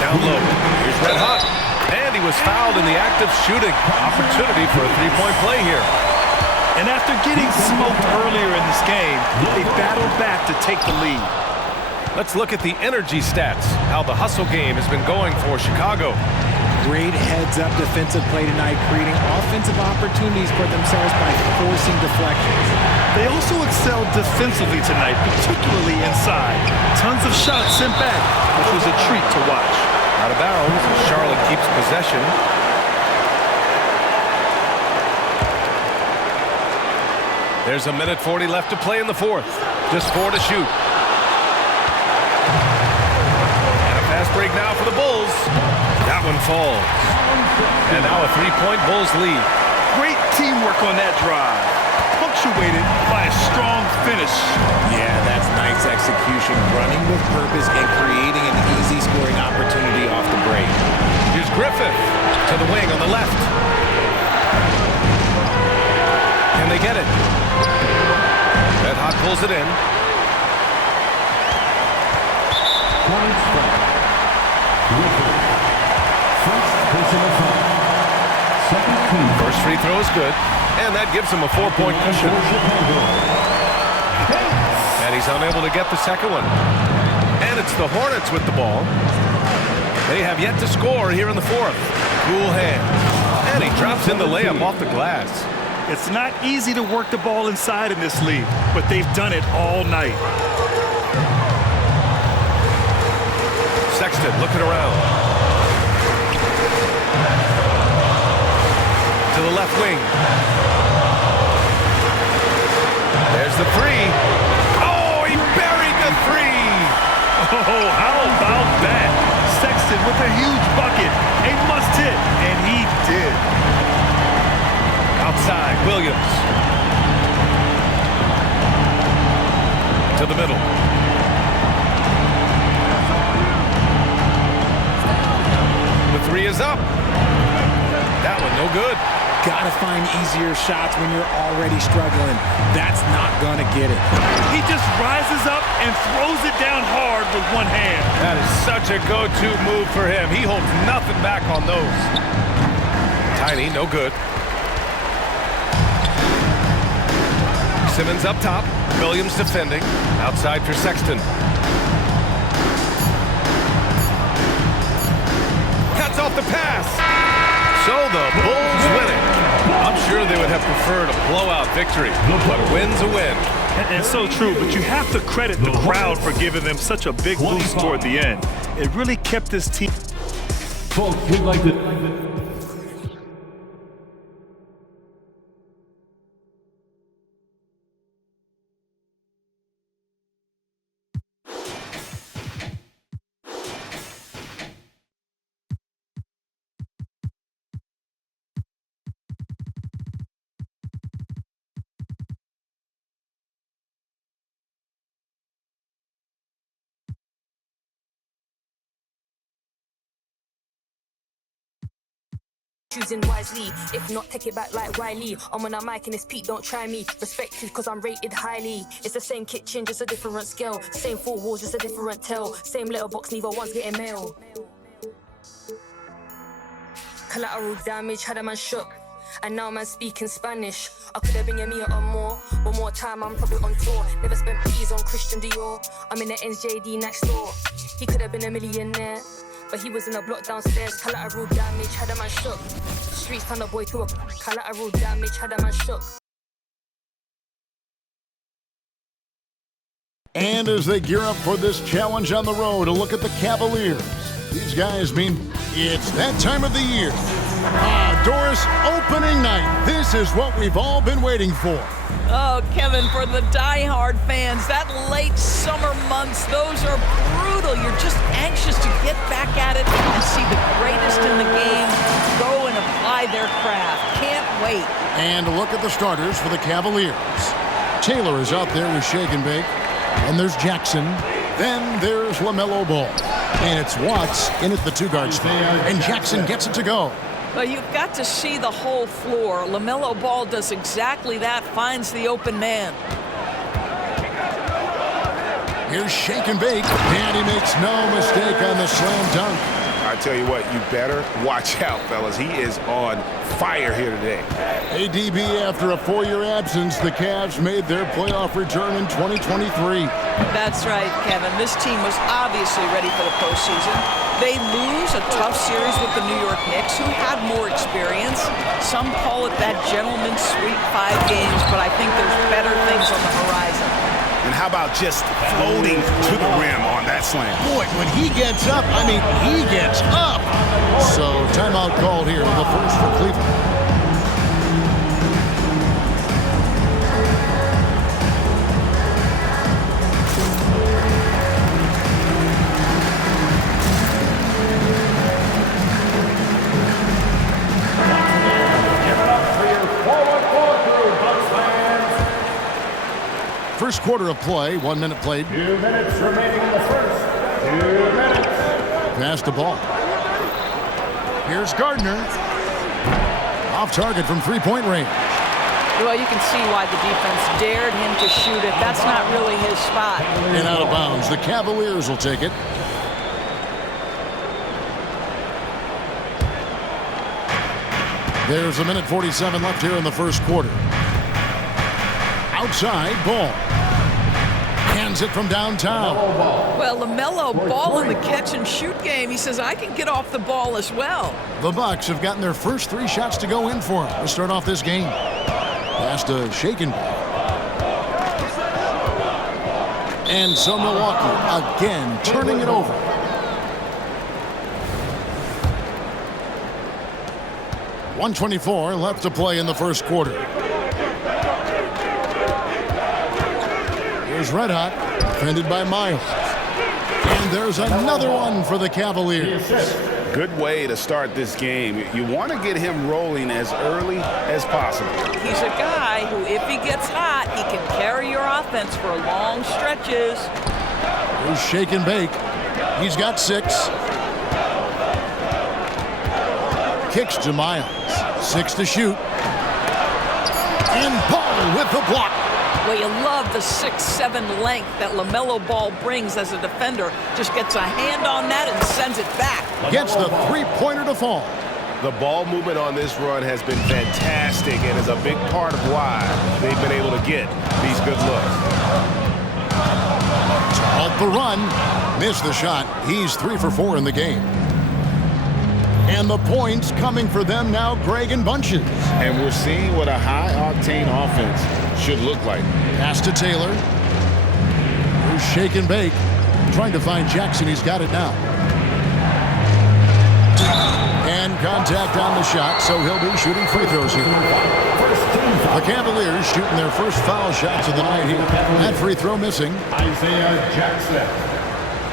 Down low. Here's Red Hot. And he was fouled in the act of shooting. Opportunity for a three-point play here. And after getting smoked earlier in this game, they battled back to take the lead. Let's look at the energy stats, how the hustle game has been going for Chicago. Great heads-up defensive play tonight, creating offensive opportunities for themselves by forcing deflections. They also excelled defensively tonight, particularly inside. Tons of shots sent back, which was a treat to watch. Out of bounds, Charlotte keeps possession. There's a minute 40 left to play in the fourth. Just 4 to shoot. And a fast break now for the Bulls. That one falls. And now a 3-point Bulls lead. Great teamwork on that drive. Punctuated by a strong finish. Yeah, that's nice execution. Running with purpose and creating an easy scoring opportunity off the break. Here's Griffith to the wing on the left. Can they get it? Red Hot pulls it in. First free throw is good, and that gives him a 4-point cushion. And he's unable to get the second one. And it's the Hornets with the ball. They have yet to score here in the fourth. Cool Hands. And he drops in the layup off the glass. It's not easy to work the ball inside in this league, but they've done it all night. Sexton looking around. To the left wing. There's the three. Oh, he buried the three. Oh, how about that? Sexton with a huge bucket. A must hit, and he did. Outside, Williams. To the middle. The three is up. That one no good. Gotta find easier shots when you're already struggling. That's not gonna get it. He just rises up and throws it down hard with one hand. That is such a go-to move for him. He holds nothing back on those. Tiny, no good. Simmons up top. Williams defending. Outside for Sexton. Cuts off the pass. So the Bulls winning. I'm sure they would have preferred a blowout victory, but a win's a win. And so true, but you have to credit the crowd for giving them such a big boost toward the end. It really kept this team. Folks, we'd like to choosing wisely. If not, take it back like Wiley. I'm on a mic and it's Pete, don't try me. Respected cause I'm rated highly. It's the same kitchen, just a different scale. Same four walls, just a different tell. Same letterbox, neither one's getting mail. Collateral damage, had a man shook. And now man speaking Spanish. I could have been a meter or more. One more time, I'm probably on tour. Never spent peas on Christian Dior. I'm in the NJD next door. He could have been a millionaire, but he was in a block downstairs. Collateral damage, had a man shook. Streets turned a boy to a collateral damage, had a man shook. And as they gear up for this challenge on the road, a look at the Cavaliers. These guys mean it's that time of the year. Doris, opening night. This is what we've all been waiting for. Oh, Kevin, for the die-hard fans, that late summer months, those are brutal. You're just anxious to get back at it and see the greatest in the game go and apply their craft. Can't wait. And look at the starters for the Cavaliers. Taylor is out there with Shake and Bake. And there's Jackson. Then there's LaMelo Ball. And it's Watts in at the two-guard spot. And Jackson gets it to go. Well, you've got to see the whole floor. LaMelo Ball does exactly that, finds the open man. Here's Shake and Bake, and he makes no mistake on the slam dunk. I tell you what, you better watch out, fellas. He is on fire here today. ADB, after a 4-year absence, the Cavs made their playoff return in 2023. That's right, Kevin. This team was obviously ready for the postseason. They lose a tough series with the New York Knicks, who had more experience. Some call it that gentleman's sweep 5 games, but I think there's better things on the horizon. And how about just floating to the rim on that slam? Boy, when he gets up, I mean, he gets up. So timeout called here, the first for Cleveland. First quarter of play, 1 minute played. 2 minutes remaining in the first. 2 minutes. Pass the ball. Here's Gardner. Off target from three-point range. Well, you can see why the defense dared him to shoot it. That's not really his spot. And out of bounds. The Cavaliers will take it. There's 1:47 left here in the first quarter. Outside, Ball. Hands it from downtown. Well, LaMelo Ball in the catch-and-shoot game. He says, I can get off the ball as well. The Bucks have gotten their first 3 shots to go in for him to start off this game. Pass to Shake and Bake. And so Milwaukee again turning it over. .124 left to play in the first quarter. Here's Red Hot, defended by Miles. And there's another one for the Cavaliers. Good way to start this game. You want to get him rolling as early as possible. He's a guy who, if he gets hot, he can carry your offense for long stretches. Here's Shake and Bake. He's got 6. Kicks to Miles. 6 to shoot. And Ball with the block. Well, you love the 6'7" length that LaMelo Ball brings as a defender. Just gets a hand on that and sends it back. Gets the three-pointer to fall. The ball movement on this run has been fantastic and is a big part of why they've been able to get these good looks. Off the run. Missed the shot. He's 3 for 4 in the game. And the points coming for them now, Greg in bunches. And we're seeing what a high-octane offense should look like. Pass to Taylor. Here's Shake and Bake. Trying to find Jackson. He's got it now. And contact on the shot, so he'll be shooting free throws here. The Cavaliers shooting their first foul shots of the night here. That free throw missing. Isaiah Jackson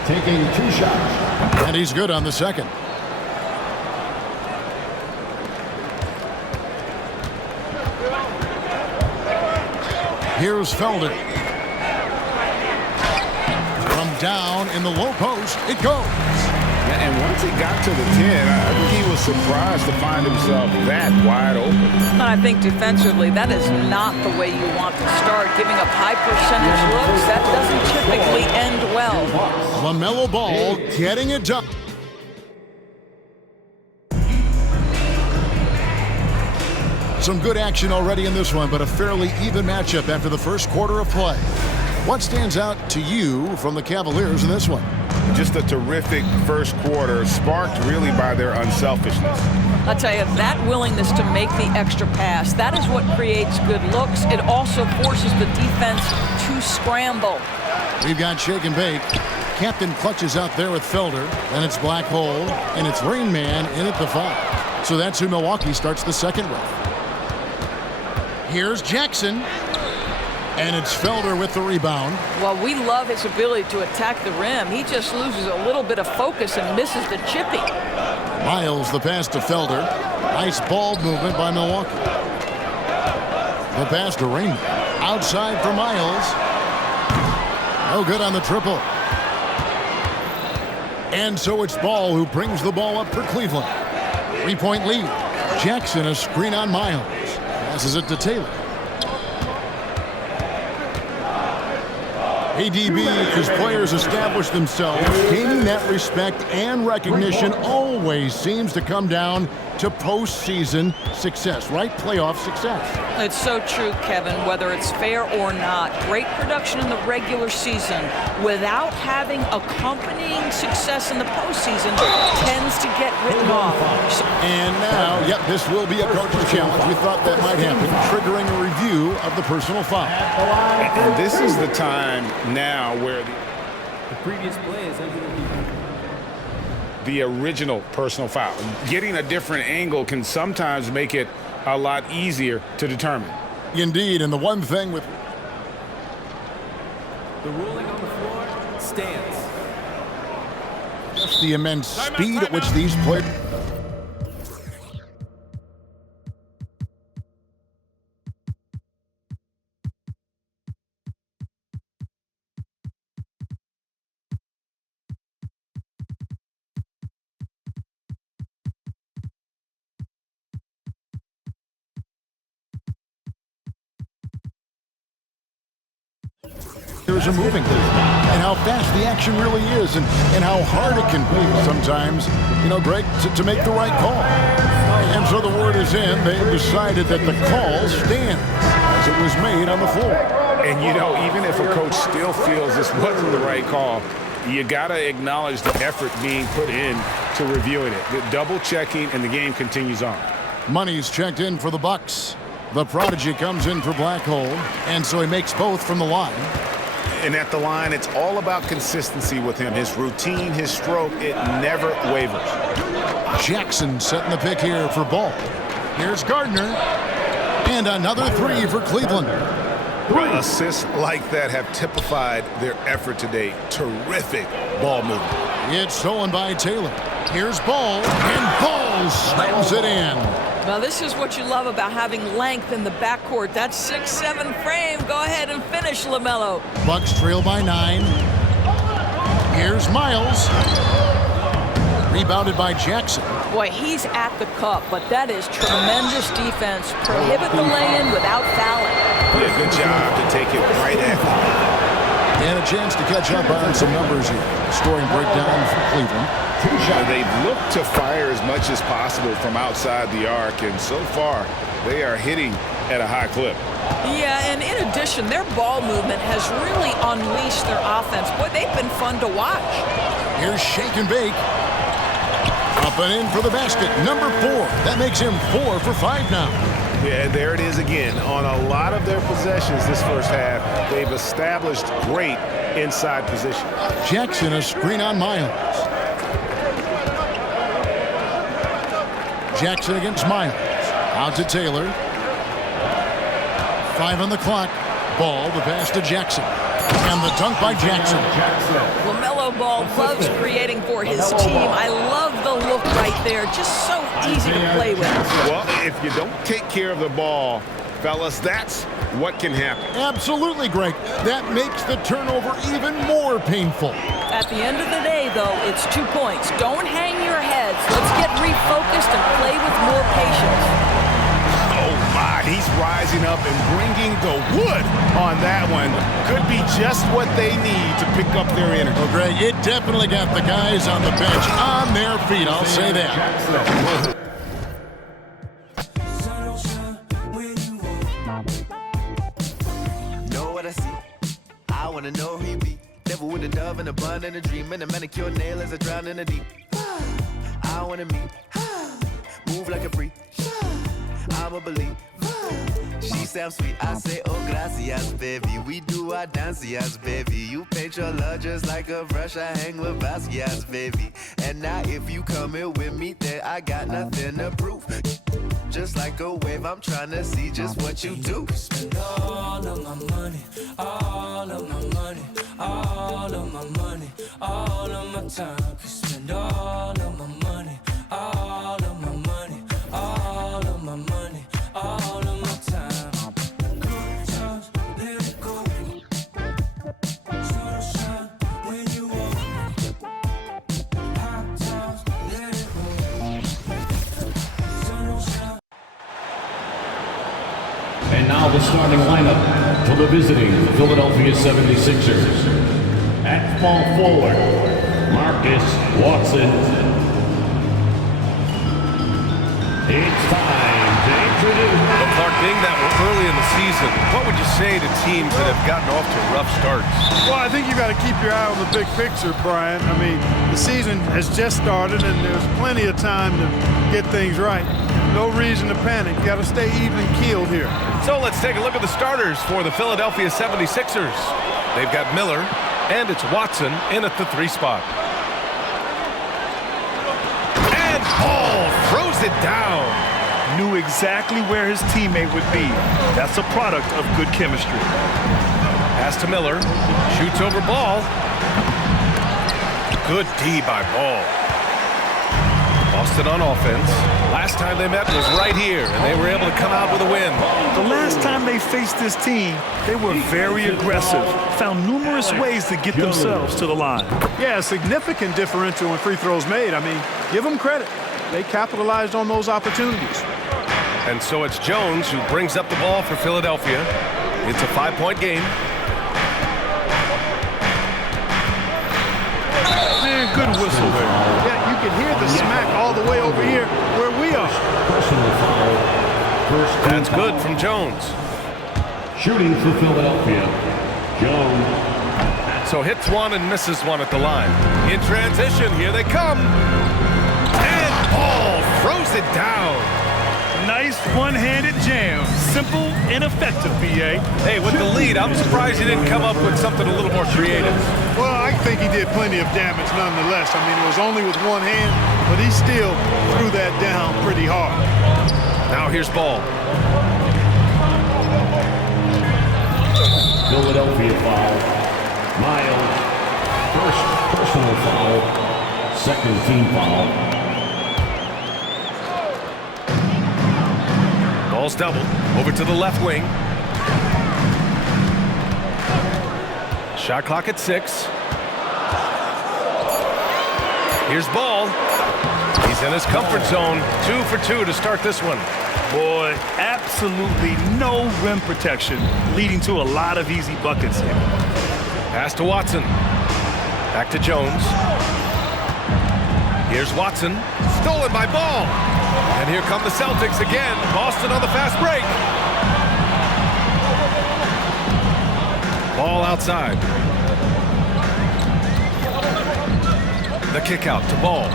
taking 2 shots. And he's good on the second. Here's Felder. From down in the low post, it goes. And once he got to the 10, I think he was surprised to find himself that wide open. And I think defensively, that is not the way you want to start. Giving up high percentage looks, that doesn't typically end well. LaMelo Ball getting it done. Some good action already in this one, but a fairly even matchup after the first quarter of play. What stands out to you from the Cavaliers in this one? Just a terrific first quarter, sparked really by their unselfishness. I'll tell you, that willingness to make the extra pass, that is what creates good looks. It also forces the defense to scramble. We've got shake and bake. Captain clutches out there with Felder, and it's Black Hole, and it's Rain Man in at the 5. So that's who Milwaukee starts the second with. Here's Jackson. And it's Felder with the rebound. Well, we love his ability to attack the rim. He just loses a little bit of focus and misses the chippy. Miles the pass to Felder. Nice ball movement by Milwaukee. The pass to Rainbow. Outside for Miles. No good on the triple. And so it's Ball who brings the ball up for Cleveland. 3-point lead. Jackson a screen on Miles. Passes it to Taylor. ADB, as players establish themselves, gaining that respect and recognition always seems to come down to postseason success, right? Playoff success. It's so true, Kevin, whether it's fair or not. Great production in the regular season without having accompanying success in the postseason tends to get written off. And now, yep, this will be a coach's challenge. We thought that might happen, triggering a review of the personal foul. And this is the time now where the previous play is under the original personal foul. Getting a different angle can sometimes make it a lot easier to determine. Indeed, and the one thing with the ruling on the floor stands. Just the immense speed at which these players. Are moving and how fast the action really is and how hard it can be sometimes, Greg, to make the right call. And so the word is in. They've decided that the call stands as it was made on the floor. And, even if a coach still feels this wasn't the right call, you got to acknowledge the effort being put in to reviewing it. The double checking, and the game continues on. Money's checked in for the Bucks. The prodigy comes in for Black Hole, and so he makes both from the line. And at the line, it's all about consistency with him. His routine, his stroke, it never wavers. Jackson setting the pick here for Ball. Here's Gardner. And another three for Cleveland. Assists like that have typified their effort today. Terrific ball movement. It's stolen by Taylor. Here's Ball, and Ball slams it in. Now, this is what you love about having length in the backcourt. That 6'7" frame. Go ahead and finish, LaMelo. Bucks trail by 9. Here's Miles. Rebounded by Jackson. Boy, he's at the cup, but that is tremendous defense. Prohibit the lay-in without fouling. Yeah, good job to take it right after. And a chance to catch up on some numbers here. Scoring breakdown for Cleveland. They've looked to fire as much as possible from outside the arc, and so far they are hitting at a high clip. Yeah, and in addition, their ball movement has really unleashed their offense. Boy, they've been fun to watch. Here's Shake and Bake. Up and in for the basket. Number 4. That makes him 4 for 5 now. Yeah, there it is again. On a lot of their possessions this first half, they've established great inside position. Jackson a screen on Miles. Jackson against Miles. Out to Taylor. 5 on the clock. Ball, the pass to Jackson. And the dunk by Jackson. LaMelo Ball loves creating for his team. I love the look right there. Just so easy to play with. Well, if you don't take care of the ball, fellas, that's what can happen. Absolutely, Greg. That makes the turnover even more painful. At the end of the day, though, it's 2 points. Don't hang your heads. Let's get refocused and play with more patience. Oh, my. He's rising up and bringing the wood on that one. Could be just what they need to pick up their energy. Well, Greg, it definitely got the guys on the bench on their feet. I'll say that. Know what I see? I wanna know who you be. Devil with a dove and a bun and a dream and a manicure nail as I drown in the deep. I wanna meet, move like a freak. I'ma believe. She sounds sweet. I say, oh, gracias, baby. We do our dancias, baby. You paint your love just like a brush. I hang with Basquiat's, baby. And now if you come here with me, then I got nothing to prove. Just like a wave, I'm trying to see just what you do. Spend all of my money, all of my money, all of my money, all of my time. Could spend all of my money, all of my money, all of my money, all of my time. Good times, let it go. Sun shine when you walk. Hot times, let it go. Sun shine. And now the starting lineup for the visiting Philadelphia 76ers. At small forward, Marcus Watson. It's time to introduce. Well, Clark, being that we're early in the season, what would you say to teams that have gotten off to rough starts? Well, I think you got to keep your eye on the big picture, Brian. I mean, the season has just started, and there's plenty of time to get things right. No reason to panic. You got to stay even-keeled here. So let's take a look at the starters for the Philadelphia 76ers. They've got Miller, and it's Watson in at the 3 spot. And Paul throws it down. Knew exactly where his teammate would be. That's a product of good chemistry. Pass to Miller. Shoots over Ball. Good D by Ball. Boston on offense. Last time they met was right here, and they were able to come out with a win. The last time they faced this team, they were very aggressive, found numerous ways to get themselves to the line. Yeah, a significant differential in free throws made. I mean, give them credit. They capitalized on those opportunities. And so it's Jones who brings up the ball for Philadelphia. It's a 5-point game. Man, good whistle there. Yeah, you can hear the smack all the way over here where we are. That's good from Jones. Shooting for Philadelphia, Jones. So hits one and misses one at the line. In transition, here they come. And Ball throws it down. Nice one-handed jam. Simple and effective, B.A. Hey, with the lead, I'm surprised he didn't come up with something a little more creative. Well, I think he did plenty of damage nonetheless. I mean, it was only with one hand, but he still threw that down pretty hard. Now here's Ball. Philadelphia foul. Miles. First personal foul. Second team foul. Ball's double. Over to the left wing. Shot clock at 6. Here's Ball. He's in his comfort zone. 2 for 2 to start this one. Boy, absolutely no rim protection, leading to a lot of easy buckets here. Pass to Watson. Back to Jones. Here's Watson. Stolen by Ball. And here come the Celtics again. Boston on the fast break. Ball outside. The kick out to Ball.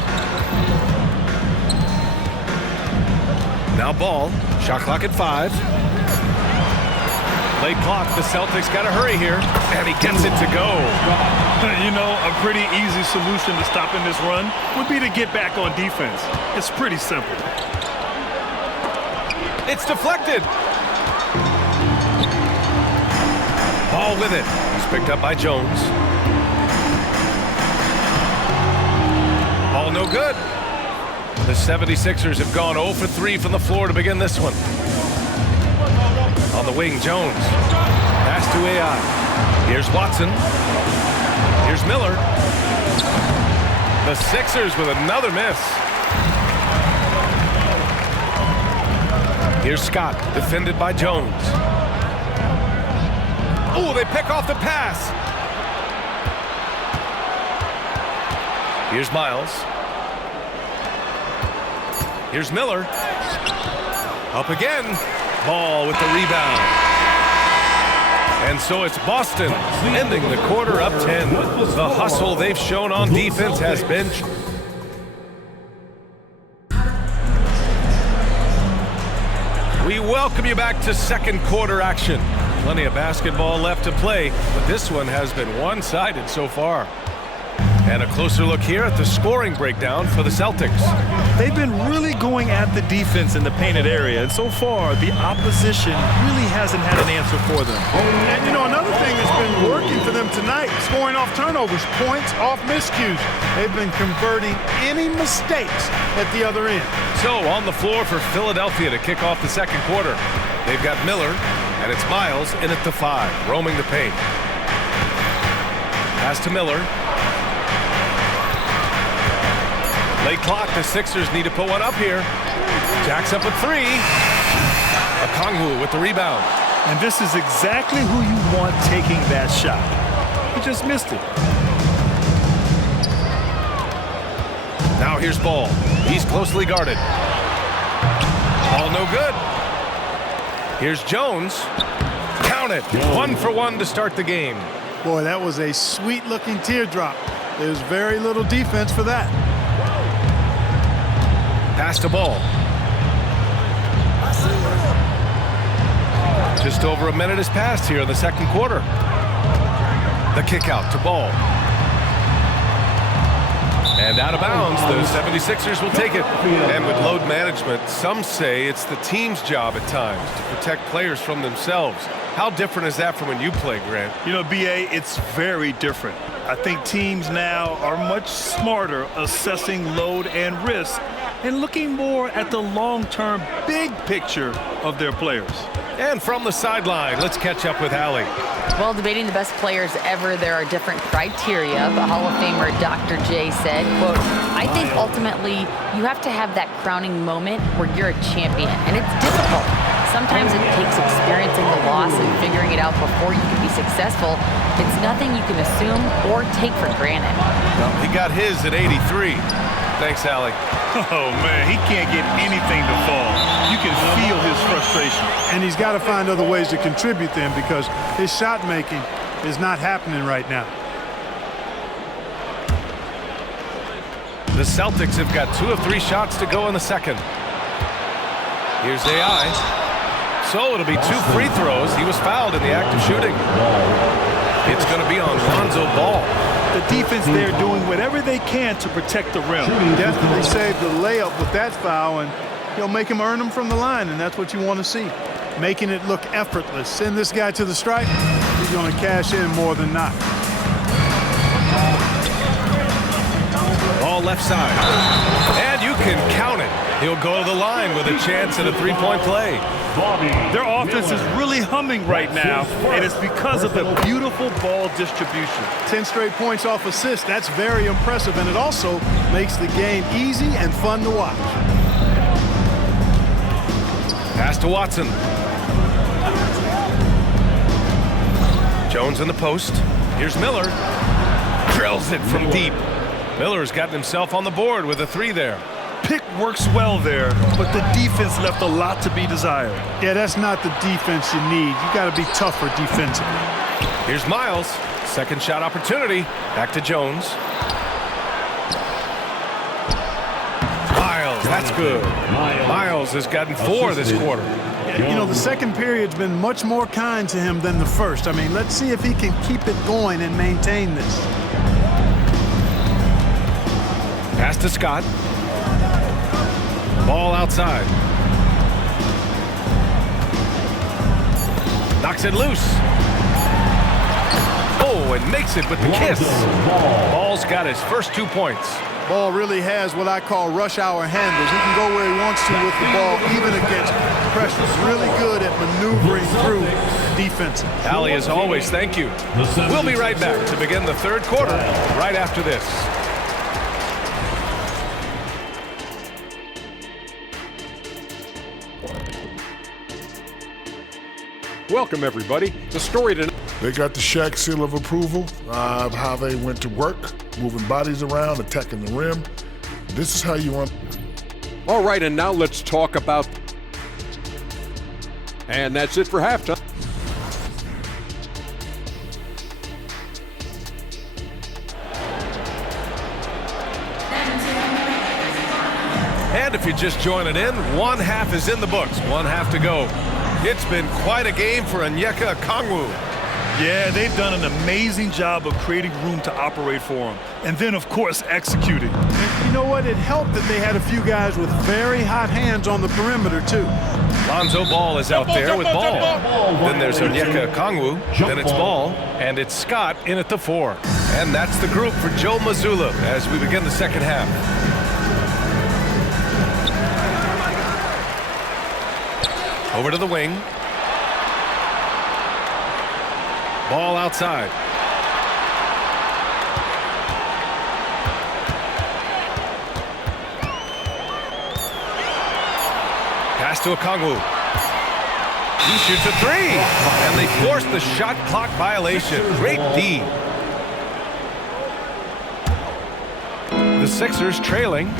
Now Ball. Shot clock at 5. Late clock. The Celtics got to hurry here. And he gets it to go. You know, a pretty easy solution to stopping this run would be to get back on defense. It's pretty simple. It's deflected. Ball with it. He's picked up by Jones. Ball no good. The 76ers have gone 0 for 3 from the floor to begin this one. On the wing, Jones. Pass to AI. Here's Watson. Here's Miller. The Sixers with another miss. Here's Scott, defended by Jones. Oh, they pick off the pass. Here's Miles. Here's Miller. Up again. Ball with the rebound. And so it's Boston ending the quarter up 10. The hustle they've shown on defense has been... We welcome you back to second quarter action. Plenty of basketball left to play, but this one has been one-sided so far. And a closer look here at the scoring breakdown for the Celtics. They've been really going at the defense in the painted area, and so far the opposition really hasn't had an answer for them. And you know, another thing that's been working for them tonight, scoring off turnovers, points off miscues. They've been converting any mistakes at the other end. So on the floor for Philadelphia to kick off the second quarter, they've got Miller, and it's Miles in at the 5, roaming the paint. Pass to Miller. Late clock, the Sixers need to put one up here. Jacks up a 3. Okongwu with the rebound. And this is exactly who you want taking that shot. He just missed it. Now here's Ball. He's closely guarded. Ball no good. Here's Jones. Count it. 1 for 1 to start the game. Boy, that was a sweet-looking teardrop. There's very little defense for that. Pass to Ball. Just over a minute has passed here in the second quarter. The kick out to Ball. And out of bounds, the 76ers will take it. And with load management, some say it's the team's job at times to protect players from themselves. How different is that from when you play, Grant? You know, B.A., it's very different. I think teams now are much smarter assessing load and risk and looking more at the long-term big picture of their players. And from the sideline, let's catch up with Allie. Well, debating the best players ever, there are different criteria. The Hall of Famer Dr. J said, quote, I think ultimately you have to have that crowning moment where you're a champion, and it's difficult. Sometimes it takes experiencing the loss and figuring it out before you can be successful. It's nothing you can assume or take for granted. Well, he got his at 83. Thanks, Allie. Oh, man, he can't get anything to fall. You can feel his frustration. And he's got to find other ways to contribute then because his shot making is not happening right now. The Celtics have got 2 of 3 shots to go in the second. Here's AI. So it'll be 2 free throws. He was fouled in the act of shooting. It's going to be on Lonzo Ball. The defense there doing whatever they can to protect the rim. Definitely saved the layup with that foul, and he'll make him earn them from the line, and that's what you want to see. Making it look effortless. Send this guy to the stripe, he's going to cash in more than not. Ball left side. And you can count it. He'll go to the line with a chance at a 3-point play. Their offense is really humming right now, and it's because of the beautiful ball distribution. 10 straight points off assists. That's very impressive, and it also makes the game easy and fun to watch. Pass to Watson. Jones in the post. Here's Miller. Drills it from deep. Miller's gotten himself on the board with a 3 there. Pick works well there, but the defense left a lot to be desired. Yeah, that's not the defense you need. You got to be tougher defensively. Here's Miles. Second shot opportunity. Back to Jones. Miles, that's good. Miles has gotten 4 this quarter. You know, the second period's been much more kind to him than the first. I mean, let's see if he can keep it going and maintain this. Pass to Scott. Ball outside. Knocks it loose. Oh, and makes it with the kiss. Ball's got his first 2 points. Ball really has what I call rush hour handles. He can go where he wants to with the ball, even against pressure. He's really good at maneuvering through defense. Allie, as always, thank you. We'll be right back to begin the third quarter right after this. Welcome, everybody. The story tonight. They got the Shaq seal of approval of how they went to work, moving bodies around, attacking the rim. This is how you want. All right, and now let's talk about. And that's it for halftime. And if you're just joining in, one half is in the books, one half to go. It's been quite a game for Onyeka Okongwu. Yeah, they've done an amazing job of creating room to operate for him. And then, of course, executing. And you know what? It helped that they had a few guys with very hot hands on the perimeter, too. Lonzo Ball is out there with Ball. Then there's Onyeka Okongwu. Then it's Ball. And it's Scott in at the 4. And that's the group for Joe Mazzulla as we begin the second half. Over to the wing. Ball outside. Pass to Okongwu. He shoots a 3. And they force the shot clock violation. Great D. The Sixers trailing.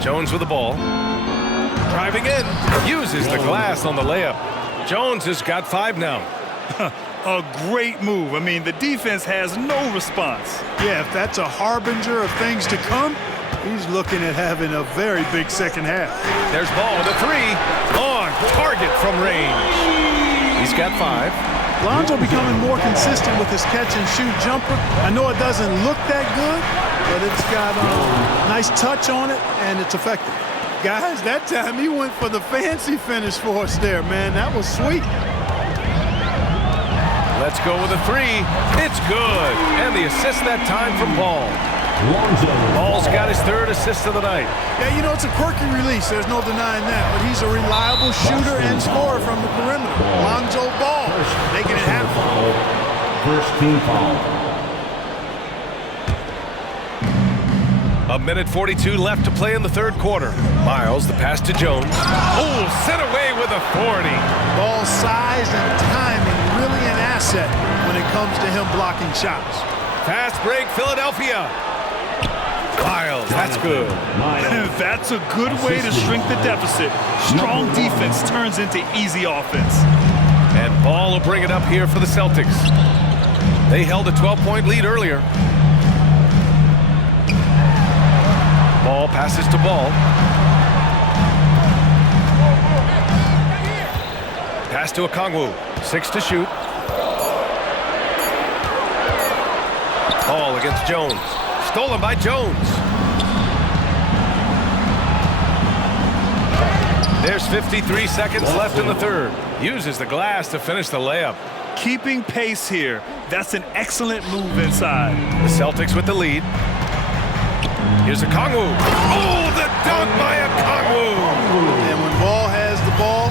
Jones with the ball. Driving in. Uses the glass on the layup. Jones has got 5 now. A great move. I mean, the defense has no response. Yeah, if that's a harbinger of things to come, he's looking at having a very big second half. There's Ball with a 3. On target from range. He's got 5. Lonzo becoming more consistent with his catch-and-shoot jumper. I know it doesn't look that good, but it's got a nice touch on it, and it's effective. Guys, that time he went for the fancy finish for us there, man. That was sweet. Let's go with a 3. It's good. And the assist that time from Ball. Ball's got his 3rd assist of the night. Yeah, you know, it's a quirky release. There's no denying that. But he's a reliable shooter and scorer from the perimeter. Lonzo Ball making it happen. First team foul. A minute 42 left to play in the 3rd quarter. Miles, the pass to Jones. Oh, sent away with a 40. Ball size and timing really an asset when it comes to him blocking shots. Fast break, Philadelphia. Miles, that's good. That's a good way to shrink the deficit. Strong defense turns into easy offense. And Ball will bring it up here for the Celtics. They held a 12-point lead earlier. Ball passes to Ball. Pass to Okongwu. 6 to shoot. Ball against Jones. Stolen by Jones. There's 53 seconds left in the 3rd. Uses the glass to finish the layup. Keeping pace here. That's an excellent move inside. The Celtics with the lead. Here's Okongwu. Oh, the dunk by Okongwu. And when Ball has the ball,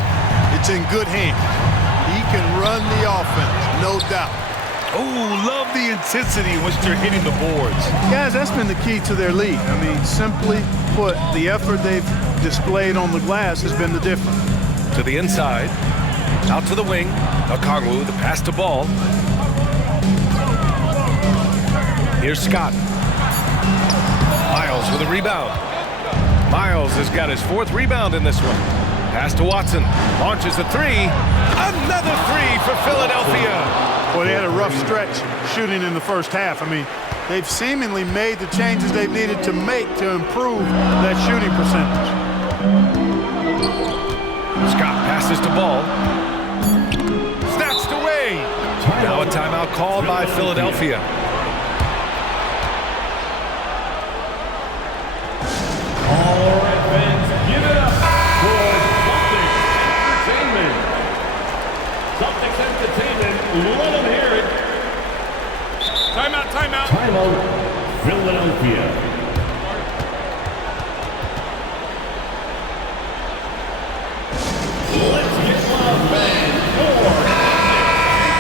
it's in good hands. He can run the offense, no doubt. Oh, love the intensity in which they're hitting the boards. Guys, that's been the key to their lead. I mean, simply put, the effort they've displayed on the glass has been the difference. To the inside. Out to the wing. Okongwu, the pass to Ball. Here's Scott. Miles with a rebound. Miles has got his 4th rebound in this one. Pass to Watson. Launches a 3. Another 3 for Philadelphia. Well, they had a rough stretch shooting in the first half. I mean, they've seemingly made the changes they've needed to make to improve that shooting percentage. Scott passes to Ball. Snatched away. Now a timeout called by Philadelphia. All right, fans, give it up for Celtics Entertainment. Celtics Entertainment, let them hear it. Timeout, timeout. Timeout, Philadelphia. Let's get loud, fans, for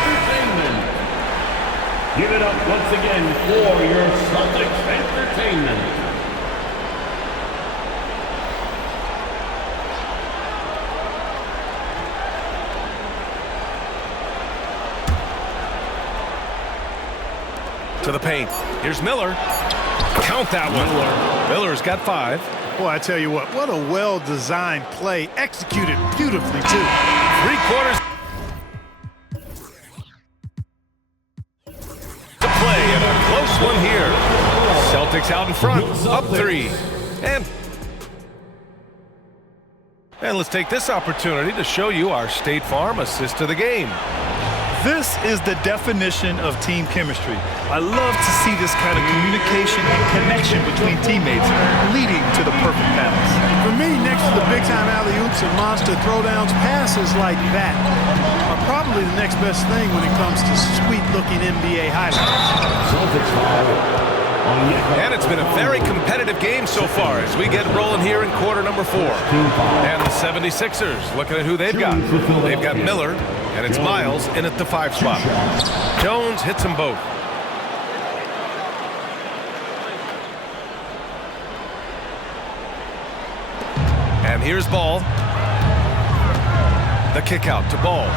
Entertainment. Give it up once again for your Celtics Entertainment. To the paint. Here's Miller. Count that one. Miller's got 5. Boy, I tell you what a well-designed play, executed beautifully, too. 3/4 to play, and a close one here. Celtics out in front, up 3. And let's take this opportunity to show you our State Farm assist to the game. This is the definition of team chemistry. I love to see this kind of communication and connection between teammates leading to the perfect pass. For me, next to the big-time alley-oops and monster throwdowns, passes like that are probably the next best thing when it comes to sweet-looking NBA highlights. And it's been a very competitive game so far as we get rolling here in quarter number 4. And the 76ers, looking at who they've got. They've got Miller, and it's Miles in at the 5 spot. Jones hits them both. And here's Ball. The kick out to Ball.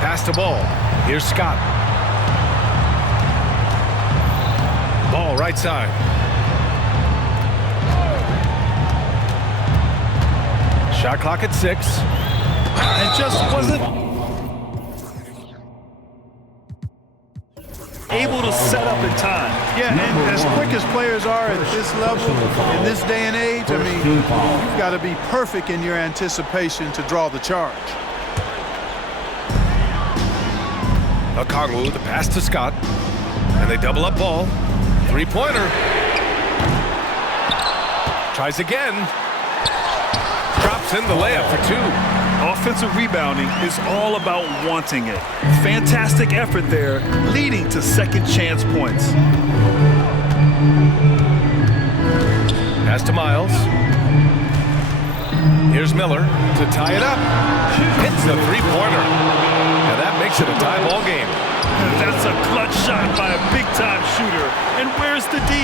Pass to Ball. Here's Scott. Ball right side. Shot clock at 6. And just wasn't able to set up in time. Yeah, and as quick as players are at this level, in this day and age, I mean, you've got to be perfect in your anticipation to draw the charge. Okongwu, the pass to Scott. And they double up Ball. 3-pointer. Tries again. Drops in the layup for 2. Offensive rebounding is all about wanting it. Fantastic effort there, leading to second chance points. Pass to Miles. Here's Miller to tie it up. Hits the 3-pointer. Now that makes it a tie ball game. That's a clutch shot by a big-time shooter. And where's the D?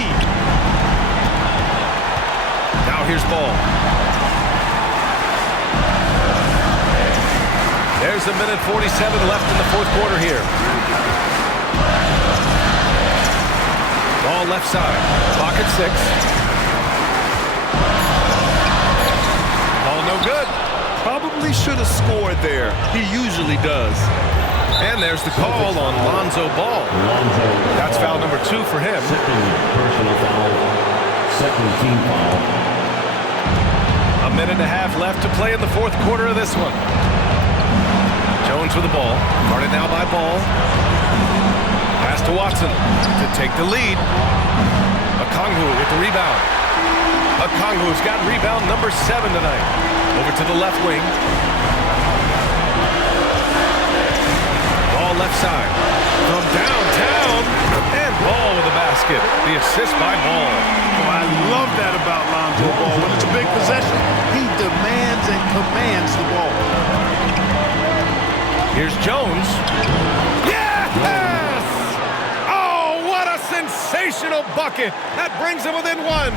Now here's Ball. There's a minute 47 left in the 4th quarter here. Ball left side. Clock at 6. Ball no good. Probably should have scored there. He usually does. And there's the call on Lonzo Ball. That's foul number 2 for him. Personal foul. Second team foul. A minute and a half left to play in the 4th quarter of this one. Jones with the ball. Guarded now by Ball. Pass to Watson to take the lead. Okongwu with the rebound. Okongwu's got rebound number 7 tonight. Over to the left wing. Ball left side. From downtown. And Ball with the basket. The assist by Ball. Oh, I love that about Lonzo Ball. When it's a big possession, he demands and commands the ball. Here's Jones. Yes! Oh, what a sensational bucket. That brings him within 1.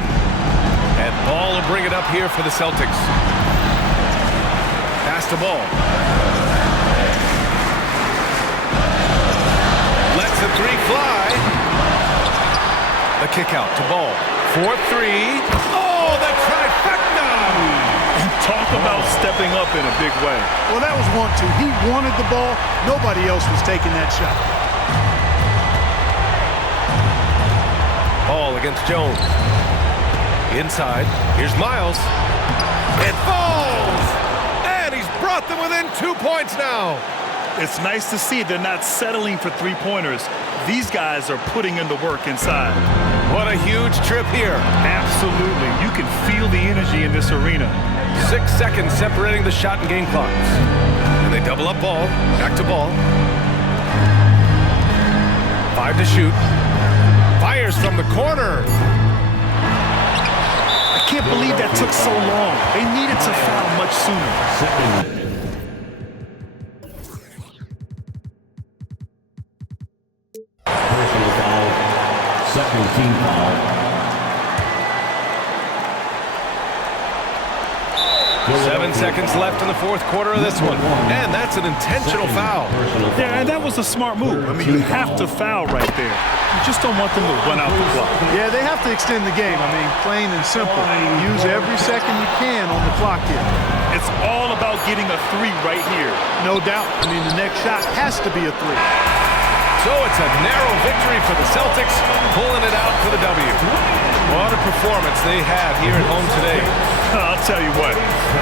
And Ball will bring it up here for the Celtics. Pass to Ball. Lets the 3 fly. The kick out to Ball. 4-3. Oh, the trifecta! Talk about stepping up in a big way. Well, that was 1-2. He wanted the ball. Nobody else was taking that shot. Ball against Jones. Inside. Here's Miles. It falls! And he's brought them within 2 points now. It's nice to see they're not settling for 3-pointers. These guys are putting in the work inside. What a huge trip here. Absolutely. You can feel the energy in this arena. 6 seconds separating the shot and game clocks. And they double up Ball. Back to Ball. 5 to shoot. Fires from the corner. I can't believe that took so long. They needed to foul much sooner. Personal foul. Second team foul. 7 seconds left in the fourth quarter of this one. And that's an intentional foul. Yeah, and that was a smart move. I mean, you have to foul right there. You just don't want them to run out the clock. Yeah, they have to extend the game. I mean, plain and simple. Use every second you can on the clock here. It's all about getting a three right here. No doubt. I mean, the next shot has to be a three. So it's a narrow victory for the Celtics, pulling it out for the W. What a performance they had here at home today. I'll tell you what,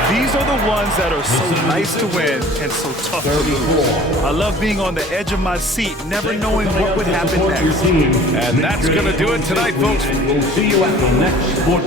these are the ones that are so nice to win and so tough to lose. I love being on the edge of my seat, never knowing what would happen next. And that's going to do it tonight, folks. We'll see you at the next sport.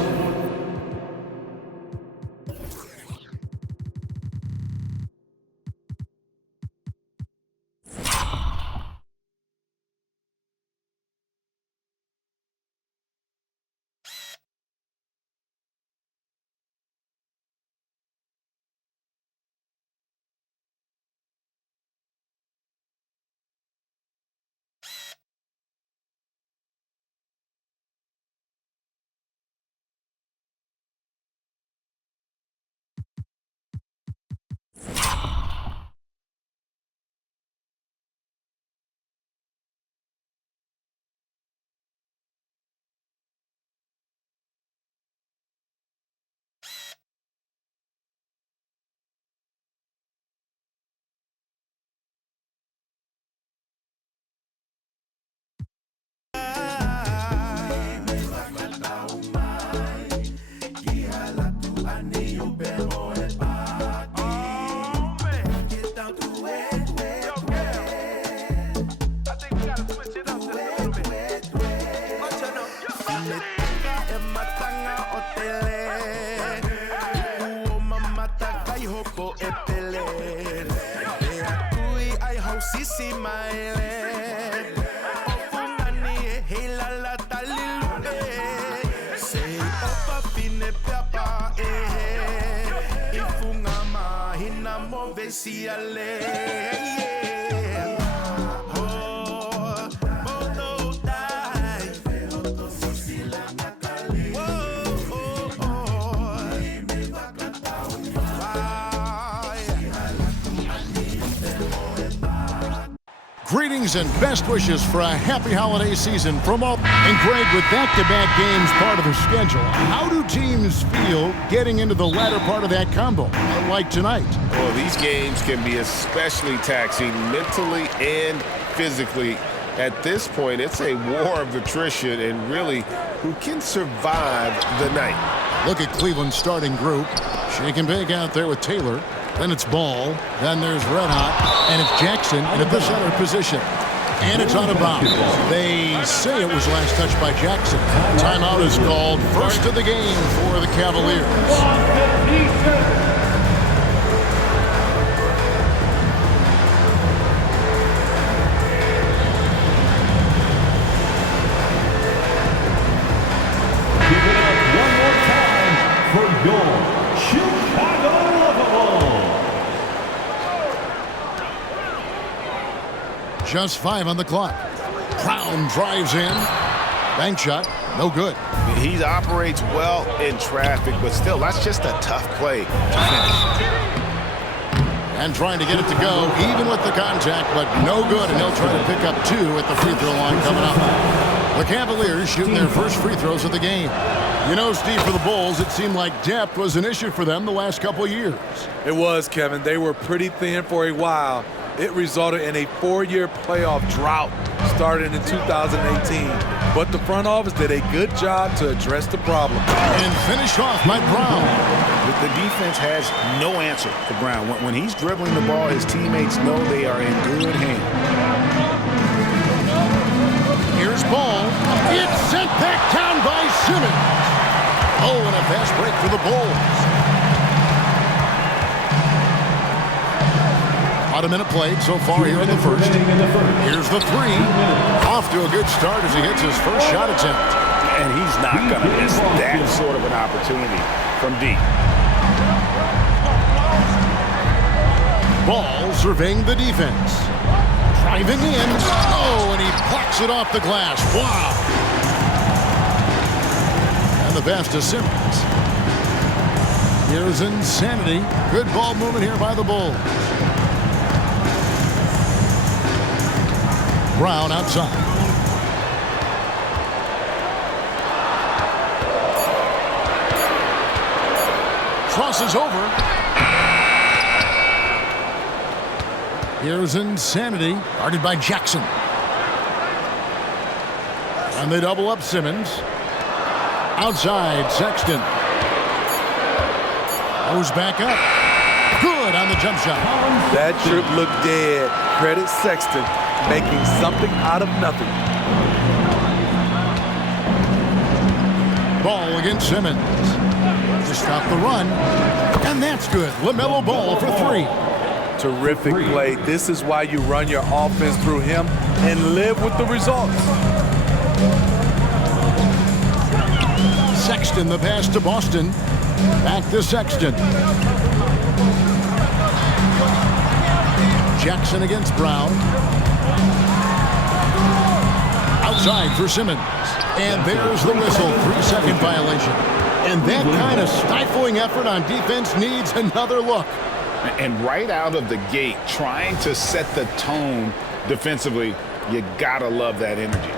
Greetings and best wishes for a happy holiday season from all. And Greg, with back-to-back games part of the schedule, how do teams feel getting into the latter part of that combo, like tonight? Well, these games can be especially taxing mentally and physically. At this point, it's a war of attrition and really who can survive the night. Look at Cleveland's starting group. Shake and bake out there with Taylor. Then it's Ball. Then there's Red Hot. And it's Jackson in the center position. And it's out of bounds. They say it was last touched by Jackson. Timeout is called. First of the game for the Cavaliers. Just 5 on the clock. Brown drives in. Bank shot. No good. He operates well in traffic, but still, that's just a tough play to finish. And trying to get it to go, even with the contact, but no good. And he'll try to pick up 2 at the free throw line coming up. The Cavaliers shooting their first free throws of the game. You know, Steve, for the Bulls, it seemed like depth was an issue for them the last couple of years. It was, Kevin. They were pretty thin for a while. It resulted in a 4-year playoff drought starting in 2018. But the front office did a good job to address the problem. And finished off by Brown. The defense has no answer for Brown. When he's dribbling the ball, his teammates know they are in good hands. Here's Ball. It's sent back down by Simmons. Oh, and a fast break for the Bulls. About a minute played so far here in the first. Here's the 3. Off to a good start as he hits his first shot attempt. And he's not going to miss that sort of an opportunity from deep. Ball surveying the defense. Driving in. Oh, and he blocks it off the glass. Wow. And the pass to Simmons. Here's Insanity. Good ball movement here by the Bulls. Brown outside. Crosses over. Here's Insanity, guarded by Jackson. And they double up Simmons. Outside, Sexton. Goes back up. Good on the jump shot. That trip looked dead. Credit Sexton, making something out of nothing. Ball against Simmons. To stop the run. And that's good. LaMelo Ball for three. Terrific play. This is why you run your offense through him and live with the results. Sexton, the pass to Boston. Back to Sexton. Jackson against Brown. Outside for Simmons. And there's the whistle. 3-second violation. And that kind of stifling effort on defense needs another look. And right out of the gate, trying to set the tone defensively, you gotta love that energy.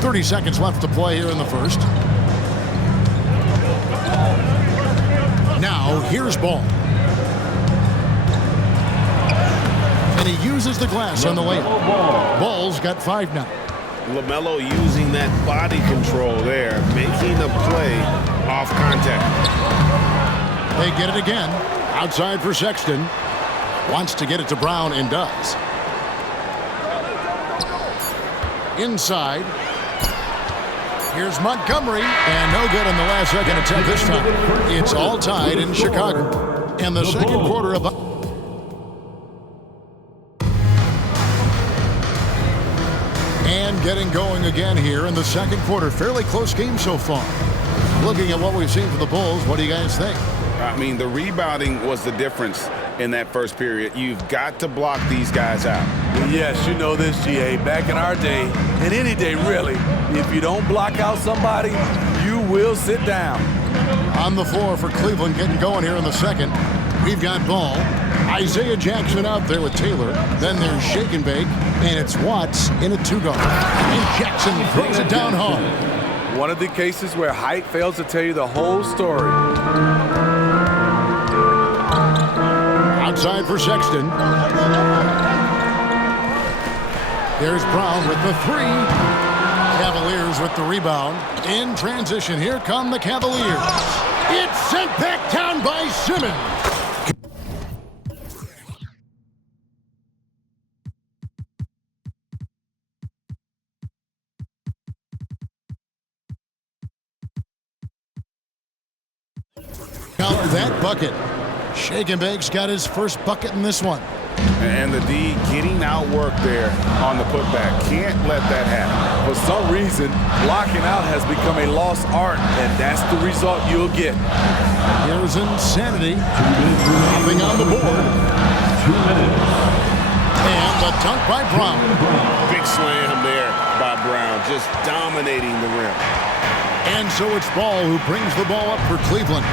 30 seconds left to play here in the first. Now, here's Ball. And he uses the glass on the layup. Ball's got 5 now. LaMelo using that body control there, making the play off contact. They get it again. Outside for Sexton. Wants to get it to Brown and does. Inside. Here's Montgomery. And no good on the last second attempt this time. It's all tied in Chicago. And the second quarter of... And getting going again here in the second quarter. Fairly close game so far. Looking at what we've seen for the Bulls, what do you guys think? I mean, the rebounding was the difference in that first period. You've got to block these guys out. Yes, you know this, GA. Back in our day, and any day really, if you don't block out somebody, you will sit down. On the floor for Cleveland getting going here in the second. We've got Ball. Isaiah Jackson out there with Taylor. Then there's Shake and Bake, and it's Watts in a two-guard. And Jackson throws it down hard. One of the cases where height fails to tell you the whole story. Outside for Sexton. There's Brown with the three. Cavaliers with the rebound. In transition, here come the Cavaliers. It's sent back down by Simmons. Count that bucket. Shake and Bake's got his first bucket in this one. And the D getting outworked there on the putback. Can't let that happen. For some reason, blocking out has become a lost art, and that's the result you'll get. Here's Insanity. Hopping on the board. 2 minutes. And the dunk by Brown. Big slam there by Brown, just dominating the rim. And so it's Ball who brings the ball up for Cleveland.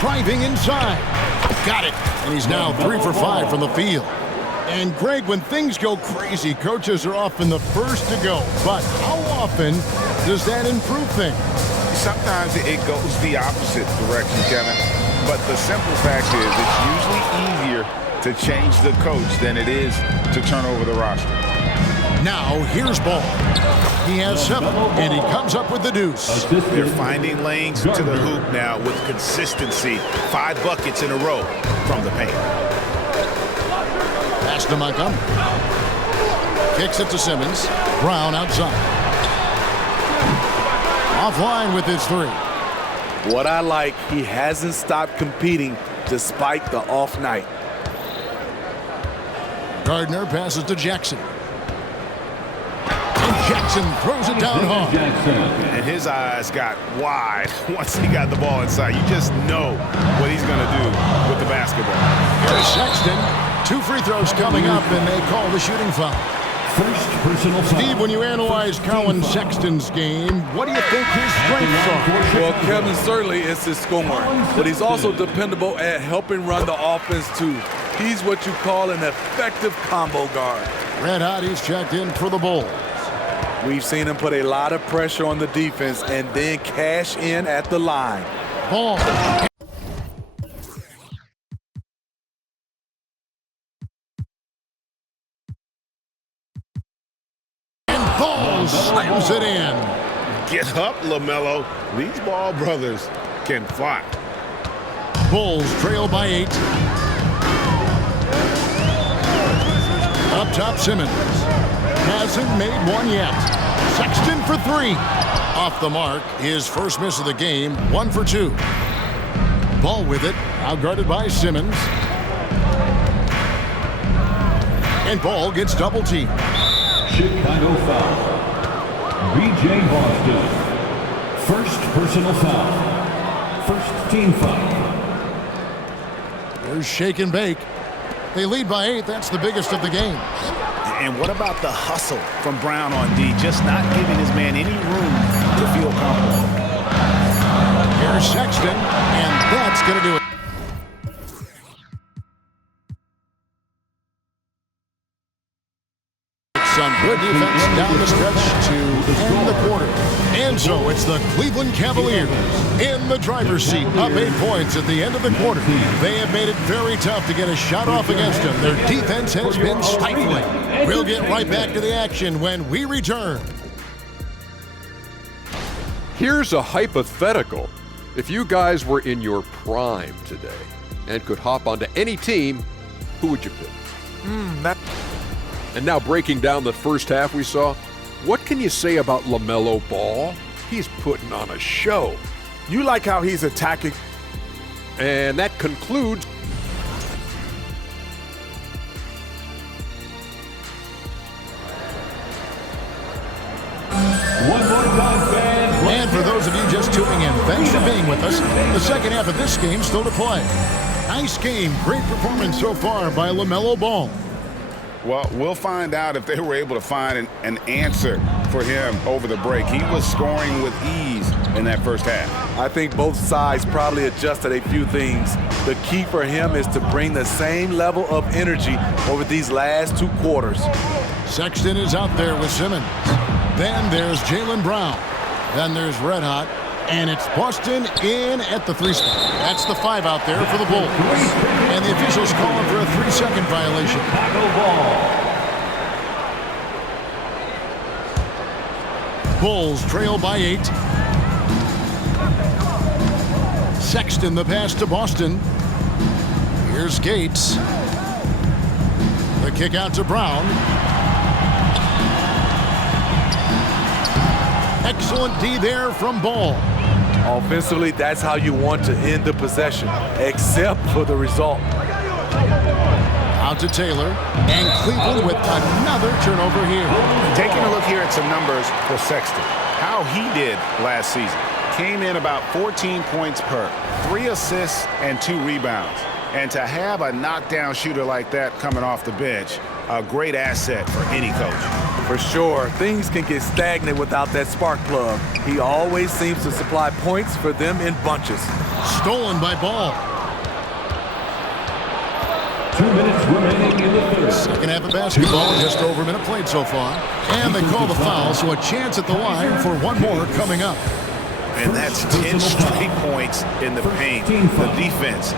Driving inside. Got it. And he's now 3 for 5 from the field. And Greg, when things go crazy, coaches are often the first to go. But how often does that improve things? Sometimes it goes the opposite direction, Kevin. But the simple fact is it's usually easier to change the coach than it is to turn over the roster. Now, here's Ball. He has 7, and he comes up with the deuce. They're finding lanes to the hoop now with consistency. 5 buckets in a row from the paint. Pass to Montgomery. Kicks it to Simmons. Brown outside. Offline with his 3. What I like, he hasn't stopped competing despite the off night. Gardner passes to Jackson. Jackson throws it down hard. And his eyes got wide once he got the ball inside. You just know what he's going to do with the basketball. Here's Sexton. 2 free throws coming up, and they call the shooting foul. First personal foul. Steve, when you analyze Colin Sexton's game, what do you think his strengths are? Well, Kevin, certainly it's his scoring, but he's also dependable at helping run the offense too. He's what you call an effective combo guard. Red Hot, he's checked in for the Bulls. We've seen him put a lot of pressure on the defense and then cash in at the line. Ball. And Ball slams it in. Get up, LaMelo. These Ball brothers can fly. Bulls trail by 8. Up top, Simmons. Hasn't made one yet. Sexton for 3. Off the mark. His first miss of the game. 1 for 2. Ball with it. Outguarded by Simmons. And Ball gets double teamed. Chicago foul. B.J. Boston. First personal foul. First team foul. There's shake and bake. They lead by 8. That's the biggest of the game. And what about the hustle from Brown on D? Just not giving his man any room to feel comfortable. Here's Sexton, and that's going to do it. Some good defense down the stretch to end the quarter. And so it's the Cleveland Cavaliers in the driver's seat, up 8 points at the end of the quarter. They have made it very tough to get a shot off against them. Their defense has been stifling. We'll get right back to the action when we return. Here's a hypothetical. If you guys were in your prime today and could hop onto any team, who would you pick? And now breaking down the first half we saw, what can you say about LaMelo Ball? He's putting on a show. You like how he's attacking. And that concludes. And for those of you just tuning in, thanks for being with us. The second half of this game still to play. Nice game. Great performance so far by LaMelo Ball. Well, we'll find out if they were able to find an answer for him over the break. He was scoring with ease in that first half. I think both sides probably adjusted a few things. The key for him is to bring the same level of energy over these last 2 quarters. Sexton is out there with Simmons. Then there's Jaylen Brown. Then there's Red Hot. And it's Boston in at the 3 spot. That's the 5 out there for the Bulls. And the officials calling for a 3-second violation. Bulls trail by 8. Sexton the pass to Boston. Here's Gates. The kick out to Brown. Excellent D there from Ball. Offensively, that's how you want to end the possession, except for the result. Out to Taylor, and Cleveland with another turnover here. Taking a look here at some numbers for Sexton. How he did last season. Came in about 14 points per, 3 assists and 2 rebounds. And to have a knockdown shooter like that coming off the bench, a great asset for any coach. For sure, things can get stagnant without that spark plug. He always seems to supply points for them in bunches. Stolen by Ball. 2 minutes remaining in the third. Second half of basketball, just over a minute played so far. And they call the foul, so a chance at the line for one more coming up. And that's 10 straight points in the paint. The defense,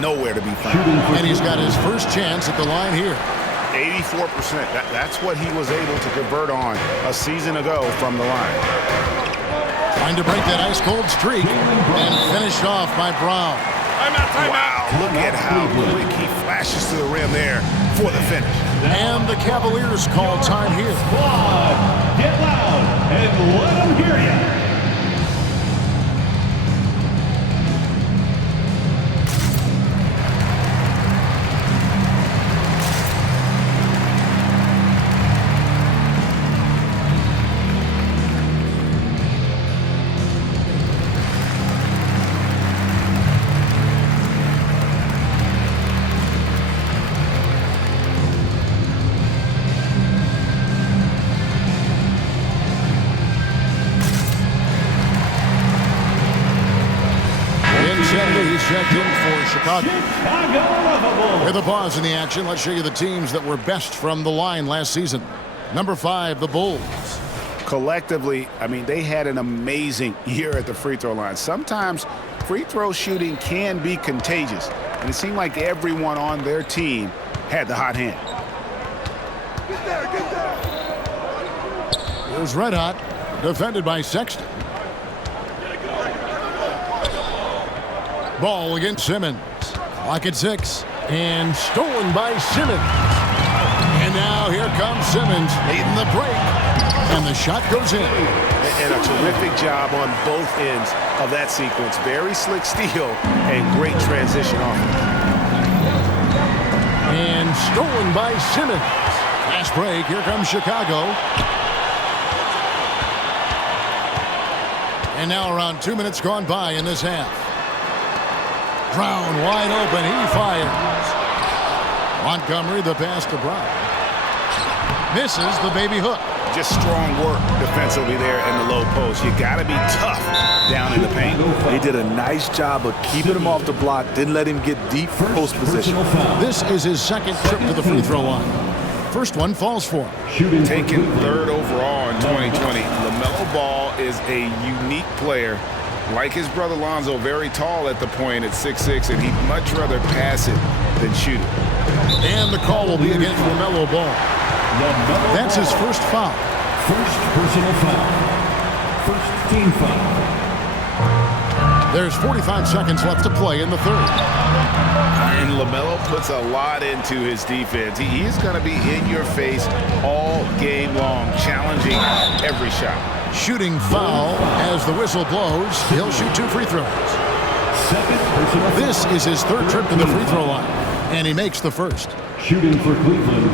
nowhere to be found. And he's got his first chance at the line here. 84%. That's what he was able to convert on a season ago from the line. Trying to break that ice-cold streak and finished off by Brown. Wow, look at how quick he flashes to the rim there for the finish. And the Cavaliers call time here. Squad, get loud and let them hear you. checked in for Chicago. With a pause in the action, let's show you the teams that were best from the line last season. Number 5, the Bulls. Collectively, I mean, they had an amazing year at the free throw line. Sometimes free throw shooting can be contagious, and it seemed like everyone on their team had the hot hand. It was red hot, defended by Sexton. Ball against Simmons. Clock at 6, and stolen by Simmons. And now here comes Simmons, leading the break, and the shot goes in. And a terrific job on both ends of that sequence. Very slick steal and great transition offense. And stolen by Simmons. Fast break, here comes Chicago. And now around 2 minutes gone by in this half. Brown wide open, he fires. Montgomery, the pass to Brown. Misses the baby hook. Just strong work defensively there in the low post. You got to be tough down in the paint. They did a nice job of keeping him off the block, didn't let him get deep post position. This is his second trip to the free throw line. First one falls for him. Taken 3rd overall in 2020. LaMelo Ball is a unique player. Like his brother Lonzo, very tall at the point at 6'6", and he'd much rather pass it than shoot it. And the call will be against LaMelo Ball. That's his first foul. First personal foul. First team foul. There's 45 seconds left to play in the third. And LaMelo puts a lot into his defense. He's going to be in your face all game long, challenging every shot. Shooting foul as the whistle blows. He'll shoot 2 free throws. This is his 3rd trip to the free throw line, and he makes the first. Shooting for Cleveland,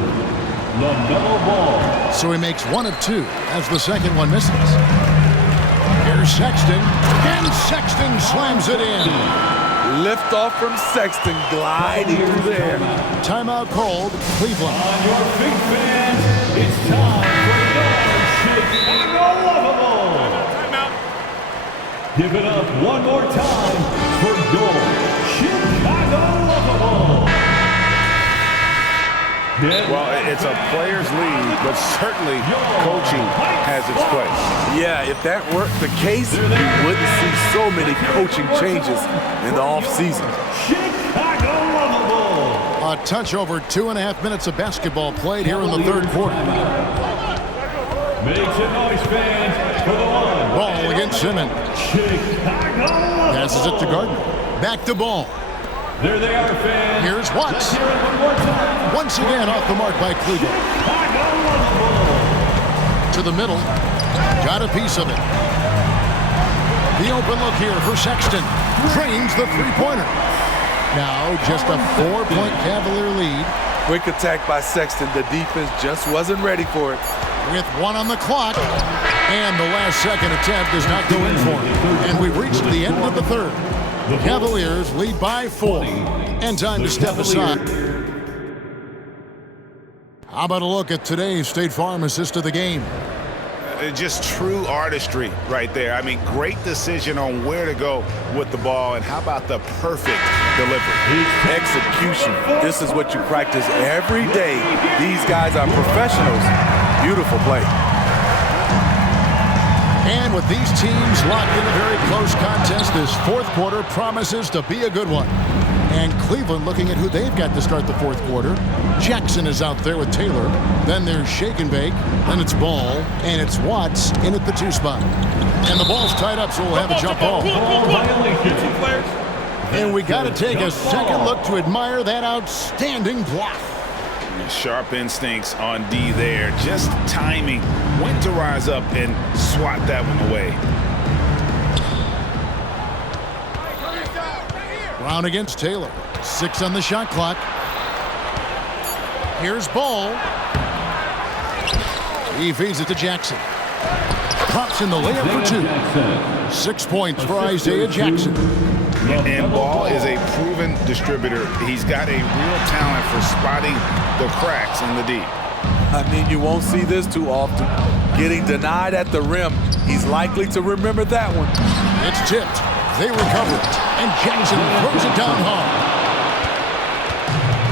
LaMelo Ball. So he makes 1 of 2 as the second one misses. Here's Sexton, and Sexton slams it in. Lift off from Sexton, gliding through there. Timeout called, Cleveland. On your feet, fans, it's time for your Chicago Lovable. Timeout. Give it up one more time for your Chicago Lovable. Well, it's a player's league, but certainly coaching has its place. Yeah, if that weren't the case, you wouldn't see so many coaching changes in the offseason. Chicago Lovable. A touch over 2.5 minutes of basketball played here in the third quarter. Make some noise, fans, for the one. Ball against Simmons. Chicago Lovable. Passes it to Gardner. Back to Ball. There they are, fans. Here's Watts. Let's hear it one more time. Once again off the mark by Cleveland. Chicago Lovable. To the middle. Got a piece of it. The open look here for Sexton. Drains the three-pointer. Now just a 4-point Cavalier lead. Quick attack by Sexton. The defense just wasn't ready for it. With 1 on the clock. And the last second attempt does not go in for him. And we've reached the end of the third. The Cavaliers lead by 4. And time to step aside. How about a look at today's State Farm assist of the game? Just true artistry right there. I mean, great decision on where to go with the ball, and how about the perfect delivery? Execution. This is what you practice every day. These guys are professionals. Beautiful play. And with these teams locked in a very close contest, this fourth quarter promises to be a good one. And Cleveland looking at who they've got to start the fourth quarter. Jackson is out there with Taylor. Then there's Shake and Bake. Then it's Ball. And it's Watts in at the 2 spot. And the ball's tied up, so we'll have a jump ball. And we got to take a second look to admire that outstanding block. Sharp instincts on D there. Just timing when to rise up and swat that one away. Brown against Taylor. 6 on the shot clock. Here's Ball. He feeds it to Jackson. Drops in the layup for 2. 6 points for Isaiah Jackson. And Ball is a proven distributor. He's got a real talent for spotting the cracks in the D. I mean, you won't see this too often. Getting denied at the rim. He's likely to remember that one. It's tipped. They recover it, and Jackson throws it down hard.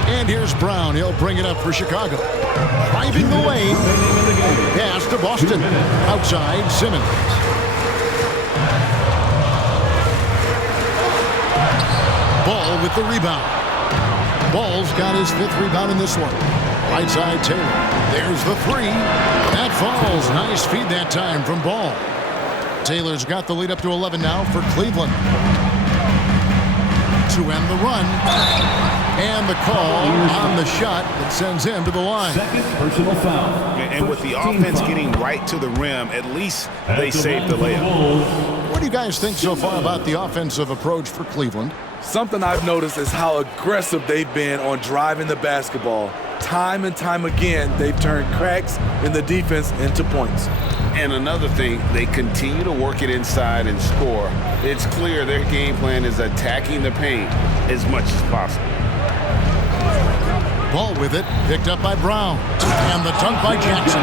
And here's Brown. He'll bring it up for Chicago. Driving the lane. Pass to Boston. Outside, Simmons. Ball with the rebound. Ball's got his 5th rebound in this one. Right side, Taylor. There's the 3. That falls. Nice feed that time from Ball. Taylor's got the lead up to 11 now for Cleveland. To end the run. And the call on the shot that sends him to the line. Second personal foul. And with the offense getting right to the rim, at least they saved the layup. What do you guys think so far about the offensive approach for Cleveland? Something I've noticed is how aggressive they've been on driving the basketball. Time and time again, they've turned cracks in the defense into points. And another thing, they continue to work it inside and score. It's clear their game plan is attacking the paint as much as possible. Ball with it, picked up by Brown. And the dunk by Jackson.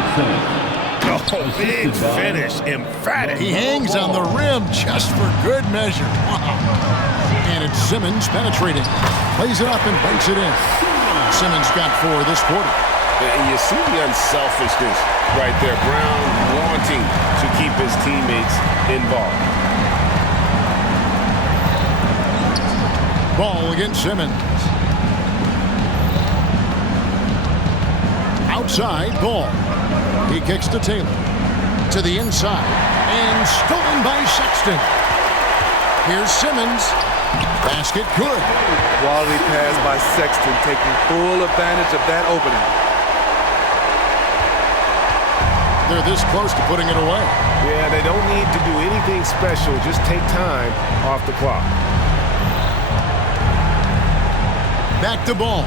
Oh, big finish, emphatic. He hangs on the rim just for good measure. Wow. And it's Simmons penetrating. Plays it up and banks it in. Simmons got 4 this quarter. And you see the unselfishness right there. Brown wanting to keep his teammates involved. Ball against Simmons. Outside, Ball. He kicks to Taylor. To the inside. And stolen by Sexton. Here's Simmons. Basket good. Quality pass by Sexton, taking full advantage of that opening. They're this close to putting it away. Yeah, they don't need to do anything special. Just take time off the clock. Back to Ball.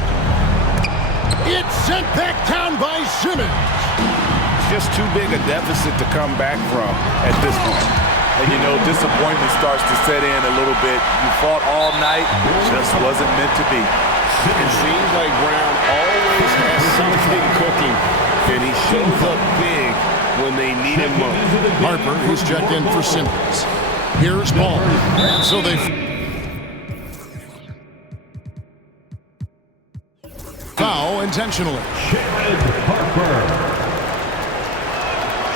It's sent back down by Simmons. It's just too big a deficit to come back from at this point. And you know, disappointment starts to set in a little bit. You fought all night, just wasn't meant to be. It seems like Brown always has something cooking, and he shows up big when they need him most. Harper, who's checked in for Simmons. Here's Ball. So they foul intentionally. Harper.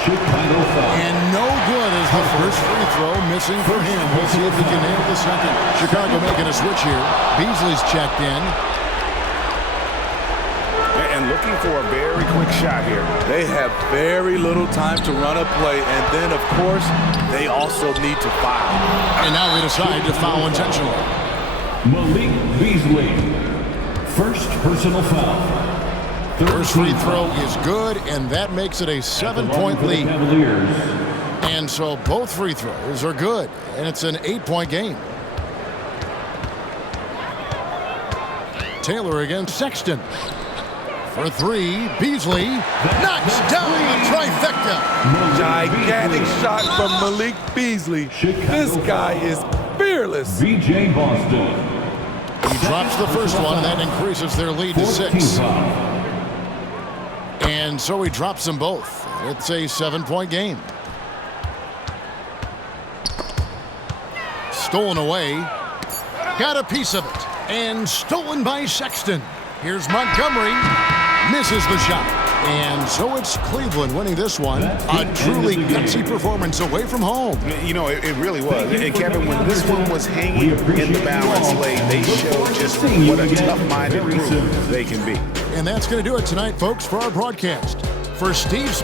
And no good as the first free throw missing for him. We'll see if he can nail the second. Chicago making a switch here. Beasley's checked in. And looking for a very quick shot here. They have very little time to run a play, and then, of course, they also need to foul. And now they decide to foul intentionally. Malik Beasley. First personal foul. First free throw is good, and that makes it a 7-point lead. And so both free throws are good, and it's an 8-point game. Taylor against Sexton. For 3, Beasley knocks down the trifecta. Gigantic shot from Malik Beasley. This guy is fearless. BJ Boston. He drops the first one, and that increases their lead to 6. And so he drops them both. It's a 7-point game. Stolen away. Got a piece of it. And stolen by Sexton. Here's Montgomery. Misses the shot. And so it's Cleveland winning this one. A truly gutsy performance away from home. You know, it really was. And Kevin, when this one was hanging in the balance lane, they showed just what a tough-minded group they can be. And that's going to do it tonight, folks, for our broadcast. For Steve...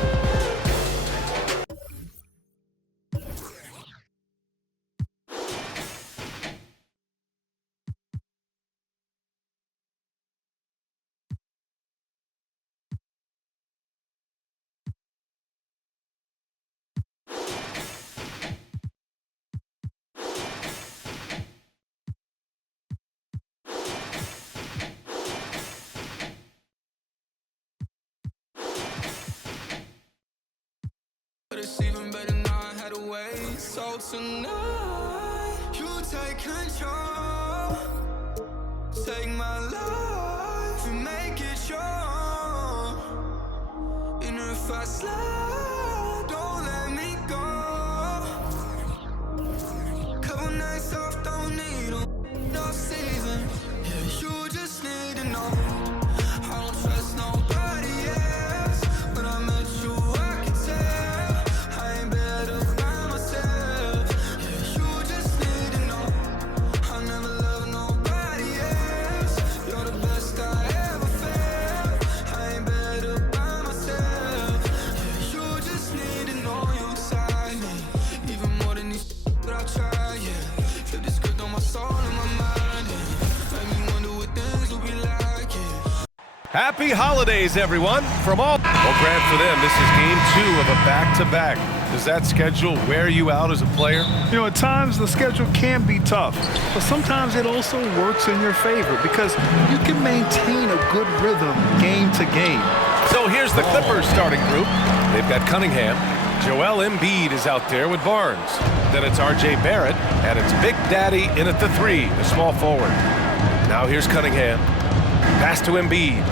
It's even better now I had a way. So tonight, you take control. Take my life and make it yours. And if I slide, don't let me go. Couple nights off Happy holidays, everyone, from all. Well, Grant, for them, this is game 2 of a back-to-back. Does that schedule wear you out as a player? You know, at times the schedule can be tough, but sometimes it also works in your favor because you can maintain a good rhythm game to game. So here's the Clippers starting group. They've got Cunningham. Joel Embiid is out there with Barnes. Then it's R.J. Barrett, and it's Big Daddy in at the 3, the small forward. Now here's Cunningham. Pass to Embiid.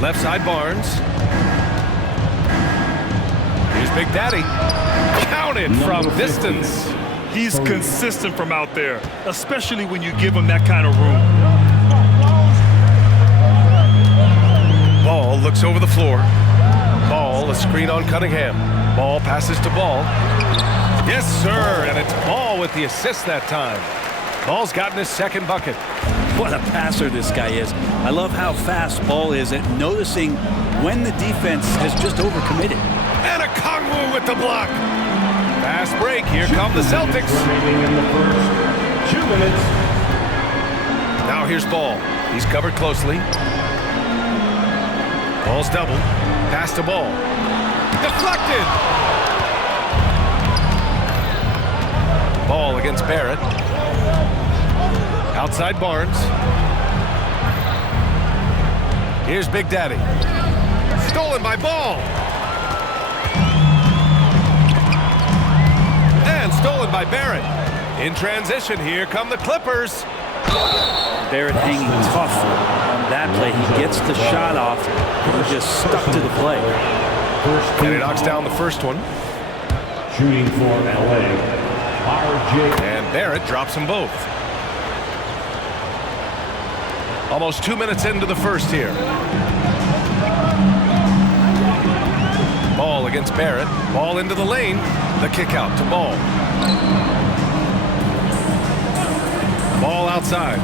Left side Barnes. Here's Big Daddy. Counted from distance. He's consistent from out there, especially when you give him that kind of room. Ball looks over the floor. Ball, a screen on Cunningham. Ball passes to Ball. Yes, sir, and it's Ball with the assist that time. Ball's gotten his second bucket. What a passer this guy is. I love how fast Ball is at noticing when the defense has just overcommitted. And a Kongwu with the block. Fast break. Here come the Celtics. In the first 2 minutes. Now here's Ball. He's covered closely. Ball's doubled. Pass to Ball. Deflected. Ball against Barrett. Outside Barnes. Here's Big Daddy. Stolen by Ball. And stolen by Barrett. In transition, here come the Clippers. Barrett hanging tough on that play. He gets the shot off. He just stuck to the play. And he knocks down the first one. Shooting for LA, RJ. And Barrett drops them both. Almost 2 minutes into the first here. Ball against Barrett. Ball into the lane. The kick out to Ball. Ball outside.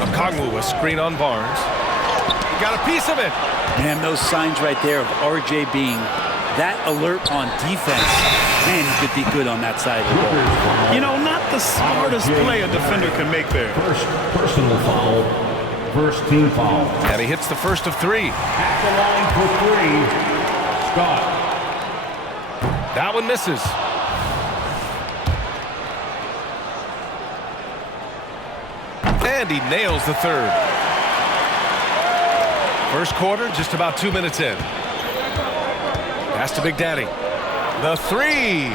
Okongwu, a screen on Barnes. He got a piece of it. Man, those signs right there of RJ being that alert on defense. Man, he could be good on that side of the ball. You know, not the smartest play a defender can make there. First personal foul. First team foul. And he hits the first of 3. At the line for 3, Scott. That one misses. And he nails the third. First quarter, just about 2 minutes in. Pass to Big Daddy. The 3.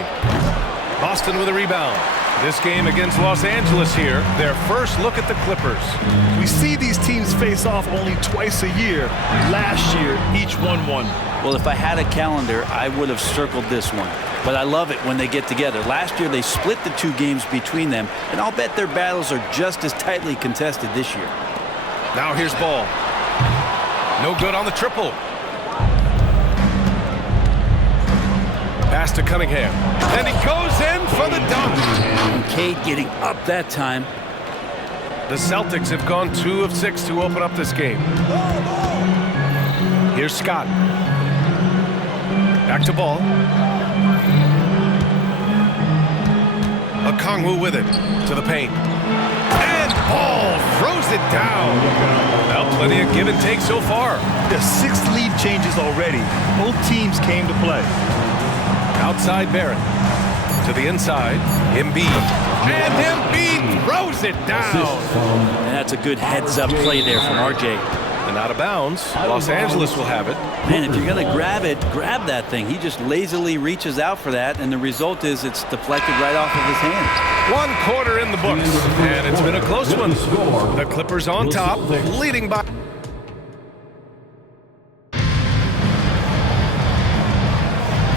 Boston with a rebound. This game against Los Angeles here, their first look at the Clippers. We see these teams face off only twice a year. Last year, each won one. Well, if I had a calendar, I would have circled this one. But I love it when they get together. Last year, they split the 2 games between them, and I'll bet their battles are just as tightly contested this year. Now here's Ball. No good on the triple. Pass to Cunningham. And he goes in for the dunk. And Cade getting up that time. The Celtics have gone 2 of 6 to open up this game. Here's Scott. Back to Ball. Okongwu with it to the paint. And Ball throws it down. Well, plenty of give and take so far. There's 6 lead changes already. Both teams came to play. Outside Barrett. To the inside. Embiid. And Embiid throws it down. And that's a good heads-up play there from RJ. And out of bounds. Los Angeles will have it. Man, if you're going to grab it, grab that thing. He just lazily reaches out for that, and the result is it's deflected right off of his hand. 1 quarter in the books, and it's been a close one. The Clippers on top, leading by...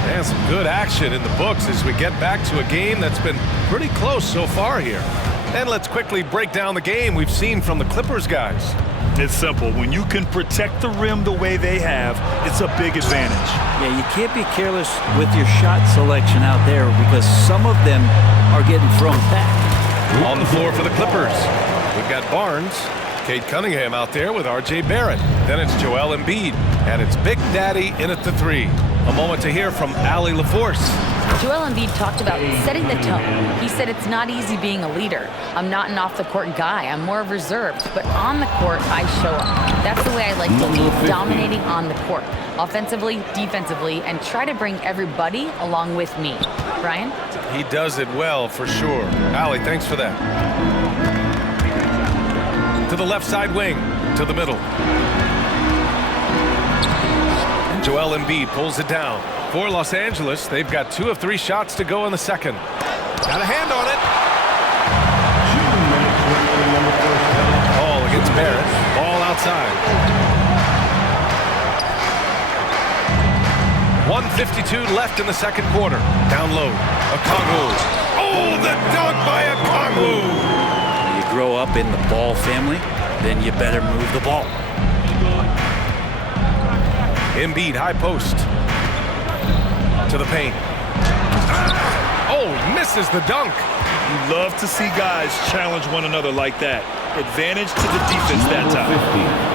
And some good action in the books as we get back to a game that's been pretty close so far here. And let's quickly break down the game we've seen from the Clippers guys. It's simple. When you can protect the rim the way they have, it's a big advantage. Yeah, you can't be careless with your shot selection out there because some of them are getting thrown back. On the floor for the Clippers, we've got Barnes, Cade Cunningham out there with R.J. Barrett. Then it's Joel Embiid, and it's Big Daddy in at the 3. A moment to hear from Allie LaForce. Joel Embiid talked about setting the tone. He said it's not easy being a leader. I'm not an off-the-court guy. I'm more reserved. But on the court, I show up. That's the way I like to lead, dominating on the court. Offensively, defensively, and try to bring everybody along with me. Brian? He does it well, for sure. Allie, thanks for that. To the left side wing, to the middle. And Joel Embiid pulls it down. For Los Angeles, they've got 2 of 3 shots to go in the second. Got a hand on it. Ball against Barrett. Ball outside. 1:52 left in the second quarter. Down low. Okongwu. Oh, the dunk by Okongwu. You grow up in the Ball family, then you better move the ball. Embiid, high post. To the paint. Oh, misses the dunk. You love to see guys challenge one another like that. Advantage to the defense that time.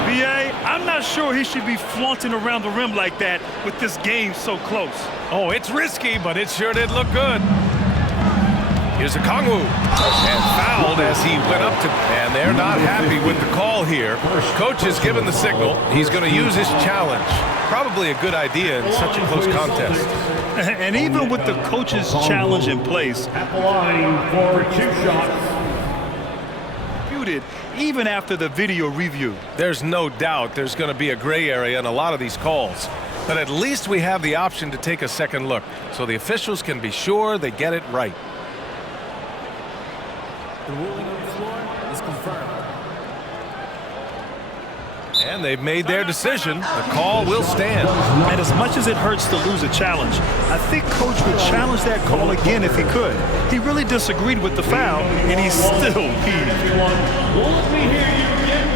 B.A., I'm not sure he should be flaunting around the rim like that with this game so close. Oh, it's risky, but it sure did look good. Here's Okongwu. And fouled as he went up to... And they're not happy with the call here. Coach has given the signal. He's going to use his challenge. Probably a good idea in such a close contest. And even with the coach's challenge in place... At the line for 2 shots. Even after the video review. There's no doubt there's going to be a gray area in a lot of these calls. But at least we have the option to take a second look, so the officials can be sure they get it right. The ruling on the floor is confirmed. And they've made their decision. The call will stand. And as much as it hurts to lose a challenge, I think Coach would challenge that call again if he could. He really disagreed with the foul, and he's still heaved. Let me hear you get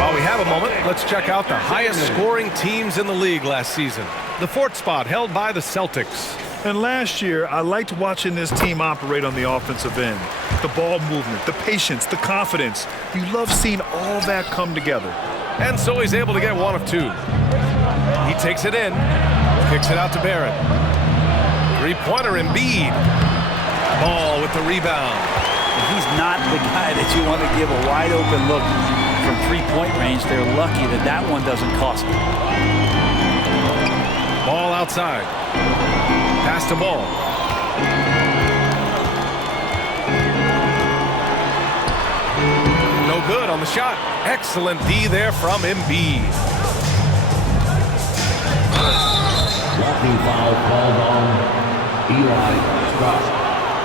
While we have a moment, let's check out the highest scoring teams in the league last season. The 4th spot held by the Celtics. And last year, I liked watching this team operate on the offensive end. The ball movement, the patience, the confidence. You love seeing all that come together. And so he's able to get 1 of 2. He takes it in, kicks it out to Barrett. 3-pointer Embiid. Ball with the rebound. He's not the guy that you want to give a wide open look from 3-point range. They're lucky that that one doesn't cost them. Ball outside. Pass to Ball. No good on the shot. Excellent D there from Embiid. Walking foul called on Eli Scott.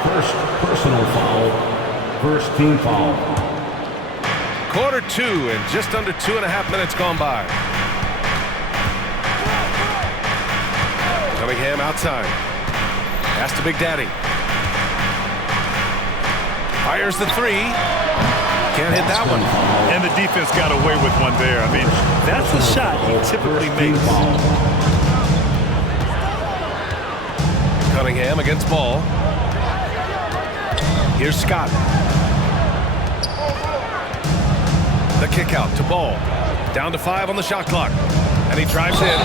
First personal foul. First team foul. Quarter 2 and just under 2.5 minutes gone by. Cunningham outside. Pass to Big Daddy. Fires the 3. Can't hit that one. And the defense got away with one there. I mean, that's the shot he typically makes. Cunningham against Ball. Here's Scott. The kick out to Ball. Down to 5 on the shot clock. And he drives in.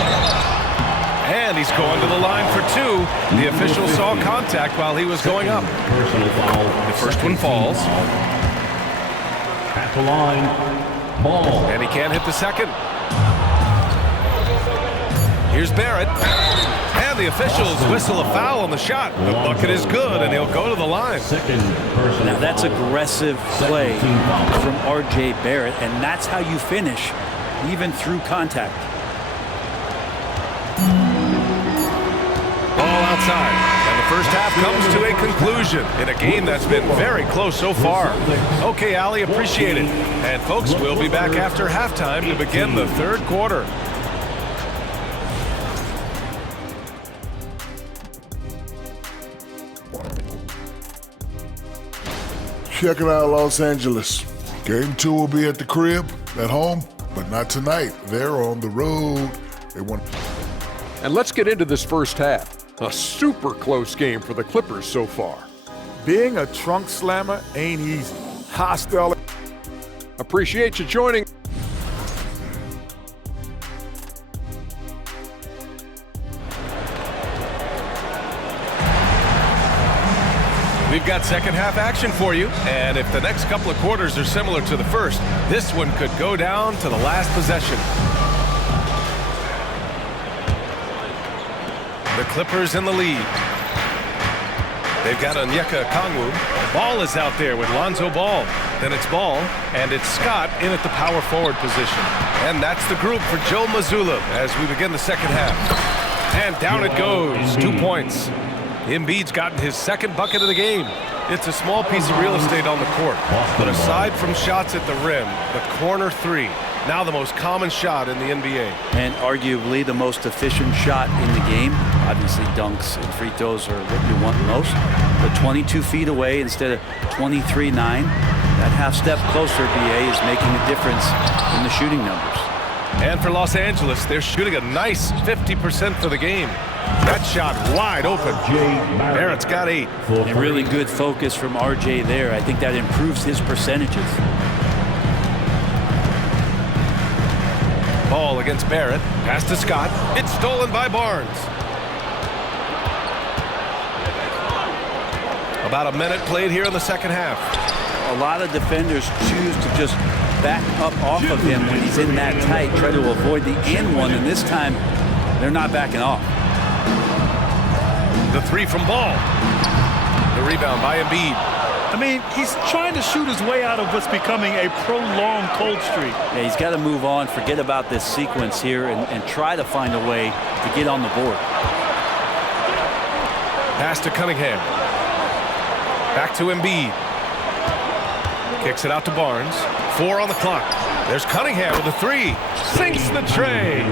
And he's going to the line for 2. The official saw contact while he was going up. The first one falls. At the line, Ball. And he can't hit the second. Here's Barrett. And the officials whistle a foul on the shot. The bucket is good, and he'll go to the line. Now that's aggressive play from R.J. Barrett, and that's how you finish, even through contact. Ball outside. And the first half comes to a conclusion in a game that's been very close so far. Okay, Allie, appreciate it. And folks, we'll be back after halftime to begin the 3rd quarter. Check it out, Los Angeles. Game 2 will be at the crib, at home, but not tonight. They're on the road. They want. And let's get into this first half. A super close game for the Clippers so far. Being a trunk slammer ain't easy. Hostile. Appreciate you joining. We've got second half action for you, and if the next couple of quarters are similar to the first, this one could go down to the last possession. The Clippers in the lead. They've got Onyeka Okongwu. Ball is out there with Lonzo Ball. Then it's Ball, and it's Scott in at the power forward position. And that's the group for Joe Mazzulla as we begin the second half. And down it goes, 2 points. Embiid's gotten his second bucket of the game. It's a small piece of real estate on the court. But aside from shots at the rim, the corner three, now the most common shot in the NBA. And arguably the most efficient shot in the game. Obviously dunks and free throws are what you want most. But 22 feet away instead of 23-9. That half step closer, BA, is making a difference in the shooting numbers. And for Los Angeles, they're shooting a nice 50% for the game. That shot wide open. Barrett's got 8. A really good focus from RJ there. I think that improves his percentages. Ball against Barrett. Pass to Scott. It's stolen by Barnes. About a minute played here in the second half. A lot of defenders choose to just back up off of him when he's in that tight, try to avoid the and one, and this time they're not backing off. The three from Ball. The rebound by Embiid. I mean, he's trying to shoot his way out of what's becoming a prolonged cold streak. Yeah, he's got to move on, forget about this sequence here, and try to find a way to get on the board. Pass to Cunningham. Back to Embiid. Kicks it out to Barnes. 4 on the clock. There's Cunningham with a 3. Sinks the tray.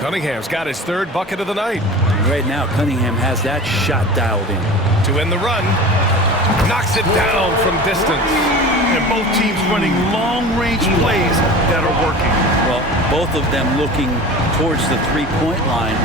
Cunningham's got his third bucket of the night. Right now, Cunningham has that shot dialed in. To end the run. Knocks it down from distance. And both teams running long-range plays that are working. Well, both of them looking towards the three-point line.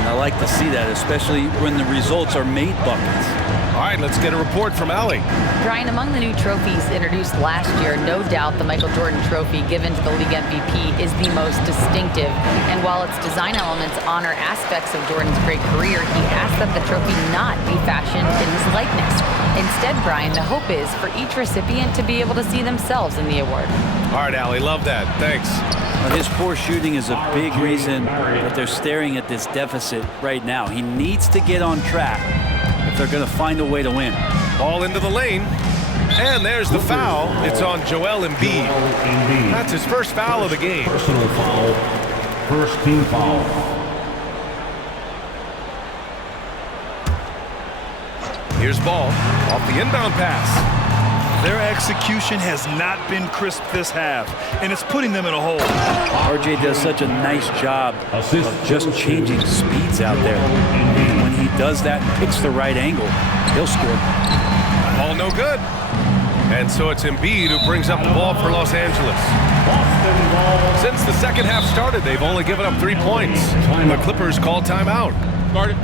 And I like to see that, especially when the results are made buckets. All right, let's get a report from Allie. Brian, among the new trophies introduced last year, no doubt the Michael Jordan Trophy given to the league MVP is the most distinctive. And while its design elements honor aspects of Jordan's great career, he asked that the trophy not be fashioned in his likeness. Instead, Brian, the hope is for each recipient to be able to see themselves in the award. All right, Allie, love that. Thanks. Well, his poor shooting is a big reason that they're staring at this deficit right now. He needs to get on track if they're going to find a way to win. Ball into the lane. And there's the foul. It's on Joel Embiid. That's his first foul of the game. Personal foul. First team foul. Here's Ball off the inbound pass. Their execution has not been crisp this half, and it's putting them in a hole. RJ does such a nice job of just changing speeds out there. When he does that and picks the right angle, he'll score. Ball no good. And so it's Embiid who brings up the ball for Los Angeles. Since the second half started, they've only given up 3 points. The Clippers call timeout. Started.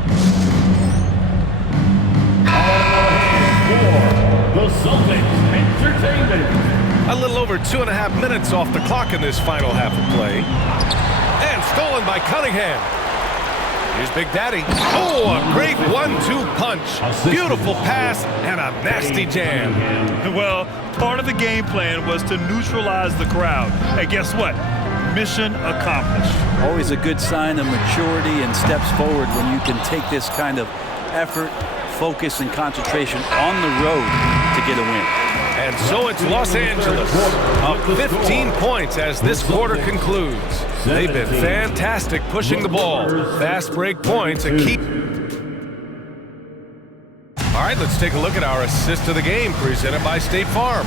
The Celtics Entertainment. A little over 2.5 minutes off the clock in this final half of play. And stolen by Cunningham. Here's Big Daddy. Oh, a great 1-2 punch. Beautiful pass and a nasty jam. Well, part of the game plan was to neutralize the crowd. And guess what? Mission accomplished. Always a good sign of maturity and steps forward when you can take this kind of effort, focus, and concentration on the road to get a win. And so it's Los Angeles up 15 points as this quarter concludes. They've been fantastic pushing the ball. Fast break points and keep. All right, let's take a look at our assist of the game presented by State Farm.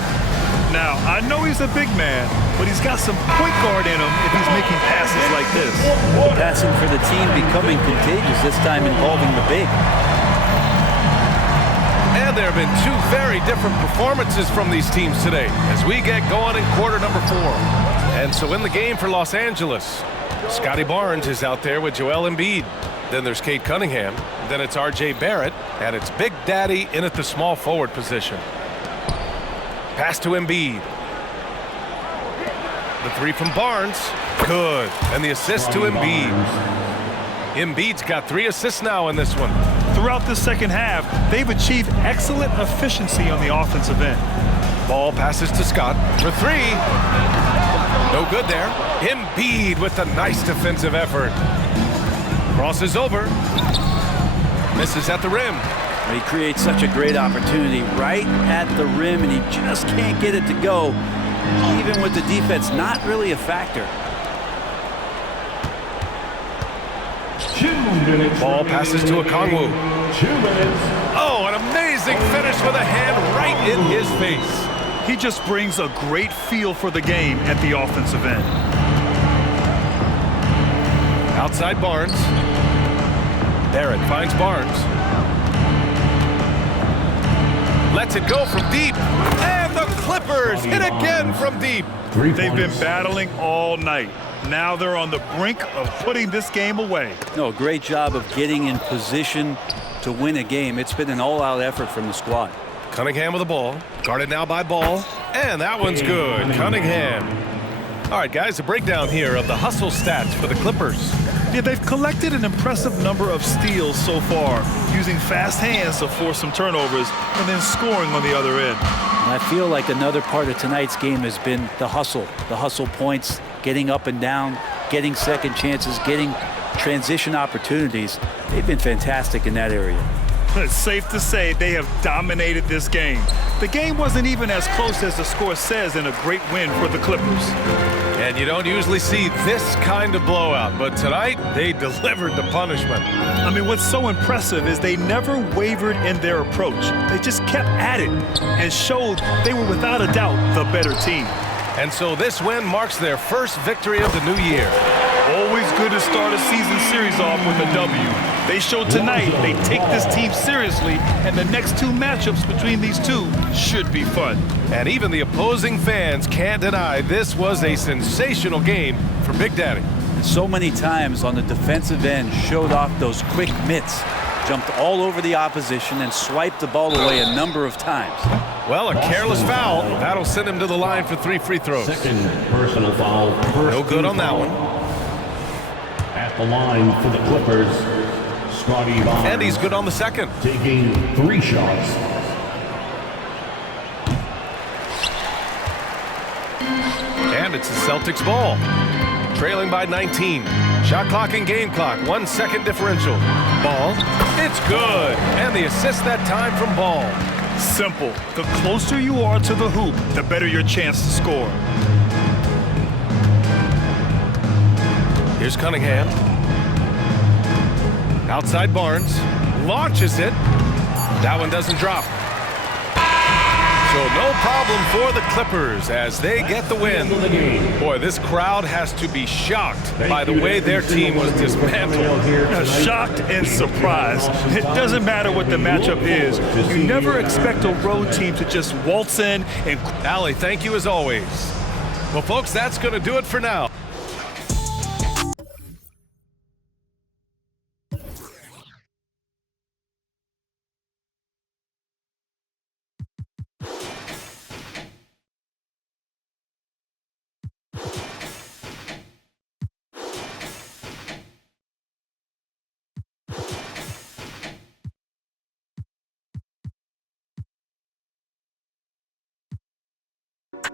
Now, I know he's a big man, but he's got some point guard in him if he's making passes like this. The passing for the team becoming contagious, this time involving the big. And there have been 2 very different performances from these teams today as we get going in quarter number 4. And so in the game for Los Angeles, Scotty Barnes is out there with Joel Embiid. Then there's Cade Cunningham. Then it's RJ Barrett. And it's Big Daddy in at the small forward position. Pass to Embiid. The 3 from Barnes. Good. And the assist to Embiid. Embiid's got 3 assists now in this one. Throughout the second half, they've achieved excellent efficiency on the offensive end. Ball passes to Scott for three. No good there. Embiid with a nice defensive effort. Crosses over. Misses at the rim. He creates such a great opportunity right at the rim, and he just can't get it to go, even with the defense not really a factor. Ball passes to Okongwu. Oh, an amazing finish with a hand right in his face. He just brings a great feel for the game at the offensive end. Outside Barnes. Barrett finds Barnes. Lets it go from deep. And the Clippers hit again from deep. They've been battling all night. Now they're on the brink of putting this game away. No, great job of getting in position to win a game. It's been an all-out effort from the squad. Cunningham with the ball. Guarded now by Ball. And that one's good. Cunningham. All right, guys, a breakdown here of the hustle stats for the Clippers. Yeah, they've collected an impressive number of steals so far, using fast hands to force some turnovers and then scoring on the other end. And I feel like another part of tonight's game has been the hustle points, getting up and down, getting second chances, getting transition opportunities. They've been fantastic in that area. It's safe to say they have dominated this game. The game wasn't even as close as the score says in a great win for the Clippers. And you don't usually see this kind of blowout, but tonight they delivered the punishment. I mean, what's so impressive is they never wavered in their approach. They just kept at it and showed they were without a doubt the better team. And so this win marks their first victory of the new year. Always good to start a season series off with a W. They showed tonight they take this team seriously, and the next two matchups between these two should be fun. And even the opposing fans can't deny this was a sensational game for Big Daddy. So many times on the defensive end showed off those quick mitts, jumped all over the opposition and swiped the ball away a number of times. Well, a careless foul. That'll send him to the line for 3 free throws. Second personal foul. No good on that one. At the line for the Clippers, Scotty Barnes. And he's good on the second. Taking 3 shots. And it's the Celtics ball. Trailing by 19. Shot clock and game clock. 1 second differential. Ball. It's good. And the assist that time from Ball. Simple. The closer you are to the hoop, the better your chance to score. Here's Cunningham. Outside Barnes. Launches it. That one doesn't drop. So no problem for the Clippers as they get the win. Boy, this crowd has to be shocked by the way their team was dismantled. Shocked and surprised. It doesn't matter what the matchup is. You never expect a road team to just waltz in and... Allie, thank you as always. Well, folks, that's going to do it for now.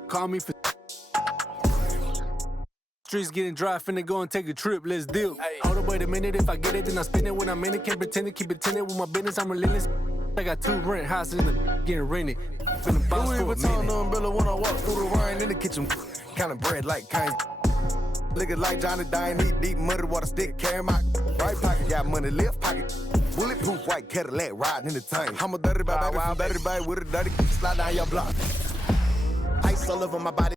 Call me for streets getting dry, finna go and take a trip, let's deal. Hold up, wait a minute, if I get it, then I spend it. When I'm in it, can't pretend to keep it tended with my business, I'm relentless. I got 2 rent houses in the getting rented. Finna bounce for a minute. The umbrella when I walk through the rain in the kitchen. Kind of bread like kind. Looking like Johnny Dine, heat deep, muddy water stick, carry my right pocket, got money, left pocket. Bulletproof white Cadillac riding in the tank. I'm a dirty baby, from dirty baby with a dirty slide down your block. Ice all over my body.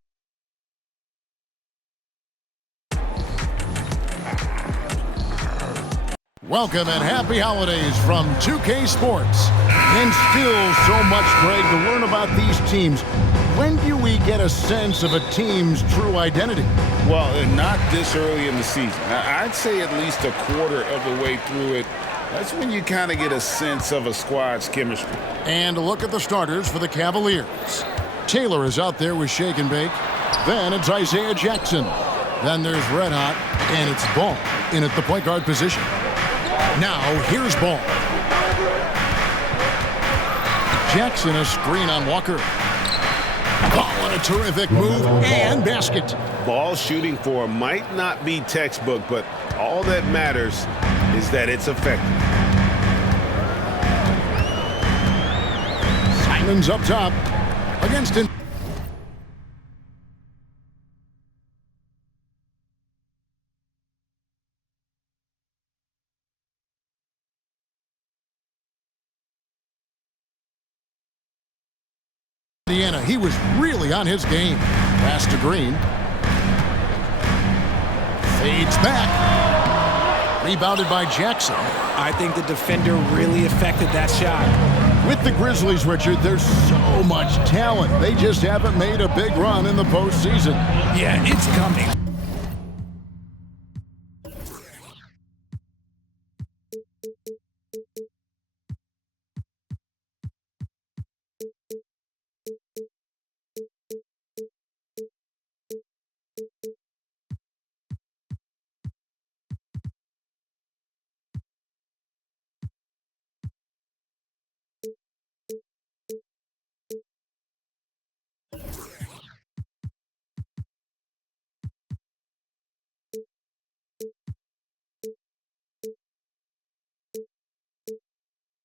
Welcome and happy holidays from 2K Sports. And still so much, Greg, to learn about these teams. When do we get a sense of a team's true identity? Well, not this early in the season. I'd say at least a quarter of the way through it. That's when you kind of get a sense of a squad's chemistry. And a look at the starters for the Cavaliers. Taylor is out there with Shake and Bake. Then it's Isaiah Jackson. Then there's Red Hot, and it's Ball in at the point guard position. Now, here's Ball. Jackson, a screen on Walker. Ball on a terrific move and basket. Ball shooting for him might not be textbook, but all that matters is that it's effective. Simon's up top against him. Indiana, he was really on his game. Pass to Green. Fades back. Rebounded by Jackson. I think the defender really affected that shot. With the Grizzlies, Richard, there's so much talent. They just haven't made a big run in the postseason. Yeah, it's coming.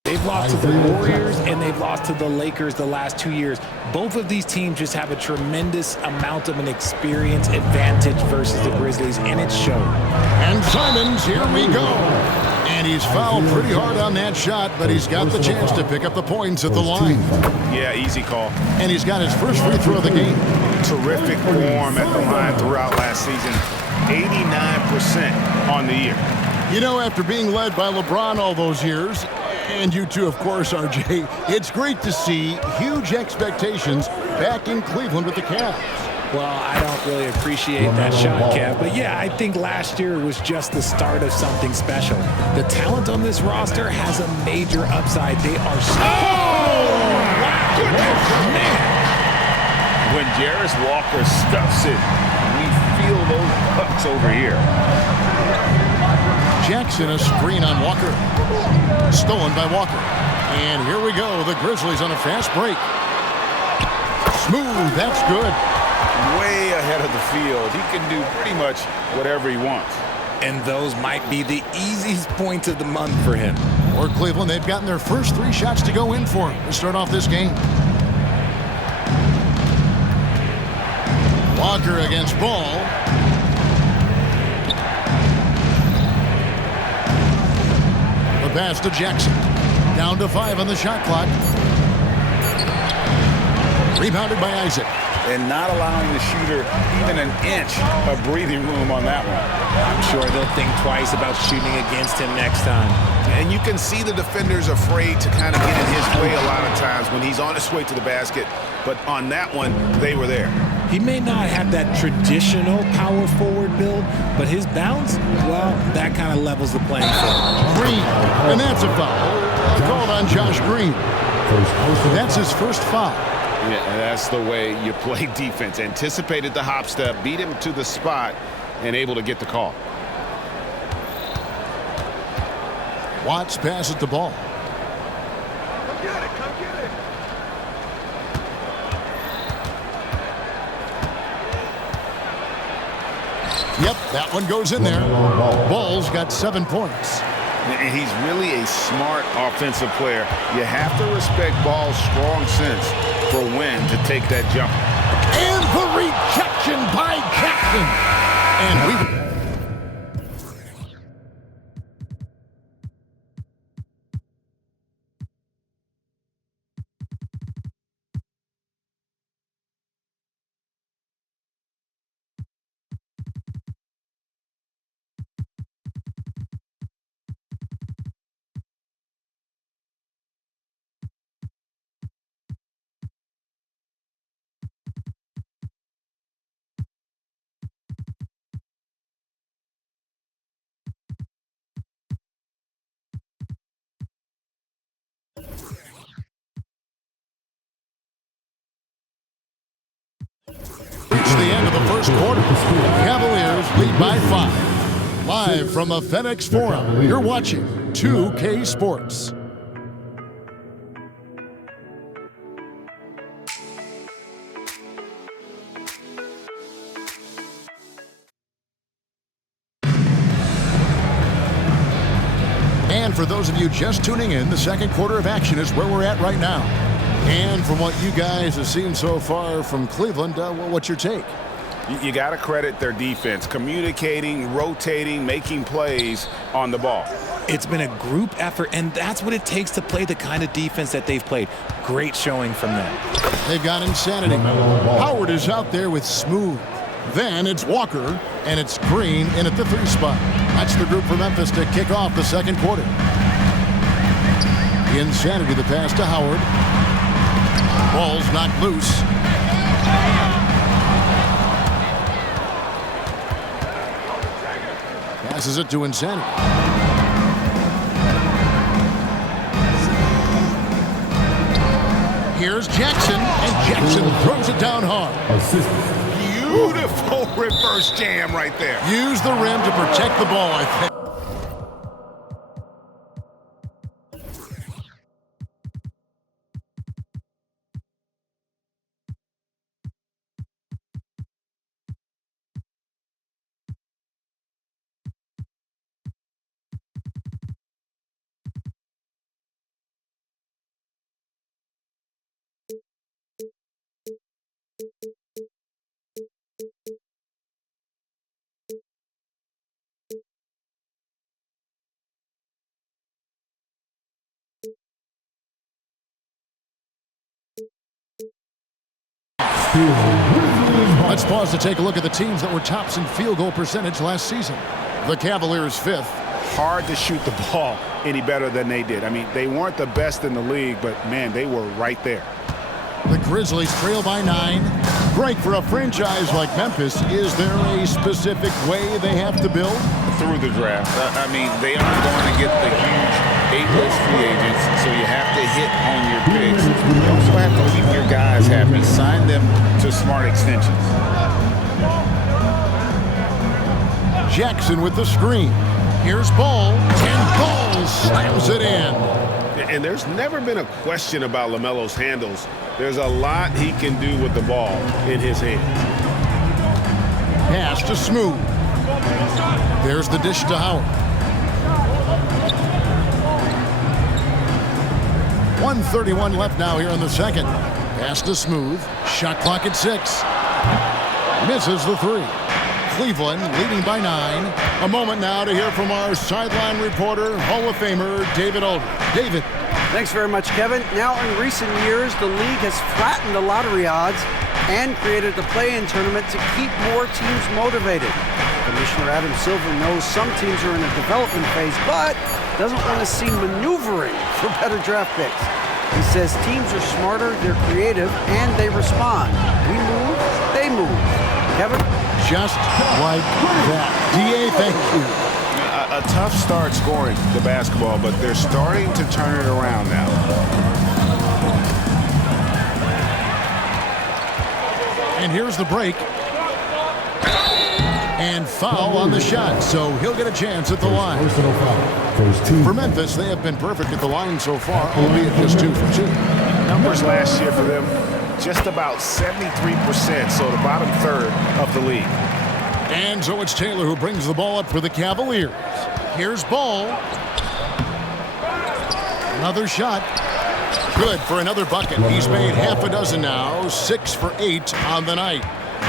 They've lost to the Warriors and they've lost to the Lakers the last 2 years. Both of these teams just have a tremendous amount of an experience advantage versus the Grizzlies, and it showed. And Simons, here we go. And he's fouled pretty hard on that shot, but he's got the chance to pick up the points at the line. Yeah, easy call. And he's got his first free throw of the game. Terrific form at the line throughout last season. 89% on the year. You know, after being led by LeBron all those years, and you too, of course, RJ, it's great to see huge expectations back in Cleveland with the Cavs. Well, I don't really appreciate that shot, Kev. But yeah, I think last year was just the start of something special. The talent on this roster has a major upside. They are so... Oh! Wow! Man! When Jarris Walker stuffs it, we feel those bucks over here. Jackson, a screen on Walker. Stolen by Walker. And here we go. The Grizzlies on a fast break. Smooth. That's good. Way ahead of the field. He can do pretty much whatever he wants. And those might be the easiest points of the month for him. For Cleveland, they've gotten their first 3 shots to go in for him to start off this game. Walker against Ball. The pass to Jackson. Down to 5 on the shot clock. Rebounded by Isaac. And not allowing the shooter even an inch of breathing room on that one. I'm sure they'll think twice about shooting against him next time. And you can see the defenders afraid to kind of get in his way a lot of times when he's on his way to the basket. But on that one, they were there. He may not have that traditional power forward build, but his bounce, well, that kind of levels the playing field. Green, and that's a foul. Called on Josh Green. That's his first foul. Yeah, that's the way you play defense. Anticipated the hop step, beat him to the spot, and able to get the call. Watts passes the ball. Come get it, come get it. Yep, that one goes in there. Ball's got 7 points. And he's really a smart offensive player. You have to respect Ball's strong sense for when to take that jump. And the rejection by Jackson. And we... It's the end of the first quarter. Cavaliers lead by 5. Live from the FedEx Forum, you're watching 2K Sports. for those of you just tuning in, the second quarter of action is where we're at right now. And from what you guys have seen so far from Cleveland, what's your take? You got to credit their defense, communicating, rotating, making plays on the ball. It's been a group effort, and that's what it takes to play the kind of defense that they've played. Great showing from them. They've got Insanity. Howard is out there with Smooth. Then it's Walker, and it's Green in at the 3 spot. That's the group for Memphis to kick off the second quarter. Insanity, the pass to Howard. Ball's knocked loose. Passes it to Insanity. Here's Jackson, and Jackson throws it down hard. Beautiful reverse jam right there. Use the rim to protect the ball, I think. Let's pause to take a look at the teams that were tops in field goal percentage last season. The Cavaliers 5th. Hard to shoot the ball any better than they did. I mean, they weren't the best in the league, but, man, they were right there. The Grizzlies trail by 9. Greg, for a franchise like Memphis, is there a specific way they have to build? Through the draft. I mean, they aren't going to get the huge A-list free agents, so you have to hit on your picks. You also have to keep your guys happy. Sign them to smart extensions. Jackson with the screen. Here's Ball, and Ball slams it in. And there's never been a question about LaMelo's handles. There's a lot he can do with the ball in his hands. Pass to Smooth. There's the dish to Howard. 1:31 left now here in the second. Pass to Smooth. Shot clock at 6. Misses the 3. Cleveland leading by 9. A moment now to hear from our sideline reporter, Hall of Famer David Aldridge. David. Thanks very much, Kevin. Now, in recent years, the league has flattened the lottery odds and created a play-in tournament to keep more teams motivated. Commissioner Adam Silver knows some teams are in a development phase, but doesn't want to see maneuvering for better draft picks. He says teams are smarter, they're creative, and they respond. We move, they move. Kevin? Just like that. DA, thank you. A tough start scoring the basketball, but they're starting to turn it around now. And here's the break. And foul on the shot, so he'll get a chance at the line. For Memphis, they have been perfect at the line so far, albeit just 2 for 2. Numbers last year for them, just about 73%, so the bottom third of the league. And so it's Taylor who brings the ball up for the Cavaliers. Here's Ball. Another shot. Good for another bucket. He's made half a dozen now, 6 for 8 on the night.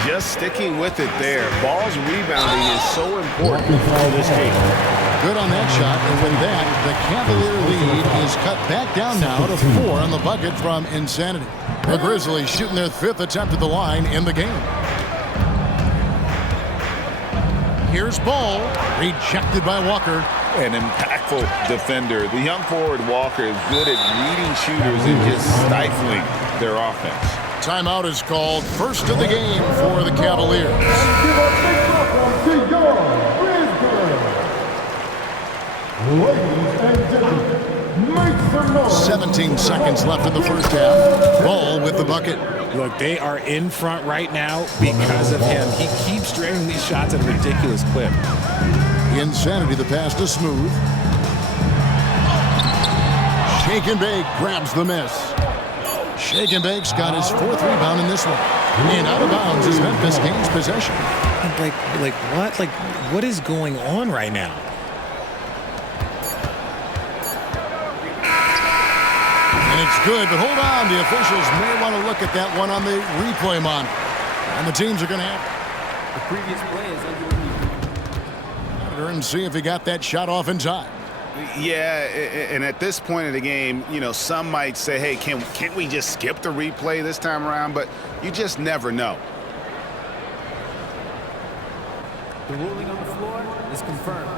Just sticking with it there. Ball's rebounding is so important for this team. Good on that shot, and with that, the Cavalier lead is cut back down now to 4 on the bucket from Insanity. The Grizzlies shooting their 5th attempt at the line in the game. Here's Ball, rejected by Walker. An impactful defender. The young forward Walker is good at reading shooters and just stifling their offense. Timeout is called. First of the game for the Cavaliers. 17 seconds left in the first half. Ball with the bucket. Look, they are in front right now because of him. He keeps draining these shots at a ridiculous clip. Insanity, the pass to Smooth. Shake and Bake grabs the miss. Shake and Bake's got his 4th rebound in this one. And out of bounds as Memphis gains possession. Like what? Like, what is going on right now? And it's good, but hold on. The officials may want to look at that one on the replay monitor. And the teams are going to have The previous play is under review. and see if he got that shot off in time. Yeah, and at this point in the game, you know, some might say, hey, can't we just skip the replay this time around? But you just never know. The ruling on the floor is confirmed.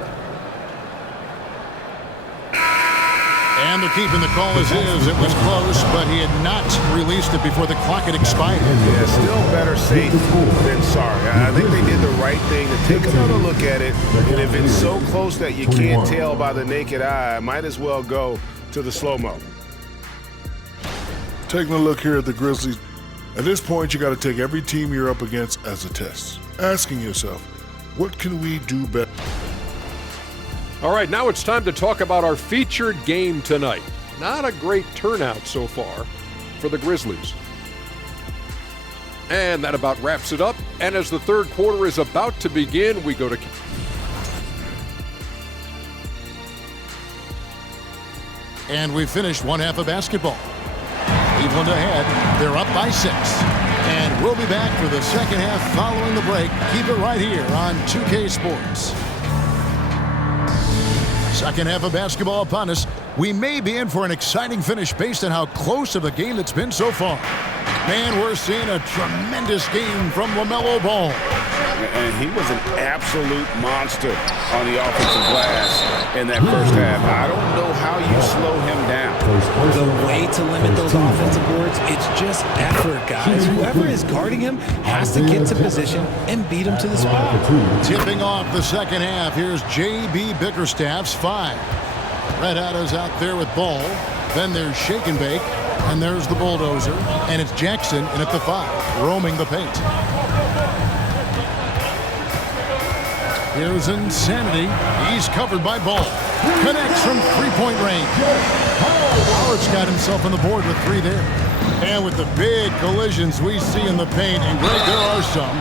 And they're keeping the call as is. It was close, but he had not released it before the clock had expired. Yeah, still better safe than sorry. I think they did the right thing to take another look at it. And if it's so close that you can't tell by the naked eye, might as well go to the slow-mo. Taking a look here at the Grizzlies, at this point you got to take every team you're up against as a test. Asking yourself, what can we do better? All right, now it's time to talk about our featured game tonight. Not a great turnout so far for the Grizzlies. And that about wraps it up. And as the third quarter is about to begin, we go to... And we finished one half of basketball. Cleveland ahead. They're up by 6. And we'll be back for the second half following the break. Keep it right here on 2K Sports. Second half of basketball upon us. We may be in for an exciting finish based on how close of a game it's been so far. Man, we're seeing a tremendous game from LaMelo Ball. And he was an absolute monster on the offensive glass in that first half. I don't know how you slow him down. The way to limit those offensive boards, it's just effort, guys. Whoever is guarding him has to get to position and beat him to the spot. Tipping off the second half, here's J.B. Bickerstaff's 5. Red Hat is out there with Ball. Then there's Shake and Bake. And there's the bulldozer. And it's Jackson in at the 5, roaming the paint. Here's Insanity. He's covered by Ball. Connects from three-point range. Howard's got himself on the board with 3 there. And with the big collisions we see in the paint, and Greg, there are some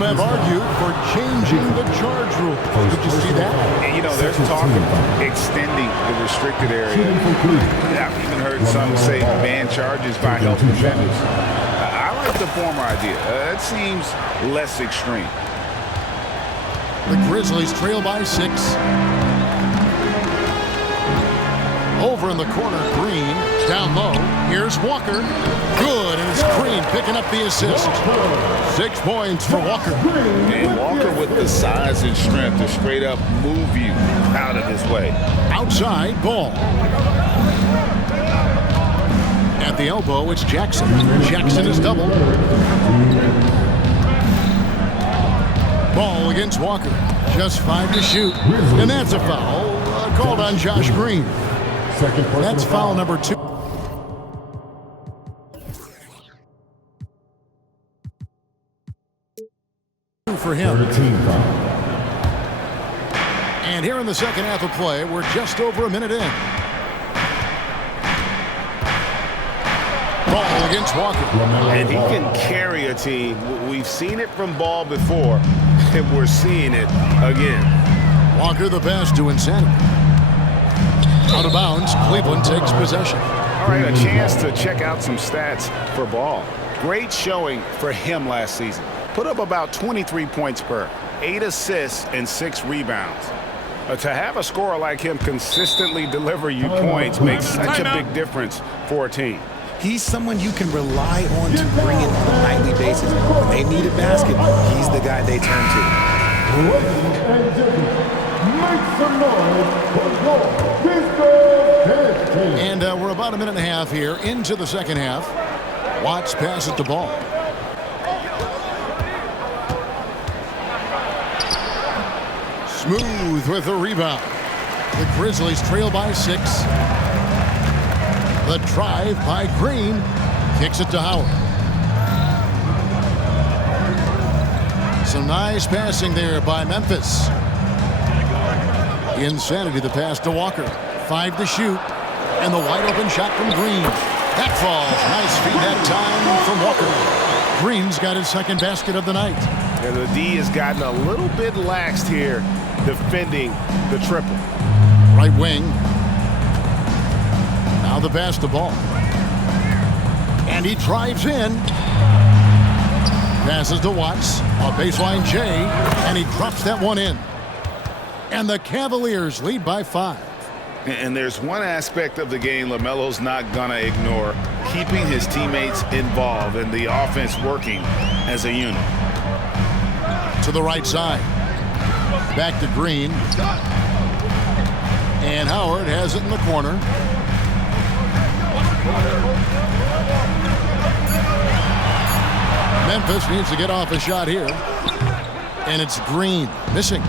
have argued for changing the charge rule. Did you see that? And, you know, there's talk of extending the restricted area. I've even heard some say ban charges by help defenders. I like the former idea. It seems less extreme. The Grizzlies trail by 6. Over in the corner, Green. Down low. Here's Walker. Good, and it's Green picking up the assist. 6 points for Walker. And Walker with the size and strength to straight up move you out of his way. Outside, Ball. At the elbow, it's Jackson. Jackson is doubled. Ball against Walker. Just 5 to shoot. And that's a foul called on Josh Green. That's foul number 2. For him. And here in the second half of play, we're just over a minute in. Ball against Walker. And he can carry a team. We've seen it from Ball before, and we're seeing it again. Walker the pass to Insanity. Out of bounds, Cleveland takes possession. All right, a chance to check out some stats for Ball. Great showing for him last season. Put up about 23 points per, 8 assists, and 6 rebounds. To have a scorer like him consistently deliver you points makes such a big difference for a team. He's someone you can rely on to bring it on a nightly basis. When they need a basket, he's the guy they turn to. Ladies and gentlemen, make some noise for your Pistol Team. And we're about a minute and a half here into the second half. Watts passes the ball. Smooth with the rebound. The Grizzlies trail by 6. The drive by Green. Kicks it to Howard. Some nice passing there by Memphis. Insanity the pass to Walker. 5 to shoot. And the wide open shot from Green. That falls. Nice feed that time from Walker. Green's got his second basket of the night. And the D has gotten a little bit laxed here defending the triple. Right wing. Now the pass to Ball. And he drives in. Passes to Watts. On baseline J. And he drops that one in. And the Cavaliers lead by 5. And there's one aspect of the game LaMelo's not going to ignore, keeping his teammates involved and the offense working as a unit. To the right side. Back to Green. And Howard has it in the corner. Memphis needs to get off a shot here. And it's Green missing.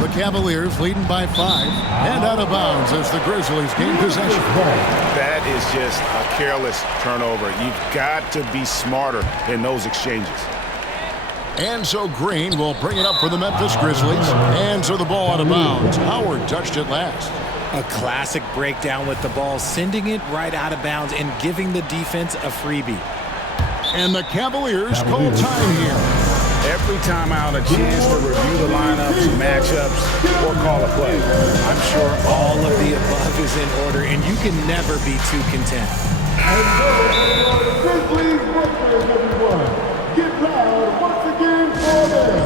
The Cavaliers leading by 5 and out of bounds as the Grizzlies gain possession. That is just a careless turnover. You've got to be smarter in those exchanges. And so Green will bring it up for the Memphis Grizzlies. And so the ball out of bounds. Howard touched it last. A classic breakdown with the ball, sending it right out of bounds and giving the defense a freebie. And the Cavaliers call time here. Every time out, a chance to review the lineups, matchups, or call a play. I'm sure all of the above is in order, and you can never be too content. Grizzlies Breakers, everyone. Get loud once again for them.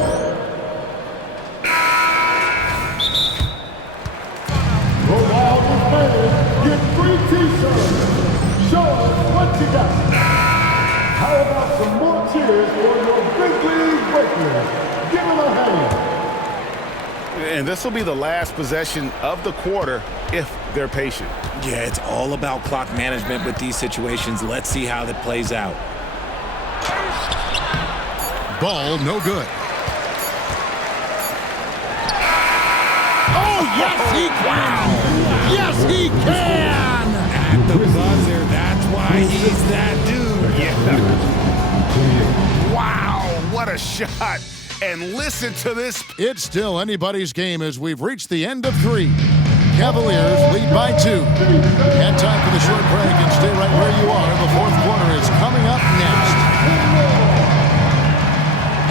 Go loud with fans. Get free t-shirts. Show us what you got. How about some more cheers for your Grizzlies Breakers? Give them a hand. And this will be the last possession of the quarter if they're patient. Yeah, it's all about clock management with these situations. Let's see how that plays out. Ball no good. Oh, yes, he can! Yes, he can! At the buzzer, that's why he's that dude. Yeah. Wow, what a shot. And listen to this. It's still anybody's game as we've reached the end of 3. Cavaliers lead by 2. And time for the short break, and stay right where you are. The fourth quarter is coming up next.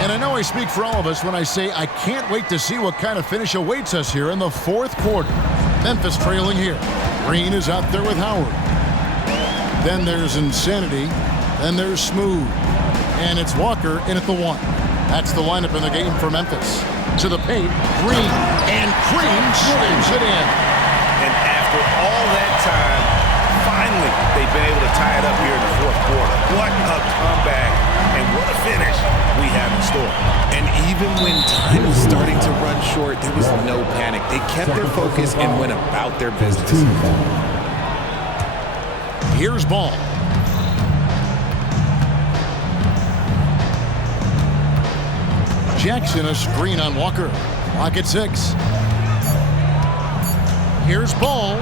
And I know I speak for all of us when I say I can't wait to see what kind of finish awaits us here in the fourth quarter. Memphis trailing here. Green is out there with Howard. Then there's Insanity. Then there's Smooth. And it's Walker in at the 1. That's the lineup in the game for Memphis. To the paint, Green. And Green slams it in. And after all that time, finally, they've been able to tie it up here in the fourth quarter. What a comeback, and what a finish we have in store. And even when time was starting to run short, there was no panic. They kept their focus and went about their business. Here's Ball. Jackson a screen on Walker. Clock at 6. Here's Ball.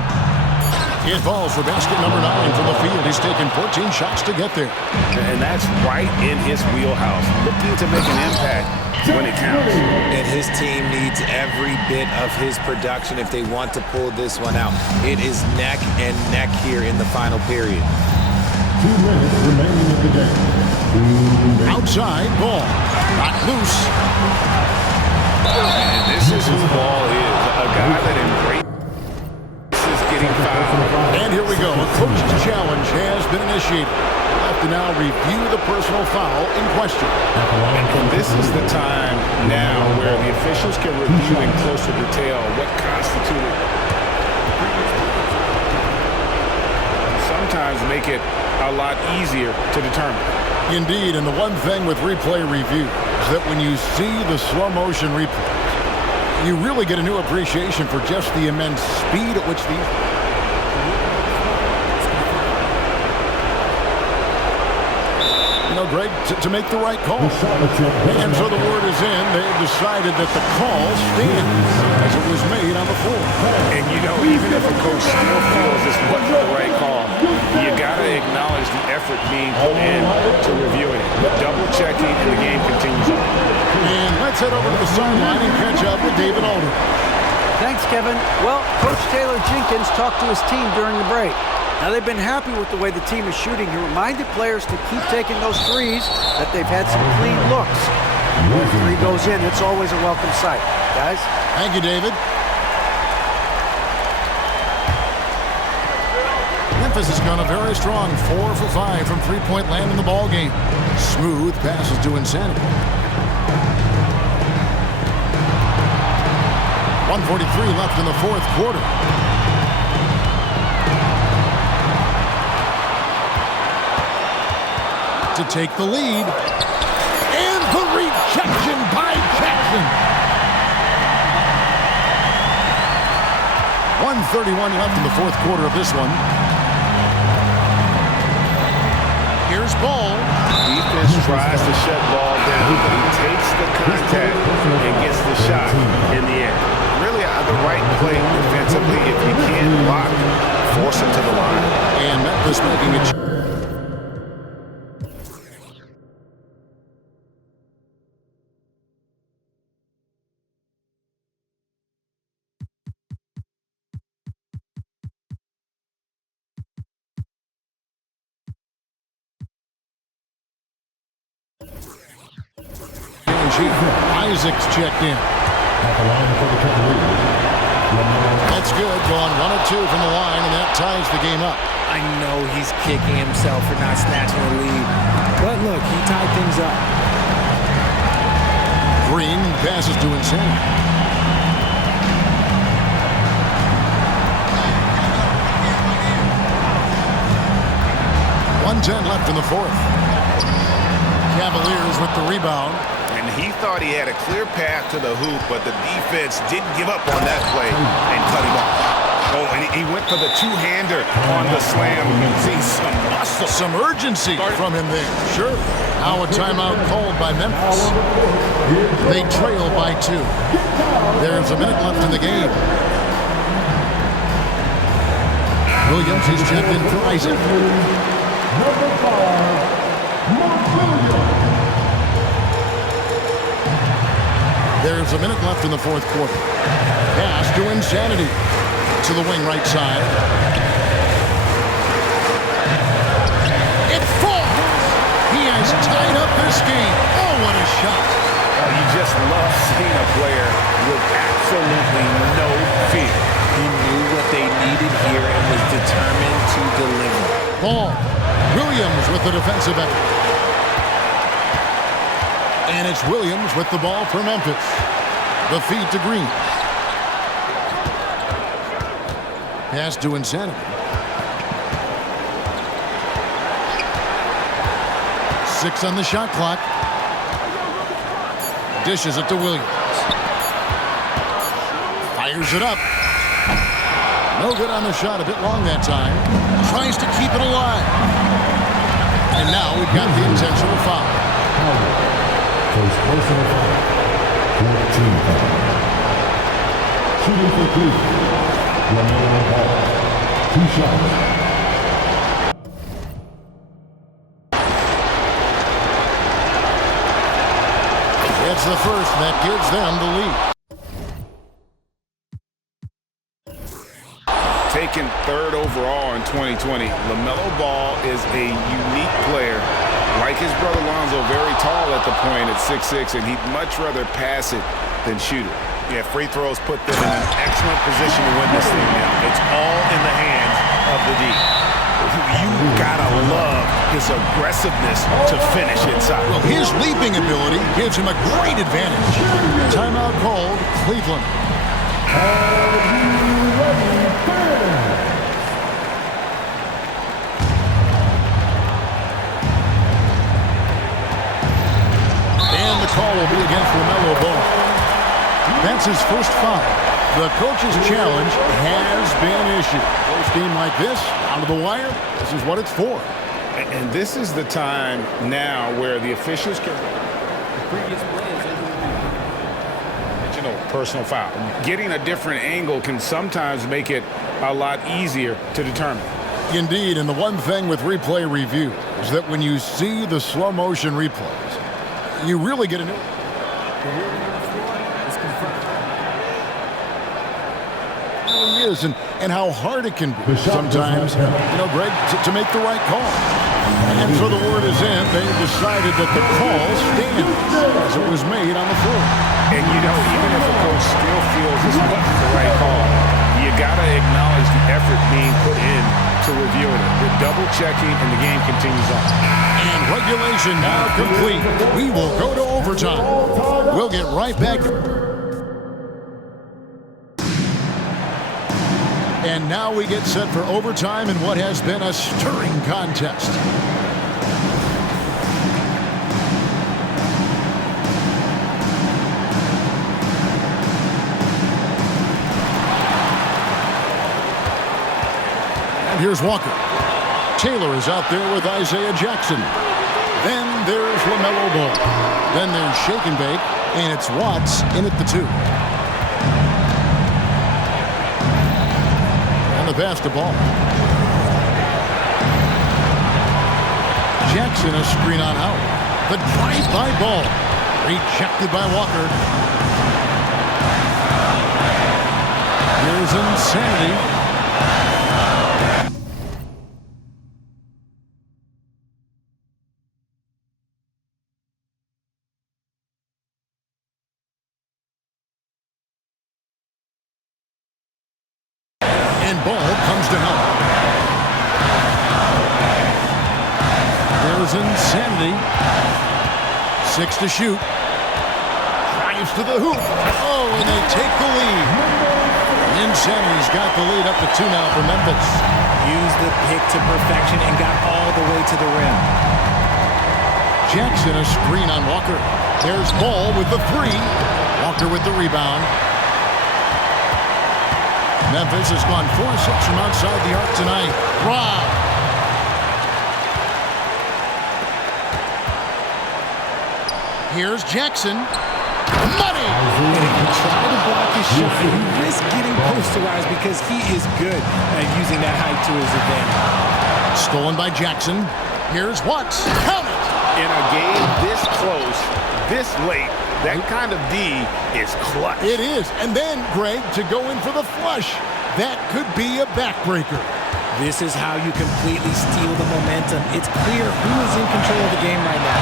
It falls for basket number 9 from the field. He's taken 14 shots to get there. And that's right in his wheelhouse. Looking to make an impact when it counts. And his team needs every bit of his production if they want to pull this one out. It is neck and neck here in the final period. 2 minutes remaining in the game. Outside, Ball. Not loose. And this is who Ball is. A guy that embraces getting fouled. And here we go. A coach's challenge has been initiated. We'll have to now review the personal foul in question. And this is the time now where the officials can review in closer detail what constituted. And sometimes make it a lot easier to determine. Indeed, and the one thing with replay review is that when you see the slow motion replay, you really get a new appreciation for just the immense speed at which these... Greg, to make the right call. And so the word is in. They've decided that the call stands as it was made on the floor. And you know, even if a coach still feels this wasn't the right call, you got to acknowledge the effort being put in to reviewing it. Double checking, and the game continues on. And let's head over to the sideline and catch up with David Alder. Thanks, Kevin. Well, Coach Taylor Jenkins talked to his team during the break. Now, they've been happy with the way the team is shooting. He reminded players to keep taking those threes, that they've had some clean looks. When the three goes in, it's always a welcome sight. Guys? Thank you, David. Memphis has gone a very strong 4 for 5 from three-point land in the ball game. Smooth passes to Insanity. 1:43 left in the fourth quarter. To take the lead. And the rejection by Jackson. 1:31 left in the fourth quarter of this one. Here's Ball. Defense tries to shut Ball down, but he takes the contact and gets the shot in the air. Really the right play defensively. If you can't block, force him to the line. And Memphis making it. Isaac's checked in. That's good. Going 1 of 2 from the line, and that ties the game up. I know he's kicking himself for not snatching the lead. But look, he tied things up. Green passes to Insanity. .110 left in the fourth. Cavaliers with the rebound. And he thought he had a clear path to the hoop, but the defense didn't give up on that play and cut him off. Oh, and he went for the two-hander on the slam. See some muscle. Some urgency from him there. Sure. Now a timeout called by Memphis. They trail by 2. There's a minute left in the game. Williams is checked in for Isaac. Number 5, Mark Williams. There's a minute left in the fourth quarter. Pass to Insanity. To the wing right side. It falls! He has tied up this game. Oh, what a shot. Oh, you just love seeing a player with absolutely no fear. He knew what they needed here and was determined to deliver. Ball. Williams with the defensive effort. And it's Williams with the ball for Memphis. The feed to Green. Pass to Insanity. 6 on the shot clock. Dishes it to Williams. Fires it up. No good on the shot. A bit long that time. Tries to keep it alive. And now we've got the intentional foul. First personal foul. 14 foul. Shooting for Cleveland. LaMelo Ball. 2 shots. It's the first that gives them the lead. Taken 3rd overall in 2020, LaMelo Ball is a unique player. Like his brother Lonzo, very tall at the point at 6'6", and he'd much rather pass it than shoot it. Yeah, free throws put them in an excellent position to win this thing now. It's all in the hands of the D. You gotta love his aggressiveness to finish inside. Well, his leaping ability gives him a great advantage. Timeout called, Cleveland. And the call will be against LaMelo Ball. That's his first foul. The coach's challenge has been issued. First game like this, out of the wire, this is what it's for. And this is the time now where the officials can... The previous play is personal foul. Getting a different angle can sometimes make it a lot easier to determine. Indeed, and the one thing with replay review is that when you see the slow motion replays, you really get a new... The ruling on the floor is confirmed. It really is, and how hard it can be sometimes, Greg, to make the right call. And so the word is in. They decided that the call stands as it was made on the floor. And even if a coach still feels this wasn't the right call, you got to acknowledge the effort being put in to reviewing it. The double checking, and the game continues on. And regulation now complete. We will go to overtime. We'll get right back. And now we get set for overtime in what has been a stirring contest. And here's Walker. Taylor is out there with Isaiah Jackson. Then there's LaMelo Ball. Then there's Shake and Bake, and it's Watts in at the 2. The pass to Ball. Jackson a screen on out. The drive by Ball. Rejected by Walker. Here's Insanity. And Ball comes to help. There's Insanity. 6 to shoot. Drives to the hoop. Oh, and they take the lead. Insanity's got the lead up to 2 now for Memphis. Used the pick to perfection and got all the way to the rim. Jackson a screen on Walker. There's Ball with the 3. Walker with the rebound. Memphis has gone 4-6 from outside the arc tonight. Wow. Here's Jackson. Money! And if you try to block his shot, you risk getting posterized because he is good at using that height to his advantage. Stolen by Jackson. Here's Watts. Count it! In a game this close, this late, that kind of D is clutch. It is. And then, Greg, to go in for the flush. That could be a backbreaker. This is how you completely steal the momentum. It's clear who is in control of the game right now.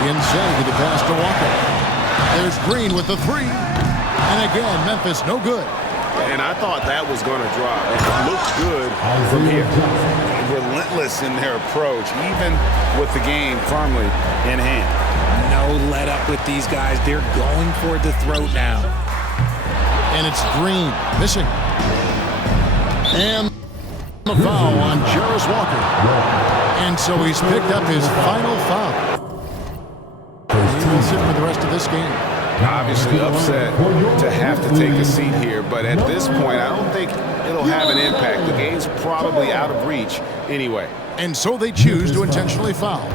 Insanity to pass to Walker. There's Green with the 3. And again, Memphis no good. And I thought that was going to drop. It looked good from here. Relentless in their approach, even with the game firmly in hand. No let up with these guys. They're going for the throat now. And it's Green missing. And the foul on Jarace Walker. And so he's picked up his final foul. He'll sit for the rest of this game. Obviously upset to have to take a seat here, but at this point, I don't think it'll have an impact. The game's probably out of reach anyway. And so they choose to intentionally foul.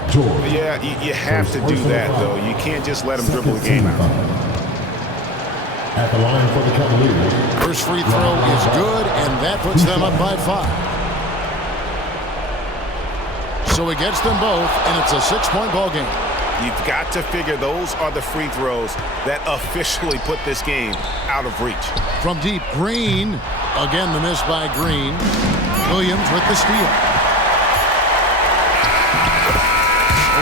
Yeah, you have to do that, though. You can't just let them dribble the game out. At the line for the Cavaliers. First free throw is good, and that puts them up by 5. So he gets them both, and it's a 6-point ball game. You've got to figure those are the free throws that officially put this game out of reach. From deep, Green. Again, the miss by Green. Williams with the steal.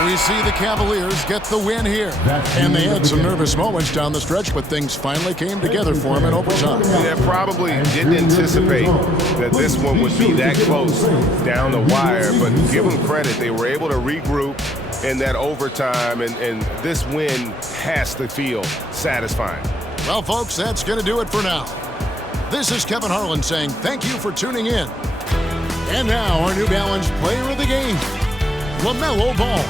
We see the Cavaliers get the win here. And they had some nervous moments down the stretch, but things finally came together for them in overtime. Yeah, probably didn't anticipate that this one would be that close down the wire, but give them credit. They were able to regroup in that overtime, and this win has to feel satisfying. Well, folks, that's going to do it for now. This is Kevin Harlan saying thank you for tuning in. And now our New Balance player of the game, LaMelo Ball.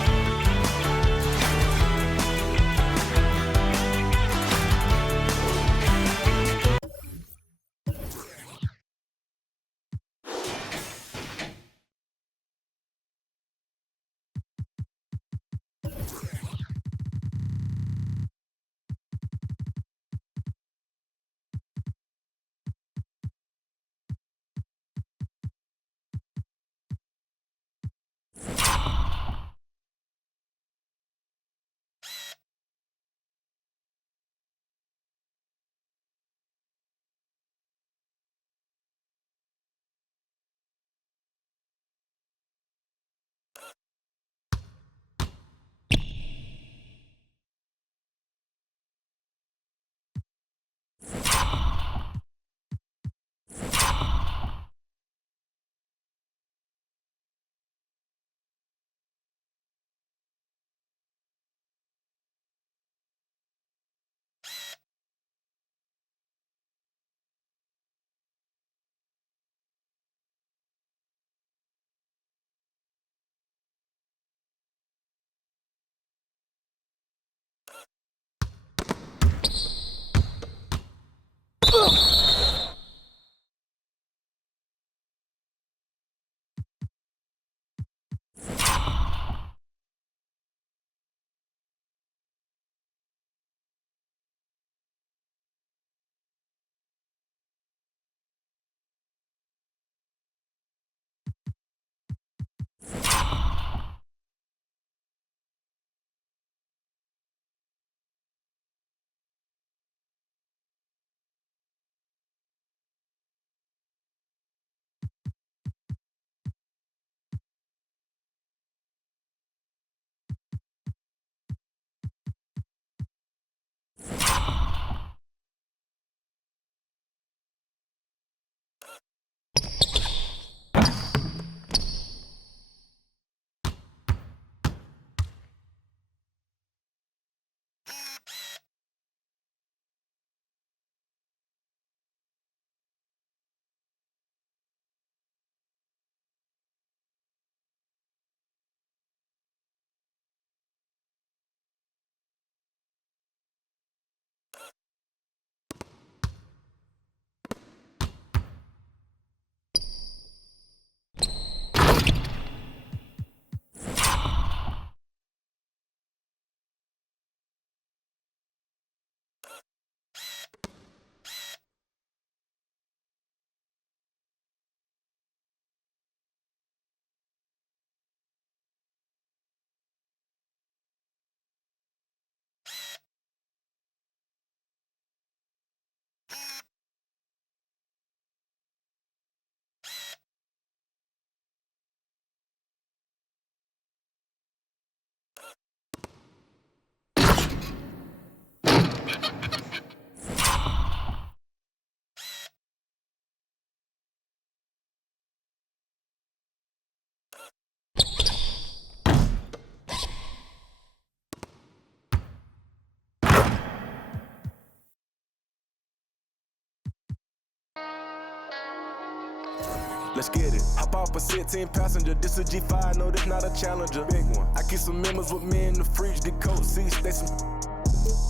Let's get it. Hop off a 16 passenger. This a G5, no, this not a Challenger. Big one. I keep some members with me in the fridge. The coat seats,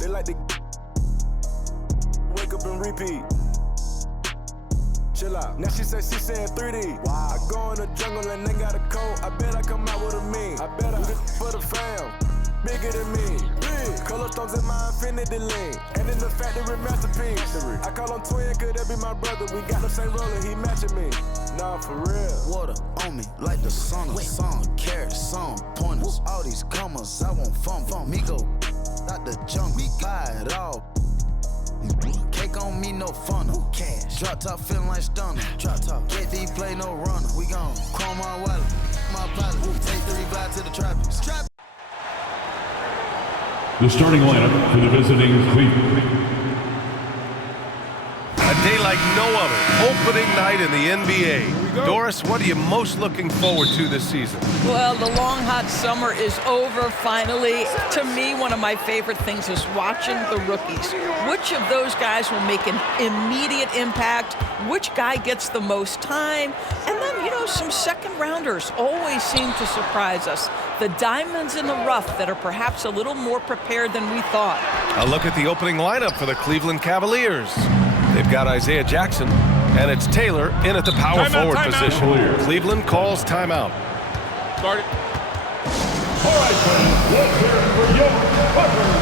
they like to wake up and repeat. Chill out. Now she say she saying 3D. Wow. I go in the jungle and they got a coat. I bet I come out with a mean. I bet I do this for the fam. Bigger than me. Big. Color stones in my infinity lane. And in the factory masterpiece. I call him twin, could that be my brother? We got the same roller, he matching me. Nah, for real. Water on me like the sun of sun. Carrots, some pointers. All these commas, I want fun. Me go out the jungle. Buy it all. Cake on me, no funnel. Cash. Drop top feeling like stunner. Drop top. KD play no runner. We gon' chrome my wallet. My pilot. Take 3 glide to the tropics. The starting lineup for the visiting Cleveland. A day like no other. Opening night in the NBA. Doris, what are you most looking forward to this season? Well, the long, hot summer is over finally. To me, one of my favorite things is watching the rookies. Which of those guys will make an immediate impact? Which guy gets the most time? And then, you know, some second-rounders always seem to surprise us. The diamonds in the rough that are perhaps a little more prepared than we thought. A look at the opening lineup for the Cleveland Cavaliers. They've got Isaiah Jackson, and it's Taylor in at the power forward position. Cleveland calls timeout. Start it. All right, friends, let's hear it for your Buckers.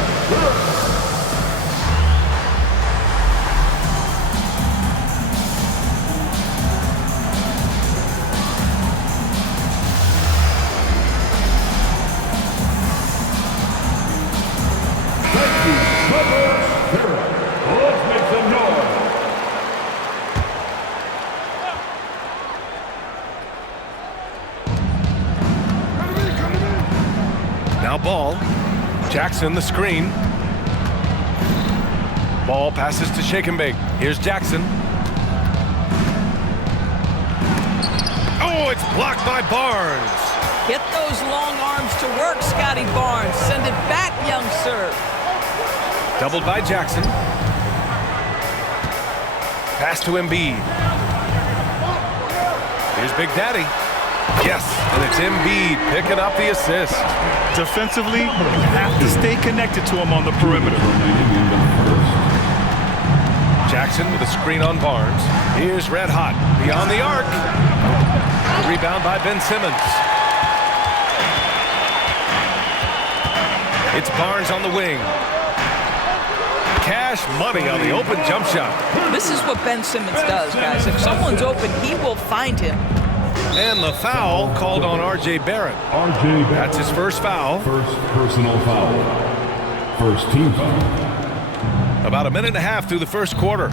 Thank you, Buckers. Let's make some noise. Now Ball. Jackson, the screen. Ball passes to Shake and Bake. Here's Jackson. Oh, it's blocked by Barnes. Get those long arms to work, Scotty Barnes. Send it back, young sir. Doubled by Jackson. Pass to Embiid. Here's Big Daddy. Yes, and it's Embiid picking up the assist. Defensively, you have to stay connected to him on the perimeter. Jackson with a screen on Barnes. Here's Red Hot beyond the arc. The rebound by Ben Simmons. It's Barnes on the wing. Cash money on the open jump shot. This is what Ben Simmons does, guys. If someone's open, he will find him. And the foul called on R.J. Barrett. R.J. Barrett. That's his first foul. First personal foul. First team foul. About a minute and a half through the first quarter.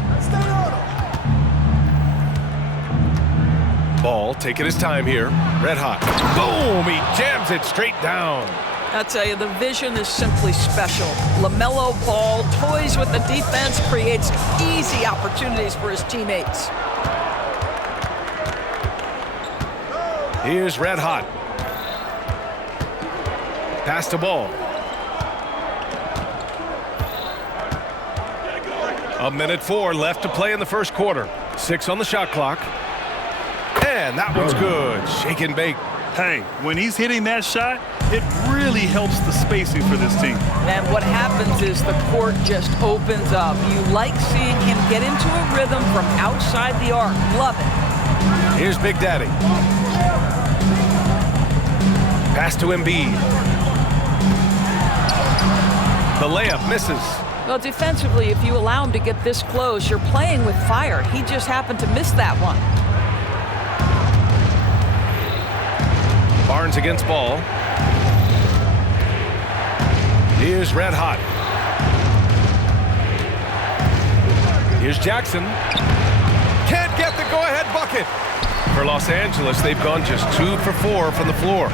Ball taking his time here. Red Hot. Boom! He jams it straight down. I'll tell you, the vision is simply special. LaMelo Ball toys with the defense, creates easy opportunities for his teammates. Here's Red Hot. Pass to Ball. A minute 4 left to play in the first quarter. 6 on the shot clock. And that one's good. Shake and bake. Hey, when he's hitting that shot, it really helps the spacing for this team. And what happens is the court just opens up. You like seeing him get into a rhythm from outside the arc. Love it. Here's Big Daddy. Pass to Embiid. The layup misses. Well, defensively, if you allow him to get this close, you're playing with fire. He just happened to miss that one. Barnes against Ball. Here's Red Hot. Here's Jackson. Can't get the go-ahead bucket. For Los Angeles, they've gone just 2 for 4 from the floor.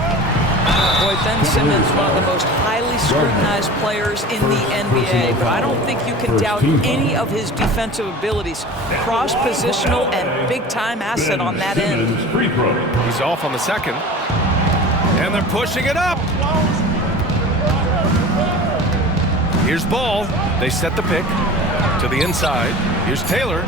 Boy, Ben Simmons, one of the most highly scrutinized players in the NBA, but I don't think you can doubt any of his defensive abilities. Cross-positional and big-time asset on that end. He's off on the second. And they're pushing it up. Here's Ball. They set the pick to the inside. Here's Taylor.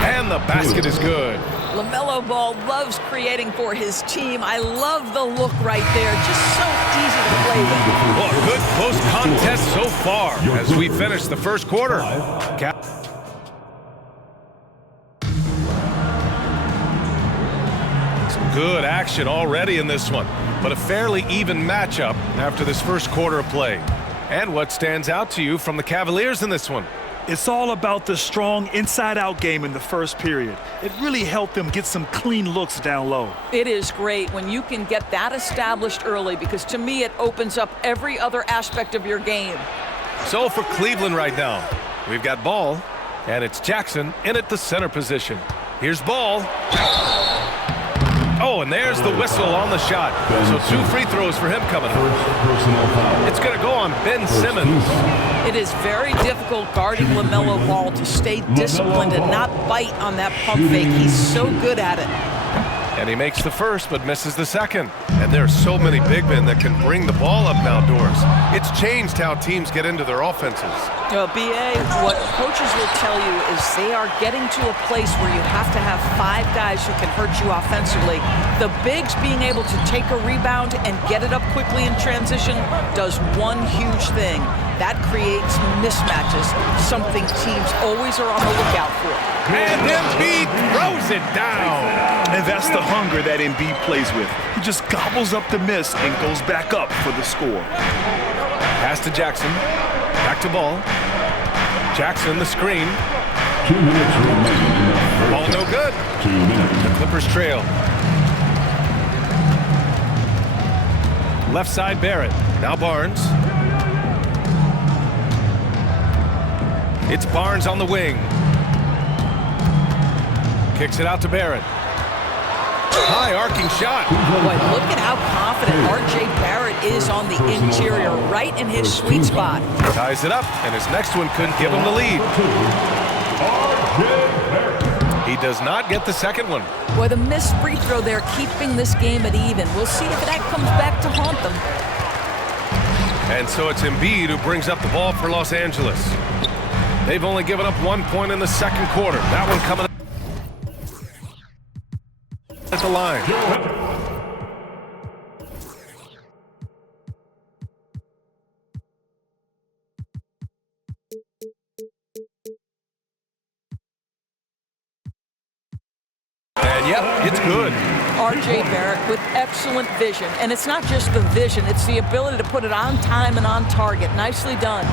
And the basket is good. LaMelo Ball loves creating for his team. I love the look right there. Just so easy to play with. Well, a good close contest so far as we finish the first quarter. Some good action already in this one, but a fairly even matchup after this first quarter of play. And what stands out to you from the Cavaliers in this one? It's all about the strong inside-out game in the first period. It really helped them get some clean looks down low. It is great when you can get that established early, because to me it opens up every other aspect of your game. So for Cleveland right now, we've got Ball, and it's Jackson in at the center position. Here's Ball. Oh, and there's the whistle on the shot. So 2 free throws for him coming up. It's going to go on Ben Simmons. It is very difficult guarding LaMelo Ball to stay disciplined and not bite on that pump fake. He's so good at it. And he makes the first but misses the second. And there are so many big men that can bring the ball up outdoors. It's changed how teams get into their offenses. BA, what coaches will tell you is they are getting to a place where you have to have 5 guys who can hurt you offensively. The bigs being able to take a rebound and get it up quickly in transition does one huge thing. That creates mismatches, something teams always are on the lookout for. And Embiid throws it down. And that's the hunger that Embiid plays with. He just gobbles up the miss and goes back up for the score. Pass to Jackson. Back to Ball. Jackson, the screen. 2 minutes remaining. Ball no good. 2 minutes. The Clippers trail. Left side Barrett. Now Barnes. It's Barnes on the wing. Kicks it out to Barrett. High arcing shot. Boy, look at how confident R.J. Barrett is on the interior, right in his sweet spot. Ties it up, and his next one couldn't give him the lead. He does not get the second one. Boy, the missed free throw there, keeping this game at even. We'll see if that comes back to haunt them. And so it's Embiid who brings up the ball for Los Angeles. They've only given up 1 point in the second quarter. That one coming at the line. And yep, it's good. R.J. Barrett with excellent vision. And it's not just the vision, it's the ability to put it on time and on target. Nicely done.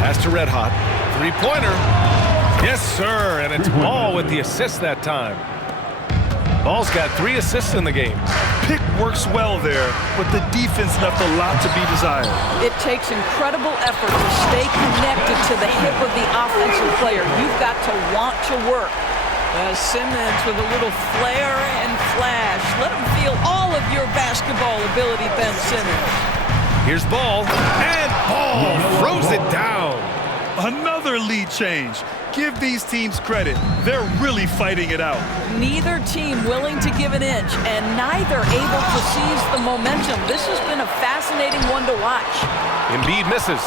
Pass to Red Hot. 3-pointer. Yes, sir. And it's Ball with the assist that time. Ball's got 3 assists in the game. Pick works well there, but the defense left a lot to be desired. It takes incredible effort to stay connected to the hip of the offensive player. You've got to want to work. Simmons with a little flair and flash. Let him feel all of your basketball ability, Ben Simmons. Here's Ball, and Ball throws it down. Another lead change. Give these teams credit. They're really fighting it out. Neither team willing to give an inch, and neither able to seize the momentum. This has been a fascinating one to watch. Embiid misses.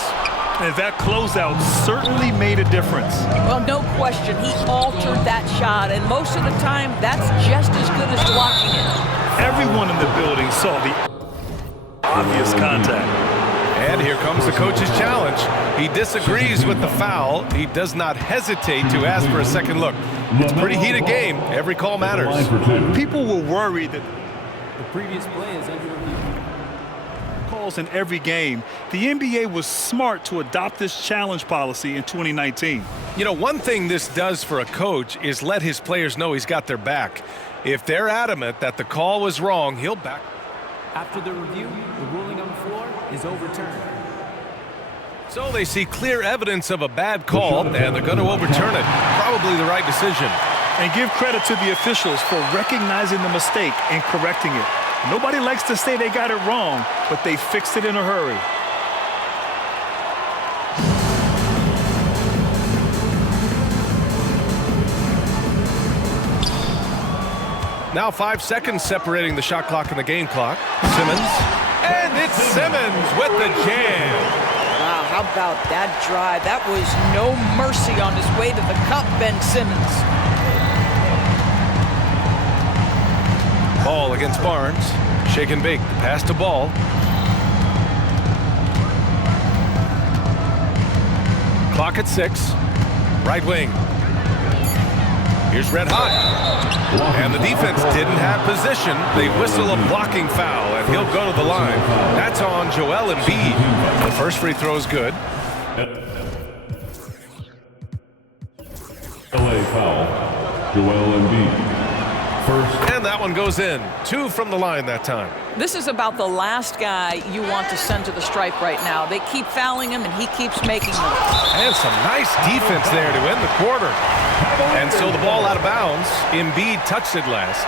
And that closeout certainly made a difference. Well, no question. He altered that shot, and most of the time, that's just as good as blocking it. Everyone in the building saw the obvious contact. And here comes the coach's challenge. He disagrees with the foul. He does not hesitate to ask for a second look. It's a pretty heated game. Every call matters. People were worried that the previous play is under review. Calls in every game. The NBA was smart to adopt this challenge policy in 2019. You know, one thing this does for a coach is let his players know he's got their back. If they're adamant that the call was wrong, he'll back. After the review, the ruling on the floor is overturned. So they see clear evidence of a bad call, and they're going to overturn it. Probably the right decision. And give credit to the officials for recognizing the mistake and correcting it. Nobody likes to say they got it wrong, but they fixed it in a hurry. Now 5 seconds separating the shot clock and the game clock. Simmons. And it's Simmons with the jam. Wow, how about that drive? That was no mercy on his way to the cup, Ben Simmons. Ball against Barnes. Shake and bake. Pass to Ball. Clock at 6. Right wing. Here's Red Hot. And the defense didn't have position. They whistle a blocking foul, and he'll go to the line. That's on Joel Embiid. The first free throw is good. LA foul. Joel Embiid. First. And that one goes in. 2 from the line that time. This is about the last guy you want to send to the stripe right now. They keep fouling him, and he keeps making them. And some nice defense there to end the quarter. And so the ball out of bounds. Embiid touched it last.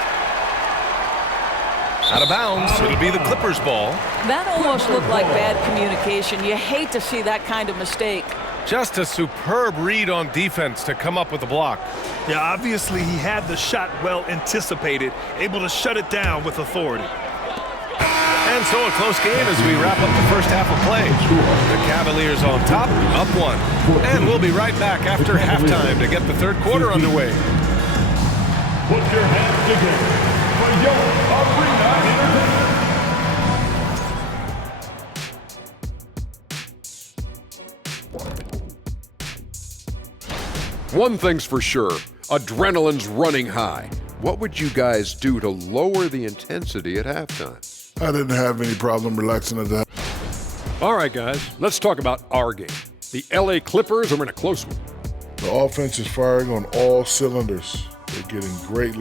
Out of bounds. It'll be the Clippers' ball. That almost looked like bad communication. You hate to see that kind of mistake. Just a superb read on defense to come up with the block. Yeah, obviously he had the shot well anticipated, able to shut it down with authority. And so a close game as we wrap up the first half of play. The Cavaliers on top, up 1. And we'll be right back after halftime to get the third quarter underway. Put your hands together for your Arena Entertainment. One thing's for sure, adrenaline's running high. What would you guys do to lower the intensity at halftime? I didn't have any problem relaxing at that. All right, guys, let's talk about our game. The LA Clippers are in a close one. The offense is firing on all cylinders. They're getting great.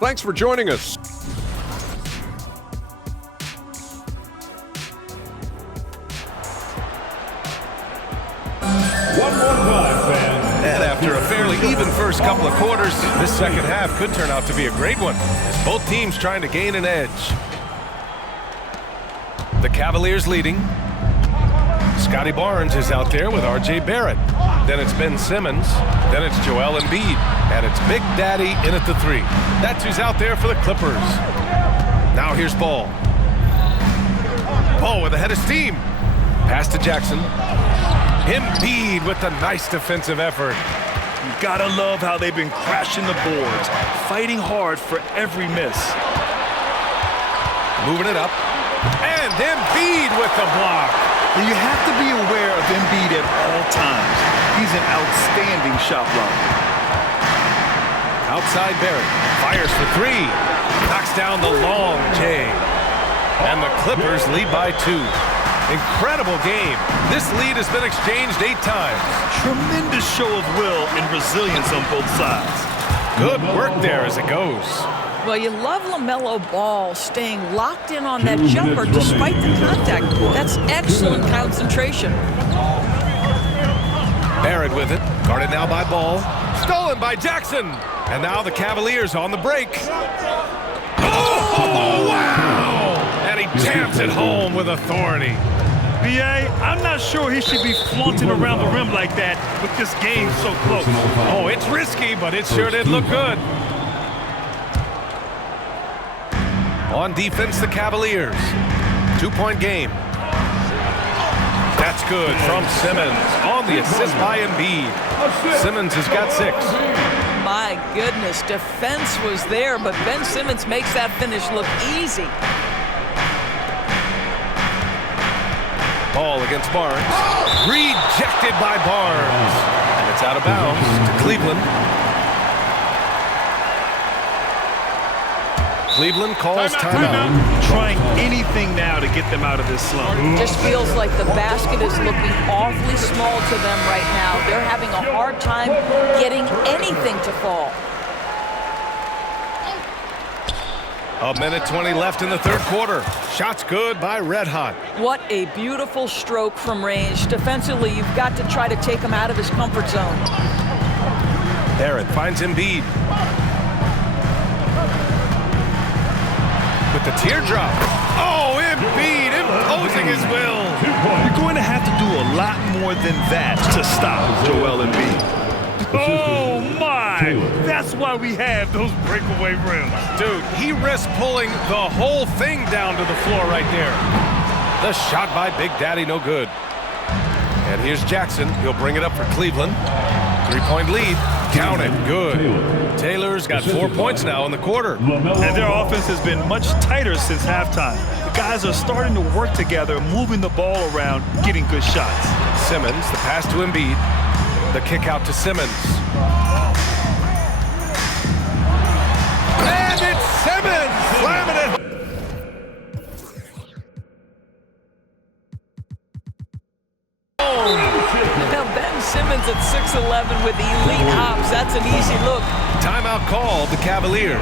Thanks for joining us. One more time, fans. And after a fairly even first couple of quarters, this second half could turn out to be a great one, as both teams trying to gain an edge. The Cavaliers leading. Scotty Barnes is out there with R.J. Barrett. Then it's Ben Simmons. Then it's Joel Embiid. And it's Big Daddy in at the 3. That's who's out there for the Clippers. Now here's Ball. Ball with a head of steam. Pass to Jackson. Embiid with the nice defensive effort. You gotta love how they've been crashing the boards, fighting hard for every miss. Moving it up. And Embiid with the block. You have to be aware of Embiid at all times. He's an outstanding shot blocker. Outside Barrett. Fires for 3. Knocks down the long J. And the Clippers lead by 2. Incredible game. This lead has been exchanged 8 times. Tremendous show of will and resilience on both sides. Good work there as it goes. Well, you love LaMelo Ball staying locked in on that jumper despite the contact. That's excellent concentration. Barrett with it. Guarded now by Ball. Stolen by Jackson. And now the Cavaliers on the break. Oh, wow! And he jams it home with authority. B.A., I'm not sure he should be flaunting around the rim like that with this game so close. Oh, it's risky, but it sure did look good. On defense, the Cavaliers. 2-point game. That's good from Simmons on the assist by Embiid. Simmons has got 6. My goodness, defense was there, but Ben Simmons makes that finish look easy. Ball against Barnes. Rejected by Barnes. And it's out of bounds to Cleveland. Cleveland calls timeout. Trying anything now to get them out of this slump. Just feels like the basket is looking awfully small to them right now. They're having a hard time getting anything to fall. 1:20 left in the third quarter. Shots good by Red Hot. What a beautiful stroke from range. Defensively, you've got to try to take him out of his comfort zone. Barrett finds Embiid. With the teardrop. Oh, Embiid imposing his will. You're going to have to do a lot more than that to stop Joel Embiid. Oh, my! That's why we have those breakaway rims. Dude, he risks pulling the whole thing down to the floor right there. The shot by Big Daddy, no good. And here's Jackson. He'll bring it up for Cleveland. 3-point lead. Count it. Good. Taylor's got 4 points now in the quarter. And their offense has been much tighter since halftime. The guys are starting to work together, moving the ball around, getting good shots. Simmons, the pass to Embiid. The kick out to Simmons. And it's Simmons slamming it. Now Ben Simmons at 6'11" with elite hops. That's an easy look. Timeout called the Cavaliers.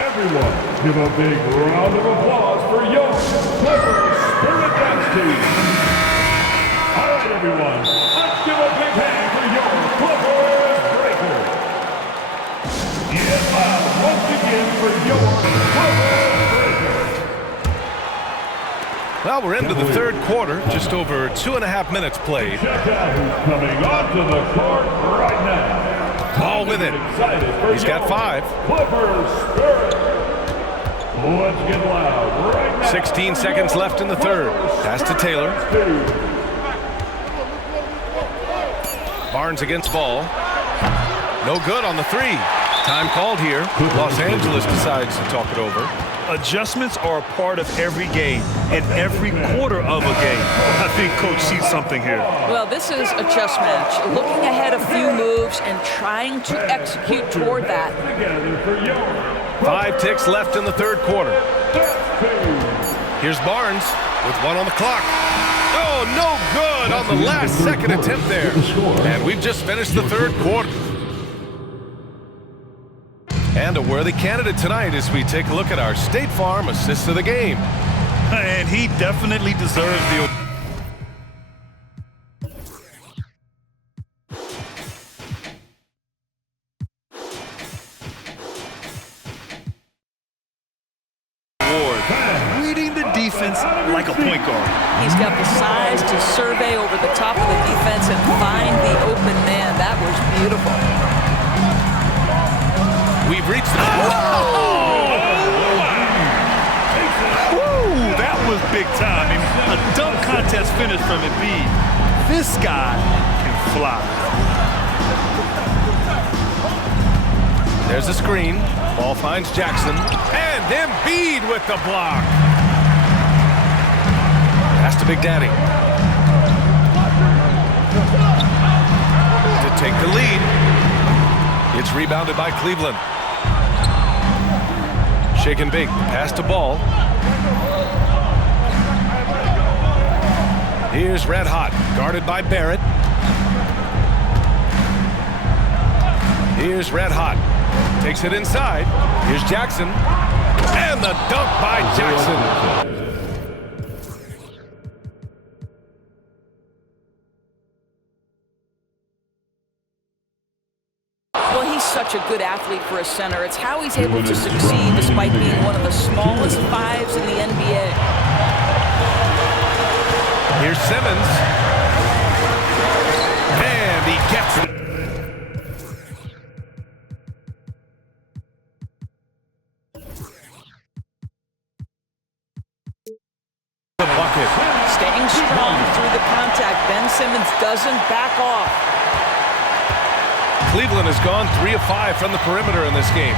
Everyone, give a big round of applause for Young Clippers Spirit Dance Team. All right, everyone, let's give a big hand for Young Clippers Breakers. Get loud once again for Young Clippers Breakers. Well, we're into the third quarter, just over 2.5 minutes played. Check out who's coming onto the court right now. Ball with it. He's got 5. Clippers Spirit. Let's get loud right now. 16 seconds left in the third. Pass to Taylor. Barnes against Ball. No good on the 3. Time called here. Los Angeles decides to talk it over. Adjustments are a part of every game and every quarter of a game. I think Coach sees something here. Well, this is a chess match. Looking ahead a few moves and trying to execute toward that. 5 ticks left in the third quarter. Here's Barnes with 1 on the clock. Oh, no good on the last second attempt there. And we've just finished the third quarter. And a worthy candidate tonight as we take a look at our State Farm assist of the game. And he definitely deserves the... Reading the defense like a point guard. He's got the size to survey over the top of the defense and find the open man. That was beautiful. We've reached the... Woo, that was big time. I mean, a dunk contest finish from Embiid. This guy can fly. There's a screen. Ball finds Jackson. And Embiid with the block. Pass to Big Daddy. To take the lead. It's rebounded by Cleveland. Shake and bake. Pass to Ball. Here's Red Hot. Guarded by Barrett. Here's Red Hot. Takes it inside. Here's Jackson. And the dunk by Jackson. Well, he's such a good athlete for a center. It's how he's able to succeed despite being one of the smallest 5s in the NBA. Here's Simmons. And he gets it. The bucket. Staying strong through the contact. Ben Simmons doesn't back off. Cleveland has gone 3 of 5 from the perimeter in this game.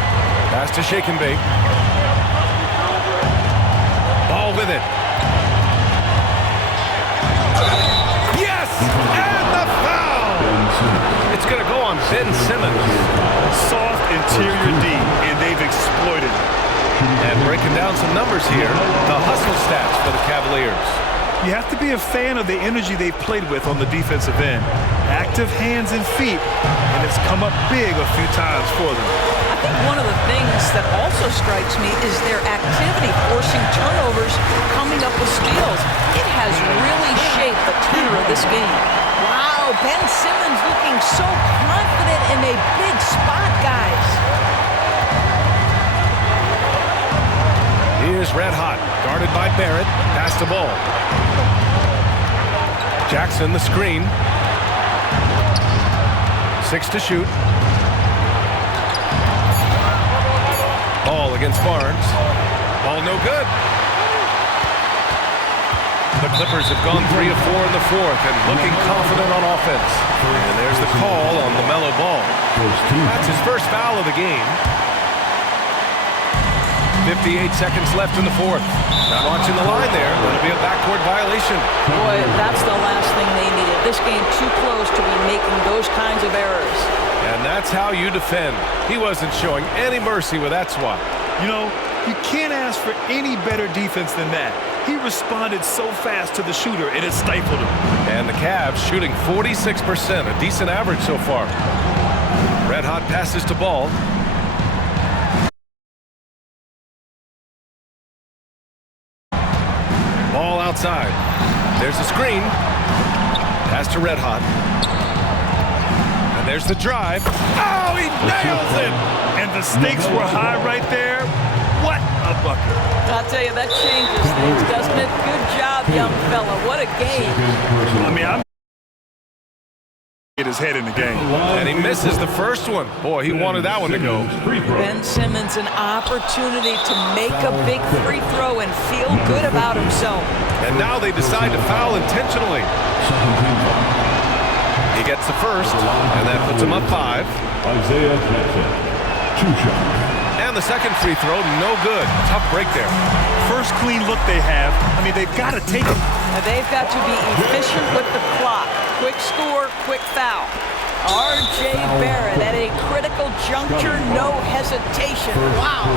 Pass to Shake and Bake. Ball with it. Yes! And the foul! It's going to go on Ben Simmons. Soft interior D, and they've exploited it. And breaking down some numbers here, the hustle stats for the Cavaliers. You have to be a fan of the energy they've played with on the defensive end. Active hands and feet, and it's come up big a few times for them. I think one of the things that also strikes me is their activity, forcing turnovers, coming up with steals. It has really shaped the tenor of this game. Wow, Ben Simmons looking so confident in a big spot, guys. Here's Red Hot, guarded by Barrett. Pass to Ball. Jackson, the screen. 6 to shoot. Ball against Barnes. Ball no good. The The Clippers have gone 3 of 4 in the fourth and looking confident on offense. And there's the call on LaMelo Ball. That's his first foul of the game. 58 seconds left in the fourth. Not watching the line there. That'll be a backcourt violation. Boy, that's the last thing they needed. This game too close to be making those kinds of errors. And that's how you defend. He wasn't showing any mercy with that swat. You know, you can't ask for any better defense than that. He responded so fast to the shooter, and it stifled him. And the Cavs shooting 46%, a decent average so far. Red Hot passes to Ball. Ball outside. There's a screen. Pass to Red Hot. And there's the drive. Oh, he nails it! And the stakes were high right there. What a bucket. I'll tell you, that changes things, doesn't it? Good job, young fella. What a game. I mean, I'm get his head in the game. And he misses the first one. Boy, he wanted that one to go. Ben Simmons, an opportunity to make a big free throw and feel good about himself. And now they decide to foul intentionally. He gets the first, and that puts him up 5. Isaiah Jackson, 2 shots. And the second free throw, no good. Tough break there. First clean look they have. I mean, they've got to take it. Now they've got to be efficient with the clock. Quick score, quick foul. R.J. Barrett at a critical juncture, no hesitation. Wow.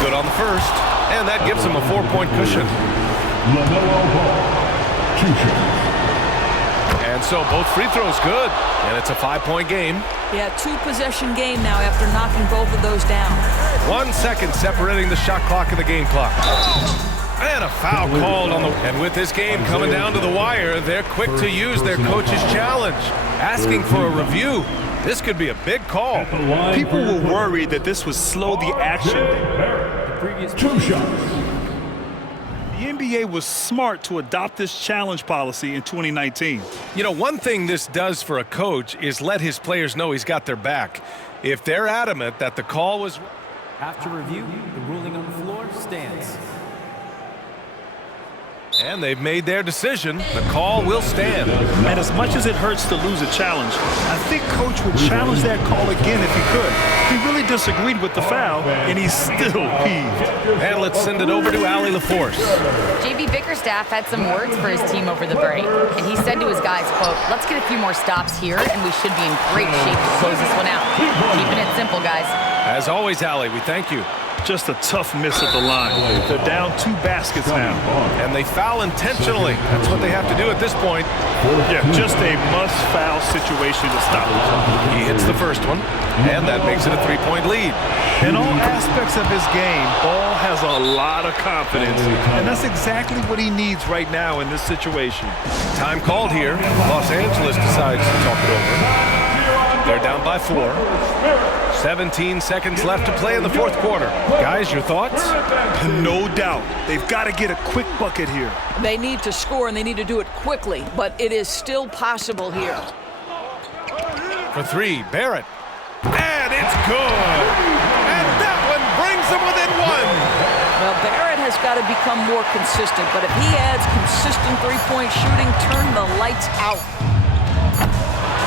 Good on the first, and that gives him a 4-point cushion. LaMelo Ball, 2 shots. And so both free throws good, and it's a 5-point game. Yeah, 2-possession game now after knocking both of those down. 1 second separating the shot clock and the game clock. And a foul called on the... And with this game coming down to the wire, they're quick to use their coach's challenge. Asking for a review. This could be a big call. People were worried that this would slow the action. 2 shots. The NBA was smart to adopt this challenge policy in 2019. You know, one thing this does for a coach is let his players know he's got their back. If they're adamant that the call was... After review, the ruling on the floor stands. And they've made their decision. The call will stand. And as much as it hurts to lose a challenge, I think Coach would challenge that call again if he could. He really disagreed with the foul, and he's still peeved. And let's send it over to Allie LaForce. J.B. Bickerstaff had some words for his team over the break, and he said to his guys, quote, "Let's get a few more stops here, and we should be in great shape to close this one out. Keeping it simple, guys." As always, Allie, we thank you. Just a tough miss at the line. They're down 2 baskets now. And they foul intentionally. That's what they have to do at this point. Yeah, just a must-foul situation to stop it. He hits the first one, and that makes it a 3-point lead. In all aspects of his game, Ball has a lot of confidence, and that's exactly what he needs right now in this situation. Time called here. Los Angeles decides to talk it over. They're down by 4. 17 seconds left to play in the fourth quarter. Guys, your thoughts? No doubt. They've got to get a quick bucket here. They need to score, and they need to do it quickly, but it is still possible here. For 3, Barrett. And it's good. And that one brings them within 1. Well, Barrett has got to become more consistent, but if he adds consistent three-point shooting, turn the lights out.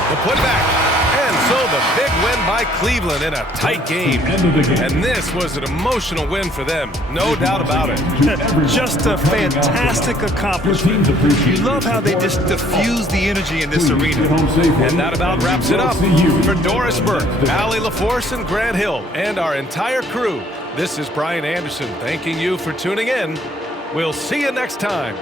The putback. And so the big win by Cleveland in a tight game. And this was an emotional win for them. No doubt about it. Just a fantastic accomplishment. You love how they just diffuse the energy in this arena. And that about wraps it up. For Doris Burke, Allie LaForce, and Grant Hill, and our entire crew, this is Brian Anderson thanking you for tuning in. We'll see you next time.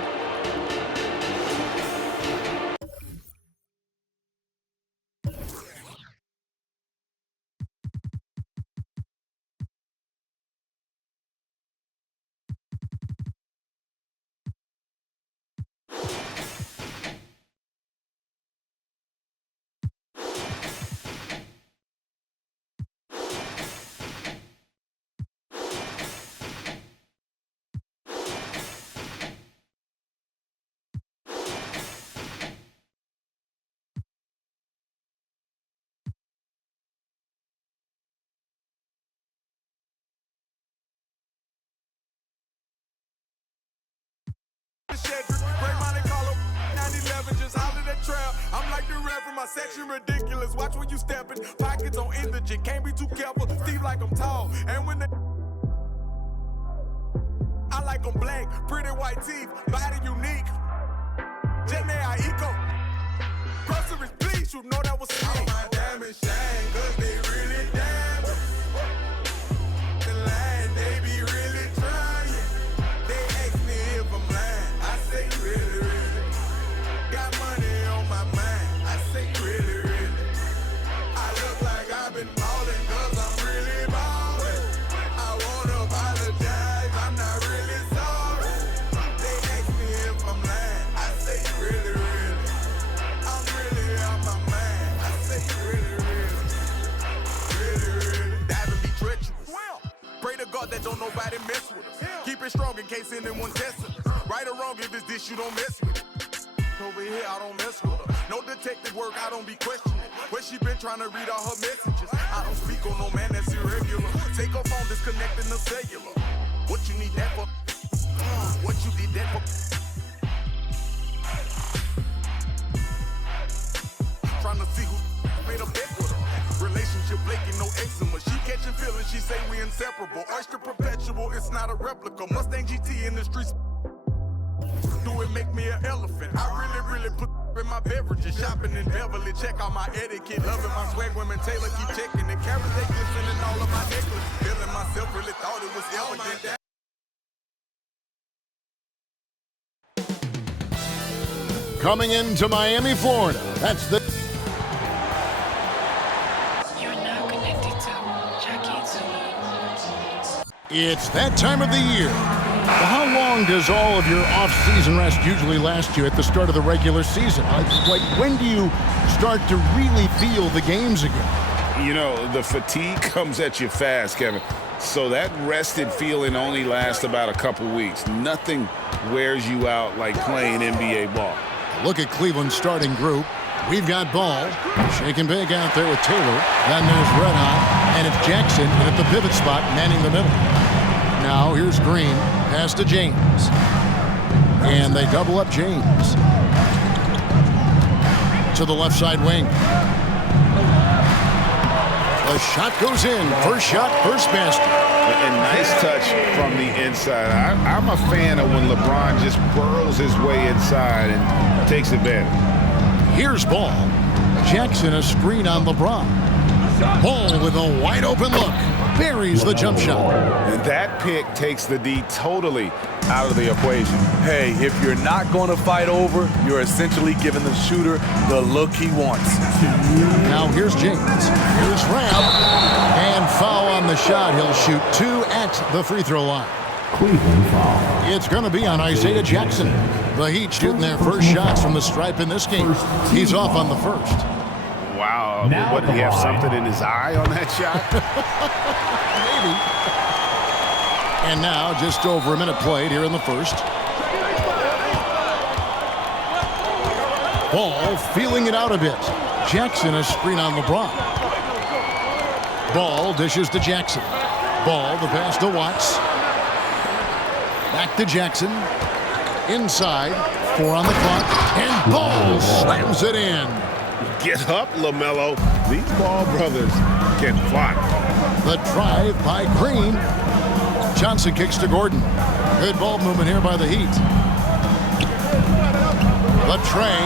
trap. I'm like the rap from my section, ridiculous. Watch when you steppin'. Pockets on indigent, can't be too careful. Steve like I'm tall, and when they I like them black, pretty white teeth, body unique. Jenny Aiko. Groceries, please, you know that was me. All my diamonds shine, cause they really diamond. The line, they be really trying. They ask me if I'm lying. I say really, really. Got money on my mind. I say really, really. I look like I've been ballin' cause I'm really ballin'. I wanna apologize, I'm not really sorry. They ask me if I'm lying. I say really, really. I'm really out my mind. I say really, really. Really, really. Diving be treacherous. Pray to God that don't nobody mess with us. Keep it strong in case anyone tests us. Right or wrong, if it's this, you don't mess with it. Over here, I don't mess with her. No detective work, I don't be questioning. Where she been trying to read all her messages. I don't speak on no man that's irregular. Take her phone, disconnecting the cellular. What you need that for? What you did that for? Trying to see who made a bet with her. Relationship flaking, no eczema. She catching feelings, she say we inseparable. Oyster perpetual, it's not a replica. Mustang GT in the streets. Do it make me an elephant? I really put in my beverages. Shopping in Beverly, check out my etiquette. Loving my swag, women Taylor keep checking the carrots they glisten in all of my necklaces. Feeling myself, really thought it was elegant. Coming into Miami, Florida, that's the... You're now connected to Jackie Zulu. It's that time of the year. Well, how long does all of your off-season rest usually last you at the start of the regular season? Like, when do you start to really feel the games again? You know, the fatigue comes at you fast, Kevin. So that rested feeling only lasts about a couple weeks. Nothing wears you out like playing NBA ball. Look at Cleveland's starting group. We've got Ball, shake and bake out there with Taylor. Then there's Red Hot, and it's Jackson at the pivot spot, manning the middle. Now here's Green, pass to James. And they double up James. To the left side wing. The shot goes in. First shot, first basket. And nice touch from the inside. I'm a fan of when LeBron just burrows his way inside and takes advantage. Here's Ball. Jackson a screen on LeBron. Ball with a wide open look. Buries the jump shot. And that pick takes the D totally out of the equation. Hey, if you're not going to fight over, you're essentially giving the shooter the look he wants. Now here's James. Here's Ram. And foul on the shot. He'll shoot 2 at the free throw line. Cleveland foul. It's going to be on Isaiah Jackson. The Heat shooting their first shots from the stripe in this game. He's off on the first. Wow. What, did he have something in his eye on that shot? Maybe. And now just over a minute played here in the first. Ball feeling it out a bit. Jackson a screen on LeBron. Ball dishes to Jackson. Ball the pass to Watts. Back to Jackson. Inside. 4 on the clock. And Ball slams it in. Get up, LaMelo. These Ball brothers can fly. The drive by Green. Johnson kicks to Gordon. Good ball movement here by the Heat. The tray.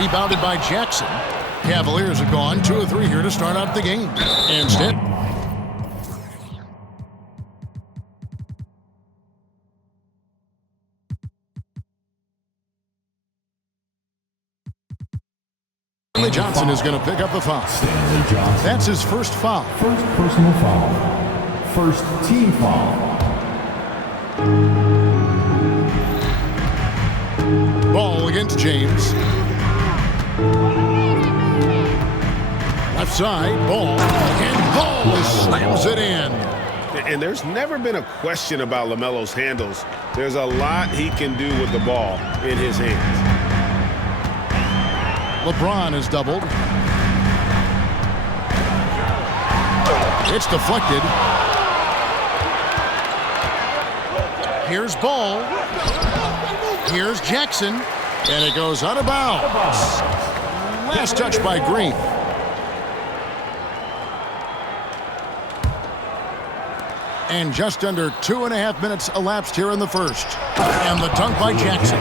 Rebounded by Jackson. Cavaliers are gone 2 of 3 here to start out the game. Instead. Stanley Johnson is going to pick up the foul. Stanley Johnson. That's his first foul. First personal foul. First team foul. Ball against James. Left side, Ball. And Ball slams it in. And there's never been a question about LaMelo's handles. There's a lot he can do with the ball in his hands. LeBron is doubled. It's deflected. Here's Ball. Here's Jackson. And it goes out of bounds. Last touch by Green. And just under 2.5 minutes elapsed here in the first. And the dunk by Jackson.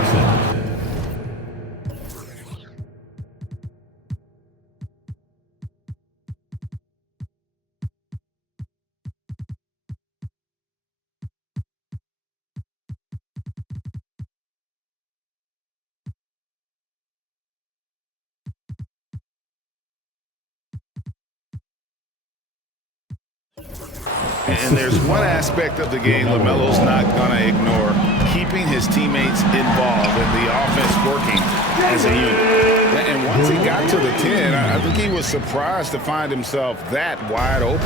And there's one aspect of the game LaMelo's not going to ignore, keeping his teammates involved and the offense working as a unit. And once he got to the 10, I think he was surprised to find himself that wide open.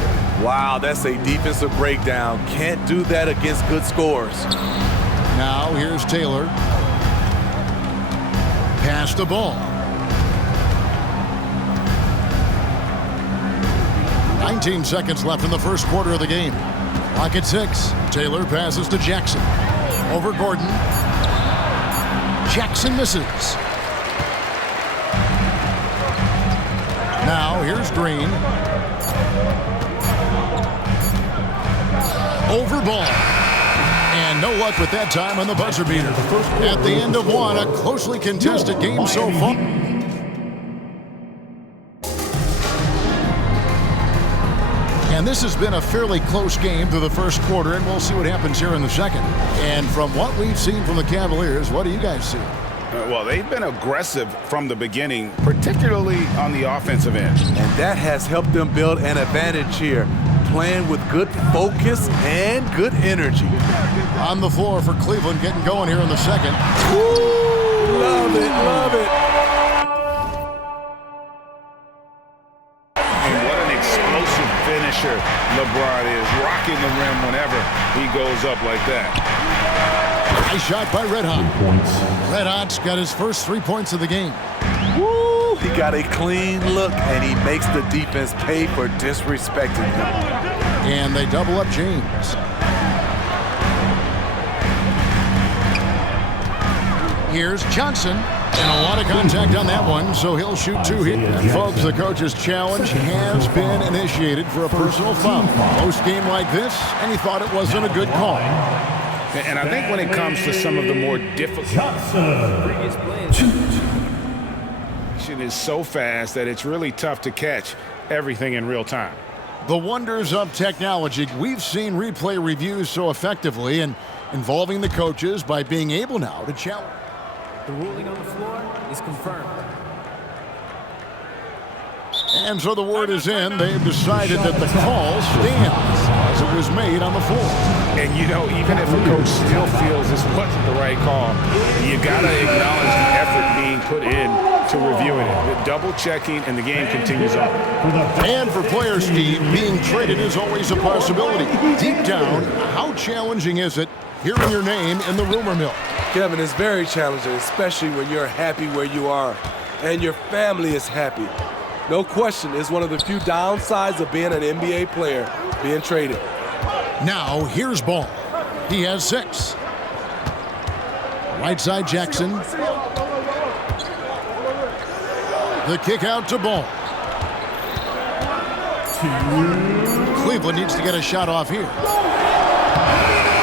Wow, that's a defensive breakdown. Can't do that against good scores. Now here's Taylor. Pass the ball. 19 seconds left in the first quarter of the game. Clock at 6. Taylor passes to Jackson. Over Gordon. Jackson misses. Now here's Green. Over ball. And no luck with that time on the buzzer beater. At the end of one, a closely contested game so far. And this has been a fairly close game through the first quarter, and we'll see what happens here in the second. And from what we've seen from the Cavaliers, what do you guys see? Well, they've been aggressive from the beginning, particularly on the offensive end. And that has helped them build an advantage here, playing with good focus and good energy. On the floor for Cleveland, getting going here in the second. Woo! Love it, love it. LeBron is rocking the rim whenever he goes up like that. Nice shot by Red Hot. Red Hot's got his first 3 points of the game. Woo! He got a clean look, and he makes the defense pay for disrespecting him. And they double up James. Here's Johnson. And a lot of contact on that one, so he'll shoot 2 here. And folks, the coach's challenge has been initiated for a personal foul. Post-game like this, and he thought it wasn't a good call. And I think when it comes to some of the more difficult, it is so fast that it's really tough to catch everything in real time. The wonders of technology. We've seen replay reviews so effectively and involving the coaches by being able now to challenge. The ruling on the floor is confirmed. And so the word is in. They've decided that the call stands as it was made on the floor. And, you know, even if a coach still feels this wasn't the right call, you got to acknowledge the effort being put in to reviewing it. The double checking, and the game continues on. And for player Steve, being traded is always a possibility. Deep down, how challenging is it hearing your name in the rumor mill? Kevin, it's very challenging, especially when you're happy where you are and your family is happy. No question, it's one of the few downsides of being an NBA player, being traded. Now, here's Ball. He has 6. Right side Jackson. The kick out to Ball. Cleveland needs to get a shot off here.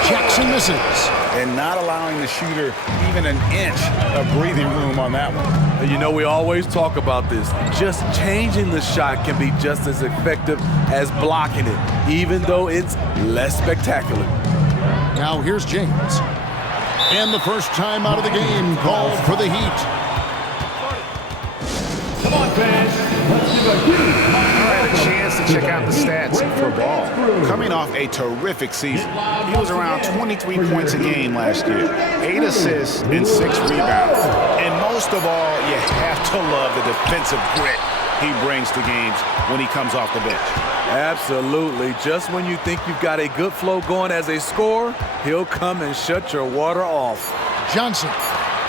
Jackson misses. And not allowing the shooter even an inch of breathing room on that one. You know, we always talk about this. Just changing the shot can be just as effective as blocking it, even though it's less spectacular. Now here's James. And the first time out of the game called for the Heat. Come on, fans. Let's give a huge I had a chance to check out the stats for Ball. Coming off a terrific season, he was around 23 points a game last year, 8 assists and 6 rebounds. And most of all, you have to love the defensive grit he brings to games when he comes off the bench. Absolutely. Just when you think you've got a good flow going as a scorer, he'll come and shut your water off. Johnson.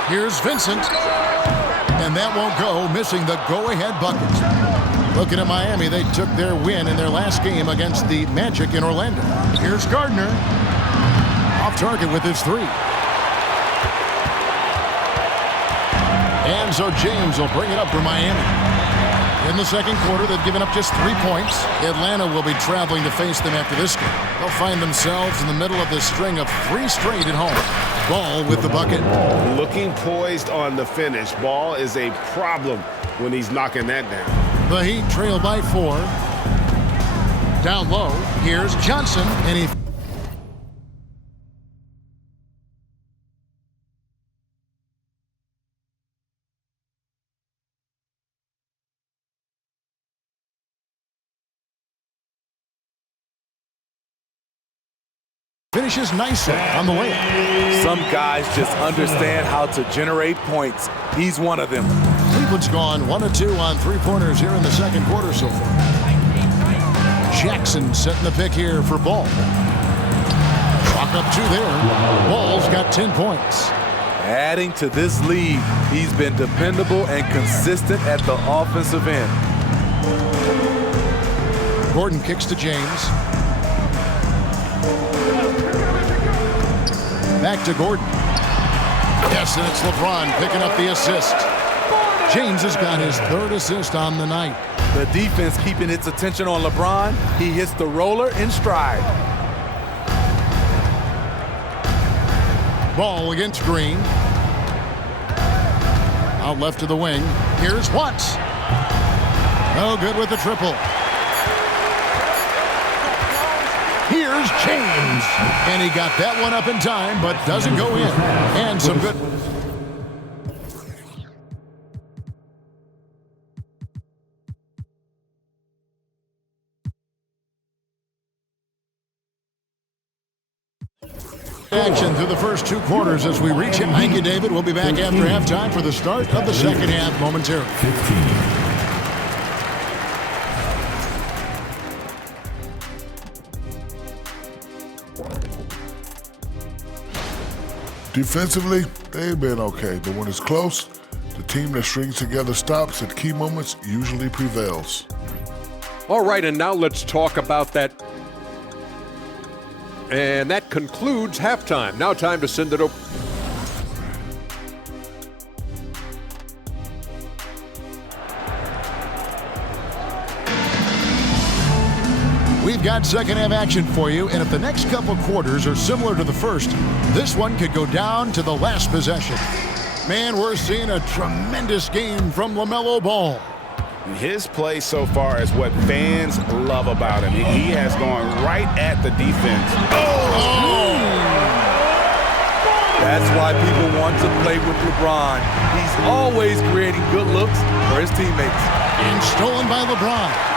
Here's Vincent. And that won't go, missing the go-ahead bucket. Looking at Miami, they took their win in their last game against the Magic in Orlando. Here's Gardner. Off target with his 3. And so James will bring it up for Miami. In the second quarter, they've given up just 3 points. Atlanta will be traveling to face them after this game. They'll find themselves in the middle of this string of 3 straight at home. Ball with the bucket. Looking poised on the finish. Ball is a problem when he's knocking that down. The Heat trail by 4. Down low, here's Johnson, and he finishes nicely on the way. Some guys just understand how to generate points. He's one of them. Cleveland's gone 1 of 2 on 3-pointers here in the second quarter so far. Jackson setting the pick here for Ball. Clock up 2 there. Ball's got 10 points. Adding to this lead, he's been dependable and consistent at the offensive end. Gordon kicks to James. Back to Gordon. Yes, and it's LeBron picking up the assist. James has got his 3rd assist on the night. The defense keeping its attention on LeBron. He hits the roller in stride. Ball against Green. Out left to the wing. Here's Watts. No good with the triple. Here's James. And he got that one up in time, but doesn't go in. And some good. Action through the first 2 quarters as we reach it. Thank you, David. We'll be back after halftime for the start of the second half momentarily. 15. Defensively, they've been okay, but when it's close, the team that strings together stops at key moments usually prevails. All right, and now let's talk about that. And that concludes halftime. Now time to send it over. We've got second half action for you, and if the next couple quarters are similar to the first, this one could go down to the last possession. Man, we're seeing a tremendous game from LaMelo Ball. His play so far is what fans love about him. He has gone right at the defense. Oh! That's why people want to play with LeBron. He's always creating good looks for his teammates. And stolen by LeBron.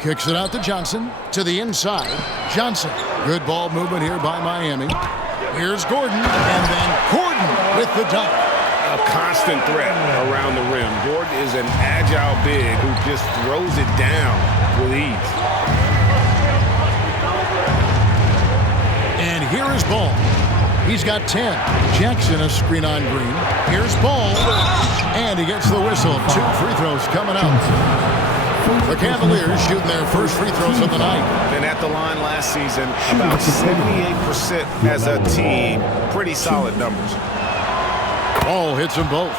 Kicks it out to Johnson, to the inside. Johnson, good ball movement here by Miami. Here's Gordon, and then Gordon with the dunk. A constant threat around the rim. Gordon is an agile big who just throws it down with ease. And here is Ball. He's got 10. Jackson a screen on Green. Here's Ball, and he gets the whistle. 2 free throws coming up. The Cavaliers shooting their first free throws of the night. Been at the line last season, about 78% as a team. Pretty solid numbers. Ball hits them both.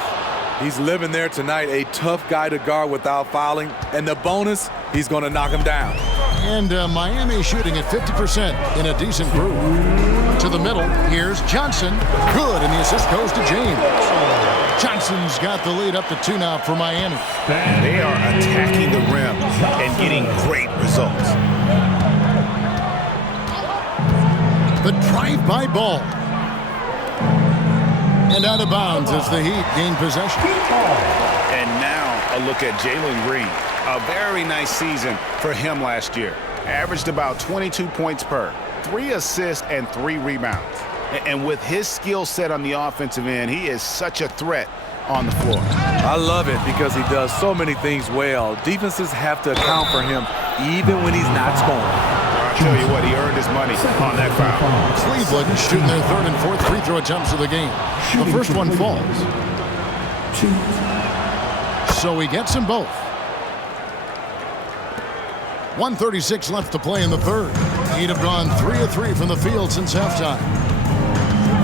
He's living there tonight, a tough guy to guard without fouling. And the bonus, he's going to knock him down. And Miami shooting at 50% in a decent group. To the middle, here's Johnson. Good, and the assist goes to James. Johnson's got the lead up to 2 now for Miami. They are attacking the rim and getting great results. The drive-by Ball. And out of bounds as the Heat gain possession. And now a look at Jalen Green. A very nice season for him last year. Averaged about 22 points per, 3 assists and 3 rebounds. And with his skill set on the offensive end, he is such a threat on the floor. I love it because he does so many things well. Defenses have to account for him even when he's not scoring. I'll tell you what, he earned his money on that foul. Cleveland shooting their 3rd and 4th free throw attempts of the game. The first one falls. So he gets them both. 1:36 left to play in the third. He'd have gone 3 of 3 from the field since halftime.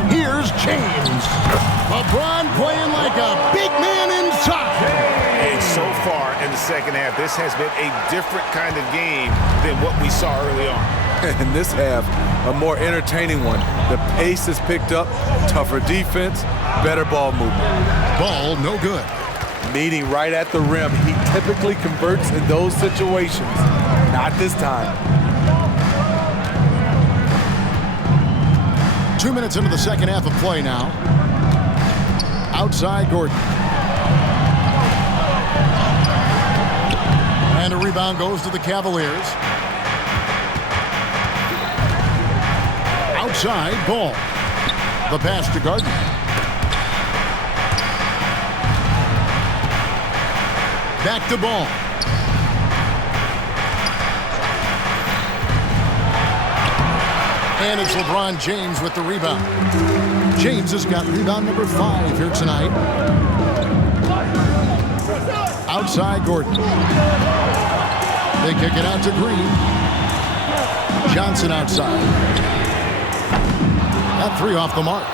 Here's James. LeBron playing like a big man inside. And so far in the second half, this has been a different kind of game than what we saw early on. In this half, a more entertaining one. The pace has picked up, tougher defense, better ball movement. Ball no good. Meeting right at the rim. He typically converts in those situations. Not this time. 2 minutes into the second half of play now. Outside Gordon. And a rebound goes to the Cavaliers. Outside, Ball. The pass to Gardner. Back to Ball. And it's LeBron James with the rebound. James has got rebound number 5 here tonight. Outside Gordon. They kick it out to Green. Johnson outside. That 3 off the mark.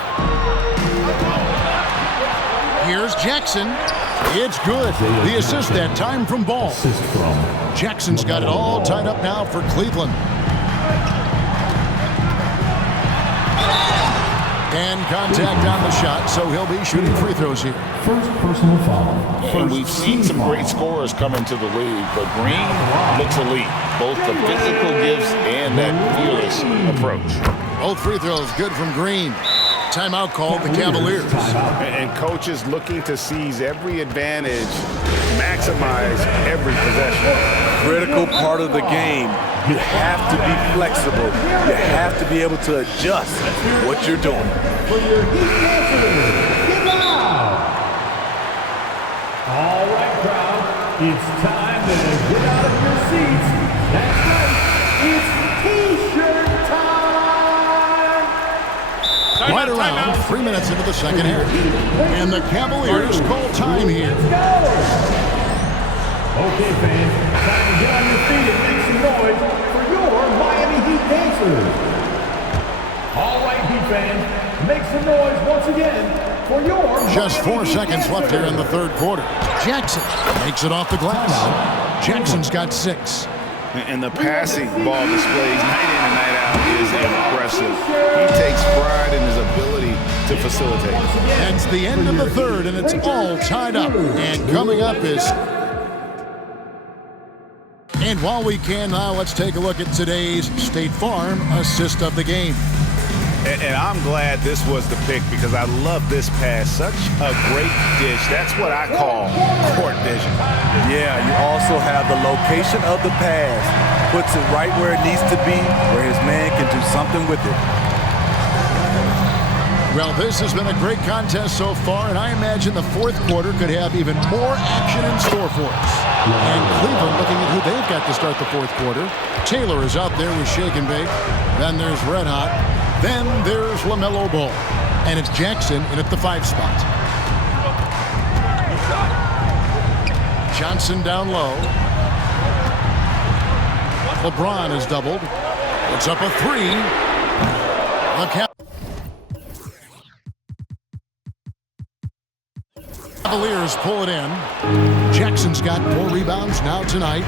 Here's Jackson. It's good. The assist that time from Ball. Jackson's got it all tied up now for Cleveland. And contact on the shot, so he'll be shooting free throws here. First personal foul. And we've seen some great scorers come into the league, but Green looks elite. Both the physical gifts and that fearless approach. Both free throws good from Green. Timeout called the Cavaliers. And coaches looking to seize every advantage, maximize every possession. Critical part of the game. You have to be flexible. You have to be able to adjust what you're doing. For your Heat dancers, get loud! All right, crowd, it's time to get out of your seats. That's right, it's T-shirt time! Right around 3 minutes into the second half. And the Cavaliers call time here. Okay, fans, time to get on your feet and make some noise for your Miami Heat dancers. All right, Heat fans, make some noise once again for your Just 4 Miami seconds Heat left here in the dancers. third quarter. Jackson makes it off the glass. Jackson's got 6. And the passing ball displays night in and night out is impressive. He takes pride in his ability to facilitate. That's the end of the third, and it's all tied up. And coming up is... And while we can now, let's take a look at today's State Farm assist of the game. And I'm glad this was the pick because I love this pass. Such a great dish. That's what I call court vision. Yeah, you also have the location of the pass. Puts it right where it needs to be, where his man can do something with it. Well, this has been a great contest so far, and I imagine the fourth quarter could have even more action in store for us. And Cleveland looking at who they've got to start the fourth quarter. Taylor is out there with Shake and Bake. Then there's Red Hot. Then there's LaMelo Ball. And it's Jackson in at the 5 spot. Johnson down low. LeBron is doubled. It's up a 3. The Cavaliers pull it in. Jackson's got 4 rebounds now tonight.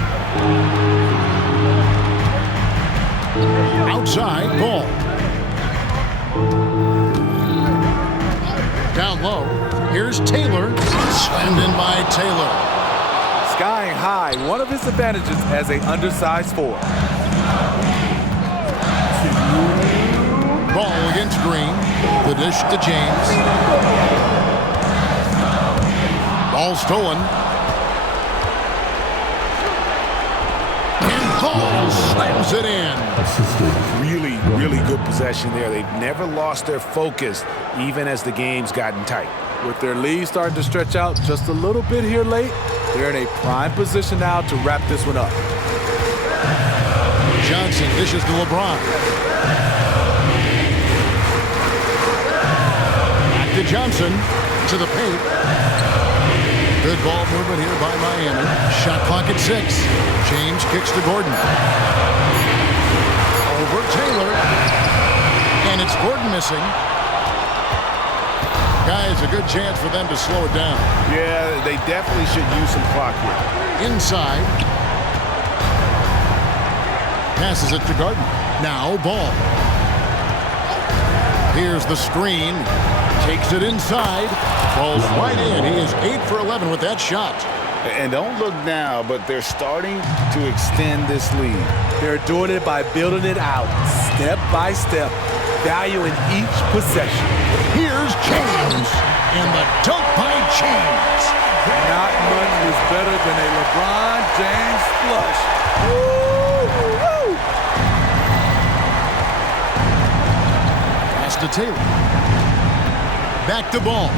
Outside, Ball. Down low. Here's Taylor. Slammed in by Taylor. Skying high, one of his advantages as an undersized 4. Ball against Green. The dish to James. Ball stolen. And Ball slams it in. Really, really good possession there. They've never lost their focus, even as the game's gotten tight. With their lead starting to stretch out just a little bit here late, they're in a prime position now to wrap this one up. Johnson dishes to LeBron. Back to Johnson. To the paint. Good ball movement here by Miami. Shot clock at 6. James kicks to Gordon. Over Taylor. And it's Gordon missing. Guys, a good chance for them to slow it down. Yeah, they definitely should use some clock here. Inside. Passes it to Gordon. Now ball. Here's the screen. Takes it inside. Falls right in. He is 8 for 11 with that shot. And don't look now, but they're starting to extend this lead. They're doing it by building it out, step by step, valuing each possession. Here's James. And the dunk by James. Not much was better than a LeBron James flush. Woo! Pass to Taylor. Back to ball.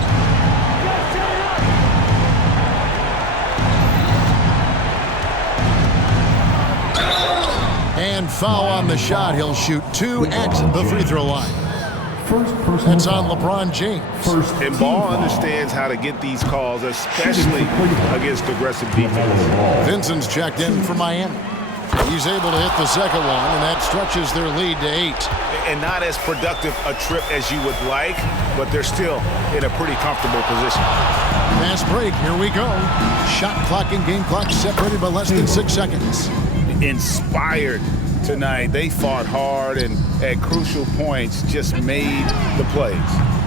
And foul on the shot. He'll shoot 2 at the free throw line. That's on LeBron James. And Ball understands how to get these calls, especially against aggressive defense. Vincent's checked in for Miami. He's able to hit the second one, and that stretches their lead to 8. And not as productive a trip as you would like, but they're still in a pretty comfortable position. Fast break, here we go. Shot clock and game clock separated by less than 6 seconds. Inspired tonight. They fought hard and at crucial points just made the plays.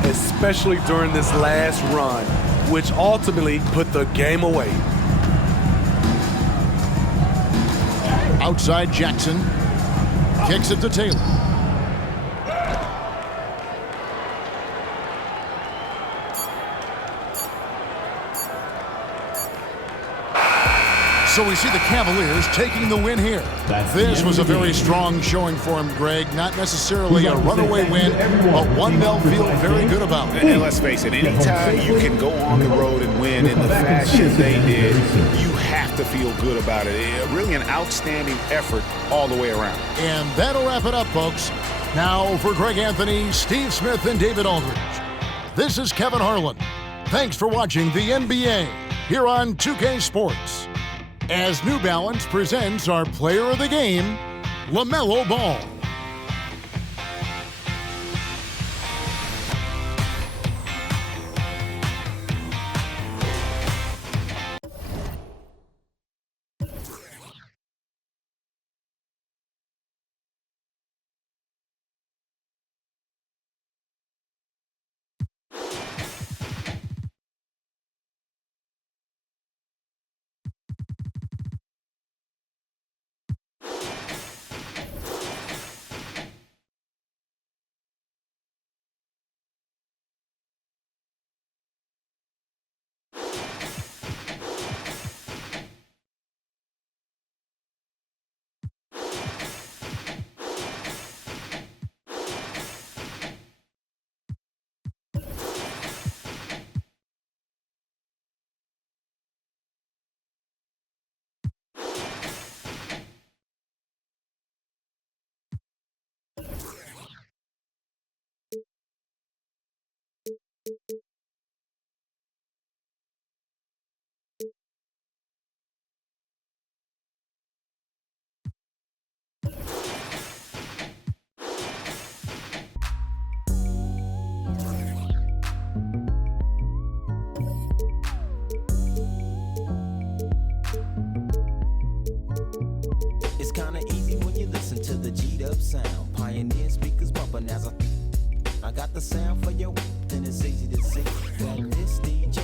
Especially during this last run, which ultimately put the game away. Outside Jackson. Kicks it to Taylor. So we see the Cavaliers taking the win here. This was a very strong showing for him, Greg. Not necessarily a runaway win, but one they'll feel very good about. And let's face it, anytime you can go on the road and win in the fashion they did, you have to feel good about it. Really an outstanding effort all the way around. And that'll wrap it up, folks. Now for Greg Anthony, Steve Smith, and David Aldridge, this is Kevin Harlan. Thanks for watching the NBA here on 2K Sports, as New Balance presents our player of the game, LaMelo Ball. It's kinda easy when you listen to the G'd up sound. Pioneer speakers bumping as I got the sound for you, then it's easy to see that this DJ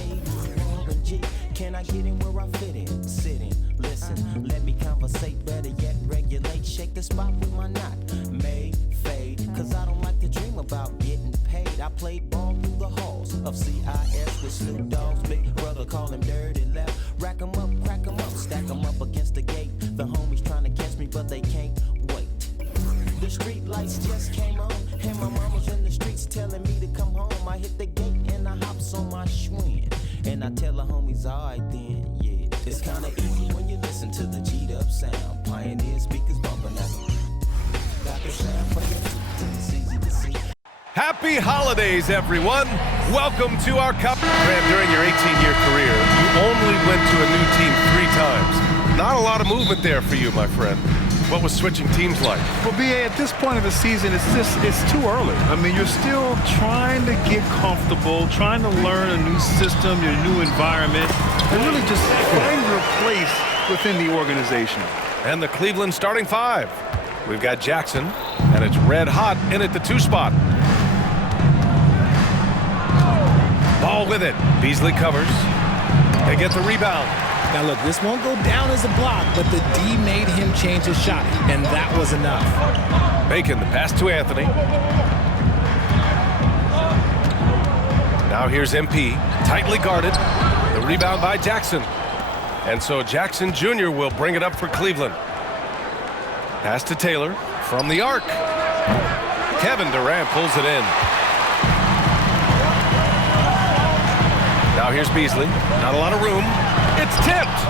Warren G. Can I get in where I fit in? Sit in, listen, let me conversate, better yet regulate, shake the spot with my knot, may fade, cause I don't like to dream about getting paid. I played ball through the halls of CIS with Snoop Dogg's big brother, call him Dirty Left. Rack 'em up, crack 'em up, stack 'em up against the gate. The homies trying to catch me, but they can't wait. The street lights just came on, and my mama's in the streets telling me to come home. I hit the gate and I hops on my Schwinn, and I tell the homies, alright then, yeah. It's kinda easy when you listen to the G'd up sound. Pioneer speakers bumping that. Got the sound for you, then it's easy to see. Happy holidays, everyone. Welcome to our cup. Grant, during your 18-year career, you only went to a new team 3 times. Not a lot of movement there for you, my friend. What was switching teams like? Well, B.A., at this point of the season, it's too early. I mean, you're still trying to get comfortable, trying to learn a new system, your new environment, and really just find your place within the organization. And the Cleveland starting 5. We've got Jackson, and it's red hot in at the 2 spot. Ball with it. Beasley covers. They get the rebound. Now look, this won't go down as a block, but the D made him change his shot, and that was enough. Bacon, the pass to Anthony. Now here's MP, tightly guarded. The rebound by Jackson. And so Jackson Jr. will bring it up for Cleveland. Pass to Taylor from the arc. Kevin Durant pulls it in. Now here's Beasley. Not a lot of room. It's tipped.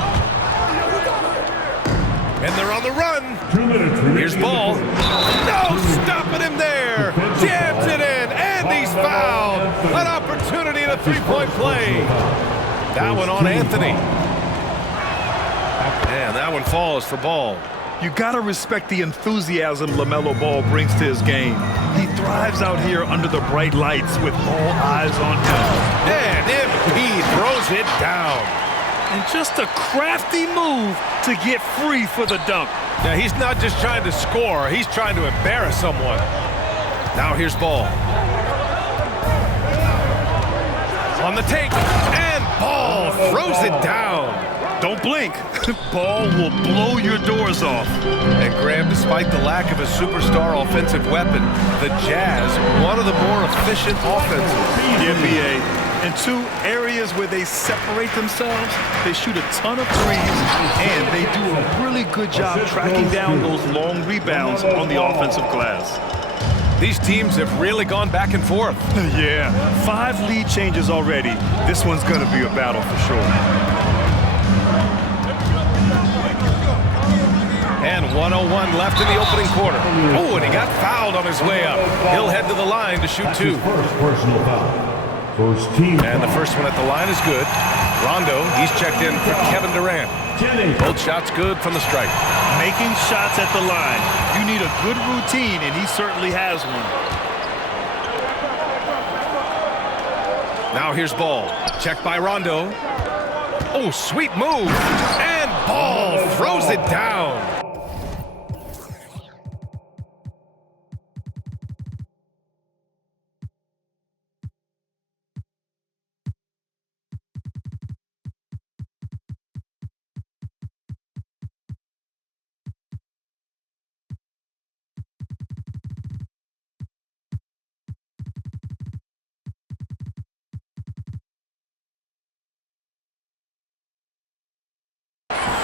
And they're on the run. Here's Ball. No, stopping him there. Jams it in, and he's fouled. An opportunity to 3-point play. That one on Anthony. And that one falls for Ball. You gotta respect the enthusiasm LaMelo Ball brings to his game. He thrives out here under the bright lights with all eyes on him. And MP throws it down. And just a crafty move to get free for the dunk. Now he's not just trying to score, he's trying to embarrass someone. Now here's Ball. On the take, and Ball throws it down. Don't blink. Ball will blow your doors off. And Graham, despite the lack of a superstar offensive weapon, the Jazz, one of the more efficient offenses. The NBA. In 2 areas where they separate themselves, they shoot a ton of threes, and they do a really good job tracking down those long rebounds on the offensive glass. These teams have really gone back and forth. Yeah, 5 lead changes already. This one's going to be a battle for sure. And 1:01 left in the opening quarter. Oh, and he got fouled on his way up. He'll head to the line to shoot 2. First personal foul. First team. And the first one at the line is good. Rondo, he's checked in for Kevin Durant. Both shots good from the stripe. Making shots at the line. You need a good routine, and he certainly has one. Now here's Ball. Checked by Rondo. Oh, sweet move. And Ball throws it down.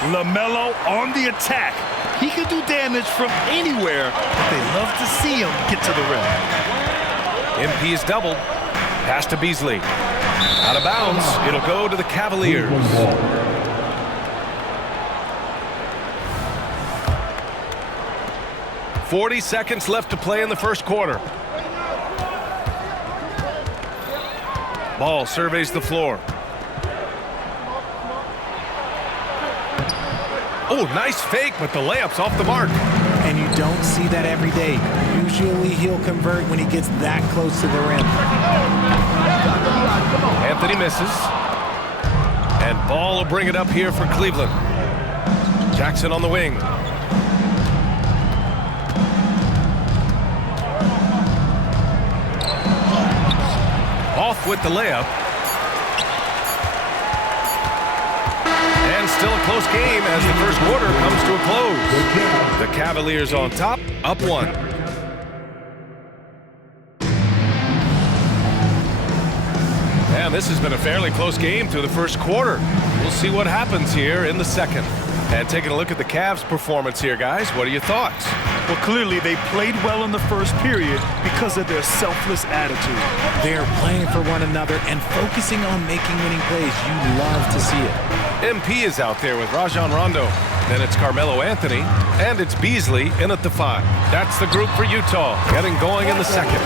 LaMelo on the attack. He can do damage from anywhere, but they love to see him get to the rim. MP is doubled. Pass to Beasley. Out of bounds. It'll go to the Cavaliers. 40 seconds left to play in the first quarter. Ball surveys the floor. Oh, nice fake, but the layup's off the mark. And you don't see that every day. Usually he'll convert when he gets that close to the rim. Anthony misses. And Ball will bring it up here for Cleveland. Jackson on the wing. Off with the layup. And still a close game as the first quarter comes to a close. The Cavaliers on top, up 1. And this has been a fairly close game through the first quarter. We'll see what happens here in the second. And taking a look at the Cavs' performance here, guys, what are your thoughts? Well, clearly they played well in the first period because of their selfless attitude. They're playing for one another and focusing on making winning plays. You love to see it. MP is out there with Rajon Rondo. Then it's Carmelo Anthony, and it's Beasley in at the 5. That's the group for Utah, getting going in the second.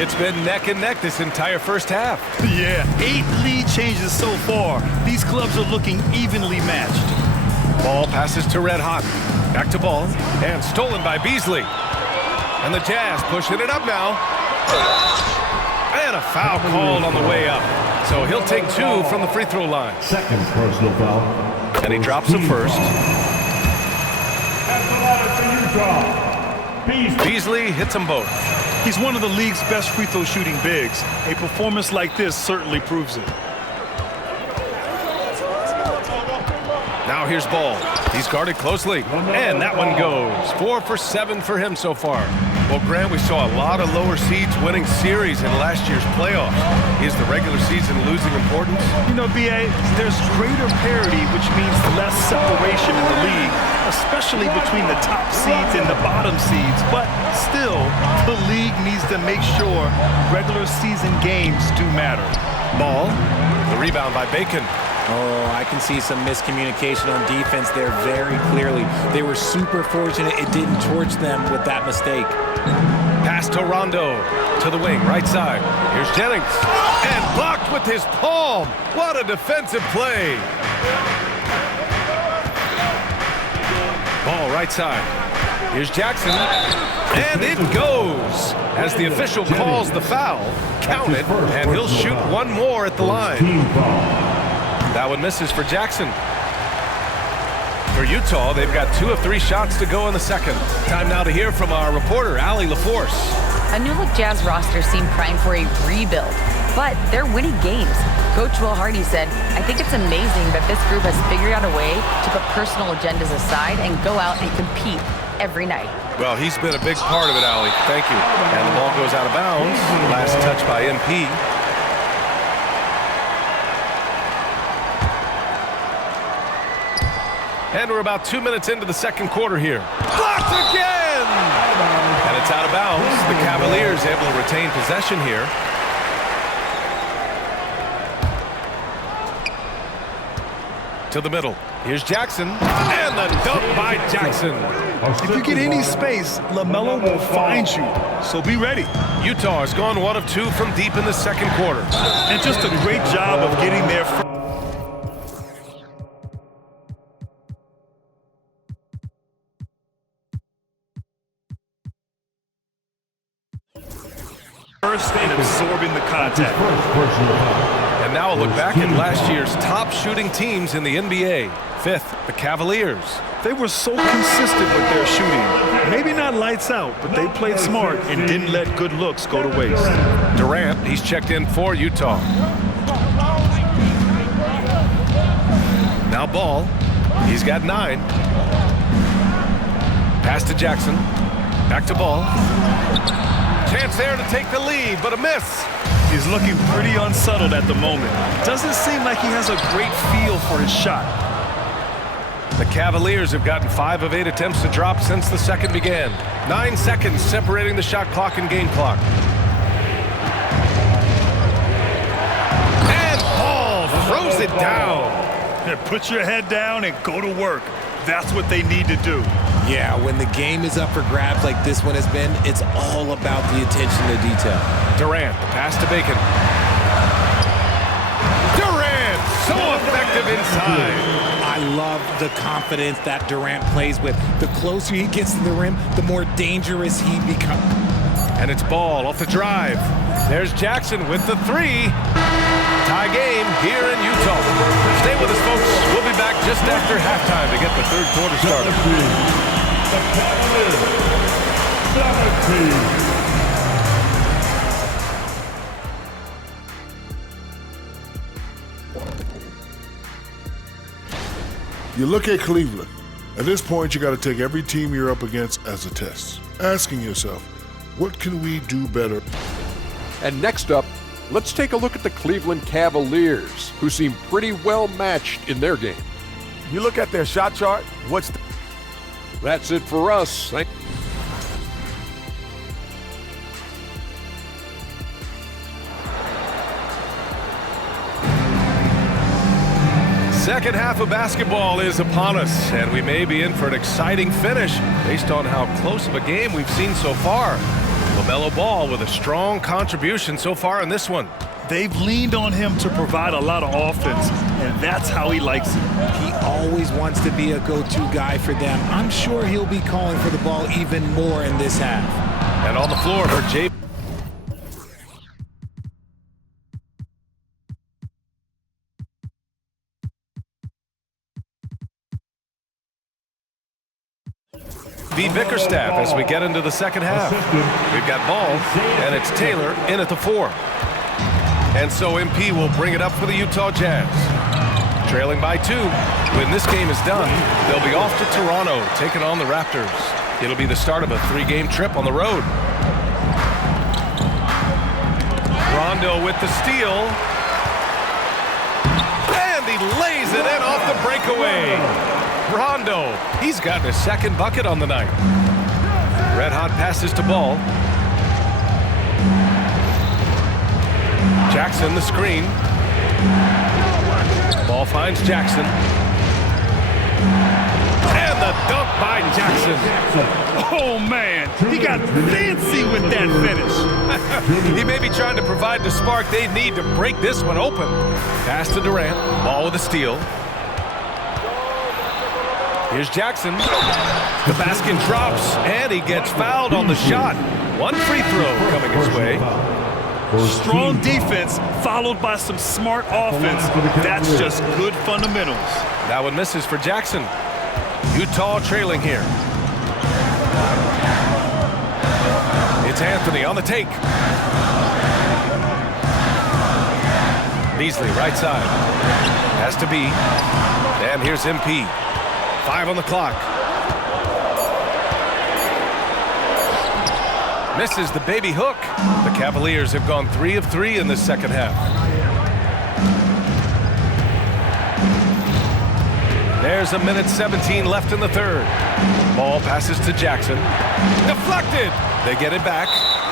It's been neck and neck this entire first half. Yeah, 8 lead changes so far. These clubs are looking evenly matched. Ball passes to Red Hot. Back to Ball, and stolen by Beasley. And the Jazz pushing it up now. And a foul called on the way up. So he'll take 2 from the free throw line. Second personal foul. And he drops the first. Beasley hits them both. He's one of the league's best free throw shooting bigs. A performance like this certainly proves it. Now here's Ball. He's guarded closely, and that one goes. 4 for 7 for him so far. Well, Grant, we saw a lot of lower seeds winning series in last year's playoffs. Is the regular season losing importance? You know, B.A., there's greater parity, which means less separation in the league, especially between the top seeds and the bottom seeds. But still, the league needs to make sure regular season games do matter. Ball, the rebound by Bacon. Oh, I can see some miscommunication on defense there very clearly. They were super fortunate it didn't torch them with that mistake. Pass to Rondo, to the wing, right side. Here's Jennings, and blocked with his palm. What a defensive play. Ball right side. Here's Jackson, and it goes. As the official calls the foul, count it, and he'll shoot one more at the line. That one misses for Jackson. For Utah, they've got 2 of 3 shots to go in the second. Time now to hear from our reporter, Allie LaForce. A new-look Jazz roster seemed primed for a rebuild, but they're winning games. Coach Will Hardy said, "I think it's amazing that this group has figured out a way to put personal agendas aside and go out and compete every night." Well, he's been a big part of it, Allie. Thank you. And the ball goes out of bounds. Last touch by MP. And we're about 2 minutes into the second quarter here. Blocked again! And it's out of bounds. The Cavaliers able to retain possession here. To the middle. Here's Jackson. And the dunk by Jackson. If you get any space, LaMelo will find you. So be ready. Utah has gone 1 of 2 from deep in the second quarter. And just a great job of getting there first and absorbing the contact. And now a look back at last year's top shooting teams in the NBA. 5th, the Cavaliers. They were so consistent with their shooting. Maybe not lights out, but they played smart and didn't let good looks go to waste. Durant, he's checked in for Utah. Now Ball, he's got 9. Pass to Jackson, back to Ball. Chance there to take the lead, but a miss. He's looking pretty unsettled at the moment. Doesn't seem like he has a great feel for his shot. The Cavaliers have gotten 5 of 8 attempts to drop since the second began. 9 seconds separating the shot clock and game clock. And Ball throws it down. Put your head down and go to work. That's what they need to do. Yeah, when the game is up for grabs like this one has been, it's all about the attention to detail. Durant, the pass to Bacon. Durant, so effective inside. I love the confidence that Durant plays with. The closer he gets to the rim, the more dangerous he becomes. And it's Ball off the drive. There's Jackson with the 3. Tie game here in Utah. Stay with us, folks. We'll be back just after halftime to get the third quarter started. You look at Cleveland. At this point, you got to take every team you're up against as a test, asking yourself, what can we do better? And next up, let's take a look at the Cleveland Cavaliers, who seem pretty well matched in their game. You look at their shot chart, That's it for us. Second half of basketball is upon us, and we may be in for an exciting finish based on how close of a game we've seen so far. LaMelo Ball with a strong contribution so far in this one. They've leaned on him to provide a lot of offense, and that's how he likes it. He always wants to be a go-to guy for them. I'm sure he'll be calling for the ball even more in this half. And on the floor for Jay. V. Bickerstaff as we get into the second half. We've got Ball, and it's Taylor in at the 4. And so MP will bring it up for the Utah Jazz. Trailing by 2. When this game is done, they'll be off to Toronto, taking on the Raptors. It'll be the start of a 3-game trip on the road. Rondo with the steal. And he lays it in off the breakaway. Rondo, he's gotten his second bucket on the night. Red hot passes to Ball. Jackson the screen. Ball finds Jackson. And the dunk by Jackson. Oh, man, he got fancy with that finish. He may be trying to provide the spark they need to break this one open. Pass to Durant. Ball with a steal. Here's Jackson. The basket drops, and he gets fouled on the shot. One free throw coming his way. Strong defense followed by some smart offense. That's just good fundamentals. That one misses for Jackson. Utah trailing here. It's Anthony on the take. Beasley right side. Has to be. And here's MP. 5 on the clock. Misses the baby hook. The Cavaliers have gone 3 of 3 in this second half. There's a minute 17 left in the third. Ball passes to Jackson. Deflected. They get it back.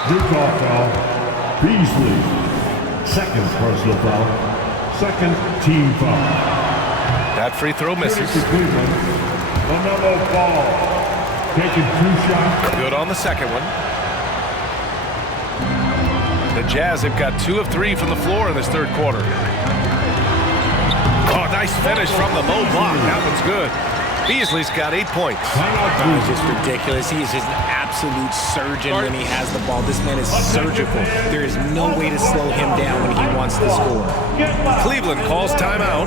Utah foul. Beasley. Second personal foul. Second team foul. That free throw misses. LaMelo Ball taking 2 shots. Good on the second one. The Jazz have got 2 of 3 from the floor in this third quarter. Oh, nice finish from the low block. That one's good. Beasley's got 8 points. It's just ridiculous. He is just an absolute surgeon when he has the ball. This man is surgical. There is no way to slow him down when he wants to score. Cleveland calls timeout.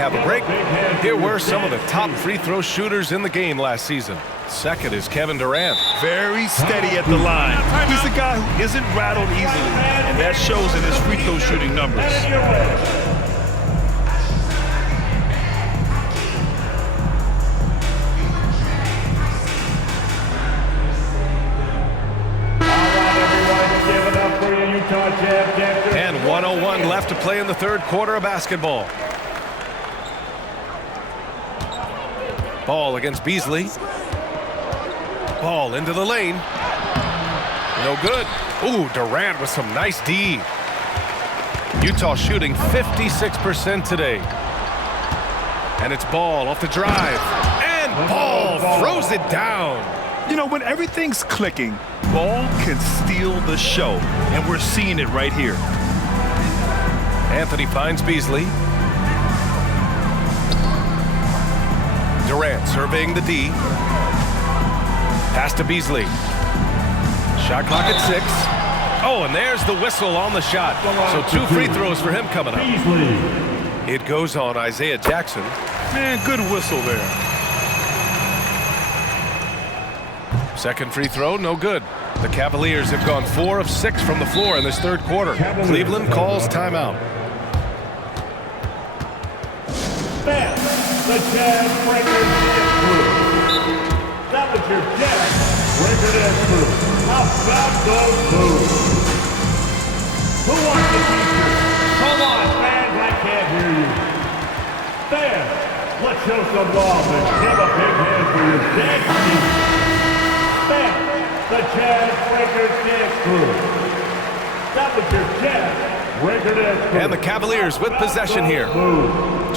have a break. Here were some of the top free throw shooters in the game last season. Second is Kevin Durant. Very steady at the line. He's a guy who isn't rattled easily, and that shows in his free throw shooting numbers. And 1:01 left to play in the third quarter of basketball. Ball against Beasley. Ball into the lane. No good. Ooh, Durant with some nice D. Utah shooting 56% today. And it's Ball off the drive. And Ball throws it down. You know, when everything's clicking, Ball can steal the show, and we're seeing it right here. Anthony finds Beasley. Durant surveying the D. Pass to Beasley. Shot clock at 6. Oh, and there's the whistle on the shot. So 2 free throws for him coming up. It goes on Isaiah Jackson. Man, good whistle there. Second free throw, no good. The Cavaliers have gone 4 of 6 from the floor in this third quarter. Cleveland calls timeout. The Jazz Breakers dance crew. That was your Jazz Breaker dance crew. How about those moves? Who wants the t-shirt? Come on, fans, I can't hear you. Fans, let's show some love and give a big hand for your dance team. Fans, the Jazz Breakers dance crew. That was your Jazz Breaker dance crew. And the Cavaliers with possession here.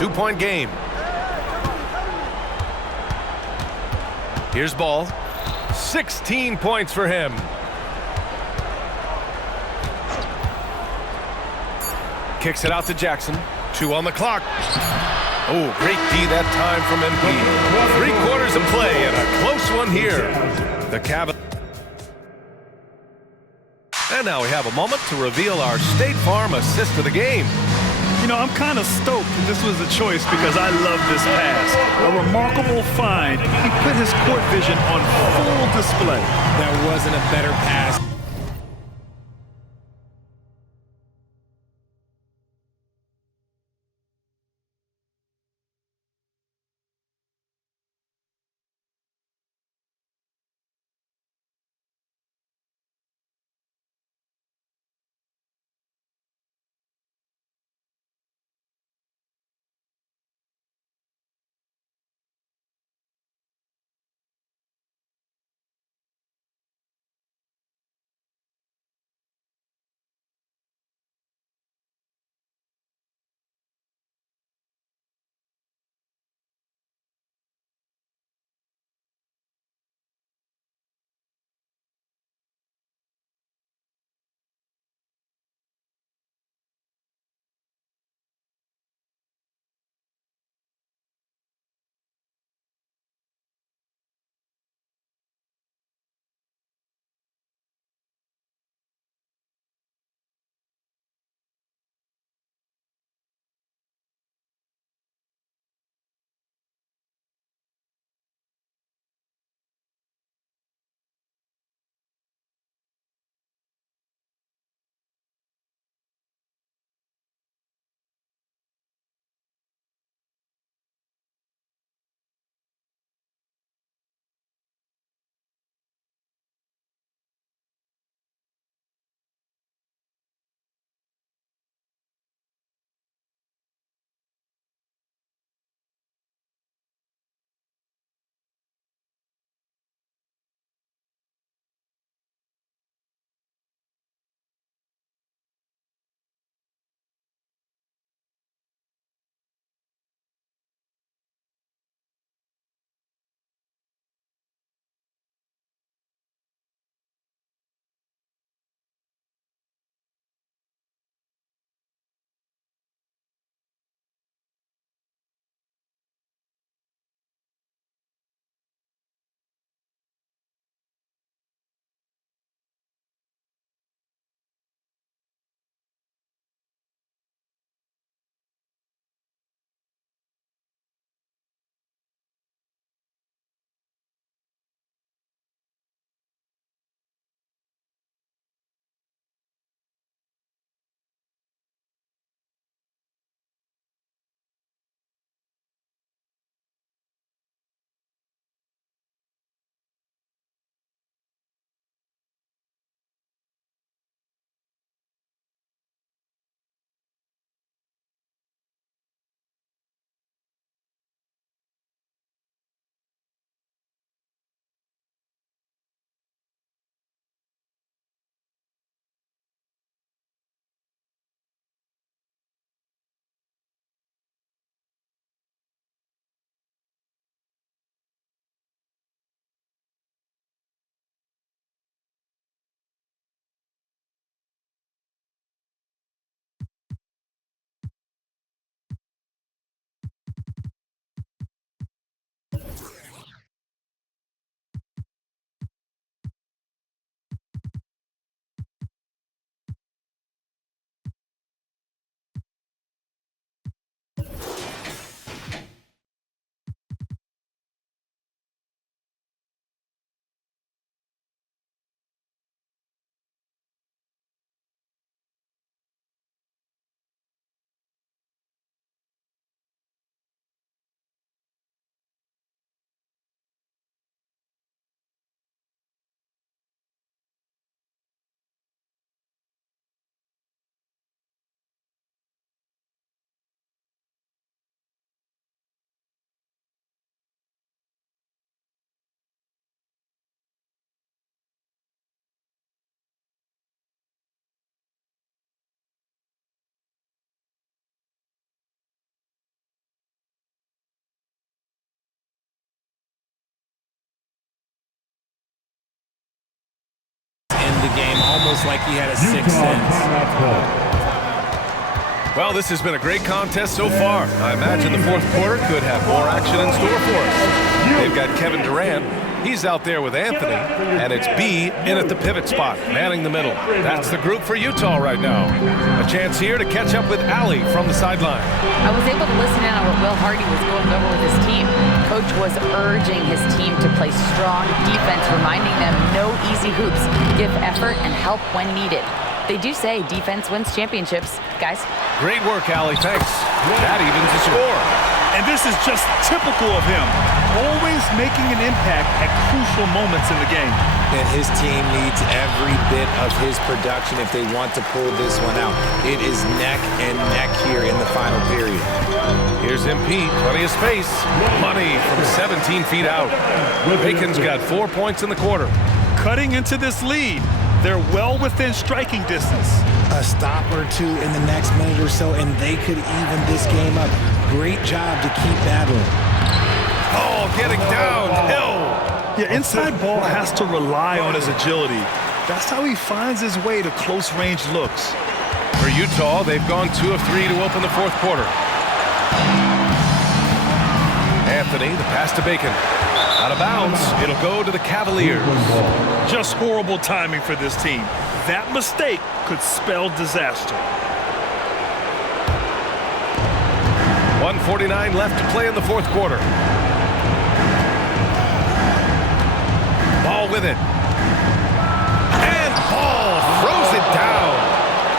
2-point game. Here's Ball. 16 points for him. Kicks it out to Jackson. 2 on the clock. Oh, great D that time from MP. 3 quarters of play and a close one here. The Cavaliers. And now we have a moment to reveal our State Farm assist of the game. You know, I'm kind of stoked that this was a choice because I love this pass. A remarkable find. He put his court vision on full display. There wasn't a better pass. the game, almost like he had a sixth sense. Well, this has been a great contest so far. I imagine the fourth quarter could have more action in store for us. They've got Kevin Durant. He's out there with Anthony, and it's B in at the pivot spot, manning the middle. That's the group for Utah right now. A chance here to catch up with Allie from the sideline. I was able to listen in on what Will Hardy was going over with his team. Coach was urging his team to play strong defense, reminding them no easy hoops, give effort, and help when needed. They do say defense wins championships, guys. Great work, Allie. Thanks. That evens the score. And this is just typical of him, always making an impact at crucial moments in the game. And his team needs every bit of his production if they want to pull this one out. It is neck and neck here in the final period. Here's MP, plenty of space. Money from 17 feet out. Bacon's got 4 points in the quarter. Cutting into this lead, they're well within striking distance. A stop or two in the next minute or so, and they could even this game up. Great job to keep battling. Oh, getting downhill. Yeah, inside ball has to rely on his agility. That's how he finds his way to close-range looks. For Utah, they've gone 2 of 3 to open the fourth quarter. Anthony, the pass to Bacon. Out of bounds, it'll go to the Cavaliers. Just horrible timing for this team. That mistake could spell disaster. 1:49 left to play in the fourth quarter. Ball with it. And Ball throws it down.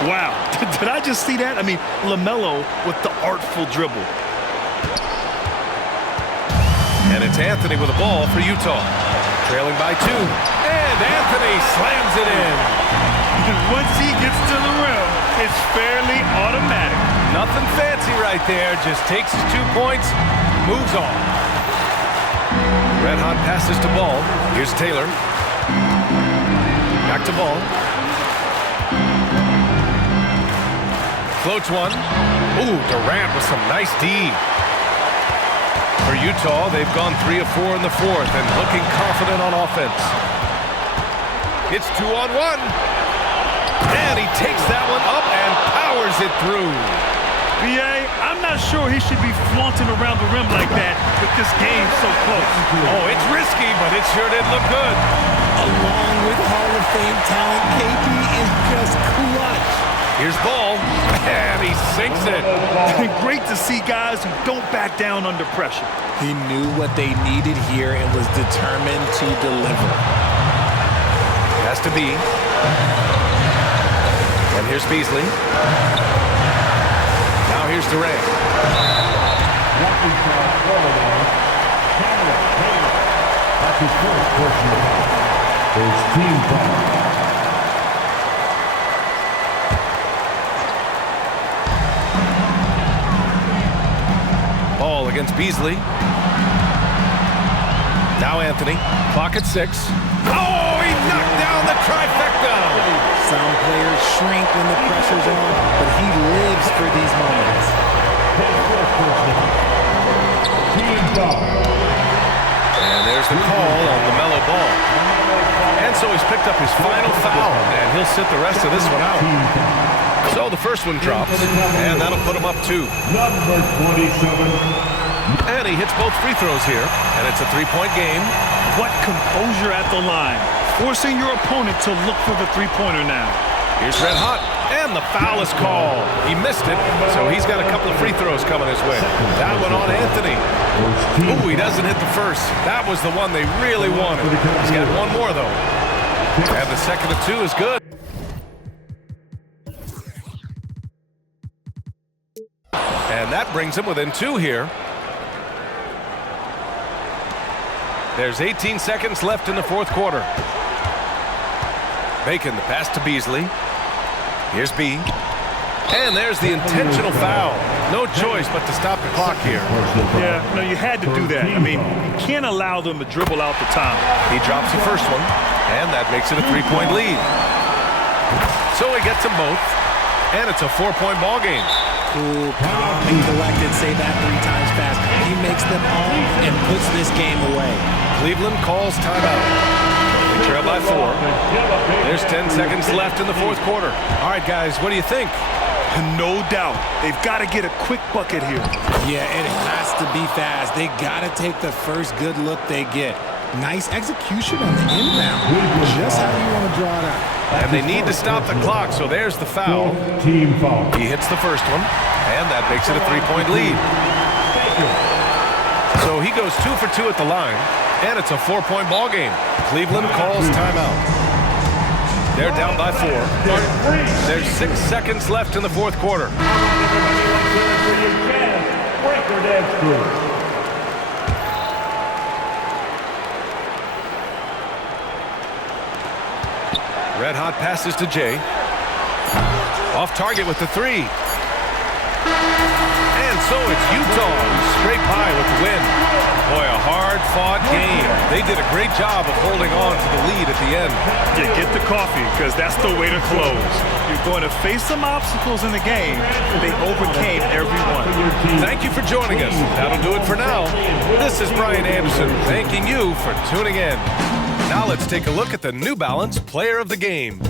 Wow. Did I just see that? I mean, LaMelo with the artful dribble. And it's Anthony with the ball for Utah. Trailing by 2. And Anthony slams it in. Once he gets to the rim, it's fairly automatic. Nothing fancy right there. Just takes his 2 points, moves on. Red Hot passes to Ball. Here's Taylor. Back to Ball. Floats one. Ooh, Durant with some nice D. For Utah, they've gone 3 of 4 in the fourth and looking confident on offense. It's 2-on-1. And he takes that one up and powers it through. B.A., I'm not sure he should be flaunting around the rim like that with this game so close. Oh, it's risky, but it sure did look good. Along with Hall of Fame talent, KD is just clutch. Here's Ball, and he sinks it. Great to see guys who don't back down under pressure. He knew what they needed here and was determined to deliver. Has to be. And here's Beasley. Now here's Durant. That's his first personal foul. His team foul. Ball against Beasley. Now Anthony. Clock at 6. Oh, he knocked down the trifecta. Some players shrink when the pressure's on, but he lives for these moments. And there's the call on LaMelo Ball. And so he's picked up his final foul, and he'll sit the rest of this one out. So the first one drops, and that'll put him up 2. Number 27. And he hits both free throws here, and it's a 3-point game. What composure at the line, forcing your opponent to look for the three-pointer now. Here's Red Hot, and the foul is called. He missed it, so he's got a couple of free throws coming his way. That one on Anthony. Ooh, he doesn't hit the first. That was the one they really wanted. He's got one more, though. And the second of 2 is good. And that brings him within 2 here. There's 18 seconds left in the fourth quarter. Bacon, the pass to Beasley. Here's B. And there's the intentional foul. No choice but to stop the clock here. Yeah, no, you had to do that. I mean, you can't allow them to dribble out the time. He drops the first one, and that makes it a 3-point lead. So he gets them both, and it's a 4-point ball game. Cool, calm, and collected. Say that 3 times fast. He makes them all and puts this game away. Cleveland calls timeout. They trail by 4. There's 10 seconds left in the fourth quarter. All right, guys, what do you think? No doubt. They've got to get a quick bucket here. Yeah, it has to be fast. They got to take the first good look they get. Nice execution on the inbound. Just how you want to draw it out. And they need to stop the clock, so there's the foul. Team foul. He hits the first one, and that makes it a 3-point lead. So he goes 2 for 2 at the line, and it's a 4-point ball game. Cleveland calls timeout. They're down by 4. There's 6 seconds left in the fourth quarter. Red hot passes to Jay. Off target with the 3. And so it's Utah who scrape by with the win. Boy, a hard-fought game. They did a great job of holding on to the lead at the end. Yeah, get the coffee, because that's the way to close. You're going to face some obstacles in the game. They overcame every one. Thank you for joining us. That'll do it for now. This is Brian Anderson thanking you for tuning in. Now let's take a look at the New Balance Player of the Game.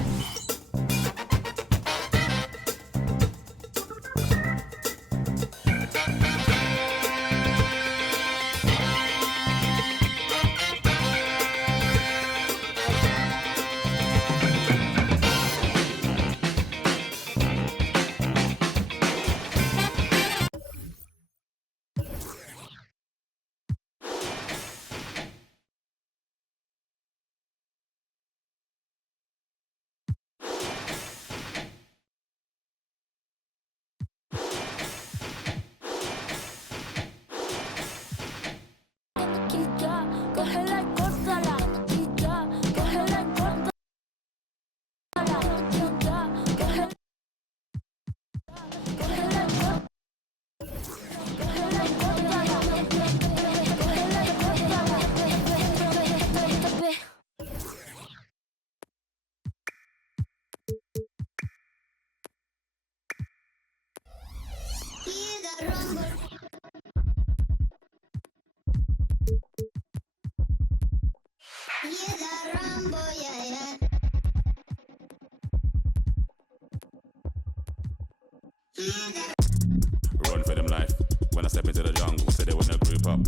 Run for them life. When I step into the jungle, say they wanna group up.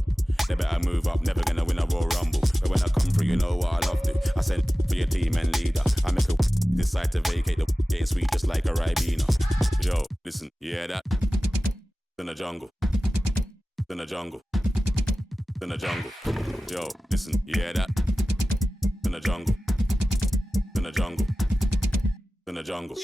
They better move up, never gonna win a Royal Rumble. But when I come through, you know what I love to. I send for your team and leader. I make a decide to vacate the getting sweet just like a Ribena. Yo, listen, you hear that? In the jungle. In the jungle. In the jungle. Yo, listen, you hear that? In the jungle. In the jungle. In the jungle.